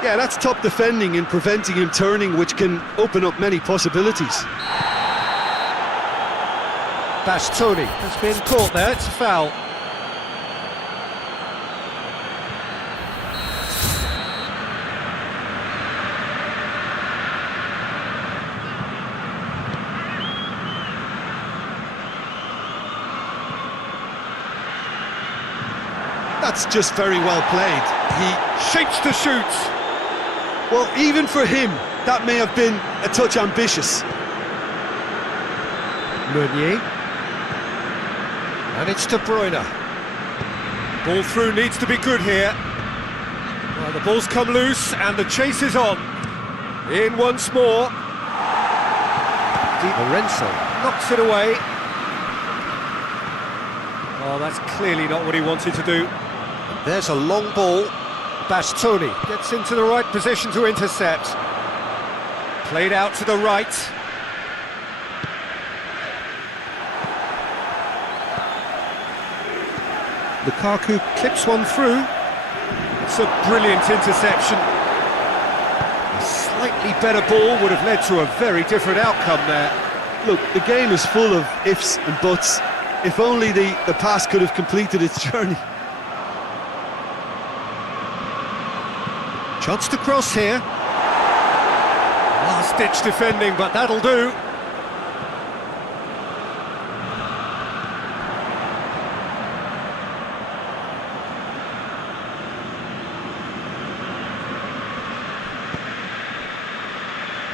Yeah, that's top defending and preventing him turning, which can open up many possibilities. Bastoni has been caught there, it's a foul. That's just very well played. He shapes to shoot. Well, even for him, that may have been a touch ambitious. Meunier. And it's De Bruyne. Ball through needs to be good here. Well, the ball's come loose and the chase is on. In once more. Lorenzo knocks it away. Oh, that's clearly not what he wanted to do. There's a long ball. Bastoni gets into the right position to intercept. Played out to the right. Lukaku clips one through. It's a brilliant interception. A slightly better ball would have led to a very different outcome there. Look, the game is full of ifs and buts. If only the pass could have completed its journey. Chance to cross here. Last-ditch defending, but that'll do.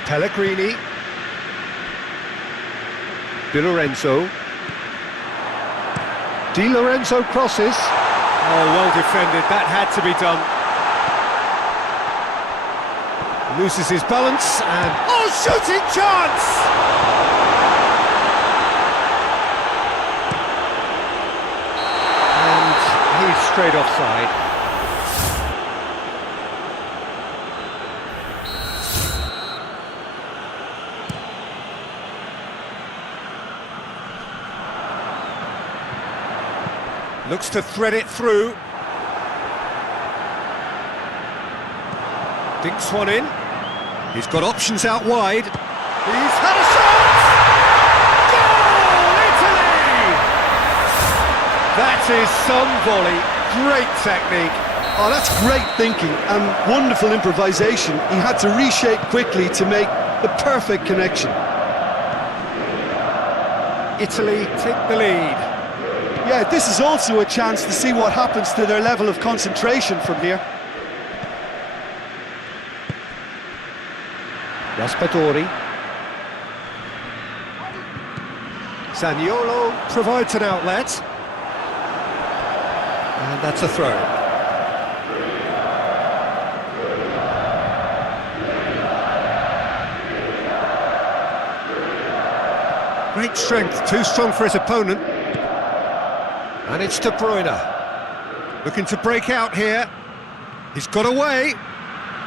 Pellegrini. Di Lorenzo crosses. Oh, well defended, that had to be done. Loses his balance and... oh, shooting chance! And he's straight offside. Looks to thread it through. Dinks one in. He's got options out wide. He's had a shot! Goal, Italy! That is some volley. Great technique. Oh, that's great thinking and wonderful improvisation. He had to reshape quickly to make the perfect connection. Italy take the lead. Yeah, this is also a chance to see what happens to their level of concentration from here. Raspadori. Zaniolo provides an outlet. And that's a throw. Great strength, too strong for his opponent. And it's De Bruyne. Looking to break out here. He's got away.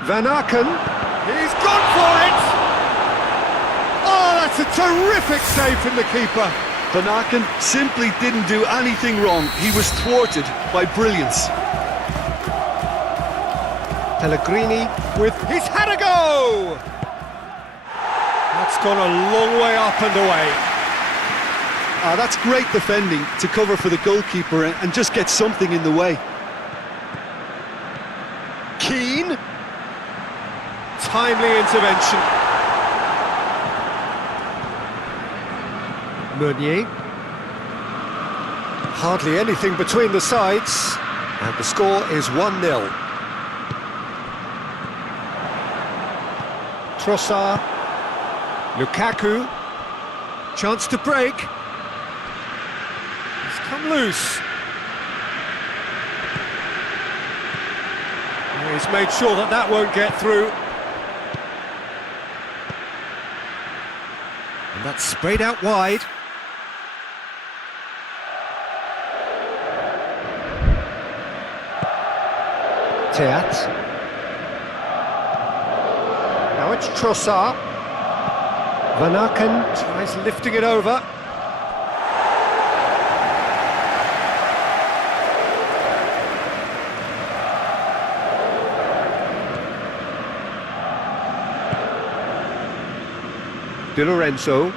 Van Aken. He's gone for it! Oh, that's a terrific save from the keeper. Van Aken simply didn't do anything wrong. He was thwarted by brilliance. Pellegrini with... He's had a go! That's gone a long way up and away. That's great defending to cover for the goalkeeper and just get something in the way. Keane. Timely intervention. Meunier. Hardly anything between the sides, and the score is 1-0. Trossard. Lukaku. Chance to break. He's come loose. He's made sure that that won't get through. And that's sprayed out wide. Teat. Now it's Trossard. Van Aken tries lifting it over. Di Lorenzo.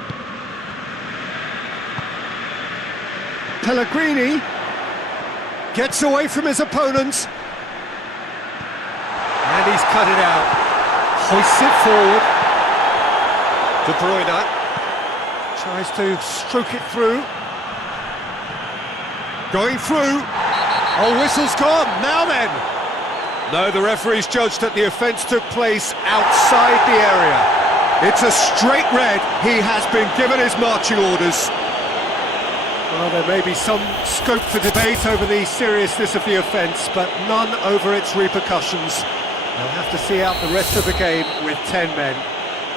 Pellegrini gets away from his opponents. And he's cut it out. Hoists it forward. De Bruyne tries to stroke it through. Going through. Oh, whistle's gone. Now then. No, the referee's judged that the offence took place outside the area. It's a straight red. He has been given his marching orders. Well, there may be some scope for debate over the seriousness of the offence, but none over its repercussions. They'll have to see out the rest of the game with 10 men.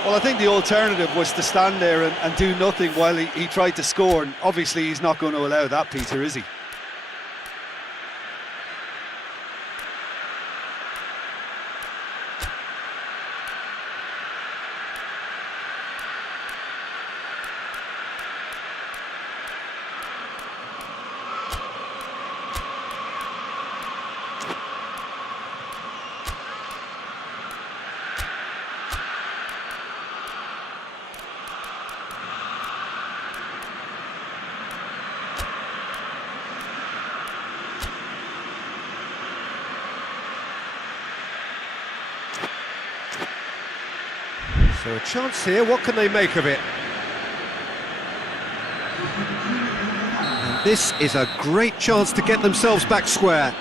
Well, I think the alternative was to stand there and do nothing while he tried to score, and obviously he's not going to allow that, Peter, is he? So a chance here, what can they make of it? And this is a great chance to get themselves back square.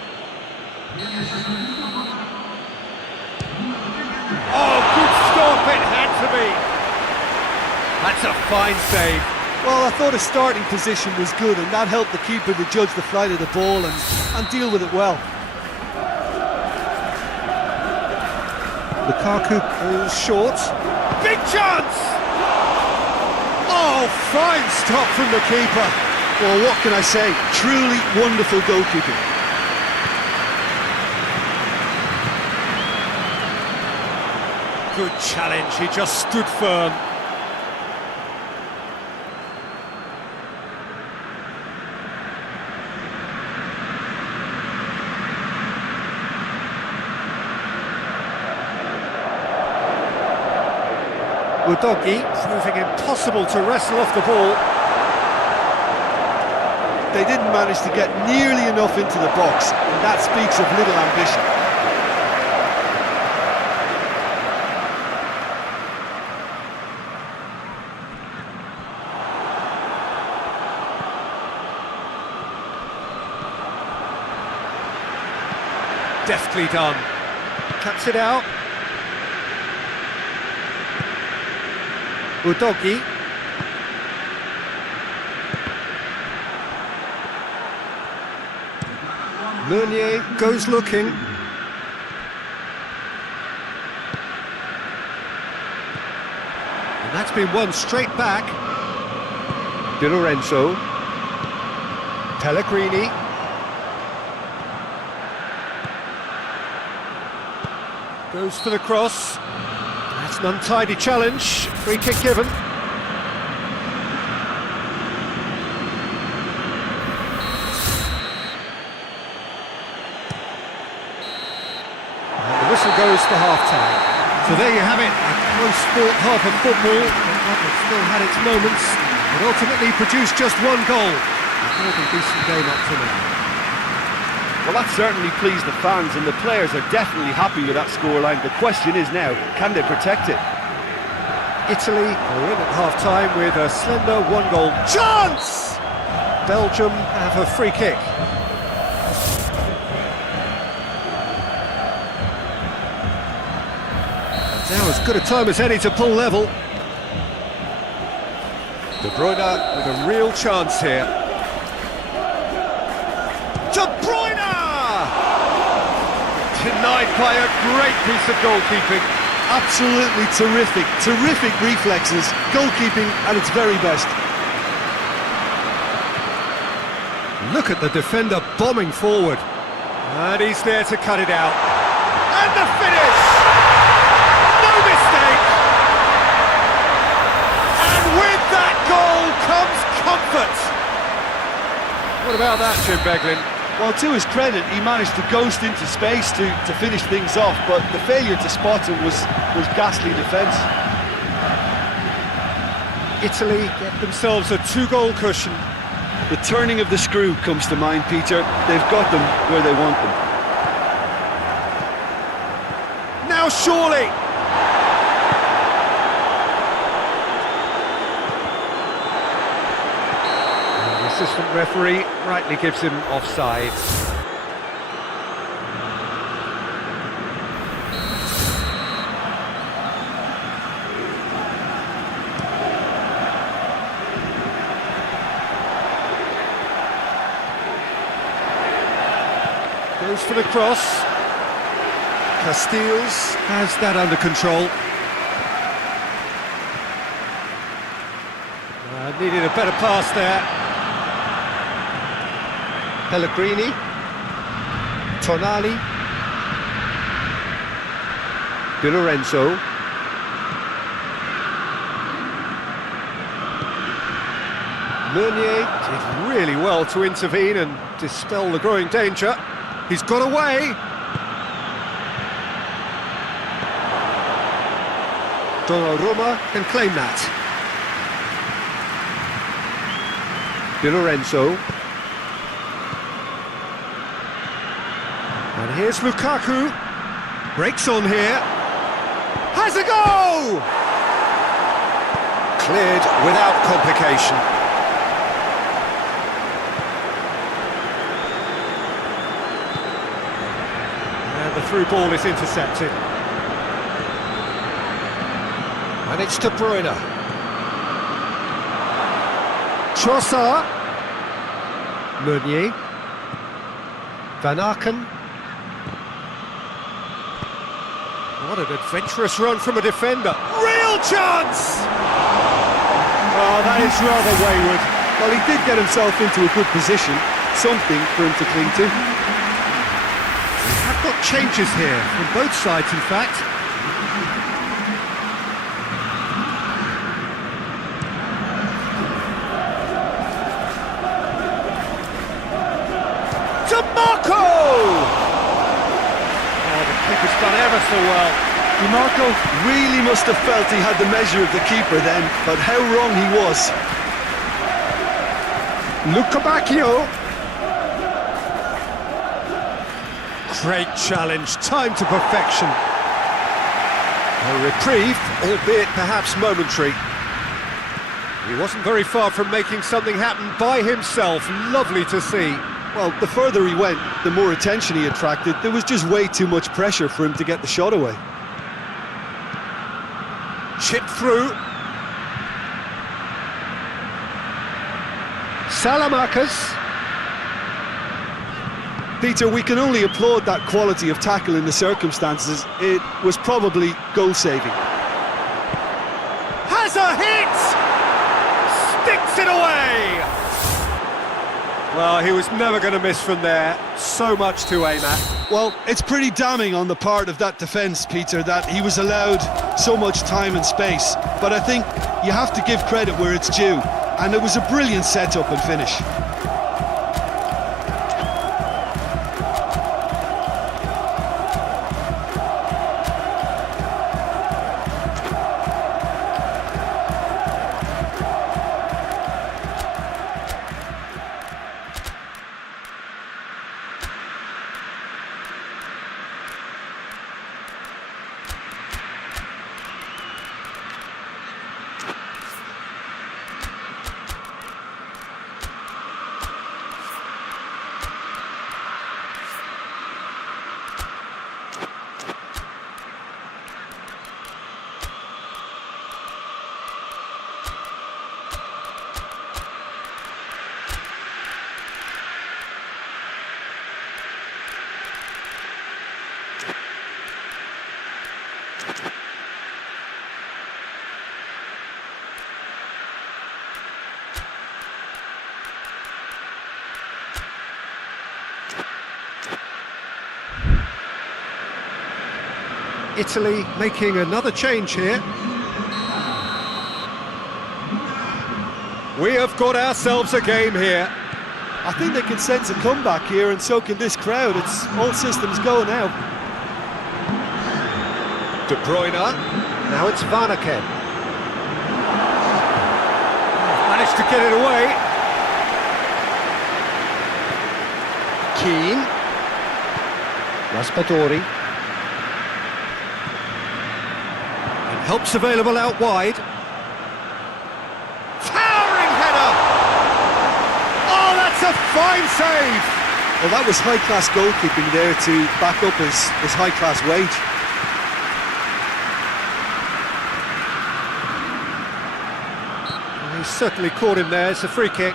Oh, good stop, it had to be! That's a fine save. Well, I thought his starting position was good, and that helped the keeper to judge the flight of the ball and deal with it well. Lukaku is short. Big chance! Oh, fine stop from the keeper. Well, what can I say? Truly wonderful goalkeeping. Good challenge, he just stood firm. Udogi proving impossible to wrestle off the ball. They didn't manage to get nearly enough into the box, and that speaks of little ambition. Deftly done. Cuts it out. Udogi. Meunier goes looking. And that's been won straight back. Di Lorenzo. Pellegrini. Goes for the cross. That's an untidy challenge. Free kick given. And the whistle goes for half-time. So there you have it, a close-fought half of football. It still had its moments, but ultimately produced just one goal. A more than decent game up to now. Well, that certainly pleased the fans, and the players are definitely happy with that scoreline. The question is now, can they protect it? Italy are in at half-time with a slender one-goal chance! Belgium have a free kick. Now as good a time as any to pull level. De Bruyne with a real chance here. De Bruyne! Denied by a great piece of goalkeeping. Absolutely terrific, terrific reflexes, goalkeeping at its very best. Look at the defender bombing forward. And he's there to cut it out. And the finish! No mistake! And with that goal comes comfort! What about that, Jim Beglin? Well, to his credit, he managed to ghost into space to finish things off, but the failure to spot him was ghastly defence. Italy get themselves a two-goal cushion. The turning of the screw comes to mind, Peter. They've got them where they want them. Now surely! And the assistant referee rightly gives him offside. Goes for the cross. Castiles has that under control. Needed a better pass there. Pellegrini. Tonali. Di Lorenzo. Meunier did really well to intervene and dispel the growing danger. He's got away. Donnarumma can claim that. Di Lorenzo. And here's Lukaku. Breaks on here. Has a go! Cleared without complication. And the through ball is intercepted. And it's De Bruyne. Trossard. Meunier. Van Aken. What an adventurous run from a defender. Real chance! Oh, that is rather wayward. Well, he did get himself into a good position. Something for him to cling to. We have got changes here, from both sides in fact. Done ever so well. DiMarco really must have felt he had the measure of the keeper then, but how wrong he was. Luca Bacchio. Great challenge, time to perfection. A reprieve, albeit perhaps momentary. He wasn't very far from making something happen by himself. Lovely to see. Well, the further he went, the more attention he attracted. There was just way too much pressure for him to get the shot away. Chip through. Salamakers. Peter, we can only applaud that quality of tackle in the circumstances. It was probably goal-saving. Has a hit! Sticks it away! Well, he was never going to miss from there. So much to aim at. Well, it's pretty damning on the part of that defence, Peter, that he was allowed so much time and space. But I think you have to give credit where it's due. And it was a brilliant setup and finish. Italy making another change here. We have got ourselves a game here. I think they can sense a comeback here, and so can this crowd. It's all systems go now. De Bruyne. Now it's Varnaken. Managed to get it away. Keane. Raspadori. Help's available out wide. Towering header! Oh, that's a fine save! Well, that was high-class goalkeeping there to back up his high-class wage. He's certainly caught him there. It's a free kick.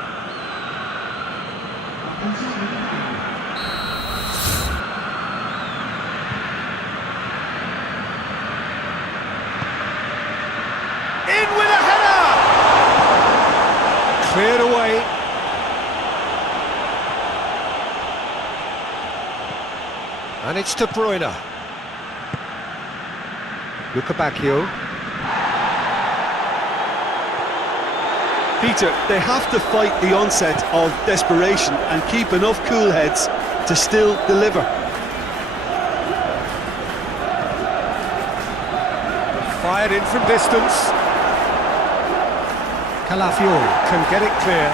Cleared away. And it's De Bruyne. Luca Bacchio. Peter, they have to fight the onset of desperation and keep enough cool heads to still deliver. Fired in from distance. Calafiori Can get it clear.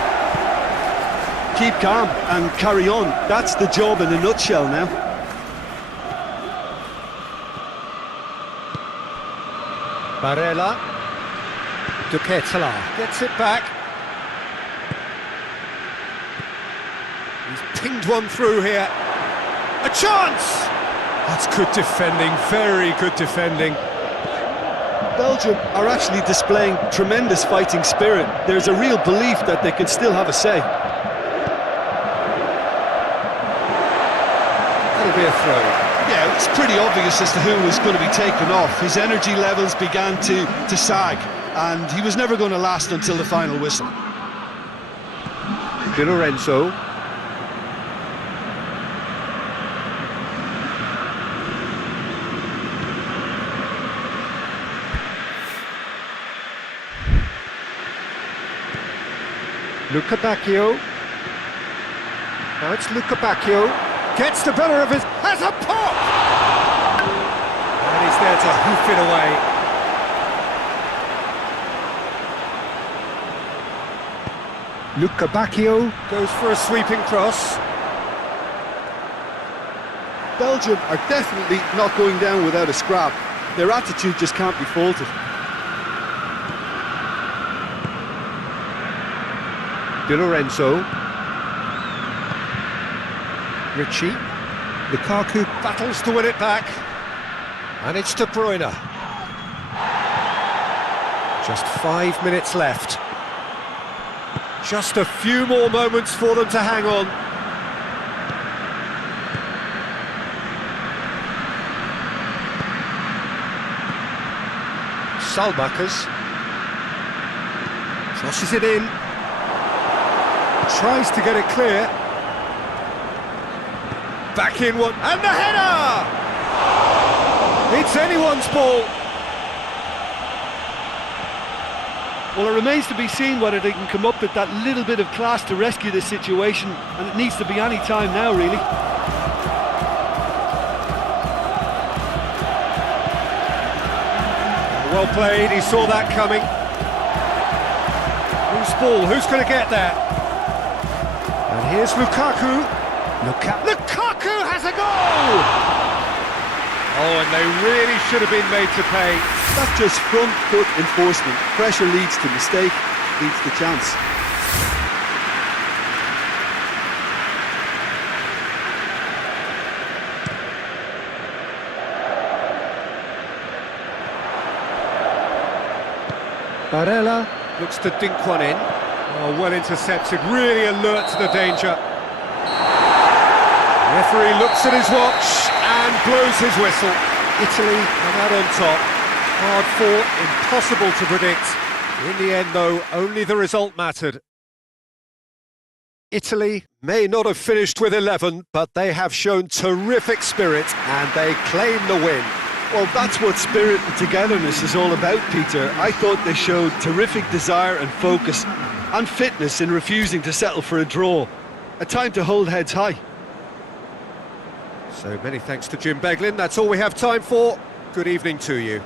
Keep calm and carry on. That's the job in a nutshell now. Barella. Duquetala gets it back. He's pinged one through here. A chance! That's good defending, very good defending. Belgium are actually displaying tremendous fighting spirit. There's a real belief that they can still have a say. That'll be a throw. Yeah, it's pretty obvious as to who was going to be taken off. His energy levels began to sag, and he was never going to last until the final whistle. Di Lorenzo. Luca Bacchio. Now it's Luca Bacchio. Gets the better of his... has a pop! And he's there to hoof it away. Luca Bacchio. Goes for a sweeping cross. Belgium are definitely not going down without a scrap. Their attitude just can't be faulted. Di Lorenzo. Richie. Lukaku Battles to win it back. And it's De Bruyne. Just 5 minutes left. Just a few more moments for them to hang on. Salbakers crosses it in, tries to get it clear. Back in one, and the header! It's anyone's ball. Well, it remains to be seen whether they can come up with that little bit of class to rescue this situation, and it needs to be any time now, really. Well played, he saw that coming. Who's ball? Who's going to get there? And here's Lukaku. Lukaku has a goal! Oh, and they really should have been made to pay. That's just front foot enforcement. Pressure leads to mistake, leads to chance. Barella. Looks to dink one in. Oh, well intercepted, really alert to the danger. Referee looks at his watch and blows his whistle. Italy come out on top. Hard fought, impossible to predict. In the end, though, only the result mattered. Italy may not have finished with 11, but they have shown terrific spirit and they claim the win. Well, that's what spirit and togetherness is all about, Peter. I thought they showed terrific desire and focus and fitness in refusing to settle for a draw. A time to hold heads high. So many thanks to Jim Beglin. That's all we have time for. Good evening to you.